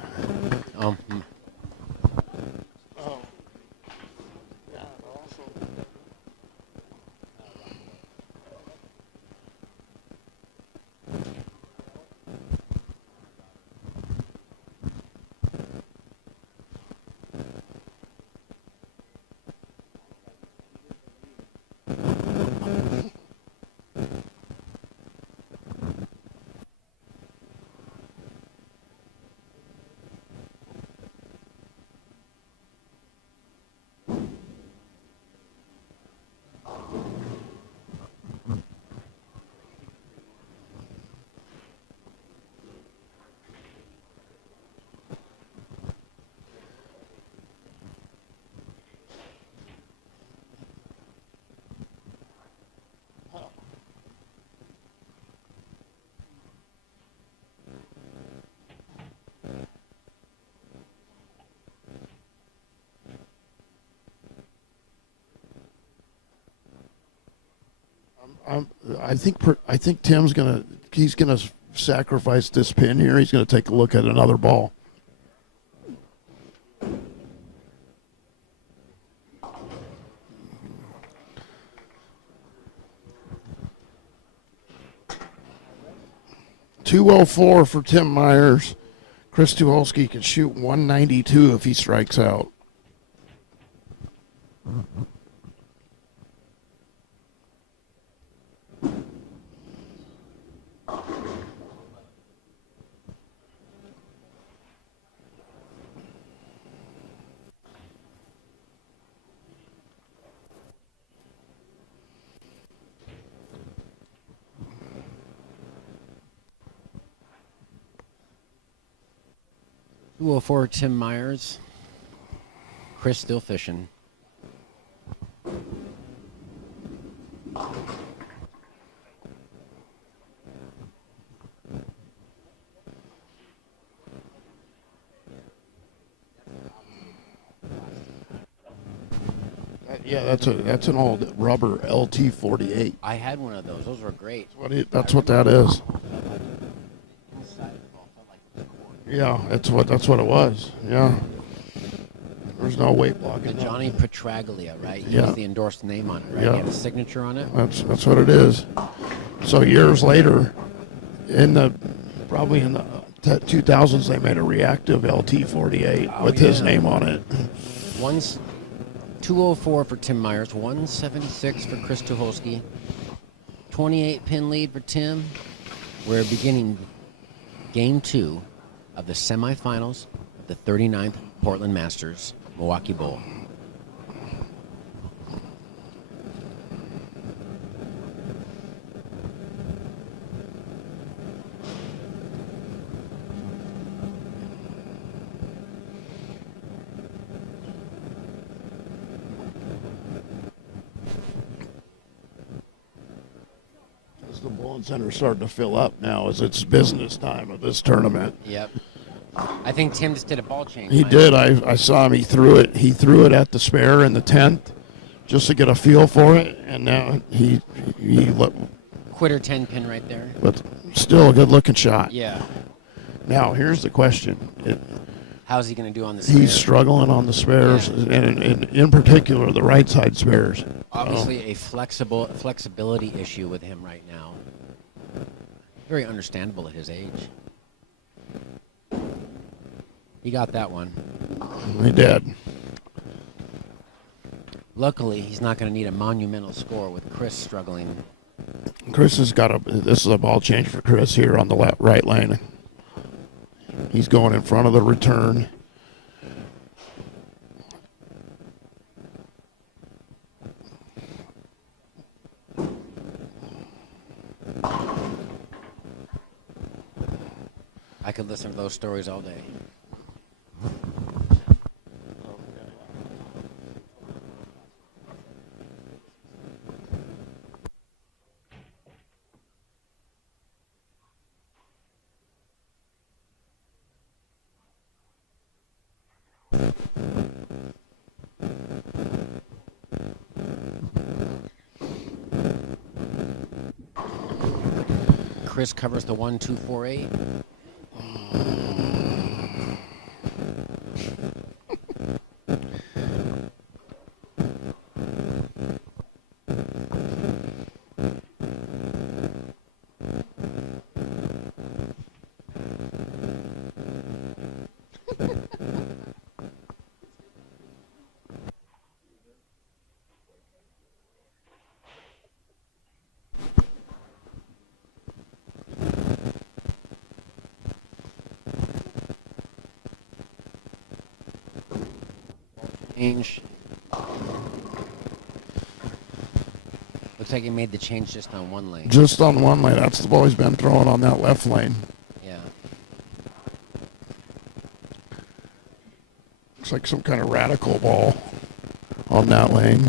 Oh, I think Tim's he's gonna sacrifice this pin here. He's gonna take a look at another ball. .204 for Tim Myers. Chris Tucholsky can shoot 192 if he strikes out. .204 Tim Myers. Chris still fishing. Yeah, that's an old rubber LT48. I had one of those. Those were great. That's what that is. Inside the ball felt like the cord. Yeah, that's what it was. Yeah. There's no weight blocking. The Johnny Petraglia, right? He Yeah. has the endorsed name on it, right? Yeah. He had a signature on it. That's what it is. So years later, probably in the 2000s, they made a reactive LT48 with his yeah. name on it. 204 for Tim Myers, 176 for Chris Tucholsky. 28-pin lead for Tim. We're beginning game 2 of the semifinals of the 39th Portland Masters Milwaukee Bowl. As the Bowling Center's starting to fill up now, as it's business time of this tournament. Yep. I think Tim just did a ball change. He Mike. did. I saw him. He threw it. He threw it at the spare in the 10th, just to get a feel for it. And now he Quitter 10 pin right there. but still a good looking shot. Yeah. Now here's the question. How's he going to do on the He's spare? struggling on the spares, Yeah. and in particular the right side spares. Obviously, a flexibility issue with him right now. Very understandable at his age. He got that one. He did. Luckily, he's not going to need a monumental score with Chris struggling. Chris has got this is a ball change for Chris here on the right lane. He's going in front of the return. I could listen to those stories all day. Chris covers the 1-2-4-8. Change. Looks like he made the change just on one lane. Just on one lane. That's the ball he's been throwing on that left lane. Yeah. Looks like some kind of radical ball on that lane.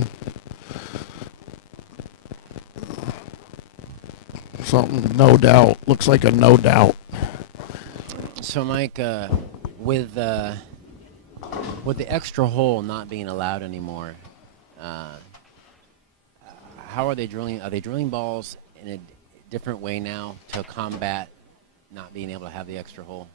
Something, no doubt. Looks like a no doubt. So, Mike, with the extra hole not being allowed anymore, how are they drilling? Are they drilling balls in a different way now to combat not being able to have the extra hole?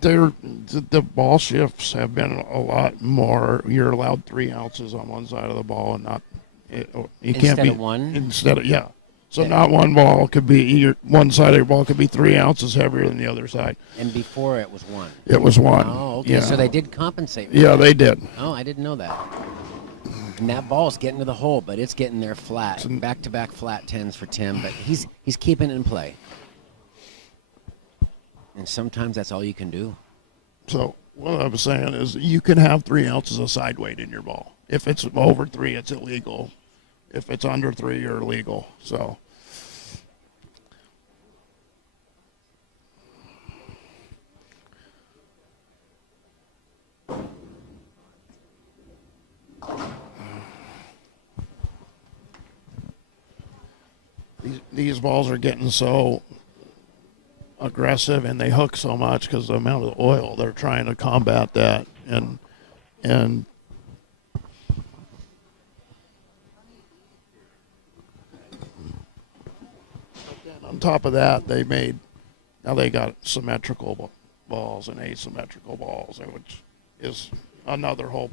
The ball shifts have been a lot more. You're allowed 3 ounces on one side of the ball, and not you Instead can't be of one? Instead of yeah. So Yeah. not one ball could be one side of your ball could be 3 ounces heavier than the other side. And before it was one. It was one. Oh, okay. Yeah. So they did compensate. For Yeah, that. they did. Oh, I didn't know that. And that ball's getting to the hole, but it's getting there flat. Back-to-back flat 10s for Tim, but he's keeping it in play. And sometimes that's all you can do. So what I was saying is you can have 3 ounces of side weight in your ball. If it's over 3, it's illegal. If it's under 3, you're illegal. So. These balls are getting so aggressive and they hook so much because the amount of oil. They're trying to combat that, and on top of that, now they got symmetrical balls and asymmetrical balls, which is another whole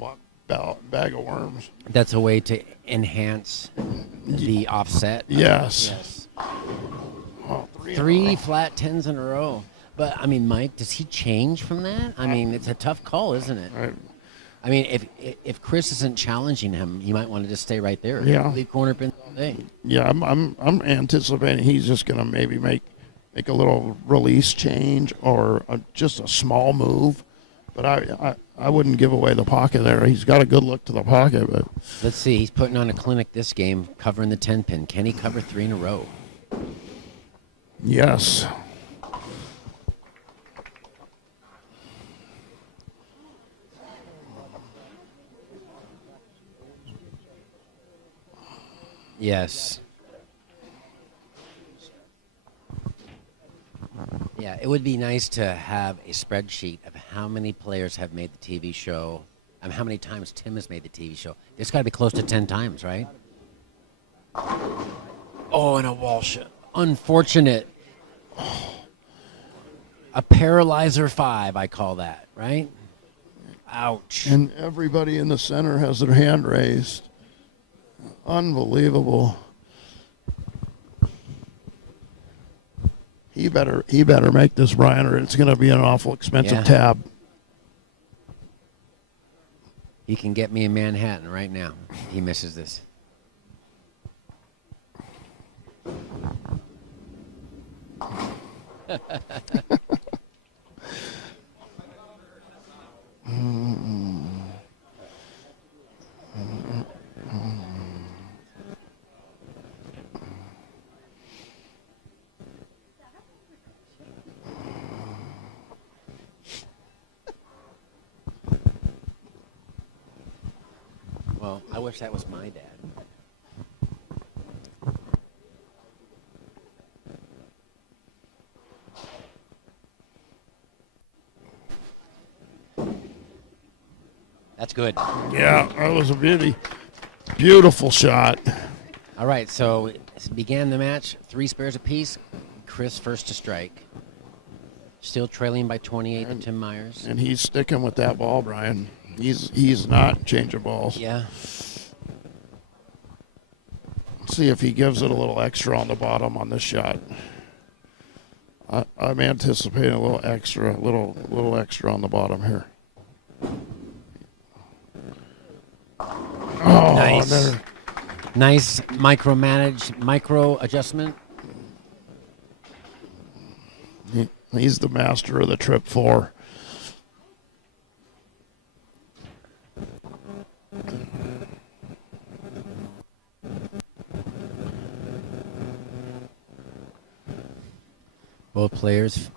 bag of worms. That's a way to enhance the offset. Yes. Yes. Oh, 3 in a Three row. flat 10s in a row. But, I mean, Mike, does he change from that? I mean, it's a tough call, isn't it? Right. I mean, if Chris isn't challenging him, you might want to just stay right there. Yeah. Leave corner pins all day. Yeah, I'm anticipating he's just going to maybe make a little release change or just a small move, but I wouldn't give away the pocket there. He's got a good look to the pocket, but Let's see. He's putting on a clinic this game, covering the 10 pin. Can he cover 3 in a row? yes. Yes. Yeah, it would be nice to have a spreadsheet of how many players have made the TV show, and how many times Tim has made the TV show. It's got to be close to 10 times, right? Oh, and a wall shot. Unfortunate. A paralyzer 5, I call that, right? Ouch. And everybody in the center has their hand raised. Unbelievable. He better make this, Brian, or it's going to be an awful expensive Yeah. tab. He can get me in Manhattan right now. He misses this. Well, I wish that was my dad. That's good. Yeah, that was a beautiful shot. All right, so it began the match, 3 spares apiece. Chris first to strike. Still trailing by 28 to Tim Myers. And he's sticking with that ball, Brian. He's not changing balls. Yeah. See if he gives it a little extra on the bottom on this shot. I'm anticipating a little extra on the bottom here. Oh, Nice. there. Nice micro adjustment. He's the master of the trip 4. Both players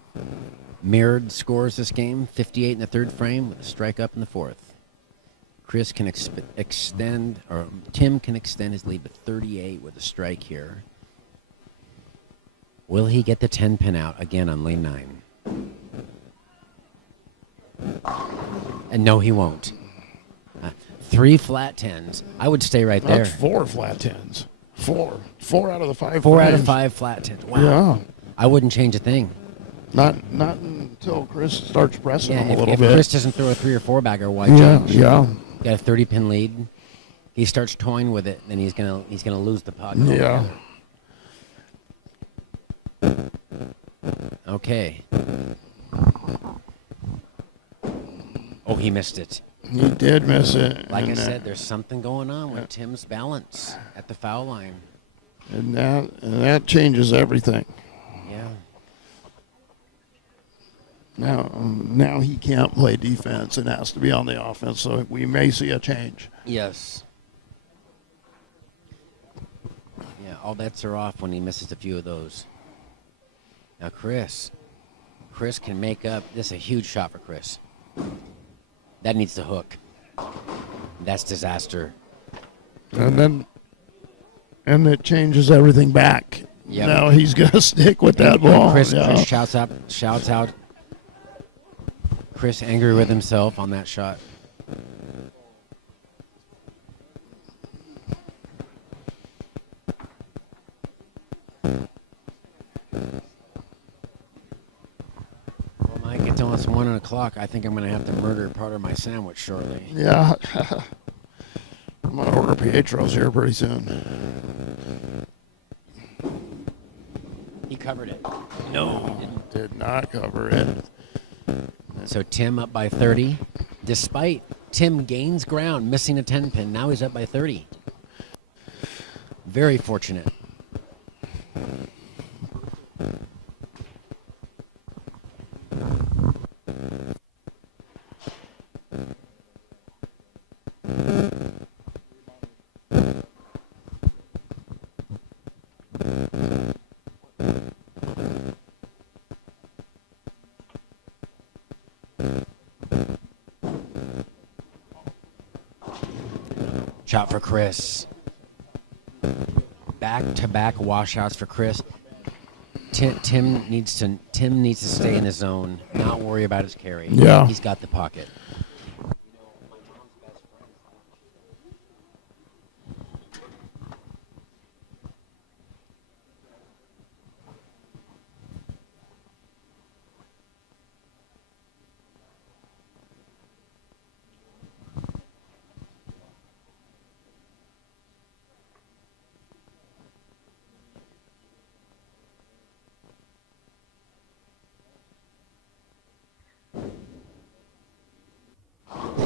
mirrored scores this game, 58 in the 3rd frame with a strike up in the 4th. Chris can extend, or Tim can extend his lead to 38 with a strike here. Will he get the 10 pin out again on lane 9? And no, he won't. 3 flat 10s. I would stay right there. That's 4 flat 10s. 4 out of the 5 4 out of frames. 5 flat 10s. Wow. Yeah. I wouldn't change a thing. Not until Chris starts pressing Yeah, him a if little bit. Chris doesn't throw a 3 or 4 bagger, why Yeah, change? yeah. Got a 30 pin lead. He starts toying with it, then he's gonna lose the puck. Yeah. Okay. Oh, he missed it. He did miss it. Like I and said, there's something going on with Tim's balance at the foul line. and that changes everything. Yeah. Now he can't play defense and has to be on the offense, so we may see a change. Yes. Yeah, all bets are off when he misses a few of those. Now, Chris can make up. This is a huge shot for Chris. That needs the hook. That's disaster. And it changes everything back. Yep. Now he's gonna stick with that ball. Chris yeah. shouts out. Chris angry with himself on that shot. Well, Mike, it's almost 1 o'clock. I think I'm going to have to murder part of my sandwich shortly. Yeah. I'm gonna order Pietro's here pretty soon. He covered it. No, he didn't. Did not cover it. So Tim up by 30. Despite Tim gains ground, missing a 10 pin, now he's up by 30. Very fortunate. Shot for Chris. Back-to-back washouts for Chris. Tim needs to stay in his zone, not worry about his carry. Yeah. He's got the pocket.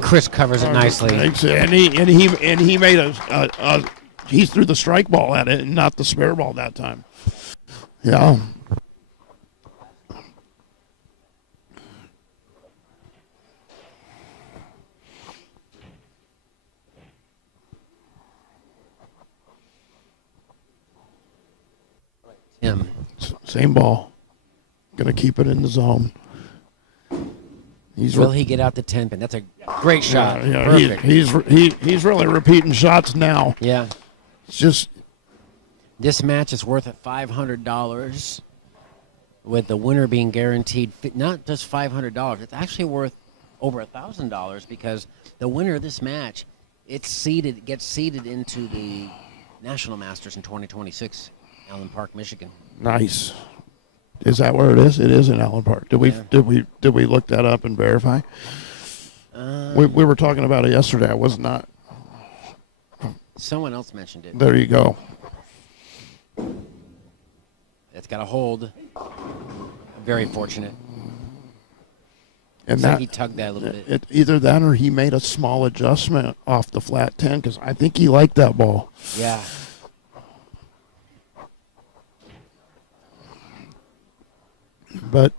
Chris covers it nicely. And he made he threw the strike ball at it and not the spare ball that time. Yeah. Tim. Same ball. Gonna keep it in the zone. Will he get out the 10 pin? That's a great shot. Yeah, Perfect. he's really repeating shots now. Yeah. It's just This match is worth $500, with the winner being guaranteed not just $500. It's actually worth over $1,000 because the winner of this match gets seeded into the National Masters in 2026, Allen Park, Michigan. nice. Is that where it is? It is in Allen Park. Did we look that up and verify? We were talking about it yesterday. I was not. Someone else mentioned it. There you go. It's got a hold. Very fortunate. And Looks like he tugged that a little bit. Either that or he made a small adjustment off the flat 10 because I think he liked that ball. Yeah. But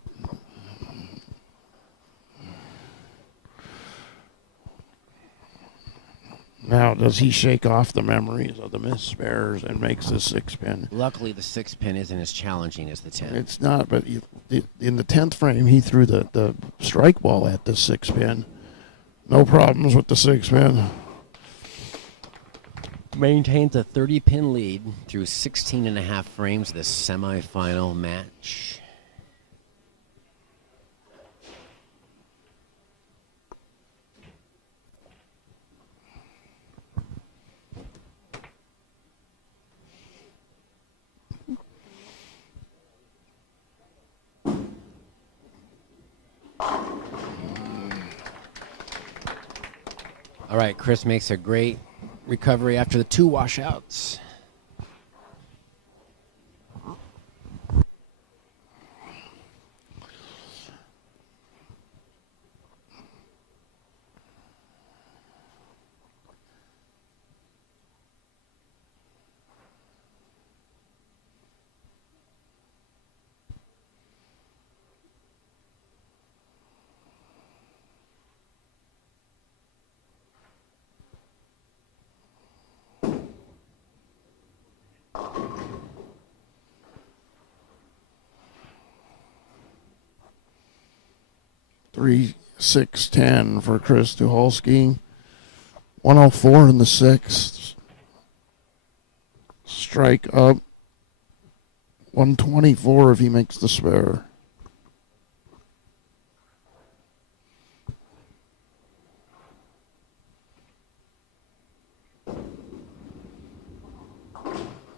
now, does he shake off the memories of the missed spares and makes the 6-pin? Luckily, the 6-pin isn't as challenging as the 10. It's not, but in the 10th frame, he threw the strike ball at the 6-pin. No problems with the 6-pin. Maintains a 30-pin lead through 16 and a half frames of the semifinal match. All right, Chris makes a great recovery after the 2 washouts. Three, 6-10 for Chris Tucholsky. 104 in the 6th. Strike up. 124 if he makes the spare.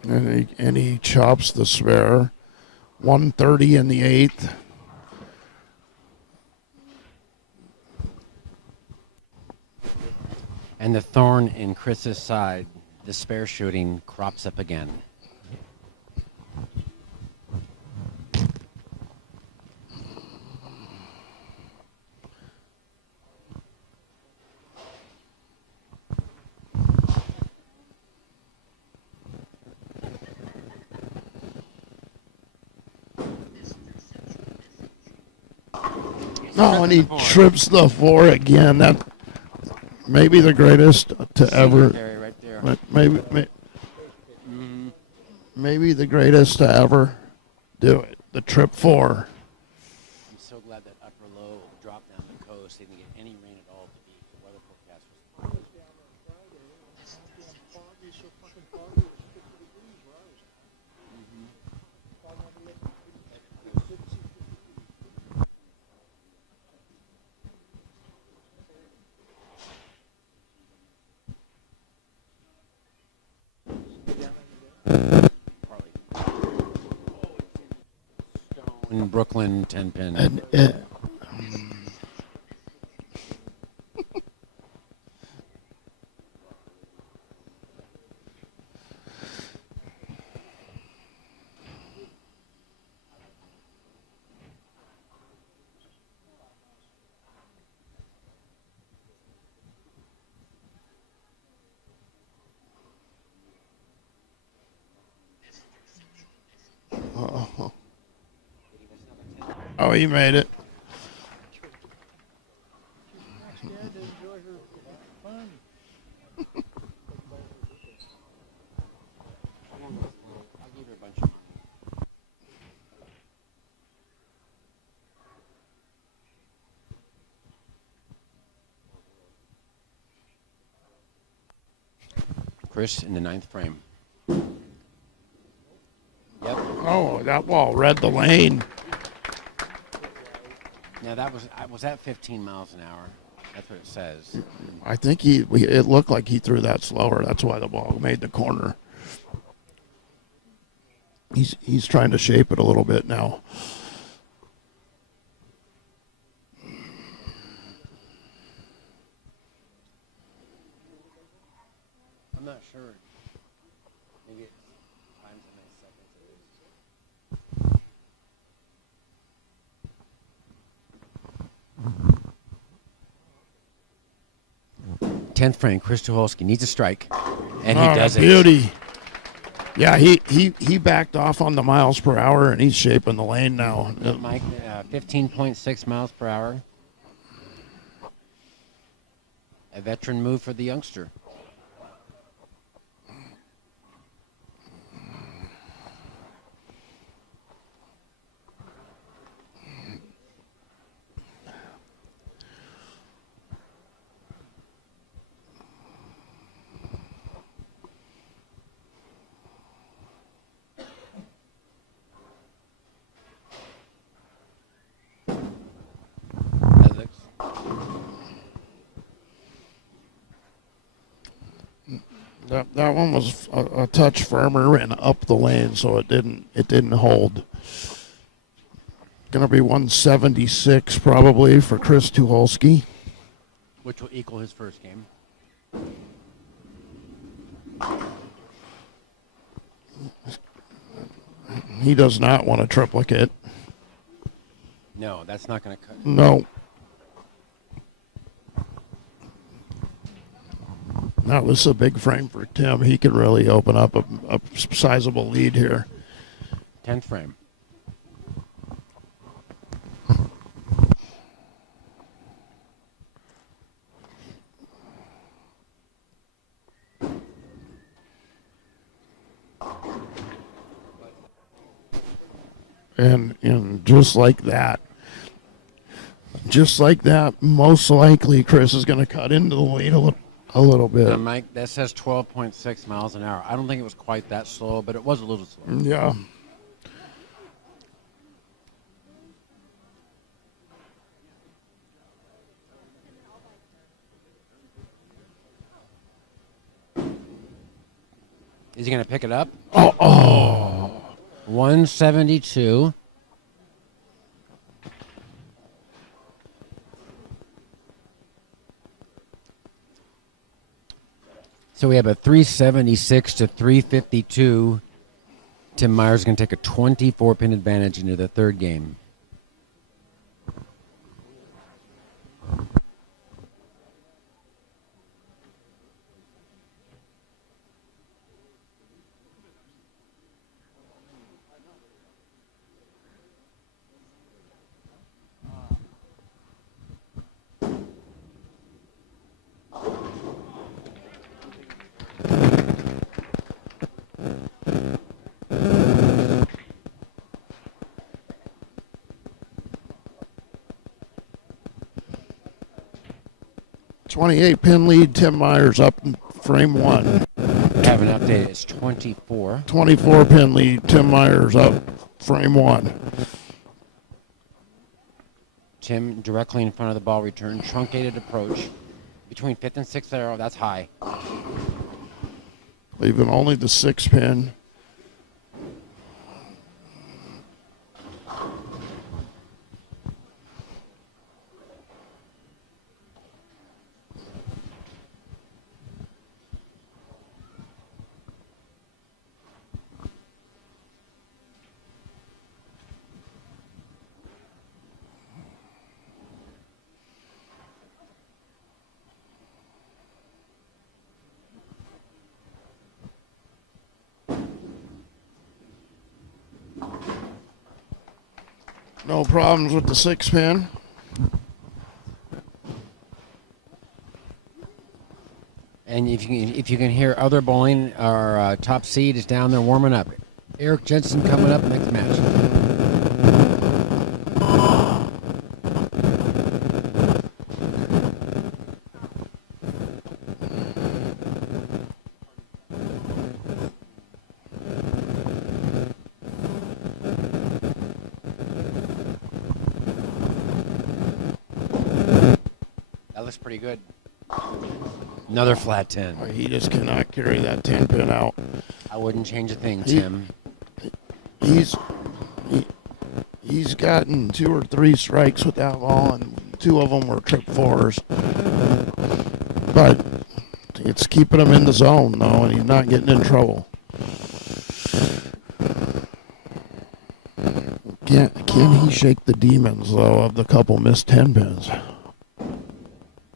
And he chops the spare. 130 in the 8th. And the thorn in Chris's side, the spare shooting, crops up again. No, and he trips the 4 again. That maybe the greatest to ever. Right there. But maybe the greatest to ever do it. The trip 4. I'm so glad that upper low dropped down the coast. They didn't get any rain at all to beat the weather forecast. in Brooklyn 10 pin. And oh, he made it. Chris in the 9th frame. Yep. Oh, that ball read the lane. Now that was that 15 miles an hour. That's what it says. I think it looked like he threw that slower. That's why the ball made the corner. He's trying to shape it a little bit now. I'm not sure. Maybe it's times how many seconds it is. 10th frame, Chris Tucholsky needs a strike, and he does it. Beauty. Yeah, he backed off on the miles per hour, and he's shaping the lane now. Mike, 15.6 miles per hour. A veteran move for the youngster. That one was a touch firmer and up the lane, so it didn't hold. Gonna be 176 probably for Chris Tucholsky. Which will equal his first game. He does not want a triplicate. No, that's not going to cut. No. Now this is a big frame for Tim. He can really open up a sizable lead here. 10th frame. And just like that, most likely Chris is going to cut into the lead a little bit. Mike, that says 12.6 miles an hour. I don't think it was quite that slow, but it was a little slow. Yeah. Is he going to pick it up? Oh. 172. So we have a 376 to 352. Tim Myers going to take a 24-pin advantage into the third game. $28-pin lead, Tim Myers up in frame one. Have an update. It's 24. 24-pin lead, Tim Myers up frame one. Tim directly in front of the ball return. Truncated approach. Between 5th and 6th arrow. That's high. Leaving only the 6-pin. No problems with the 6-pin. And if you can hear other bowling, our top seed is down there warming up. Eric Jensen coming up next match. That looks pretty good. Another flat 10. He just cannot carry that 10-pin out. I wouldn't change a thing, Tim. He's gotten 2 or 3 strikes with that ball, and 2 of them were trip 4s. But it's keeping him in the zone, though, and he's not getting in trouble. Can he shake the demons, though, of the couple missed 10-pins?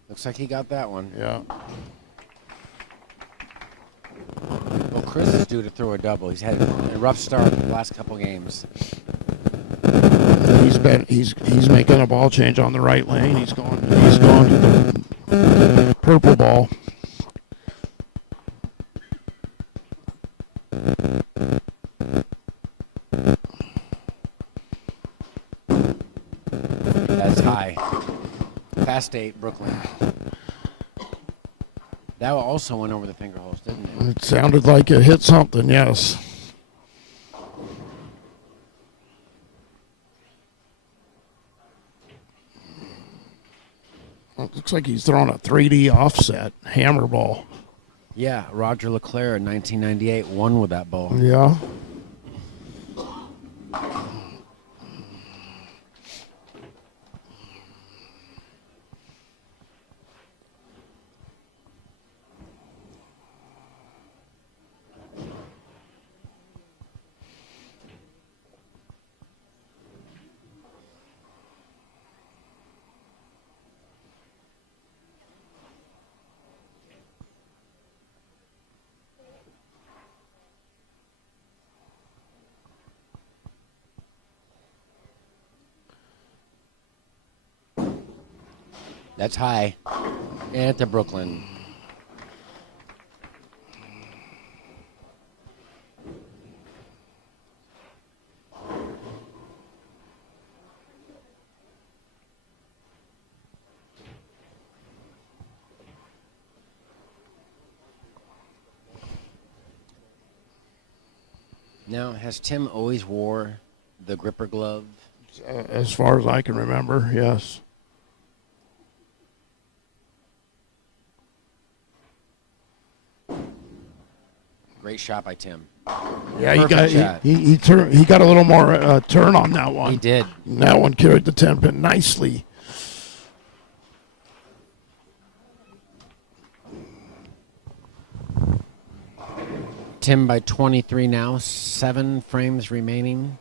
Looks like he got that one. Yeah. Well, Chris is due to throw a double. He's had a rough start the last couple games. He's making a ball change on the right lane. He's going to the purple ball. That's high. Fast 8, Brooklyn. That also went over the finger holes, didn't it? It sounded like it hit something, yes. Well, it looks like he's throwing a 3D offset hammer ball. Yeah, Roger LeClaire in 1998 won with that ball. Yeah. That's high. And to Brooklyn. Now, has Tim always wore the gripper glove? As far as I can remember, yes. Great shot by Tim. Yeah, Perfect he got a little more turn on that one. He did. And that one carried the 10-pin nicely. Tim by 23 now, 7 frames remaining.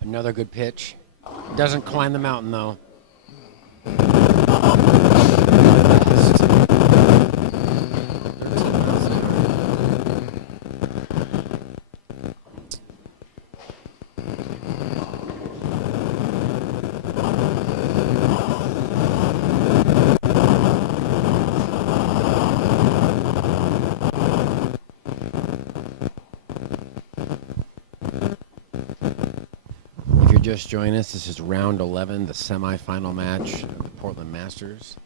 Another good pitch. Doesn't climb the mountain, though. Just join us. This is round 11, the semifinal match of the Portland Masters.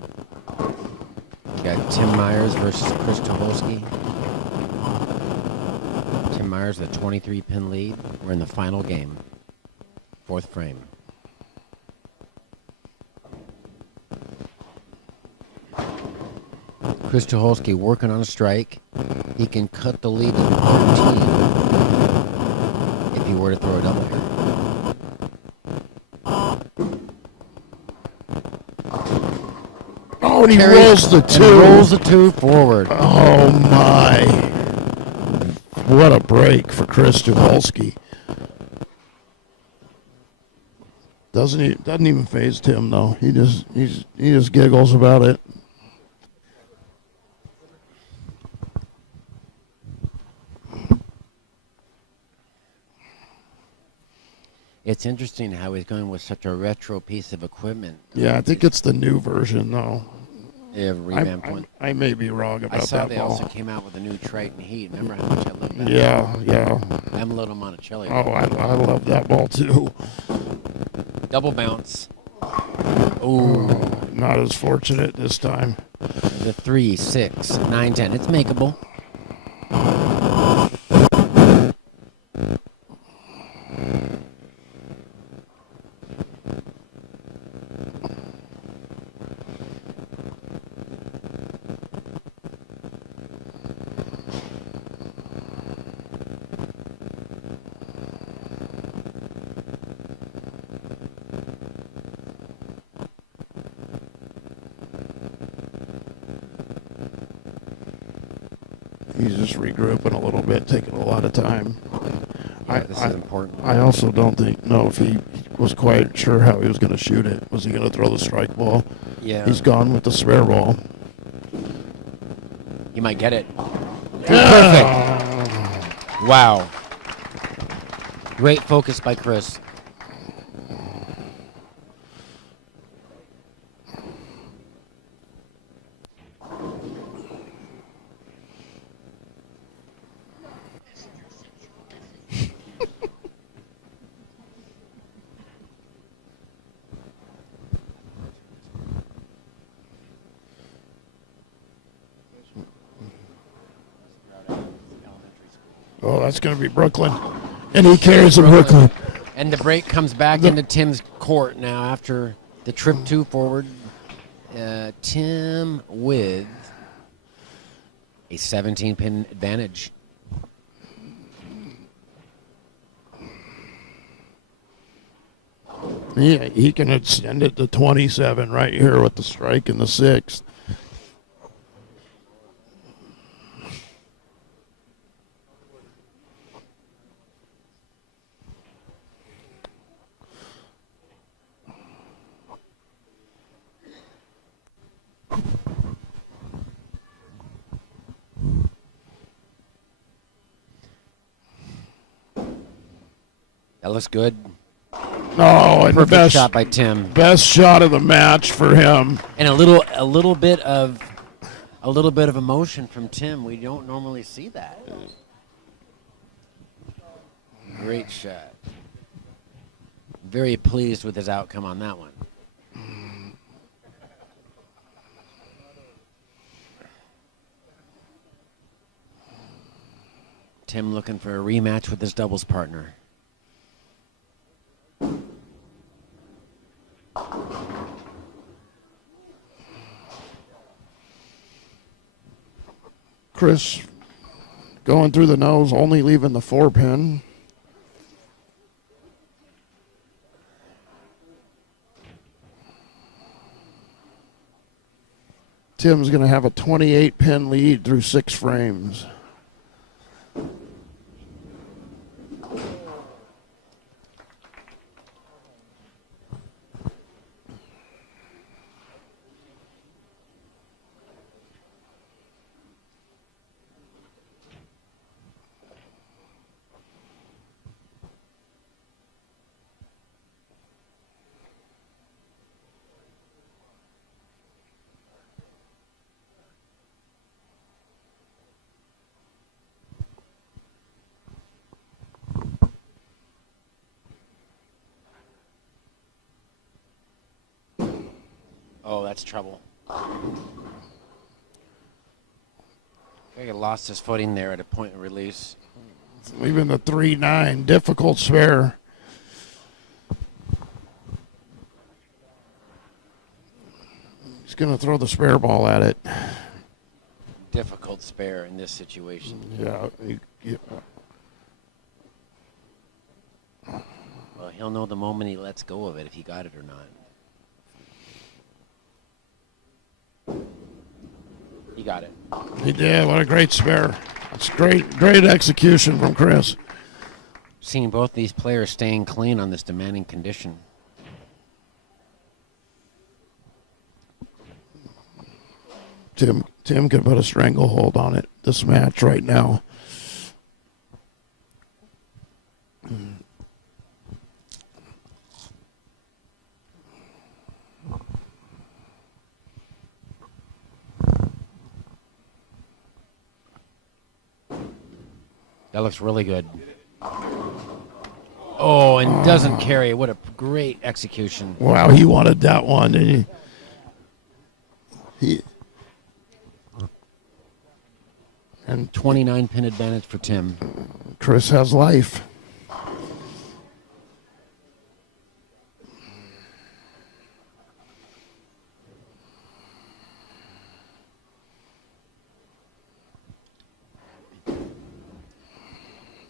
We got Tim Myers versus Chris Tucholsky. Tim Myers with a 23-pin lead. We're in the final game, 4th frame. Chris Tucholsky working on a strike. He can cut the lead to 13 if he were to throw a double here. Oh, and he carries rolls the and two. rolls the two forward. Oh my! What a break for Chris Tucholsky. Doesn't even faze Tim though. He just giggles about it. It's interesting how he's going with such a retro piece of equipment. Yeah, I think it's the new version though. Yeah, revamped one. I may be wrong I about saw that they ball. also came out with a new Triton Heat. Remember how much I love that? Yeah. I'm a little Monticelli. Oh, I love that ball too. Double bounce. Ooh, Not as fortunate this time. the 3, 6, 9, 10. It's makeable. He's just regrouping a little bit, taking a lot of time. Yeah, this is important. I also don't know if he was quite sure how he was going to shoot it. Was he going to throw the strike ball? Yeah. He's gone with the spare ball. You might get it. Perfect. Wow. Great focus by Chris. Oh, that's going to be Brooklyn. And he carries him Brooklyn. And the break comes back into Tim's court now after the trip 2 forward. Tim with a 17-pin advantage. Yeah, he can extend it to 27 right here with the strike in the 6th. That looks good. Oh, and the Perfect best shot by Tim. best shot of the match for him. And a little bit of emotion from Tim. We don't normally see that. Great shot. Very pleased with his outcome on that one. Tim looking for a rematch with his doubles partner. Chris going through the nose, only leaving the 4-pin. Tim's going to have a 28-pin lead through 6 frames. Oh, that's trouble. He lost his footing there at a point of release. Leaving the 3-9, difficult spare. He's going to throw the spare ball at it. Difficult spare in this situation. Yeah. Well, he'll know the moment he lets go of it if he got it or not. He got it. He did. What a great spare. That's great execution from Chris. Seeing both these players staying clean on this demanding condition. Tim could put a stranglehold on it this match right now. That looks really good. Oh, and doesn't carry. What a great execution. Wow, he wanted that one, didn't he? And 29 pin advantage for Tim. Chris has life.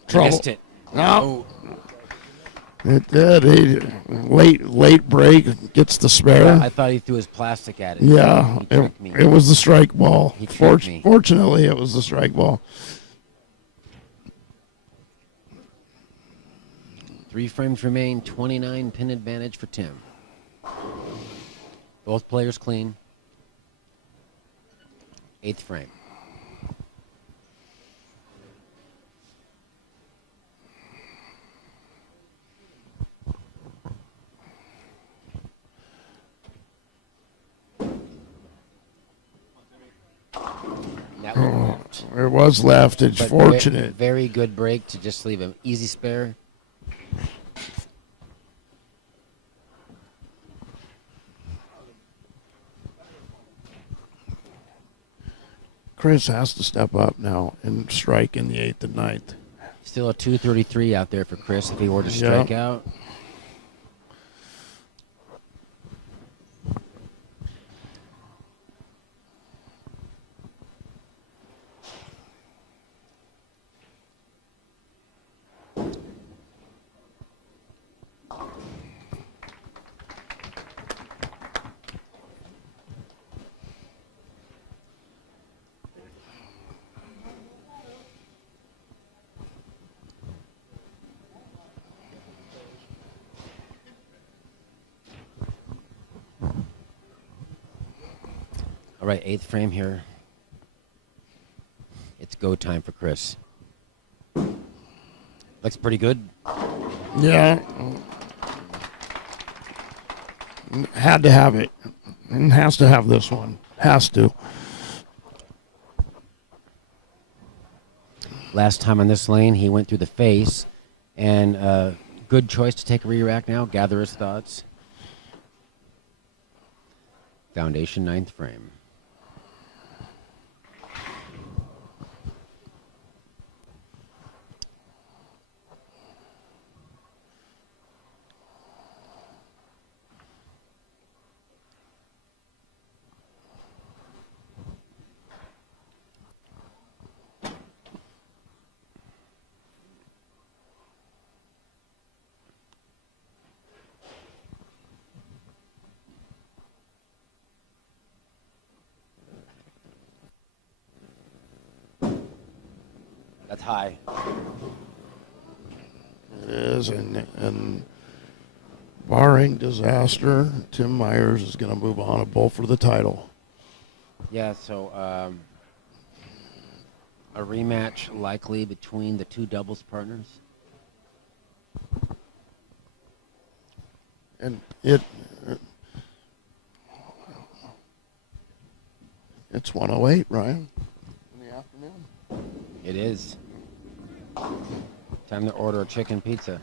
Trouble. Missed it. No. It did. He, late break gets the spare. I thought he threw his plastic at it. Yeah, He tricked me. it was the strike ball. He tricked me. Fortunately, it was the strike ball. 3 frames remain. 29 pin advantage for Tim. Both players clean. 8th frame. That one left. It was left. It's But fortunate. Very good break to just leave an easy spare. Chris has to step up now and strike in the 8th and 9th. Still a 233 out there for Chris if he were to Yeah. strike out. All right, 8th frame here. It's go time for Chris. Looks pretty good. Yeah. Had to have it. And has to have this one. Has to. Last time on this lane, he went through the face. And good choice to take a re-rack now. Gather his thoughts. Foundation 9th frame. That's high. It is. And barring disaster, Tim Myers is going to move on a bowl for the title. Yeah, so a rematch likely between the two doubles partners. And it's 108, Ryan. In the afternoon. It is. Time to order a chicken pizza.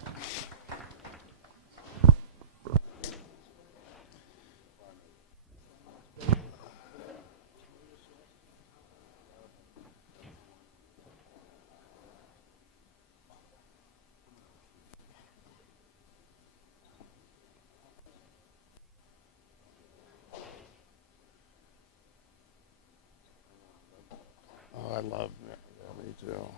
Oh, I love that. Yeah, me too.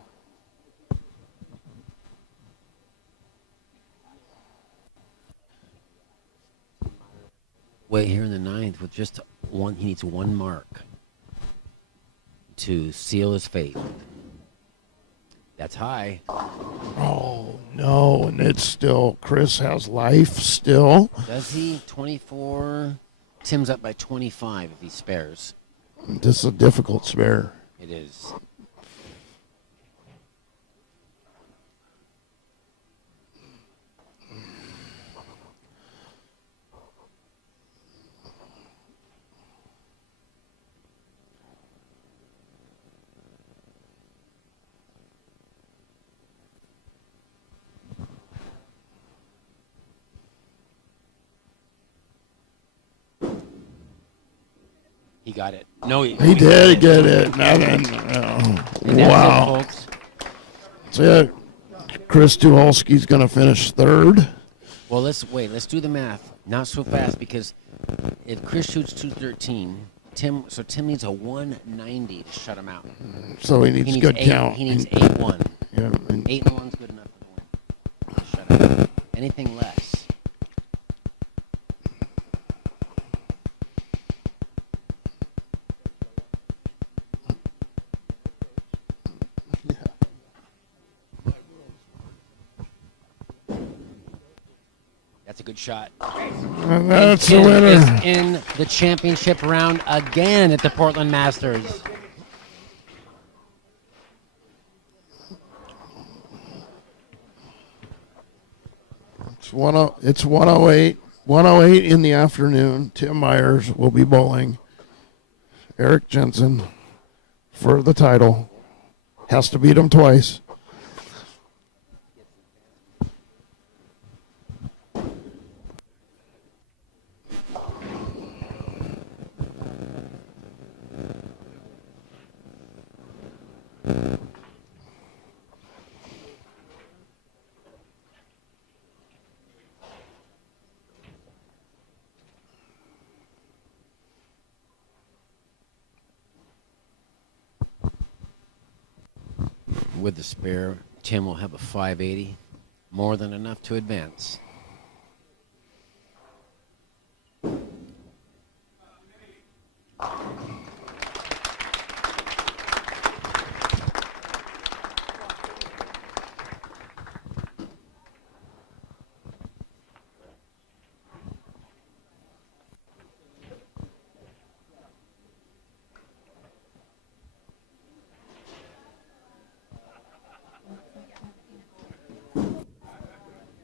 Wait here in the 9th with just one. He needs one mark. to seal his fate. That's high. Oh, no. And it's still, Chris has life still. Does he? 24. Tim's up by 25 if he spares. This is a difficult spare. It is. He got it. No, He did get it. Nothing. And that's Wow. it, folks. That's it. Chris Tucholsky's going to finish third. Well, let's do the math. Not so fast, because if Chris shoots 213, Tim needs a 190 to shut him out. So he needs good count. He needs 8-1. Yeah, and 8-1's good enough for the win. To shut him out. Anything less. That's a good shot. and that's the Tim winner. is in the championship round again at the Portland Masters. It's 108. 108 in the afternoon. Tim Myers will be bowling. Eric Jensen for the title. Has to beat him twice. With the spare, Tim will have a 580, more than enough to advance.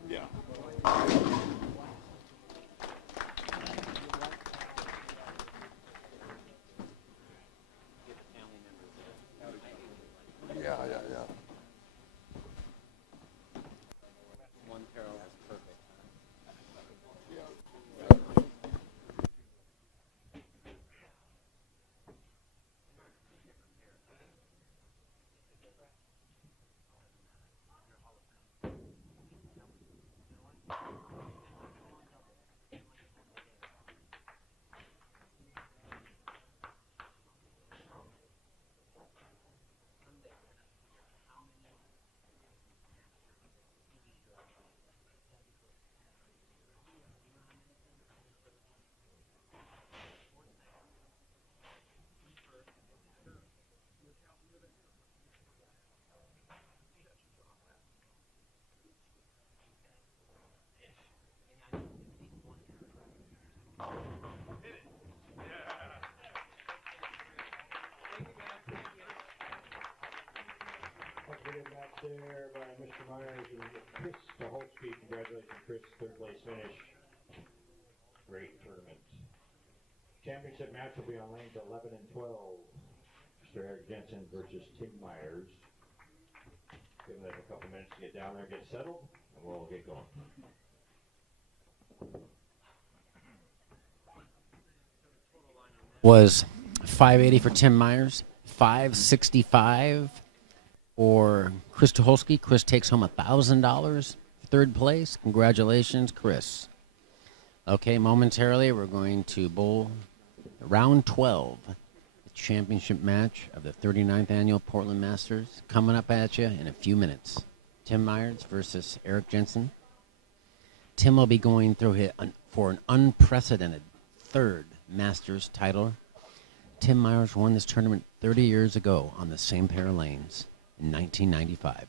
Yeah. One parallel is perfect. Back there by Mr. Myers and Chris Tucholsky. Congratulations, Chris. Third place finish. Great tournament. Championship match will be on lanes 11 and 12. Mr. Eric Jensen versus Tim Myers. Give them a couple minutes to get down there, get settled, and we'll get going. Was 580 for Tim Myers, 565 for Chris Tucholsky. Chris takes home $1,000, third place. Congratulations, Chris. Okay, momentarily we're going to bowl round 12, the championship match of the 39th annual Portland Masters, coming up at you in a few minutes. Tim Myers versus Eric Jensen. Tim will be going through for an unprecedented third Masters title. Tim Myers won this tournament 30 years ago on the same pair of lanes in 1995.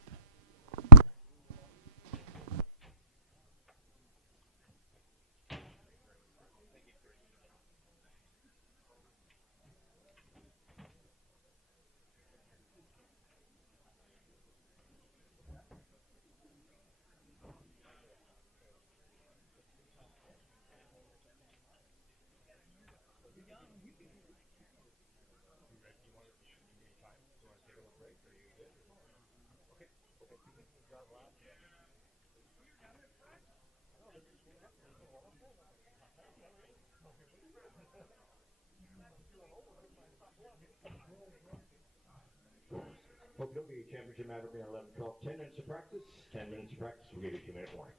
Podium championship match will be 11, 12, 10 minutes of practice. 10 minutes of practice. We'll give you a 2-minute warning.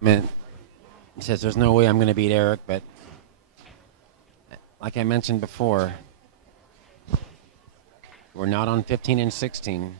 Man, he says there's no way I'm going to beat Eric, but like I mentioned before, we're not on 15 and 16.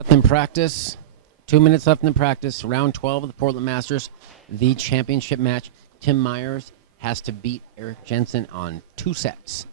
Left in practice. 2 minutes left in practice. Round 12 of the Portland Masters, the championship match. Tim Myers has to beat Eric Jensen on 2 sets.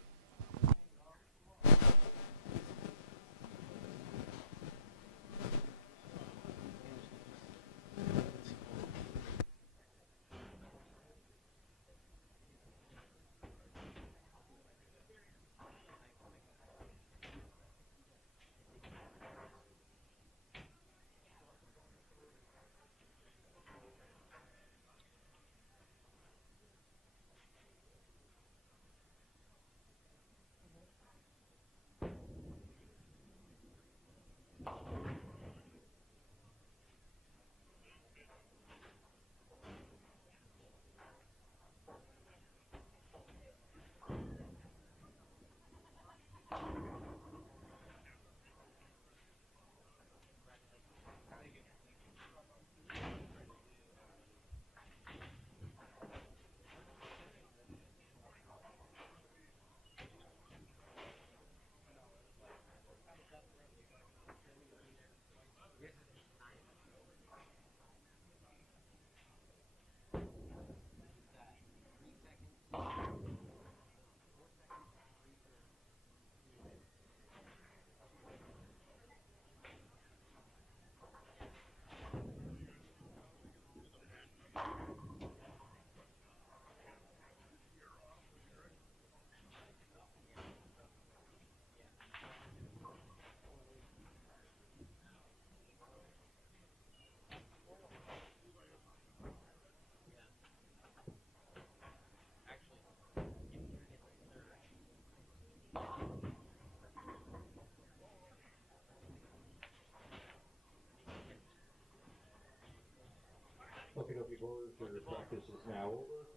Okay, boys, your practice is now over.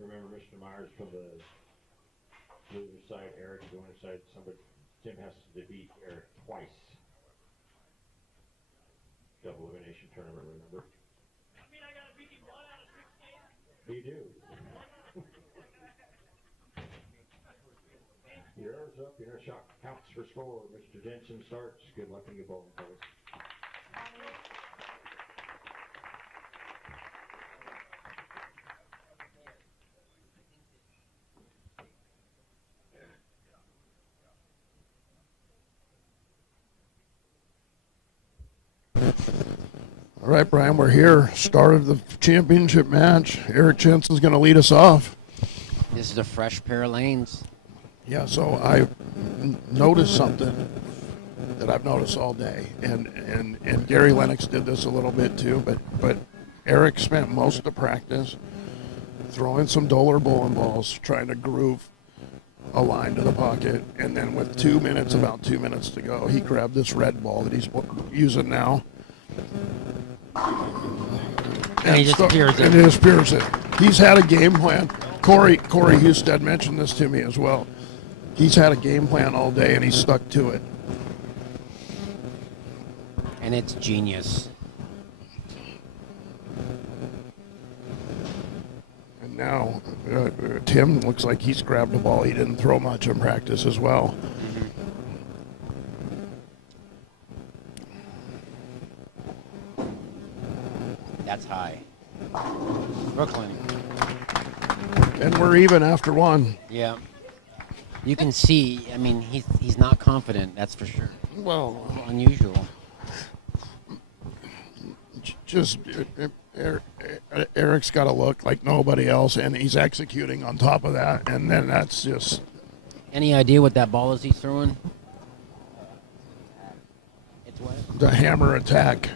Remember, Mr. Myers from the loser side, Eric, the winner side, Tim has to beat Eric twice. Double elimination tournament, remember? I mean, I gotta beat him 1 out of 6 games? You do. Your arms up, your shot counts for score. Mr. Jensen starts. Good luck in your bowling, fellas. All right, Brian, we're here. Start of the championship match. Eric Jensen's going to lead us off. This is a fresh pair of lanes. Yeah, so I noticed something that I've noticed all day, and Gary Lennox did this a little bit too, but Eric spent most of the practice throwing some Doler bowling balls, trying to groove a line to the pocket, and then with about 2 minutes to go, he grabbed this red ball that he's using now. And he just spears it. And he just spears it. He's had a game plan. Corey Husted mentioned this to me as well. He's had a game plan all day, and he's stuck to it. And it's genius. And now Tim looks like he's grabbed a ball he didn't throw much in practice as well. That's high. Brooklyn. And we're even after one. Yeah. You can see, I mean, he's not confident, that's for sure. Well, Unusual. just Eric's got to look like nobody else, and he's executing on top of that, and then that's just... Any idea what that ball is he's throwing? It's what? the hammer attack.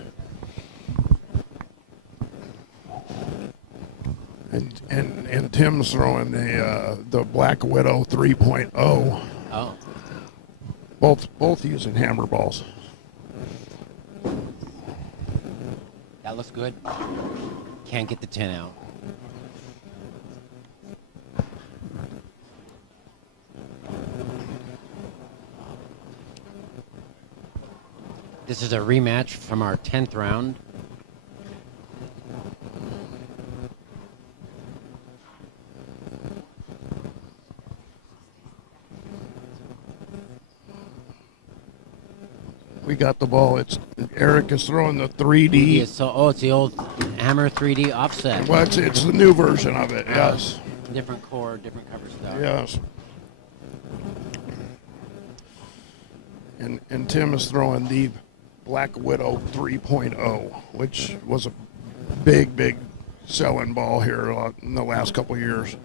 And Tim's throwing the Black Widow 3.0. Oh. Both using hammer balls. That looks good. Can't get the 10 out. This is a rematch from our 10th round. we got the ball. It's Eric is throwing the 3D. It's the old Hammer 3D offset. Well, it's the new version of it. Yes. Different core, different cover style. Yes. And Tim is throwing the Black Widow 3.0, which was a big selling ball here in the last couple of years.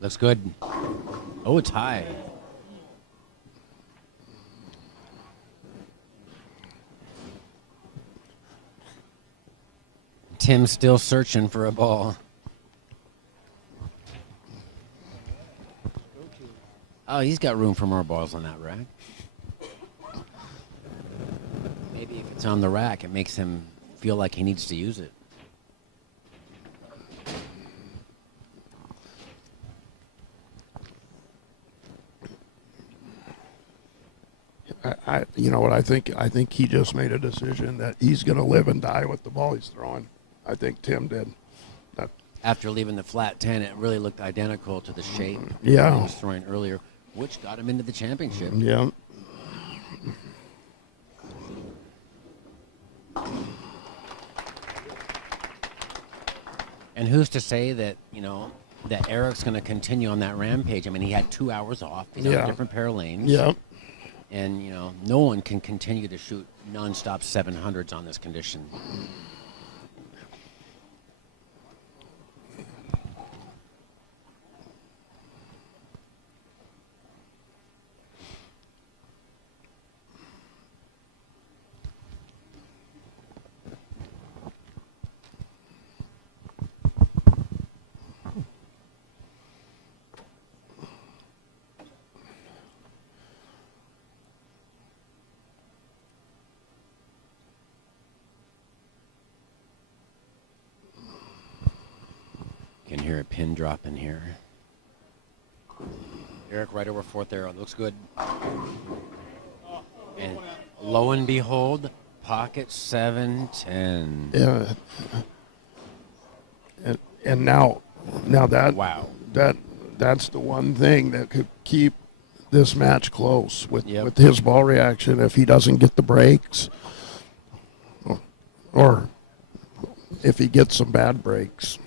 Looks good. Oh, it's high. Tim's still searching for a ball. Oh, he's got room for more balls on that rack. Maybe if it's on the rack, it makes him feel like he needs to use it. You know what I think? I think he just made a decision that he's going to live and die with the ball he's throwing. I think Tim did. After leaving the flat 10, it really looked identical to the shape Yeah. he was throwing earlier, which got him into the championship. Yeah. And who's to say that, that Eric's going to continue on that rampage? I mean, he had 2 hours off. He's on Yeah. a different pair of lanes. Yeah. And, no one can continue to shoot nonstop 700s on this condition. Can hear a pin drop in here. Eric right over fourth arrow. Looks good. And lo and behold, pocket 710. Yeah. And now that Wow. that's the one thing that could keep this match close with his ball reaction if he doesn't get the breaks or if he gets some bad breaks.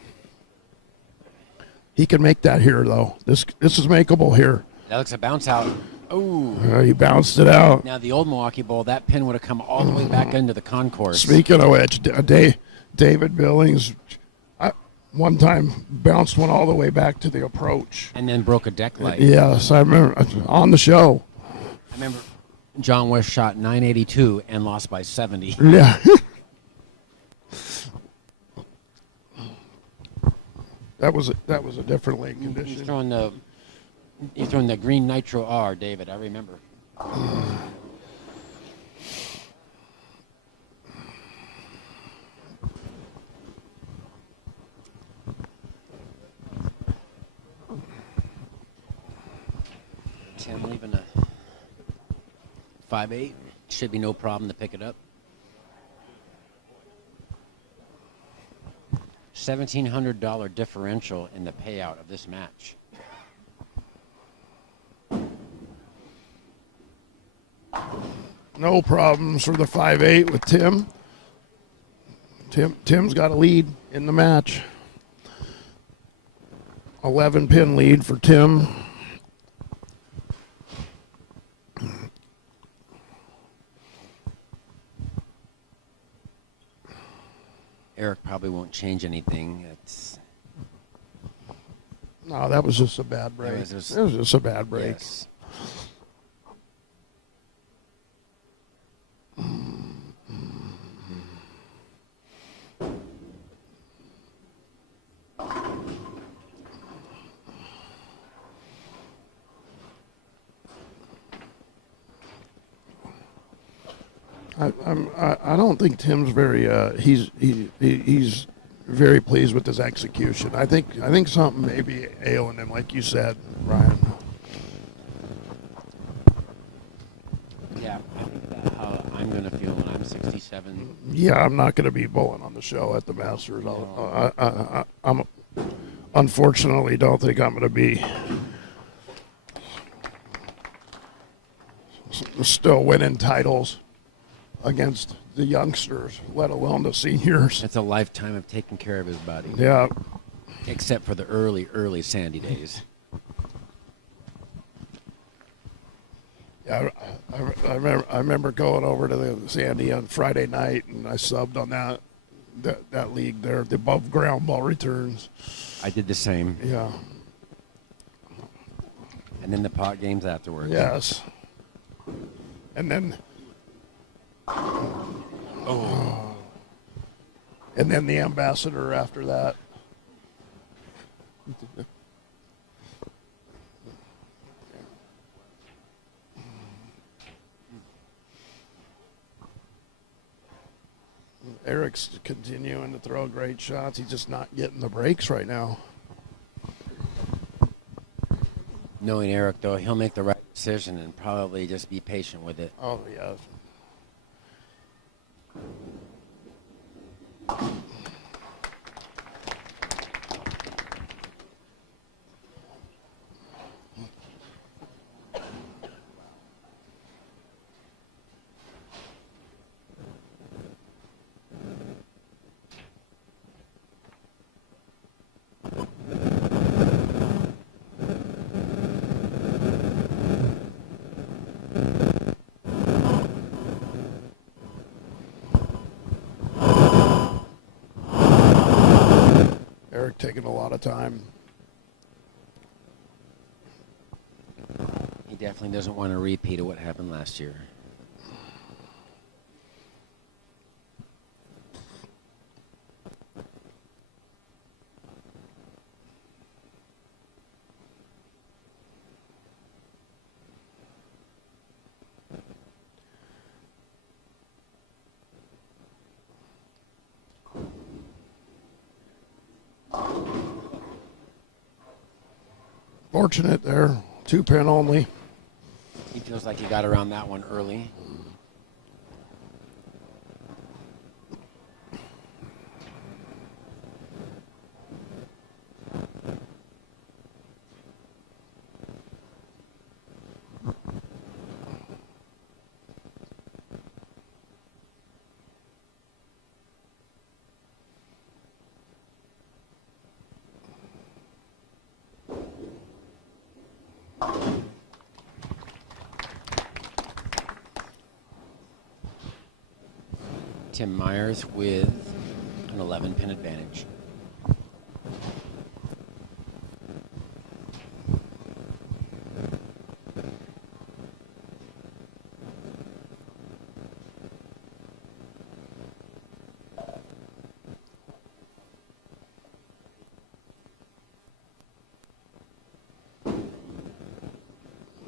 He can make that here though. This is makeable here. That looks a bounce out. Oh. He bounced it out. Now the old Milwaukee Bowl, that pin would have come all the way back into the concourse. Speaking of which, David Billings one time bounced one all the way back to the approach. And then broke a deck light. Yes, I remember on the show. I remember John West shot 982 and lost by 70. Yeah. That was a different lane He's condition. throwing the green nitro R, David. I remember. Tim leaving a 5.8. Should be no problem to pick it up. $1,700 differential in the payout of this match. No problems for the 5.8 with Tim. Tim's got a lead in the match. 11 pin lead for Tim. Eric probably won't change anything. No, that was just a bad break. It was just a bad break. Yes. I don't think Tim's very. He's very pleased with his execution. I think something may be ailing him, like you said, Ryan. Yeah, I think that's how I'm going to feel when I'm 67. Yeah, I'm not going to be bowling on the show at the Masters. I'm unfortunately don't think I'm going to be still winning titles against the youngsters, let alone the seniors. It's a lifetime of taking care of his body. Yeah, Except for the early Sandy days. yeah. I remember going over to the Sandy on Friday night, and I subbed on that league there, the above ground ball returns. I did the same. Yeah. And then the pot games afterwards. Yes. And then. And then the ambassador after that. Eric's continuing to throw great shots. He's just not getting the breaks right now. Knowing Eric, though, he'll make the right decision and probably just be patient with it. Oh, yeah. Eric taking a lot of time. He definitely doesn't want to repeat of what happened last year. Fortunate there. 2-pin only. He feels like he got around that one early. Tim Myers with an 11-pin advantage.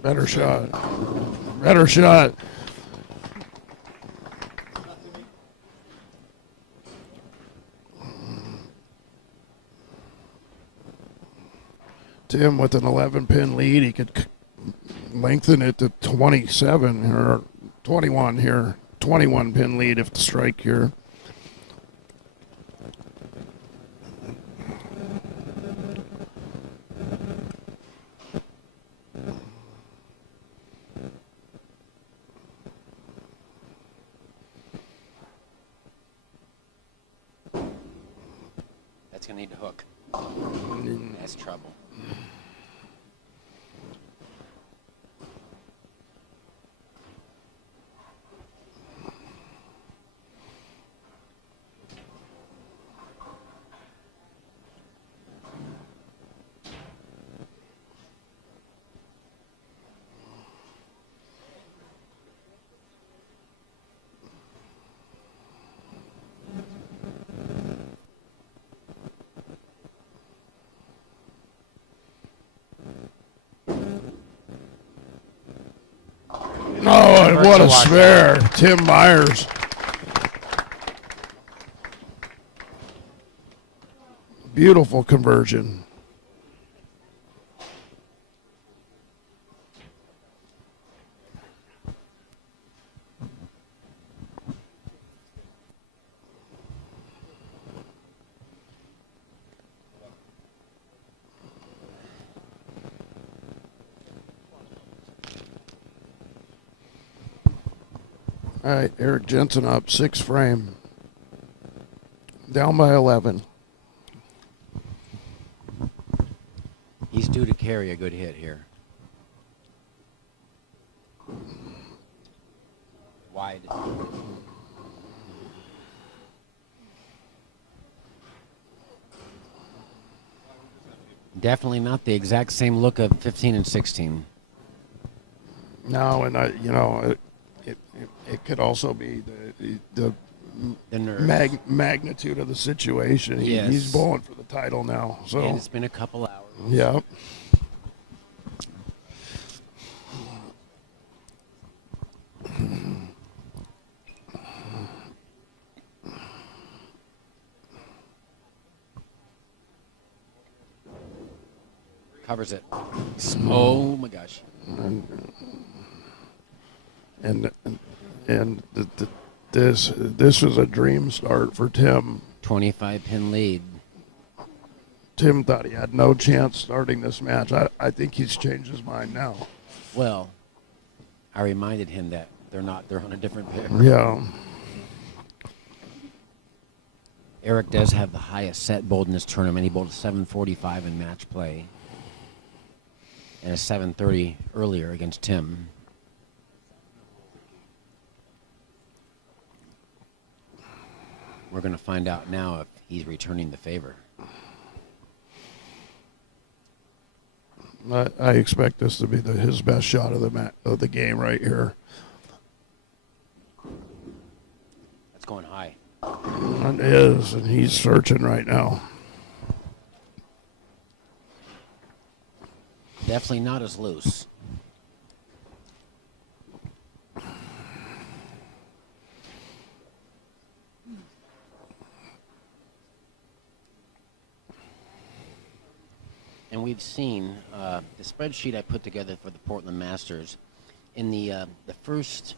Better shot. Better shot. Tim with an 11-pin lead. He could lengthen it to 27 or 21 here. 21-pin lead if the strike here. That's going to need to hook. That's trouble. Oh, what a spare. Tim Myers. Beautiful conversion. All right, Eric Jensen up, 6 frame. Down by 11. He's due to carry a good hit here. Wide. Definitely not the exact same look of 15 and 16. No, and it could also be the nerves. magnitude of the situation. Yes. He's bowling for the title now. So And it's been a couple hours. yeah. Covers it. Oh my gosh. And this was a dream start for Tim. 25 pin lead. Tim thought he had no chance starting this match. I think he's changed his mind now. Well, I reminded him that they're on a different pair. Yeah. Eric does have the highest set bowled in this tournament. He bowled a 745 in match play and a 730 earlier against Tim. We're going to find out now if he's returning the favor. I expect this to be his best shot of the game right here. That's going high. It is, and he's searching right now. Definitely not as loose. And we've seen the spreadsheet I put together for the Portland Masters. In the first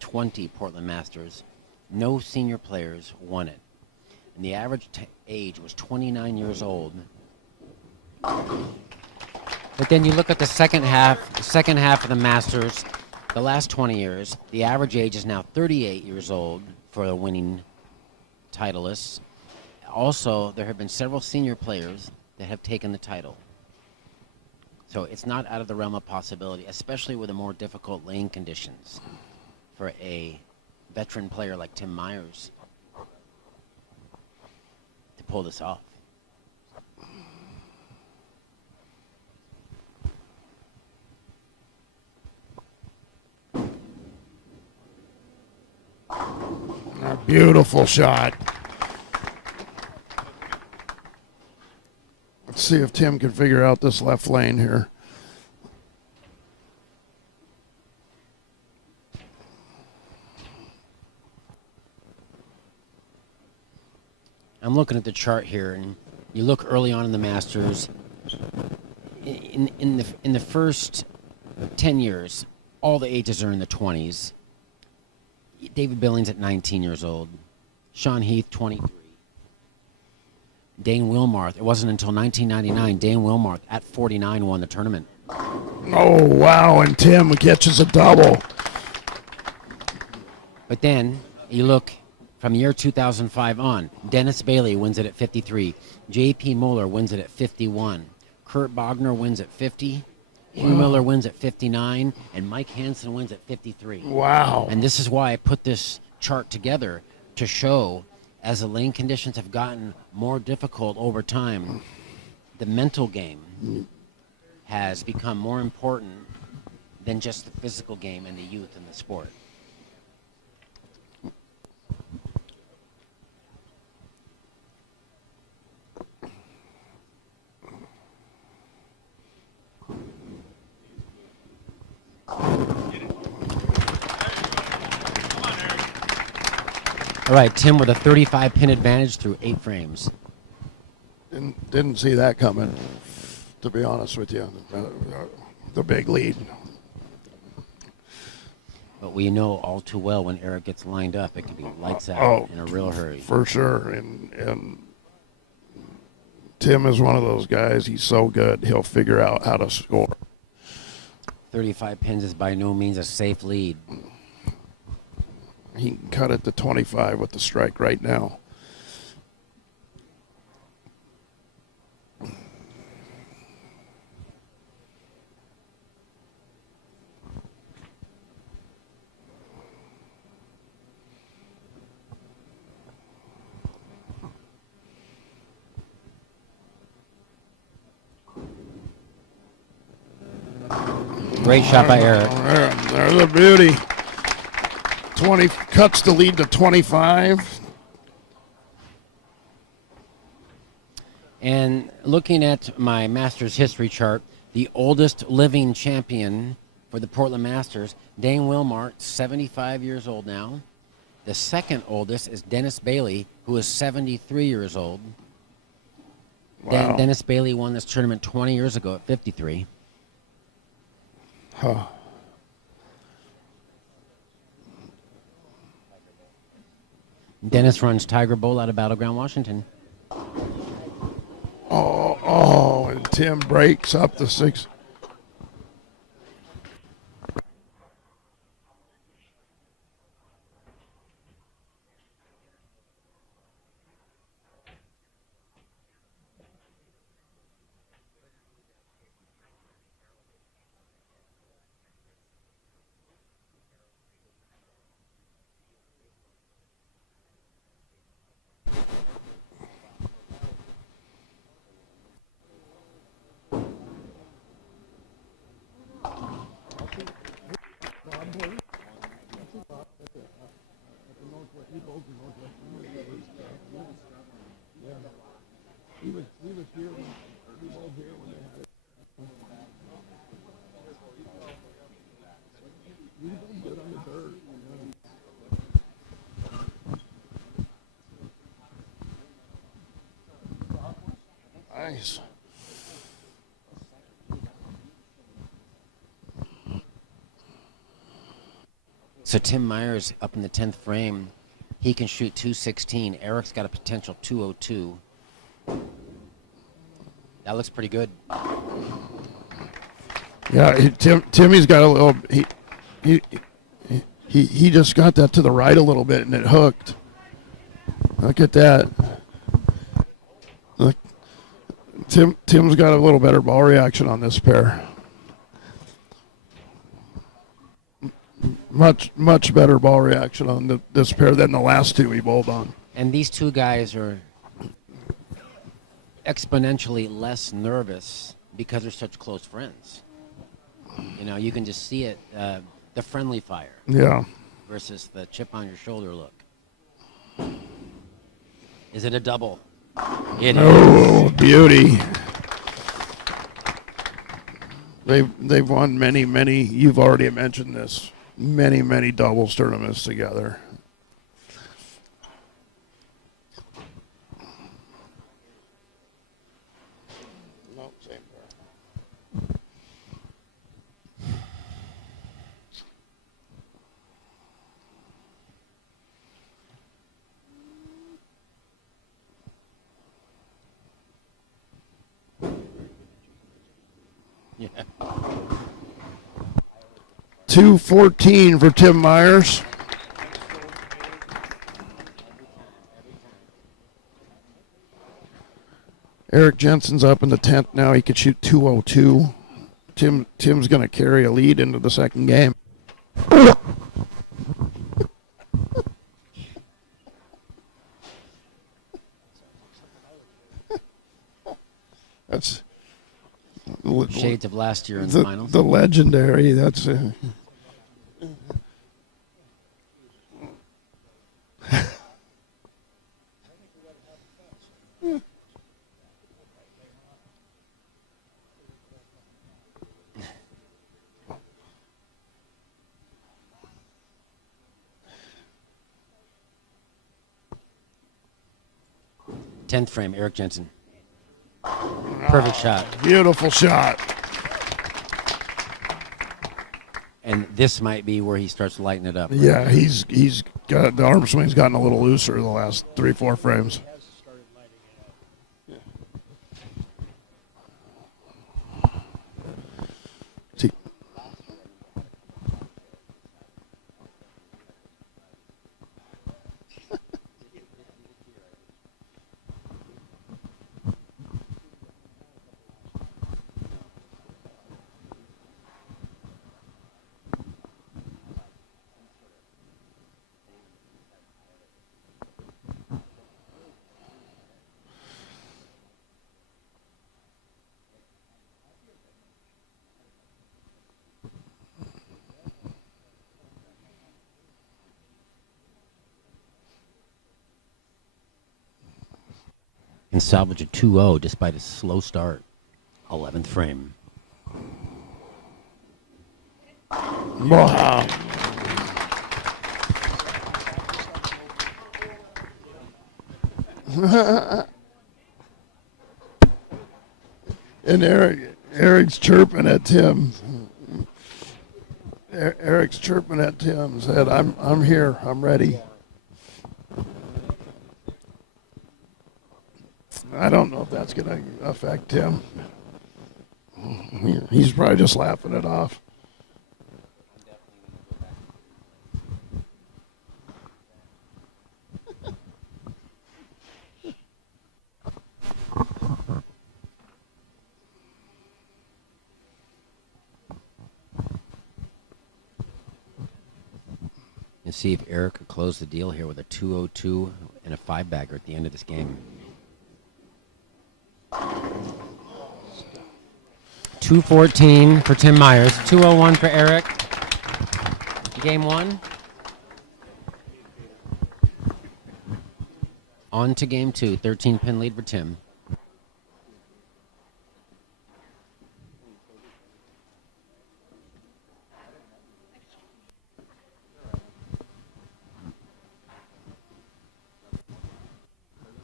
20 Portland Masters, no senior players won it. And the average age was 29 years old. But then you look at the second half of the Masters, the last 20 years, the average age is now 38 years old for the winning titleists. Also, there have been several senior players that have taken the title. So it's not out of the realm of possibility, especially with the more difficult lane conditions for a veteran player like Tim Myers to pull this off. A beautiful shot. Let's see if Tim can figure out this left lane here. I'm looking at the chart here, and you look early on in the Masters. In the first 10 years, all the ages are in the 20s. David Billings at 19 years old. Sean Heath, 23. Dane Wilmarth. It wasn't until 1999 Dane Wilmarth at 49 won the tournament. Oh, wow, and Tim catches a double. But then you look from year 2005 on. Dennis Bailey wins it at 53. J.P. Mueller wins it at 51. Kurt Bogner wins at 50. Hugh Miller wins at 59. And Mike Hansen wins at 53. Wow. And this is why I put this chart together to show, as the lane conditions have gotten more difficult over time, the mental game has become more important than just the physical game and the youth in the sport. All right, Tim with a 35 pin advantage through 8 frames. Didn't see that coming, to be honest with you. The big lead. But we know all too well when Eric gets lined up, it can be lights out Oh, in a real hurry. For sure. And Tim is one of those guys. He's so good. He'll figure out how to score. 35 pins is by no means a safe lead. He can cut it to 25 with the strike right now. Great shot by Eric. There's a beauty. 20 cuts the lead to 25. And looking at my Masters history chart, the oldest living champion for the Portland Masters, Dane Wilmart, 75 years old now. The second oldest is Dennis Bailey, who is 73 years old. Wow. Dennis Bailey won this tournament 20 years ago at 53. Huh. Dennis runs Tiger Bowl out of Battleground, Washington. Oh, and Tim breaks up the 6. Nice. So Tim Myers up in the 10th frame. He can shoot 216. Eric's got a potential 202. That looks pretty good. Yeah, Timmy's got a little. He just got that to the right a little bit and it hooked. Look at that. Look, Tim's got a little better ball reaction on this pair. Much better ball reaction on this pair than the last two he bowled on. And these two guys are exponentially less nervous because they're such close friends. You know, you can just see it, the friendly fire. Yeah. Versus the chip on your shoulder look. Is it a double? It Oh, is. beauty. They've won many, you've already mentioned this, many doubles tournaments together. No, same pair. Yeah. 214 for Tim Myers. Eric Jensen's up in the 10th now. He could shoot 202. Tim's going to carry a lead into the second game. That's Shades of last year in the finals. the legendary. That's Tenth frame, Eric Jensen. Perfect shot. Beautiful shot. And this might be where he starts lighting it up. Yeah, he's got the arm swing's gotten a little looser the last 3-4 frames. Has started lighting it up. See, And salvage a 2-0 despite a slow start. 11th frame. wow. And Eric's chirping at Tim. Eric's chirping at Tim. Said, "I'm here. I'm ready." I don't know if that's going to affect Tim. He's probably just laughing it off. And see if Eric could close the deal here with a 2-0-2 and a 5-bagger at the end of this game. 2-14 for Tim Myers. 2-0-1 for Eric. Game 1. On to game 2. 13-pin lead for Tim.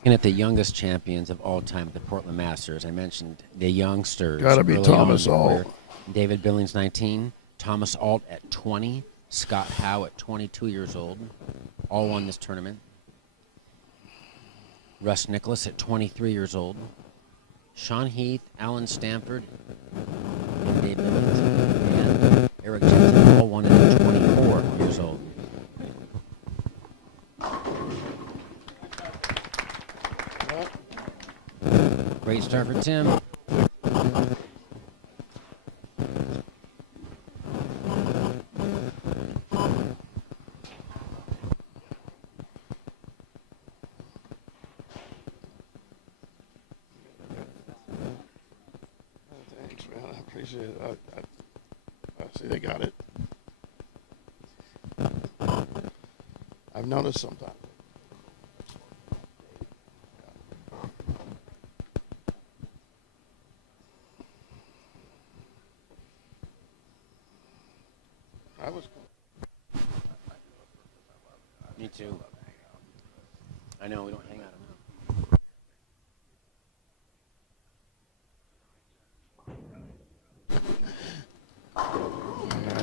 Looking at the youngest champions of all time at the Portland Masters, I mentioned the youngsters. Gotta be early Thomas on, Alt. where David Billings, 19. Thomas Alt at 20. Scott Howe at 22 years old. All won this tournament. Russ Nicholas at 23 years old. Sean Heath, Alan Stanford, and Dave Billings, and Eric Jensen all won at 24 years old. Great start for Tim. Thanks, man. I appreciate it. I see they got it. I've noticed sometimes. I was. Me too. I know we don't hang out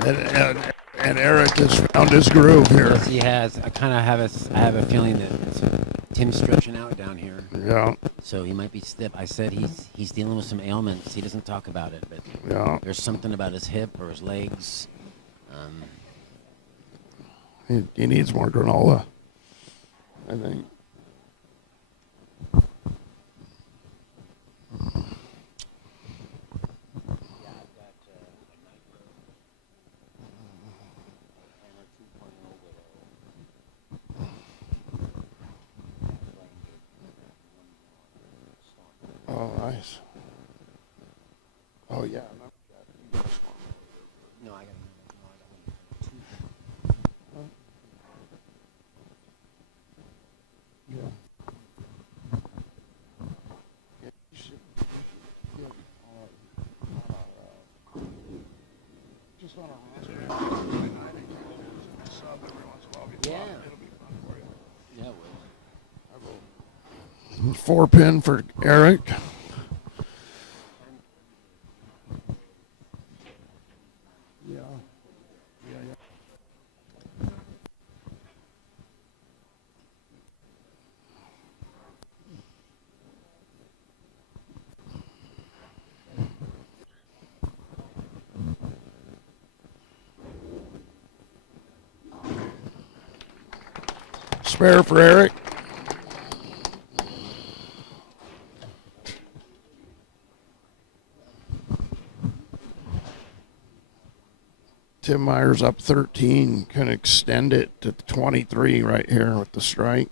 enough. And Eric has found his groove here. Yes, he has. I kind of have a feeling that Tim's stretching out down here, Yeah, so he might be stiff. I said he's dealing with some ailments. He doesn't talk about it, but yeah. there's something about his hip or his legs. He needs more granola, I think. Oh, nice. Oh, yeah. No, I got Yeah. Yeah, you should get just on a roster. Sub every once in a while. Yeah. It'll be fun for you. Yeah, it will. 4-pin for Eric. spare for Eric. Tim Myers up 13, can extend it to 23 right here with the strike.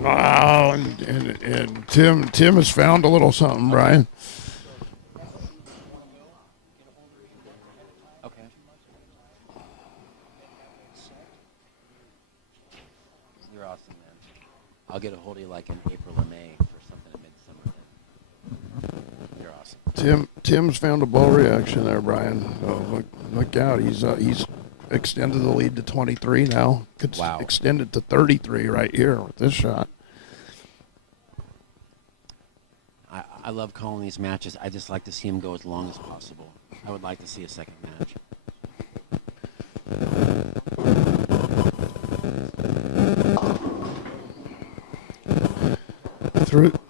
Wow, and Tim has found a little something, Brian. Okay. You're awesome, man. I'll get a hold of you like in April or May for something in midsummer. You're awesome. Tim's found a ball reaction there, Brian. Oh, look out! He's extended the lead to 23 now. Could Wow. extend it to 33 right here with this shot. I love calling these matches. I just like to see them go as long as possible. I would like to see a second match.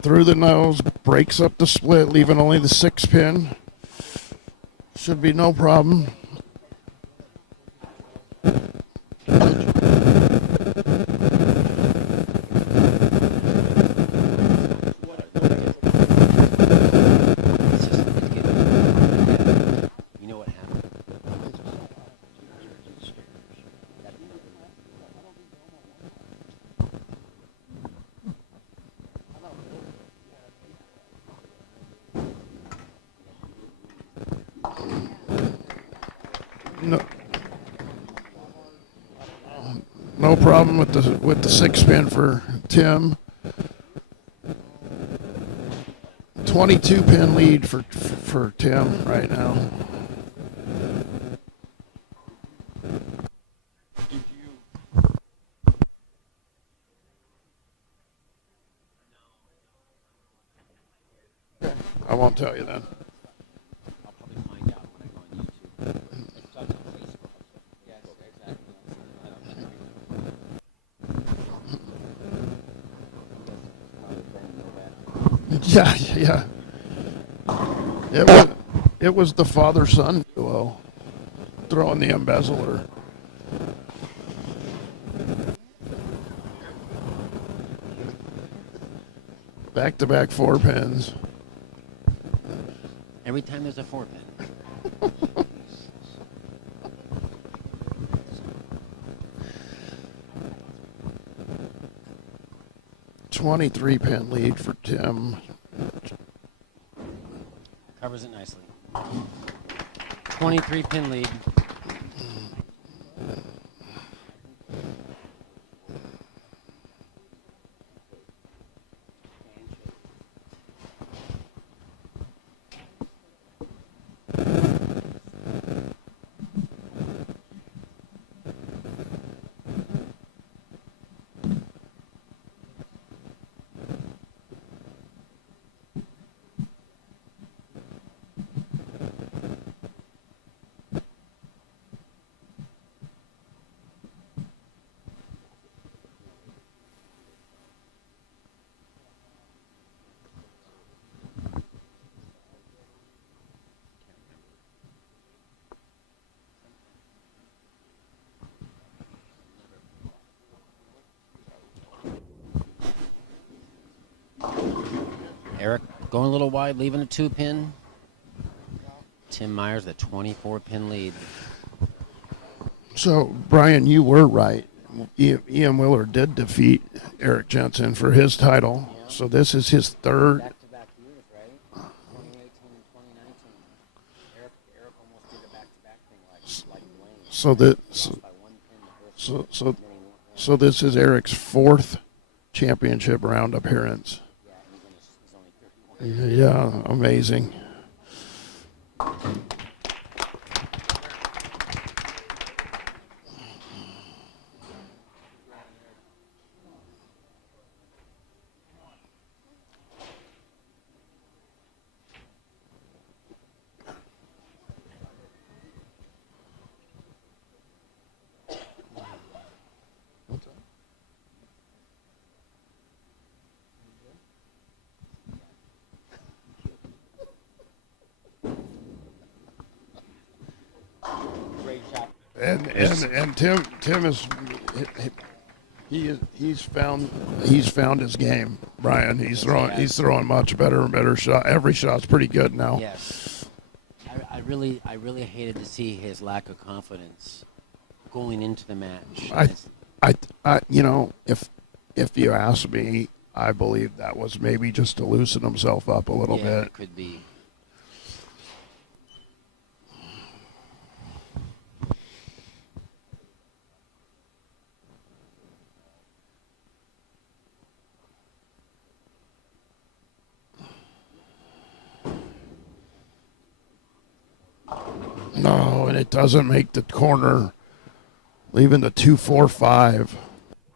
Through the nose, breaks up the split, leaving only the 6 pin. Should be no problem. You know what happened? No, no problem with the 6 pin for Tim. 22 pin lead for Tim right now. I won't tell you then. I'll probably find out when I go on YouTube. It's on Facebook. Yes, exactly. Yeah. It was the father-son duo throwing the embezzler. Back-to-back 4 pins. Every time there's a 4 pin. 23 pin lead for Tim. Covers it nicely. 23 pin lead. Eric going a little wide, leaving a 2 pin. Tim Myers, the 24 pin lead. So, Brian, you were right. Ian Wheeler did defeat Eric Jensen for his title. So this is his third. Back-to-back years, right? 2018 and 2019. Eric almost did a back-to-back thing like Blaine. So this is Eric's 4th championship round appearance. Yeah, he's only 31. Yeah, amazing. And Tim is he's found his game, Brian. He's throwing much better and better shot. Every shot's pretty good now. Yes. I really hated to see his lack of confidence going into the match. I you know, if you ask me, I believe that was maybe just to loosen himself up a little bit. It could be. No, and it doesn't make the corner, leaving the 2-4-5.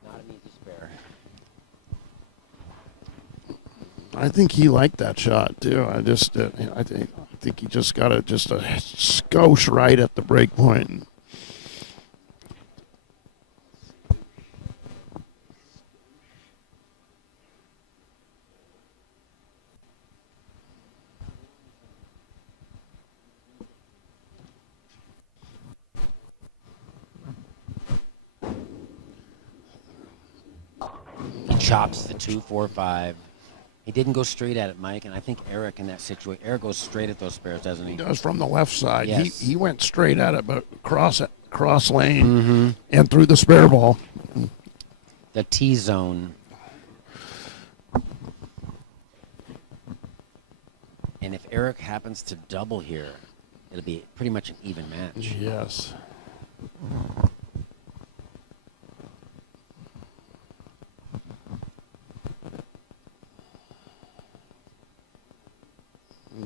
Not an easy spare. I think he liked that shot too. I think he just got a skosh right at the break point. He chops the 2-4-5. He didn't go straight at it, Mike, and I think Eric in that situation, Eric goes straight at those spares, doesn't he? He does from the left side. Yes. He went straight at it, but cross lane and through the spare ball. The T zone. And if Eric happens to double here, it'll be pretty much an even match. Yes.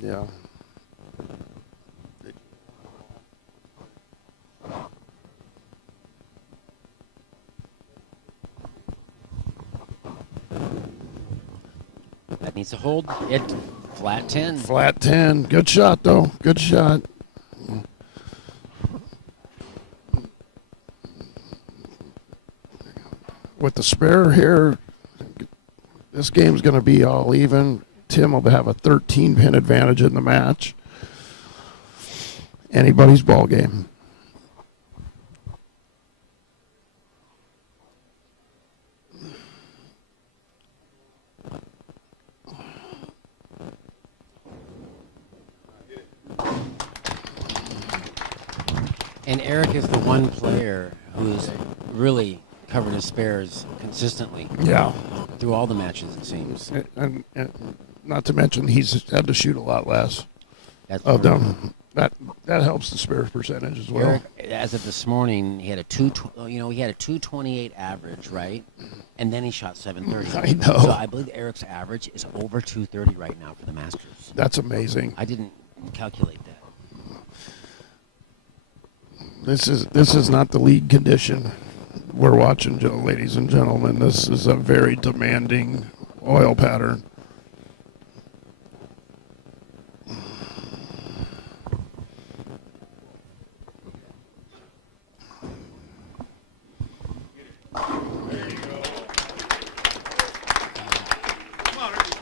Yeah. That needs to hold it flat 10. Flat 10. Good shot, though. Good shot. With the spare here, this game's going to be all even. Tim will have a 13-pin advantage in the match. Anybody's ball game. And Eric is the one player who's really covered his spares consistently Yeah. through all the matches, it seems. And not to mention he's had to shoot a lot less That's of them. That helps the spare percentage as well. Eric, as of this morning, he had a 228 average, right? And then he shot 730. I know. So I believe Eric's average is over 230 right now for the Masters. That's amazing. I didn't calculate that. This is not the league condition we're watching, ladies and gentlemen. This is a very demanding oil pattern. There you go. Come on, Ricky.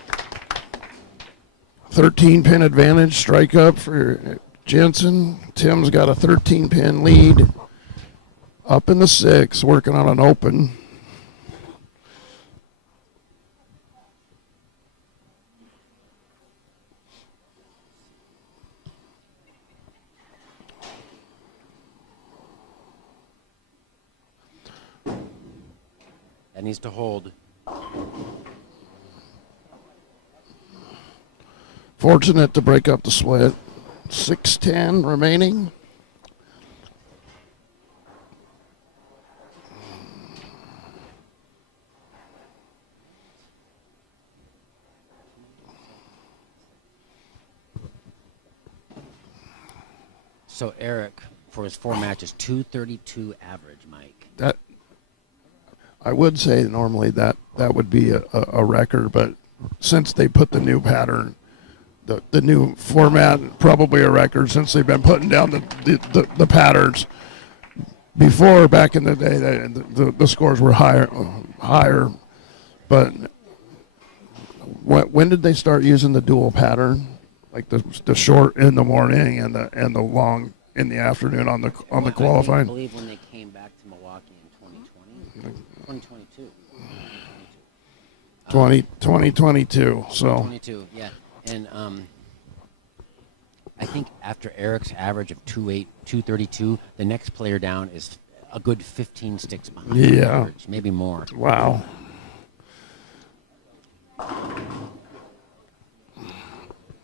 13-pin advantage, strike up for Jensen. Tim's got a 13-pin lead. Up in the 6, working on an open. That needs to hold. Fortunate to break up the split. 6-10 remaining. So Eric, for his 4 matches, 232 average, Mike. That I would say normally that would be a record, but since they put the new pattern, the new format, probably a record since they've been putting down the patterns. Before, back in the day, the scores were higher, but when did they start using the dual pattern, like the short in the morning and the long in the afternoon on the I qualifying. believe when they came back to Milwaukee in 2022. 2022. So 2022, yeah. And I think after Eric's average of 232, the next player down is a good 15 sticks behind. Yeah. Average, maybe more. wow.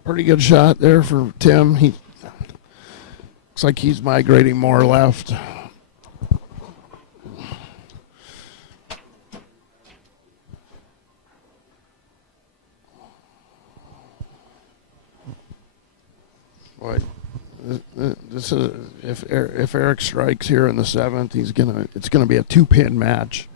Pretty good shot there for Tim. He looks like he's migrating more left. Boy, this is if Eric strikes here in the 7th, it's gonna be a 2-pin match.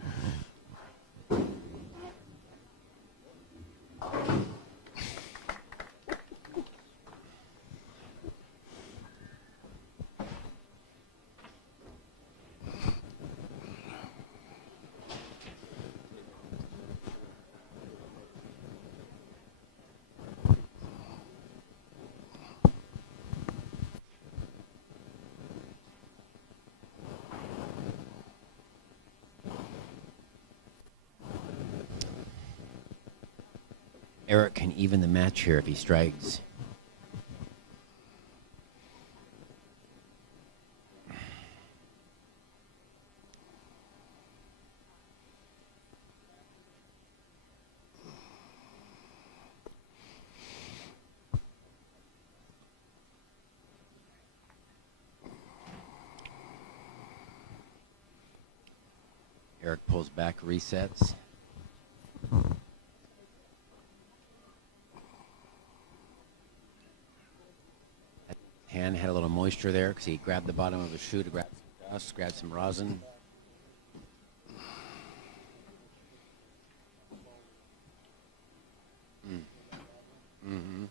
Eric can even the match here if he strikes. Eric pulls back, resets. Hand had a little moisture there because he grabbed the bottom of his shoe to grab some dust, grab some rosin. Mm-hmm.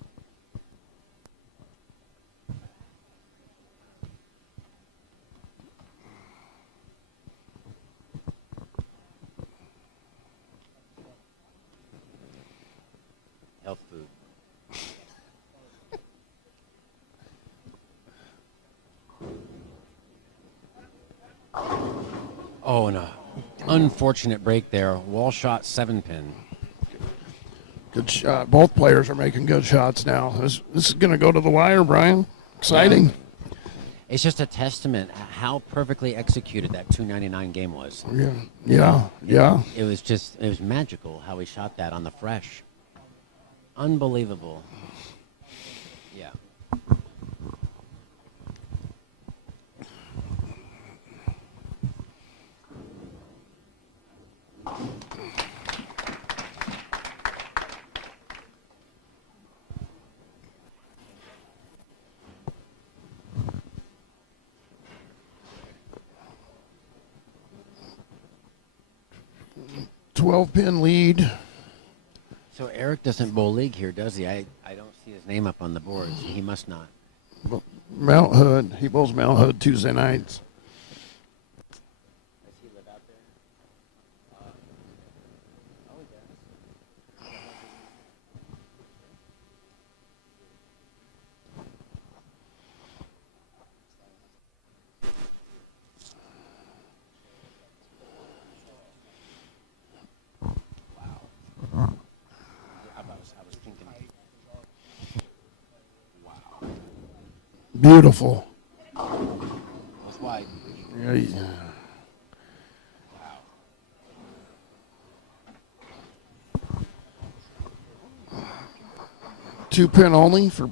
Health food. Oh, and a unfortunate break there. Wall shot 7-pin. Good shot. Both players are making good shots now. This is going to go to the wire, Brian. Exciting. It's just a testament how perfectly executed that 299 game was. Yeah. It was magical how he shot that on the fresh. Unbelievable. Yeah. Pin lead. So Eric doesn't bowl league here, does he? I don't see his name up on the boards. He must not. Mount Hood. He bowls Mount Hood Tuesday nights. Does he live out there? Oh, he does. Wow. I was thinking. Wow. Beautiful. Was wide. Yeah. Wow. 2-pin only for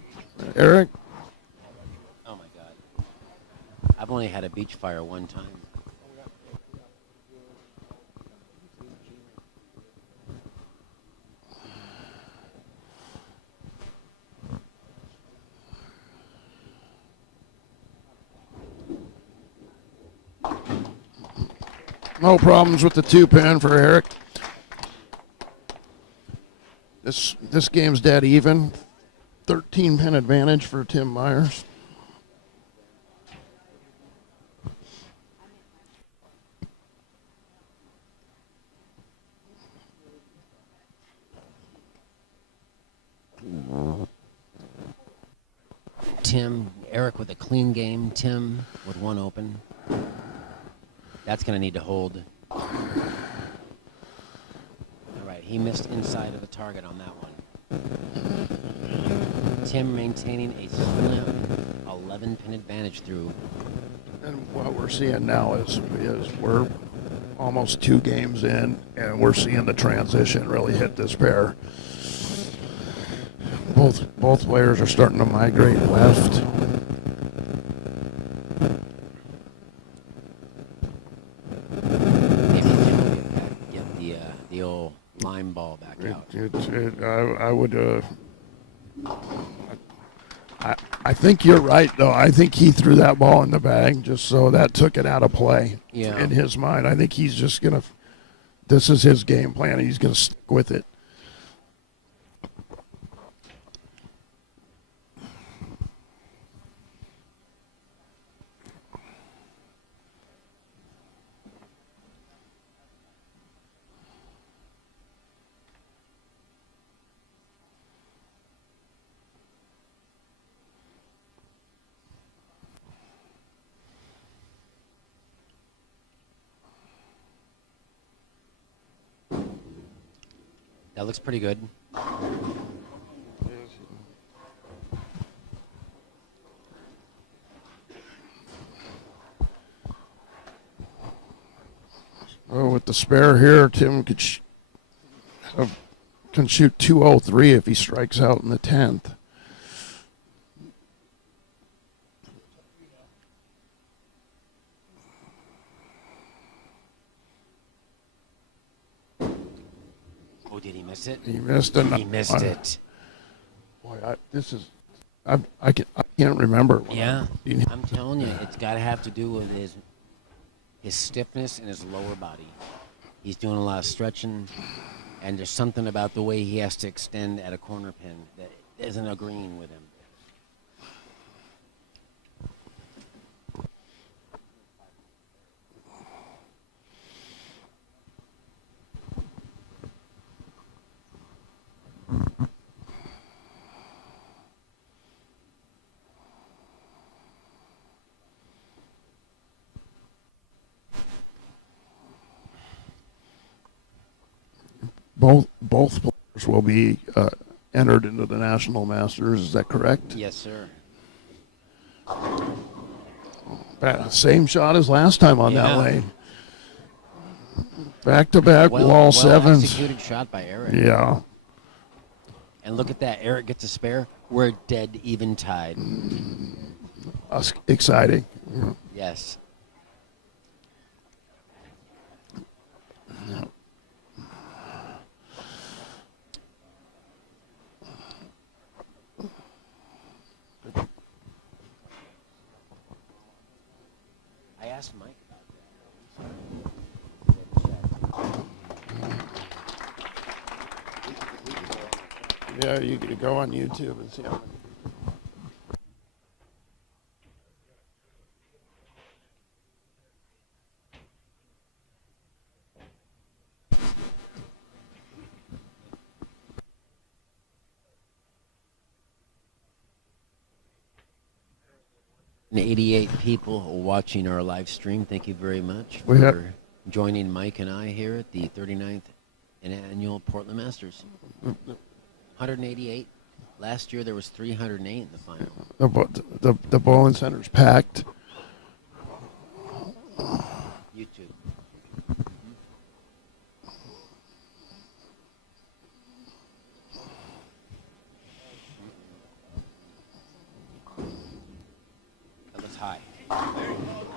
Eric. Oh my God. I've only had a beach fire one time. No problems with the 2-pin for Eric. This game's dead even. 13-pin advantage for Tim Myers. Tim, Eric with a clean game. Tim with one open. That's going to need to hold. All right, he missed inside of the target on that one. Tim maintaining a slim 11-pin advantage through. And what we're seeing now is we're almost 2 games in, and we're seeing the transition really hit this pair. Both players are starting to migrate left. Maybe Tim will get the old lime ball back out. I would. I think you're right, though. I think he threw that ball in the bag just so that took it out of play. Yeah. In his mind, I think he's just gonna. This is his game plan, and he's gonna stick with it. That looks pretty good. Oh, with the spare here, Tim can shoot 203 if he strikes out in the 10th. Oh, did he miss it? He missed it. He missed it. Boy, I can't remember. Yeah, I'm telling you, it's got to have to do with his stiffness and his lower body. He's doing a lot of stretching, and there's something about the way he has to extend at a corner pin that isn't agreeing with him. Both players will be entered into the National Masters. Is that correct? Yes, sir. Same shot as last time on that Yeah. lane. Back-to-back wall sevens. Executed shot by Eric. Yeah. And look at that. Eric gets a spare. We're dead even tied. That's exciting. Yes. I asked Mike about that. Yeah, you can go on YouTube and see how many. And 88 people watching our live stream. Thank you very much We have- for joining Mike and I here at the 39th Annual Portland Masters. 188. Last year there was 308 in the final. The bowling center's packed. YouTube. That looks high.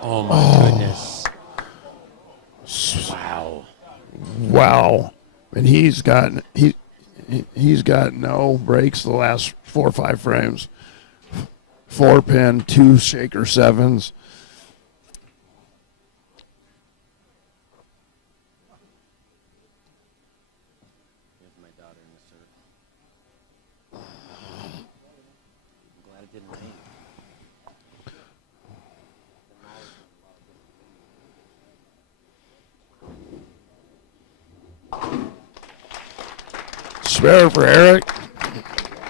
Oh my goodness. Wow. Wow. And he's got no breaks the last 4 or 5 frames. 4 pin, 2 shaker sevens. Here's my daughter in the surf. I'm glad it didn't rain. Spare for Eric.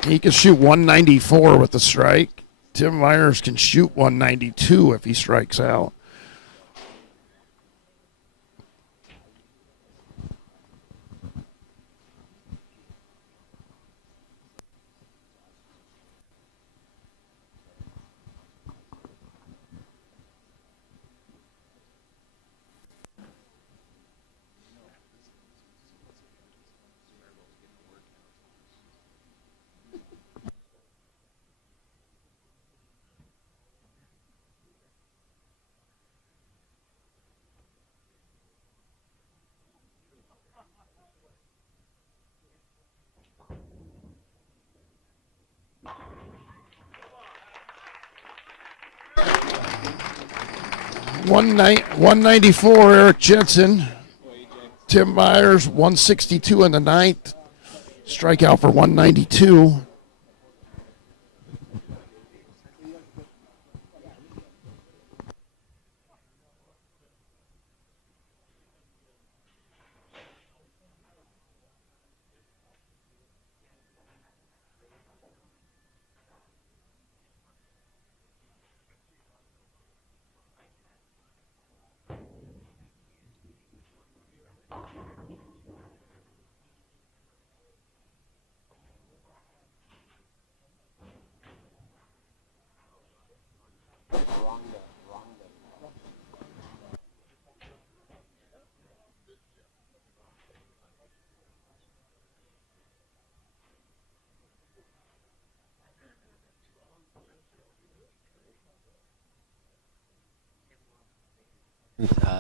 He can shoot 194 with the strike. Tim Myers can shoot 192 if he strikes out. One 194, Eric Jensen. Tim Myers, 162 in the ninth. Strikeout for 192.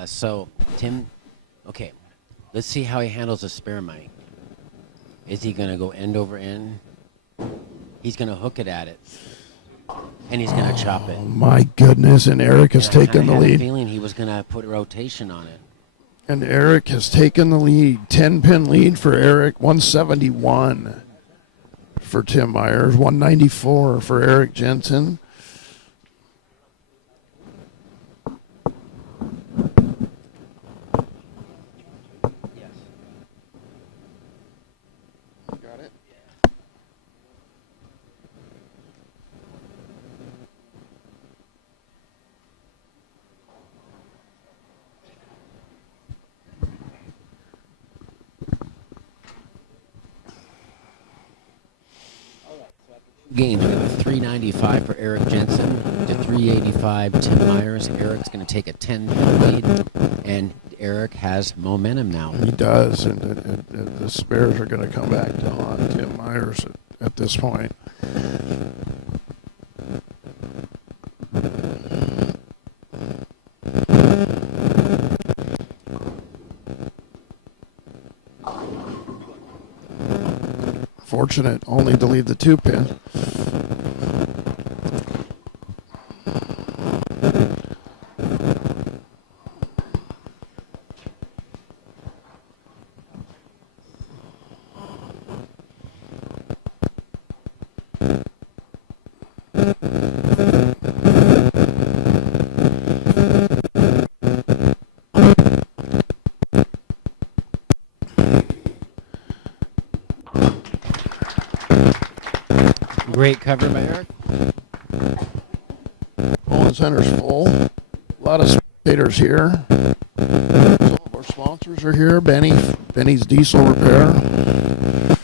So, Tim, okay, let's see how he handles the spare money. Is he going to go end over end? He's going to hook it at it, and he's going to chop it. My goodness, and Eric has And I taken kinda the had a lead. feeling he was going to put rotation on it. And Eric has taken the lead. 10-pin lead for Eric. 171 for Tim Myers. 194 for Eric Jensen. Yes. Got it. Games, we have a 395 for Eric Jensen to 385 Tim Myers. Eric's going to take a 10-pin lead, and Eric has momentum now. He does, and the spares are going to come back to haunt Tim Myers at this point. Fortunate only to leave the 2-pin. Great cover by Eric. Bowling center's full. A lot of spectators here. Some of our sponsors are here. Benny's Diesel Repair. I'd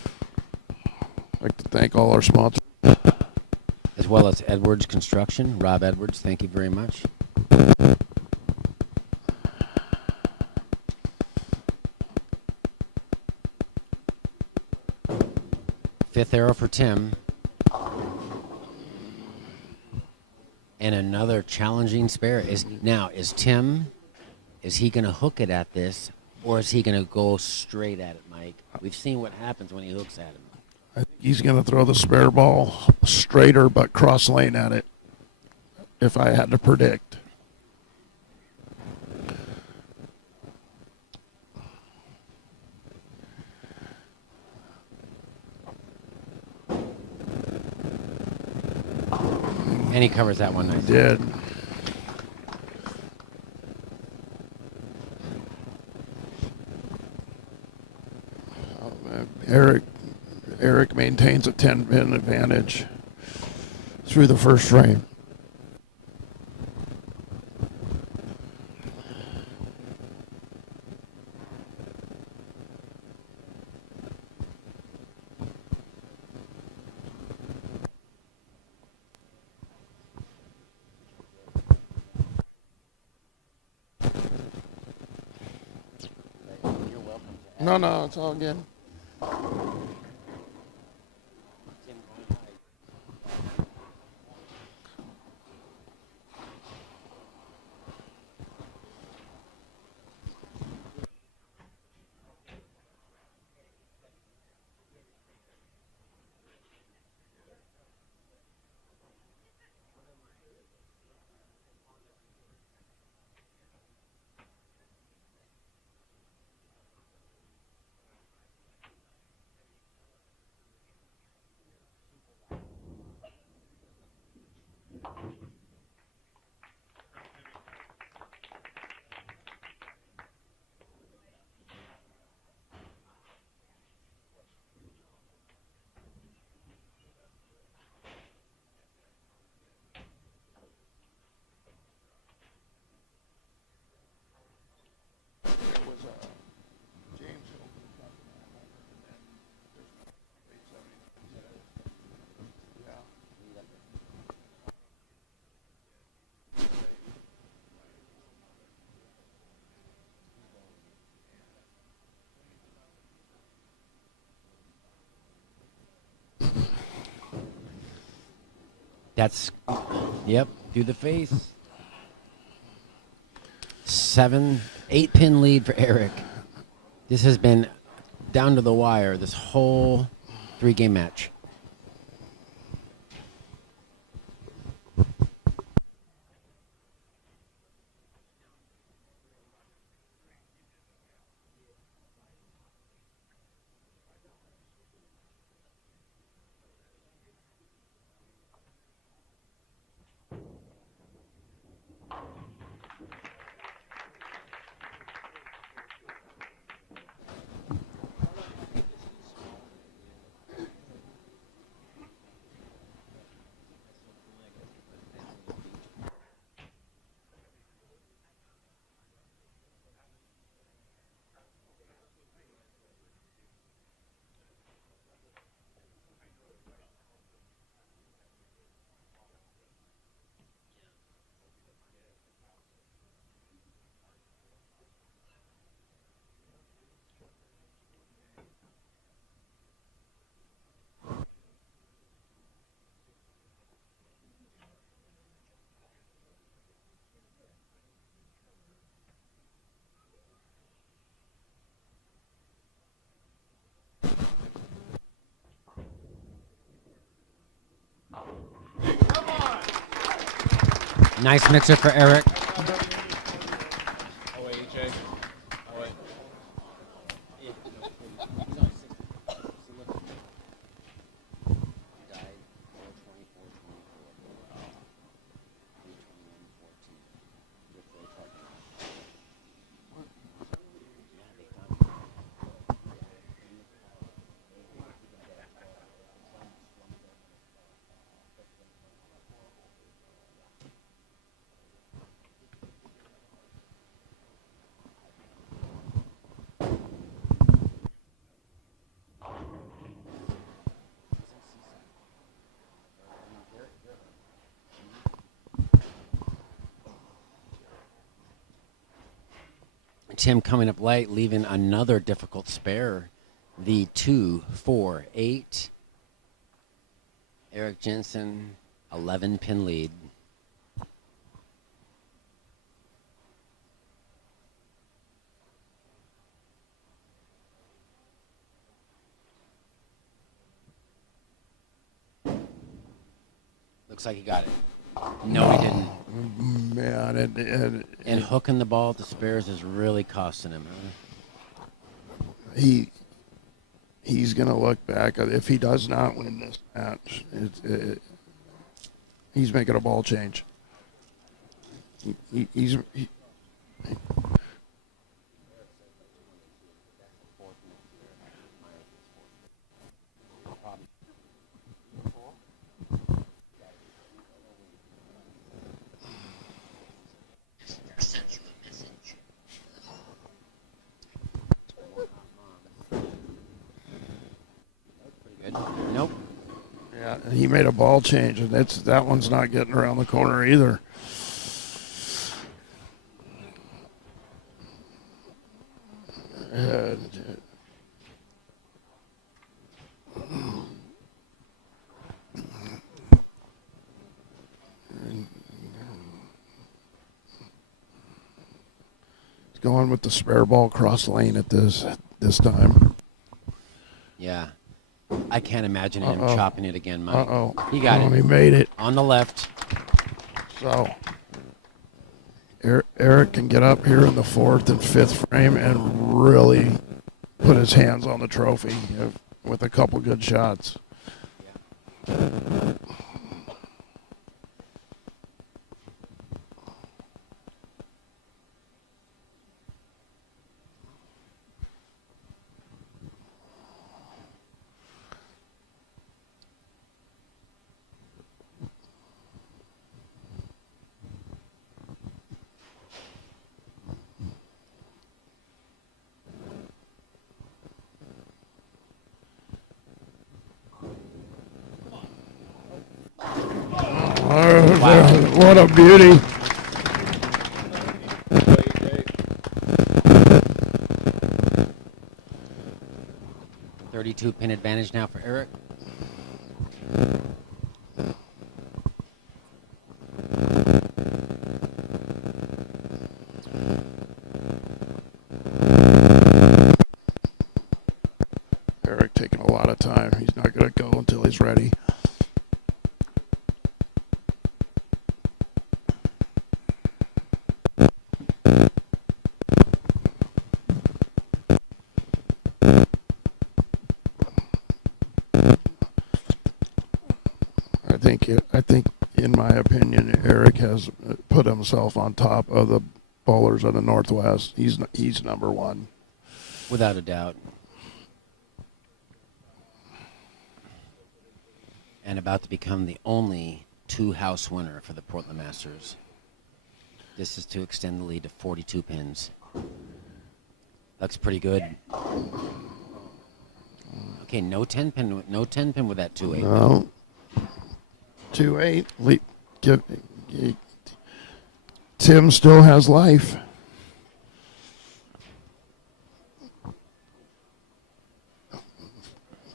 like to thank all our sponsors. As well as Edwards Construction. Rob Edwards, thank you very much. Fifth arrow for Tim. And another challenging spare. Is Tim, is he going to hook it at this, or is he going to go straight at it, Mike? We've seen what happens when he hooks at him. I think he's going to throw the spare ball straighter but cross lane at it, if I had to predict. And he covers that one nicely. Did. Eric maintains a 10-pin advantage. through the first frame. No, it's all good. There was James Hill who got the homer, and then there's no 879. Yeah. That's, yep, through the face. 8-pin lead for Eric. This has been down to the wire this whole 3-game match. Nice mixer for Eric. Oh, wait, EJ. Oh, wait. Tim coming up late, leaving another difficult spare. The 2-4-8. Eric Jensen, 11-pin lead. Looks like he got it. No, he didn't. Man, And hooking the ball at the spares is really costing him. Huh? he's gonna look back if he does not win this match. He's making a ball change. He's Good. Nope. Yeah, and he made a ball change, and that one's not getting around the corner either. And, he's going with the spare ball cross lane at this time. Yeah. I can't imagine him Uh-oh. chopping it again, Mike. Uh-oh. He got He it. made it. On the left. So Eric can get up here in the fourth and fifth frame and really put his hands on the trophy with a couple good shots. What a beauty. Hey, 32 pin advantage now for Eric. Eric taking a lot of time. He's not going to go until he's ready. I think, in my opinion, Eric has put himself on top of the bowlers of the Northwest. He's number one. Without a doubt. And about to become the only two-house winner for the Portland Masters. This is to extend the lead to 42 pins. Looks pretty good. Okay, no 10 pin with that 2-8. No. 2-8. Tim still has life.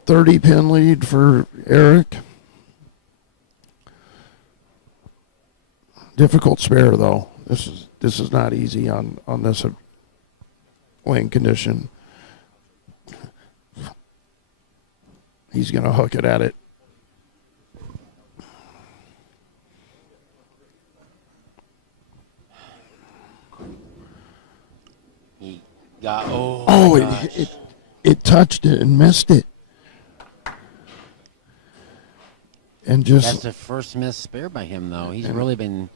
$30-pin lead for Eric. Difficult spare though. This is not easy on this lane condition. He's gonna hook it at it. He got It touched it and missed it. And That's just the first missed spare by him, though. He's really been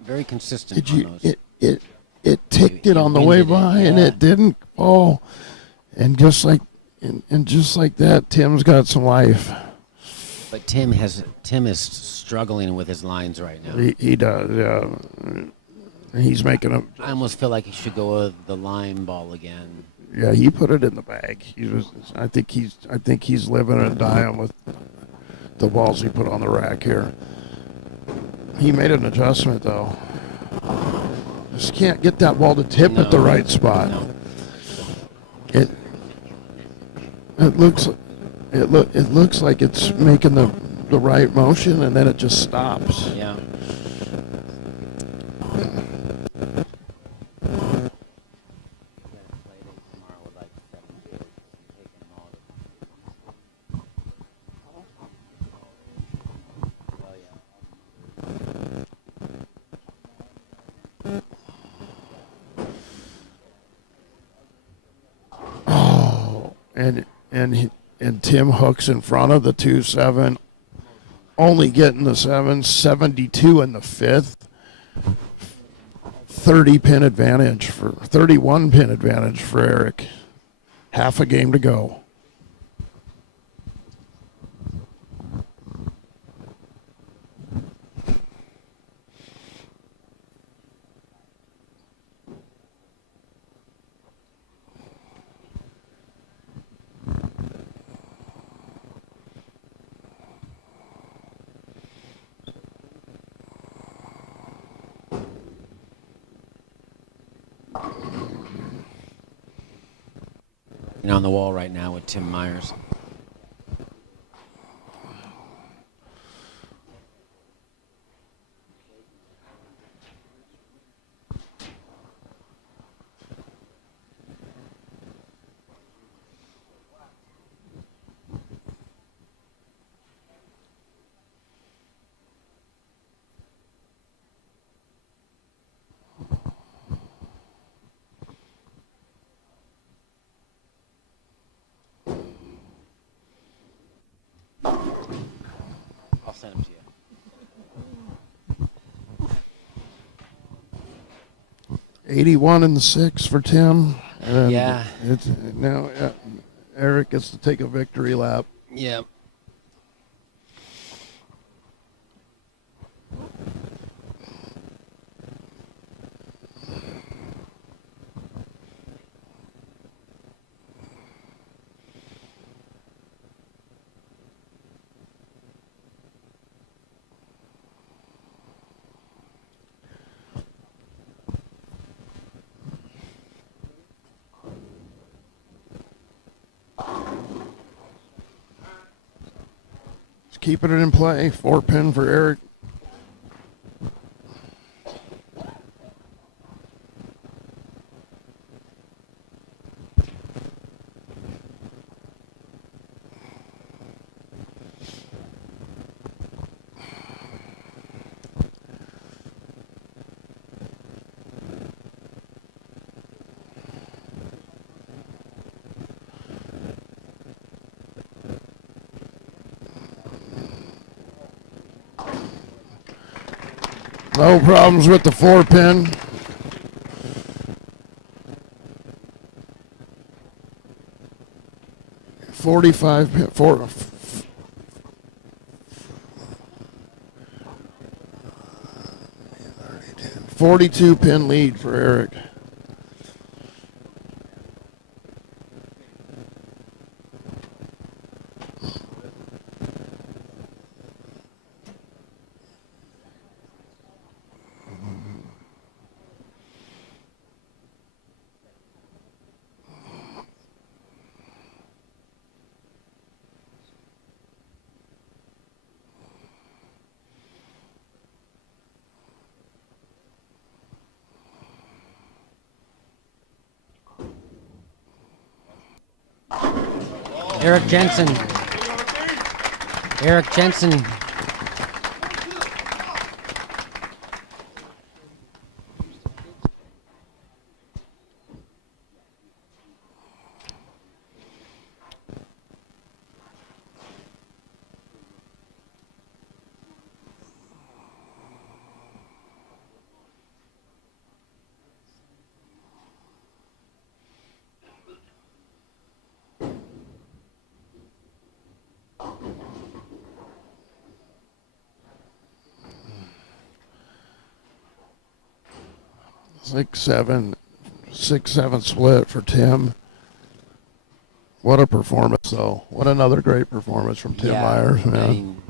very consistent did on you those. it ticked it on the way winded it, by and yeah. it didn't fall. And just like that, Tim's got some life. But Tim is struggling with his lines right now. He does, yeah. He's making a I almost feel like he should go with the line ball again. yeah. He put it in the bag. I think he's living and dying with the balls he put on the rack here. He made an adjustment though. Just can't get that ball to tip at the right spot. No. It looks like it's making the right motion and then it just stops. Yeah. And Tim hooks in front of the 2-7, only getting the 7, 72 in the fifth. 31 pin advantage for Eric. Half a game to go. on the wall right now with Tim Myers. I'll send them to you. 81 and 6 for Tim. And Yeah. It's, now Eric gets to take a victory lap. Yeah. He's keeping it in play. 4-pin for Eric. No problems with the 4-pin. .45 pin, 42 pin lead for Eric. Eric Jensen. Eric Jensen. Six seven split for Tim. What a performance, though. What another great performance from Tim Myers, man. I mean,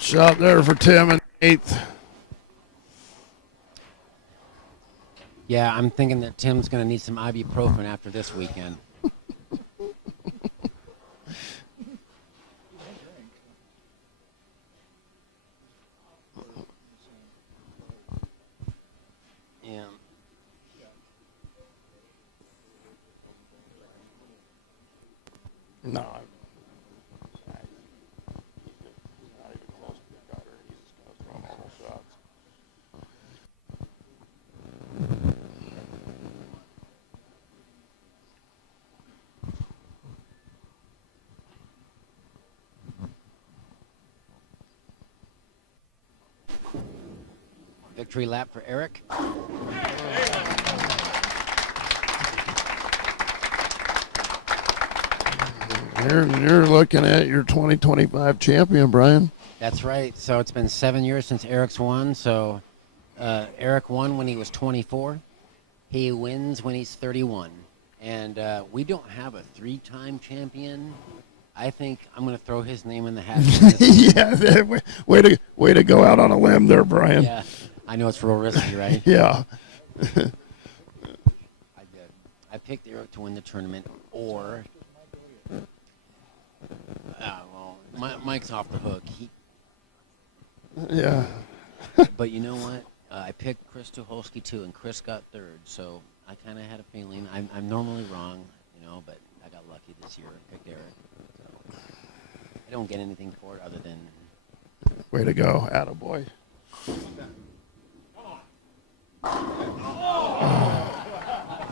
Shot there for Tim in 8th. yeah, I'm thinking that Tim's going to need some ibuprofen after this weekend. Yeah. No. Not even close to the gutter. He's just going to throw normal shots. Victory lap for Eric. You're looking at your 2025 champion, Brian. That's right. So it's been 7 years since Eric's won. So Eric won when he was 24. He wins when he's 31. And we don't have a 3-time champion. I think I'm going to throw his name in the hat. Yeah, way to go out on a limb there, Brian. Yeah, I know it's real risky, right? Yeah. I did. I picked Eric to win the tournament, or well, Mike's off the hook. Yeah. But you know what? I picked Chris Tucholsky too, and Chris got third. So I kind of had a feeling. I'm normally wrong, but I got lucky this year. I picked Eric. So I don't get anything for it other than. Way to go, attaboy.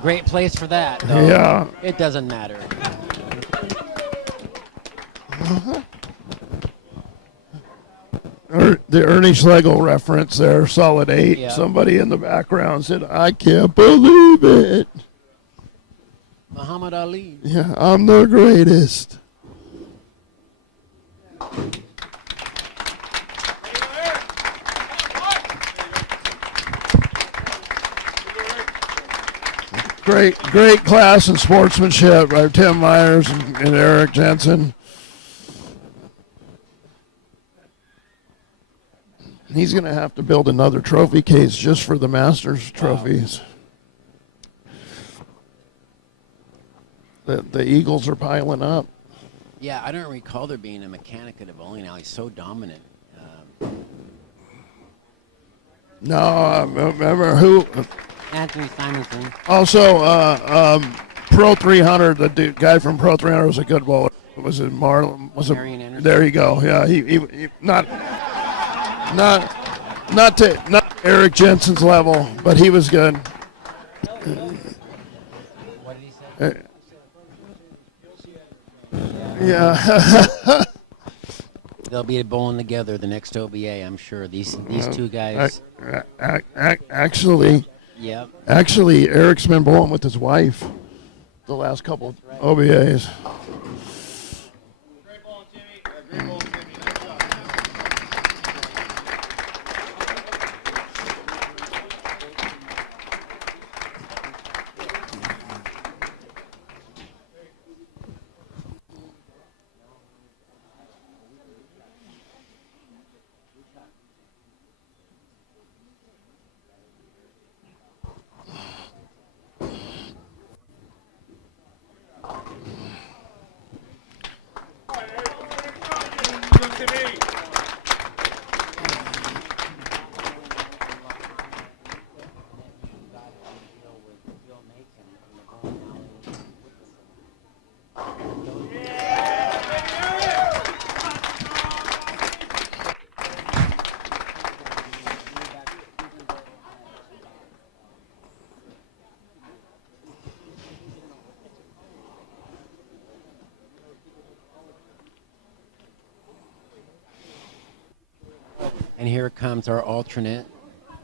Great place for that, though. Yeah. It doesn't matter. The Ernie Schlegel reference there, solid 8. Yeah. Somebody in the background said, I can't believe it. Muhammad Ali. Yeah, I'm the greatest. Great class in sportsmanship by Tim Myers and Eric Jensen. He's going to have to build another trophy case just for the Masters trophies. The Eagles are piling up. Yeah, I don't recall there being a mechanic at a bowling alley so dominant. No, remember who? Anthony Simonson. Also, Pro 300. The guy from Pro 300 was a good bowler. Was it Marlon? Was Marion it? Anderson? There you go. Yeah, he not Eric Jensen's level, but he was good. What did he say? Yeah. They'll be bowling together the next OBA, I'm sure. These two guys. Actually, Yep. Eric's been bowling with his wife the last couple OBAs. Great ball, Jimmy. Great ball, Jimmy. Nice job. Go, Jimmy. And here comes our alternate,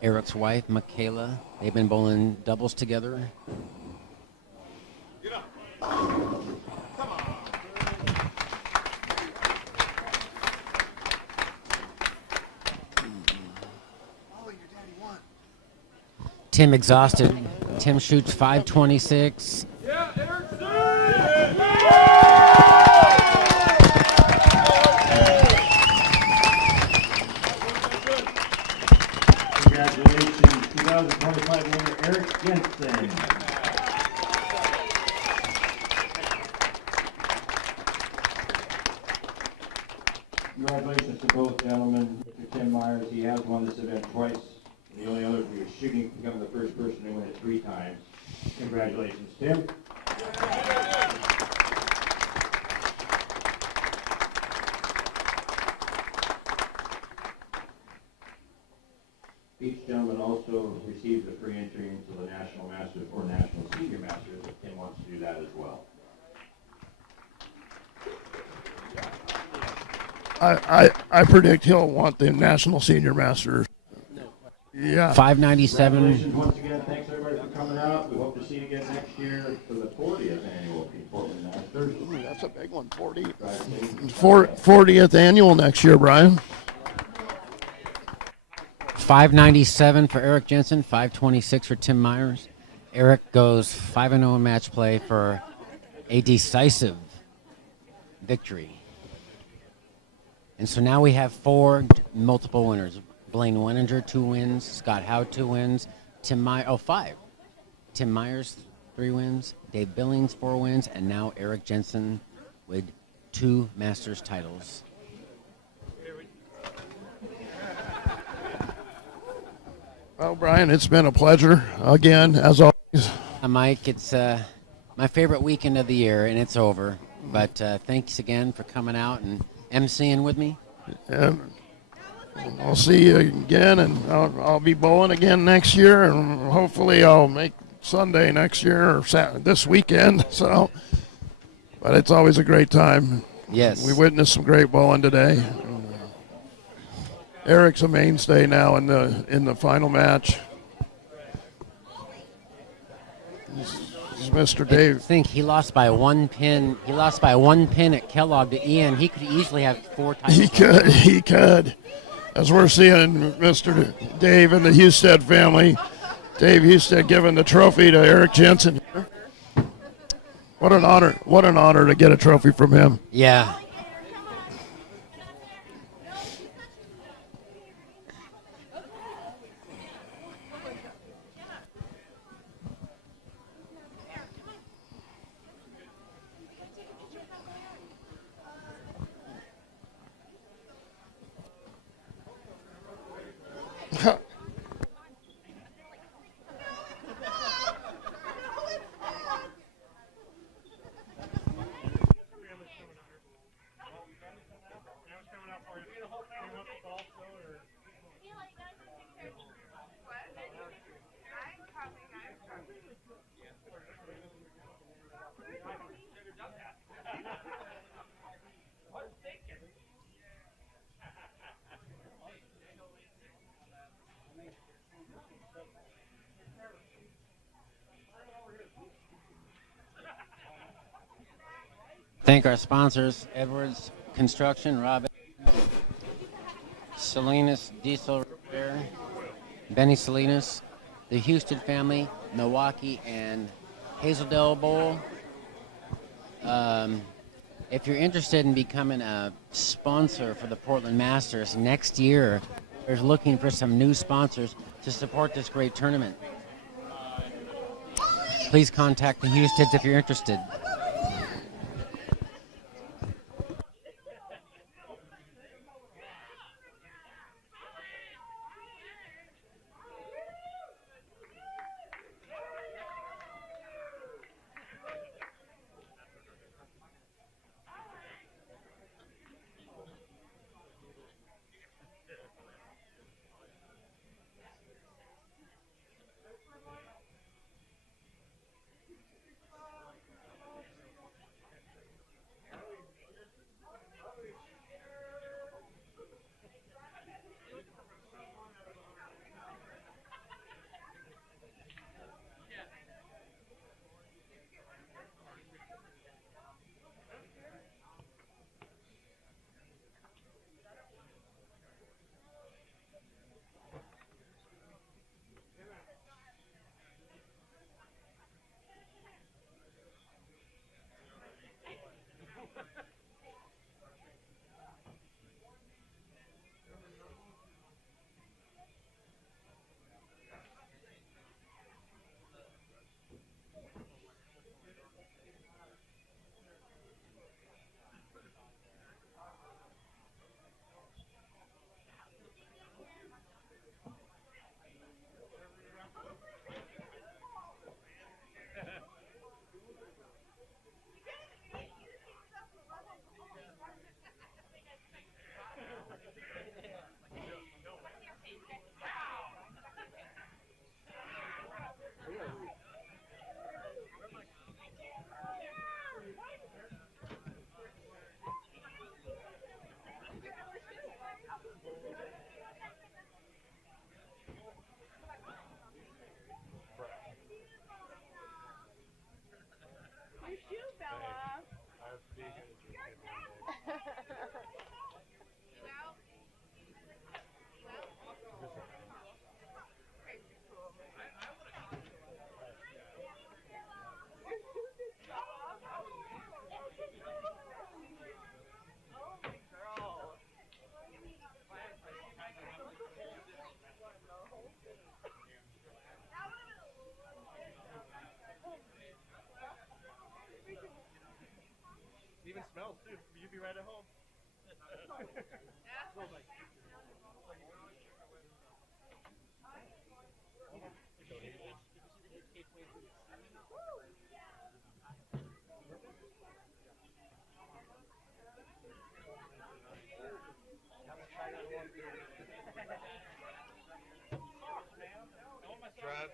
Eric's wife, Michaela. They've been bowling doubles together. Tim exhausted. Tim shoots 526. Congratulations, 2025 winner Eric Jensen. Congratulations to both gentlemen. Mr. Tim Myers, he has won this event twice. And the only other who is shooting to become the first person to win it 3 times. Congratulations, Tim. Each gentleman also receives a free entry into the National Masters or National Senior Masters if Tim wants to do that as well. I predict he'll want the National Senior Masters. Yeah. Yeah. 597. Congratulations once again. Thanks everybody for coming out. We hope to see you again next year for the 40th annual Portland Masters. Ooh, that's a big one. Congratulations. 40th annual next year, Brian. 597 for Eric Jensen, 526 for Tim Myers. Eric goes 5-0 in match play for a decisive victory. And so now we have 4 multiple winners. Blaine Weninger, 2 wins. Scott Howe, 2 wins. 5. Tim Myers, 3 wins. Dave Billings, 4 wins. And now Eric Jensen with 2 Masters titles. Well, Brian, it's been a pleasure again, as always. Mike, it's my favorite weekend of the year, and it's over. But thanks again for coming out and emceeing with me. And I'll see you again, and I'll be bowling again next year, and hopefully I'll make Sunday next year or this weekend. So, but it's always a great time. Yes. We witnessed some great bowling today. Eric's a mainstay now in the final match. This is Mr. Dave. I think he lost by 1 pin. He lost by 1 pin at Kellogg to Ian. He could easily have 4 titles. He could. As we're seeing Mr. Dave and the Husted family, Dave Husted giving the trophy to Eric Jensen. What an honor. What an honor to get a trophy from him. Yeah. Thank our sponsors, Edwards Construction, Rob, Salinas Diesel Repair, Benny Salinas, the Houston family, Milwaukee, and Hazeldale Bowl. If you're interested in becoming a sponsor for the Portland Masters next year, we're looking for some new sponsors to support this great tournament. Please contact the Houstons if you're interested. It even smells too. You'd be right at home. Drive.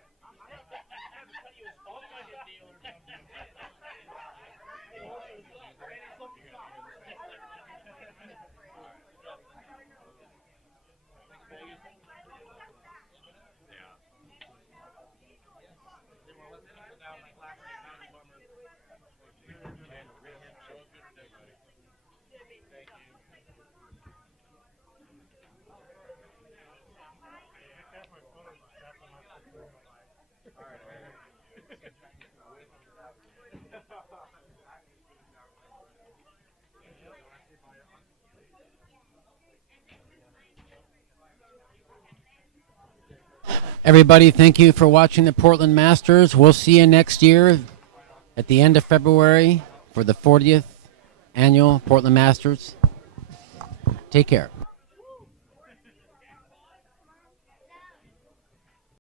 Everybody, thank you for watching the Portland Masters. We'll see you next year at the end of February for the 40th annual Portland Masters. Take care.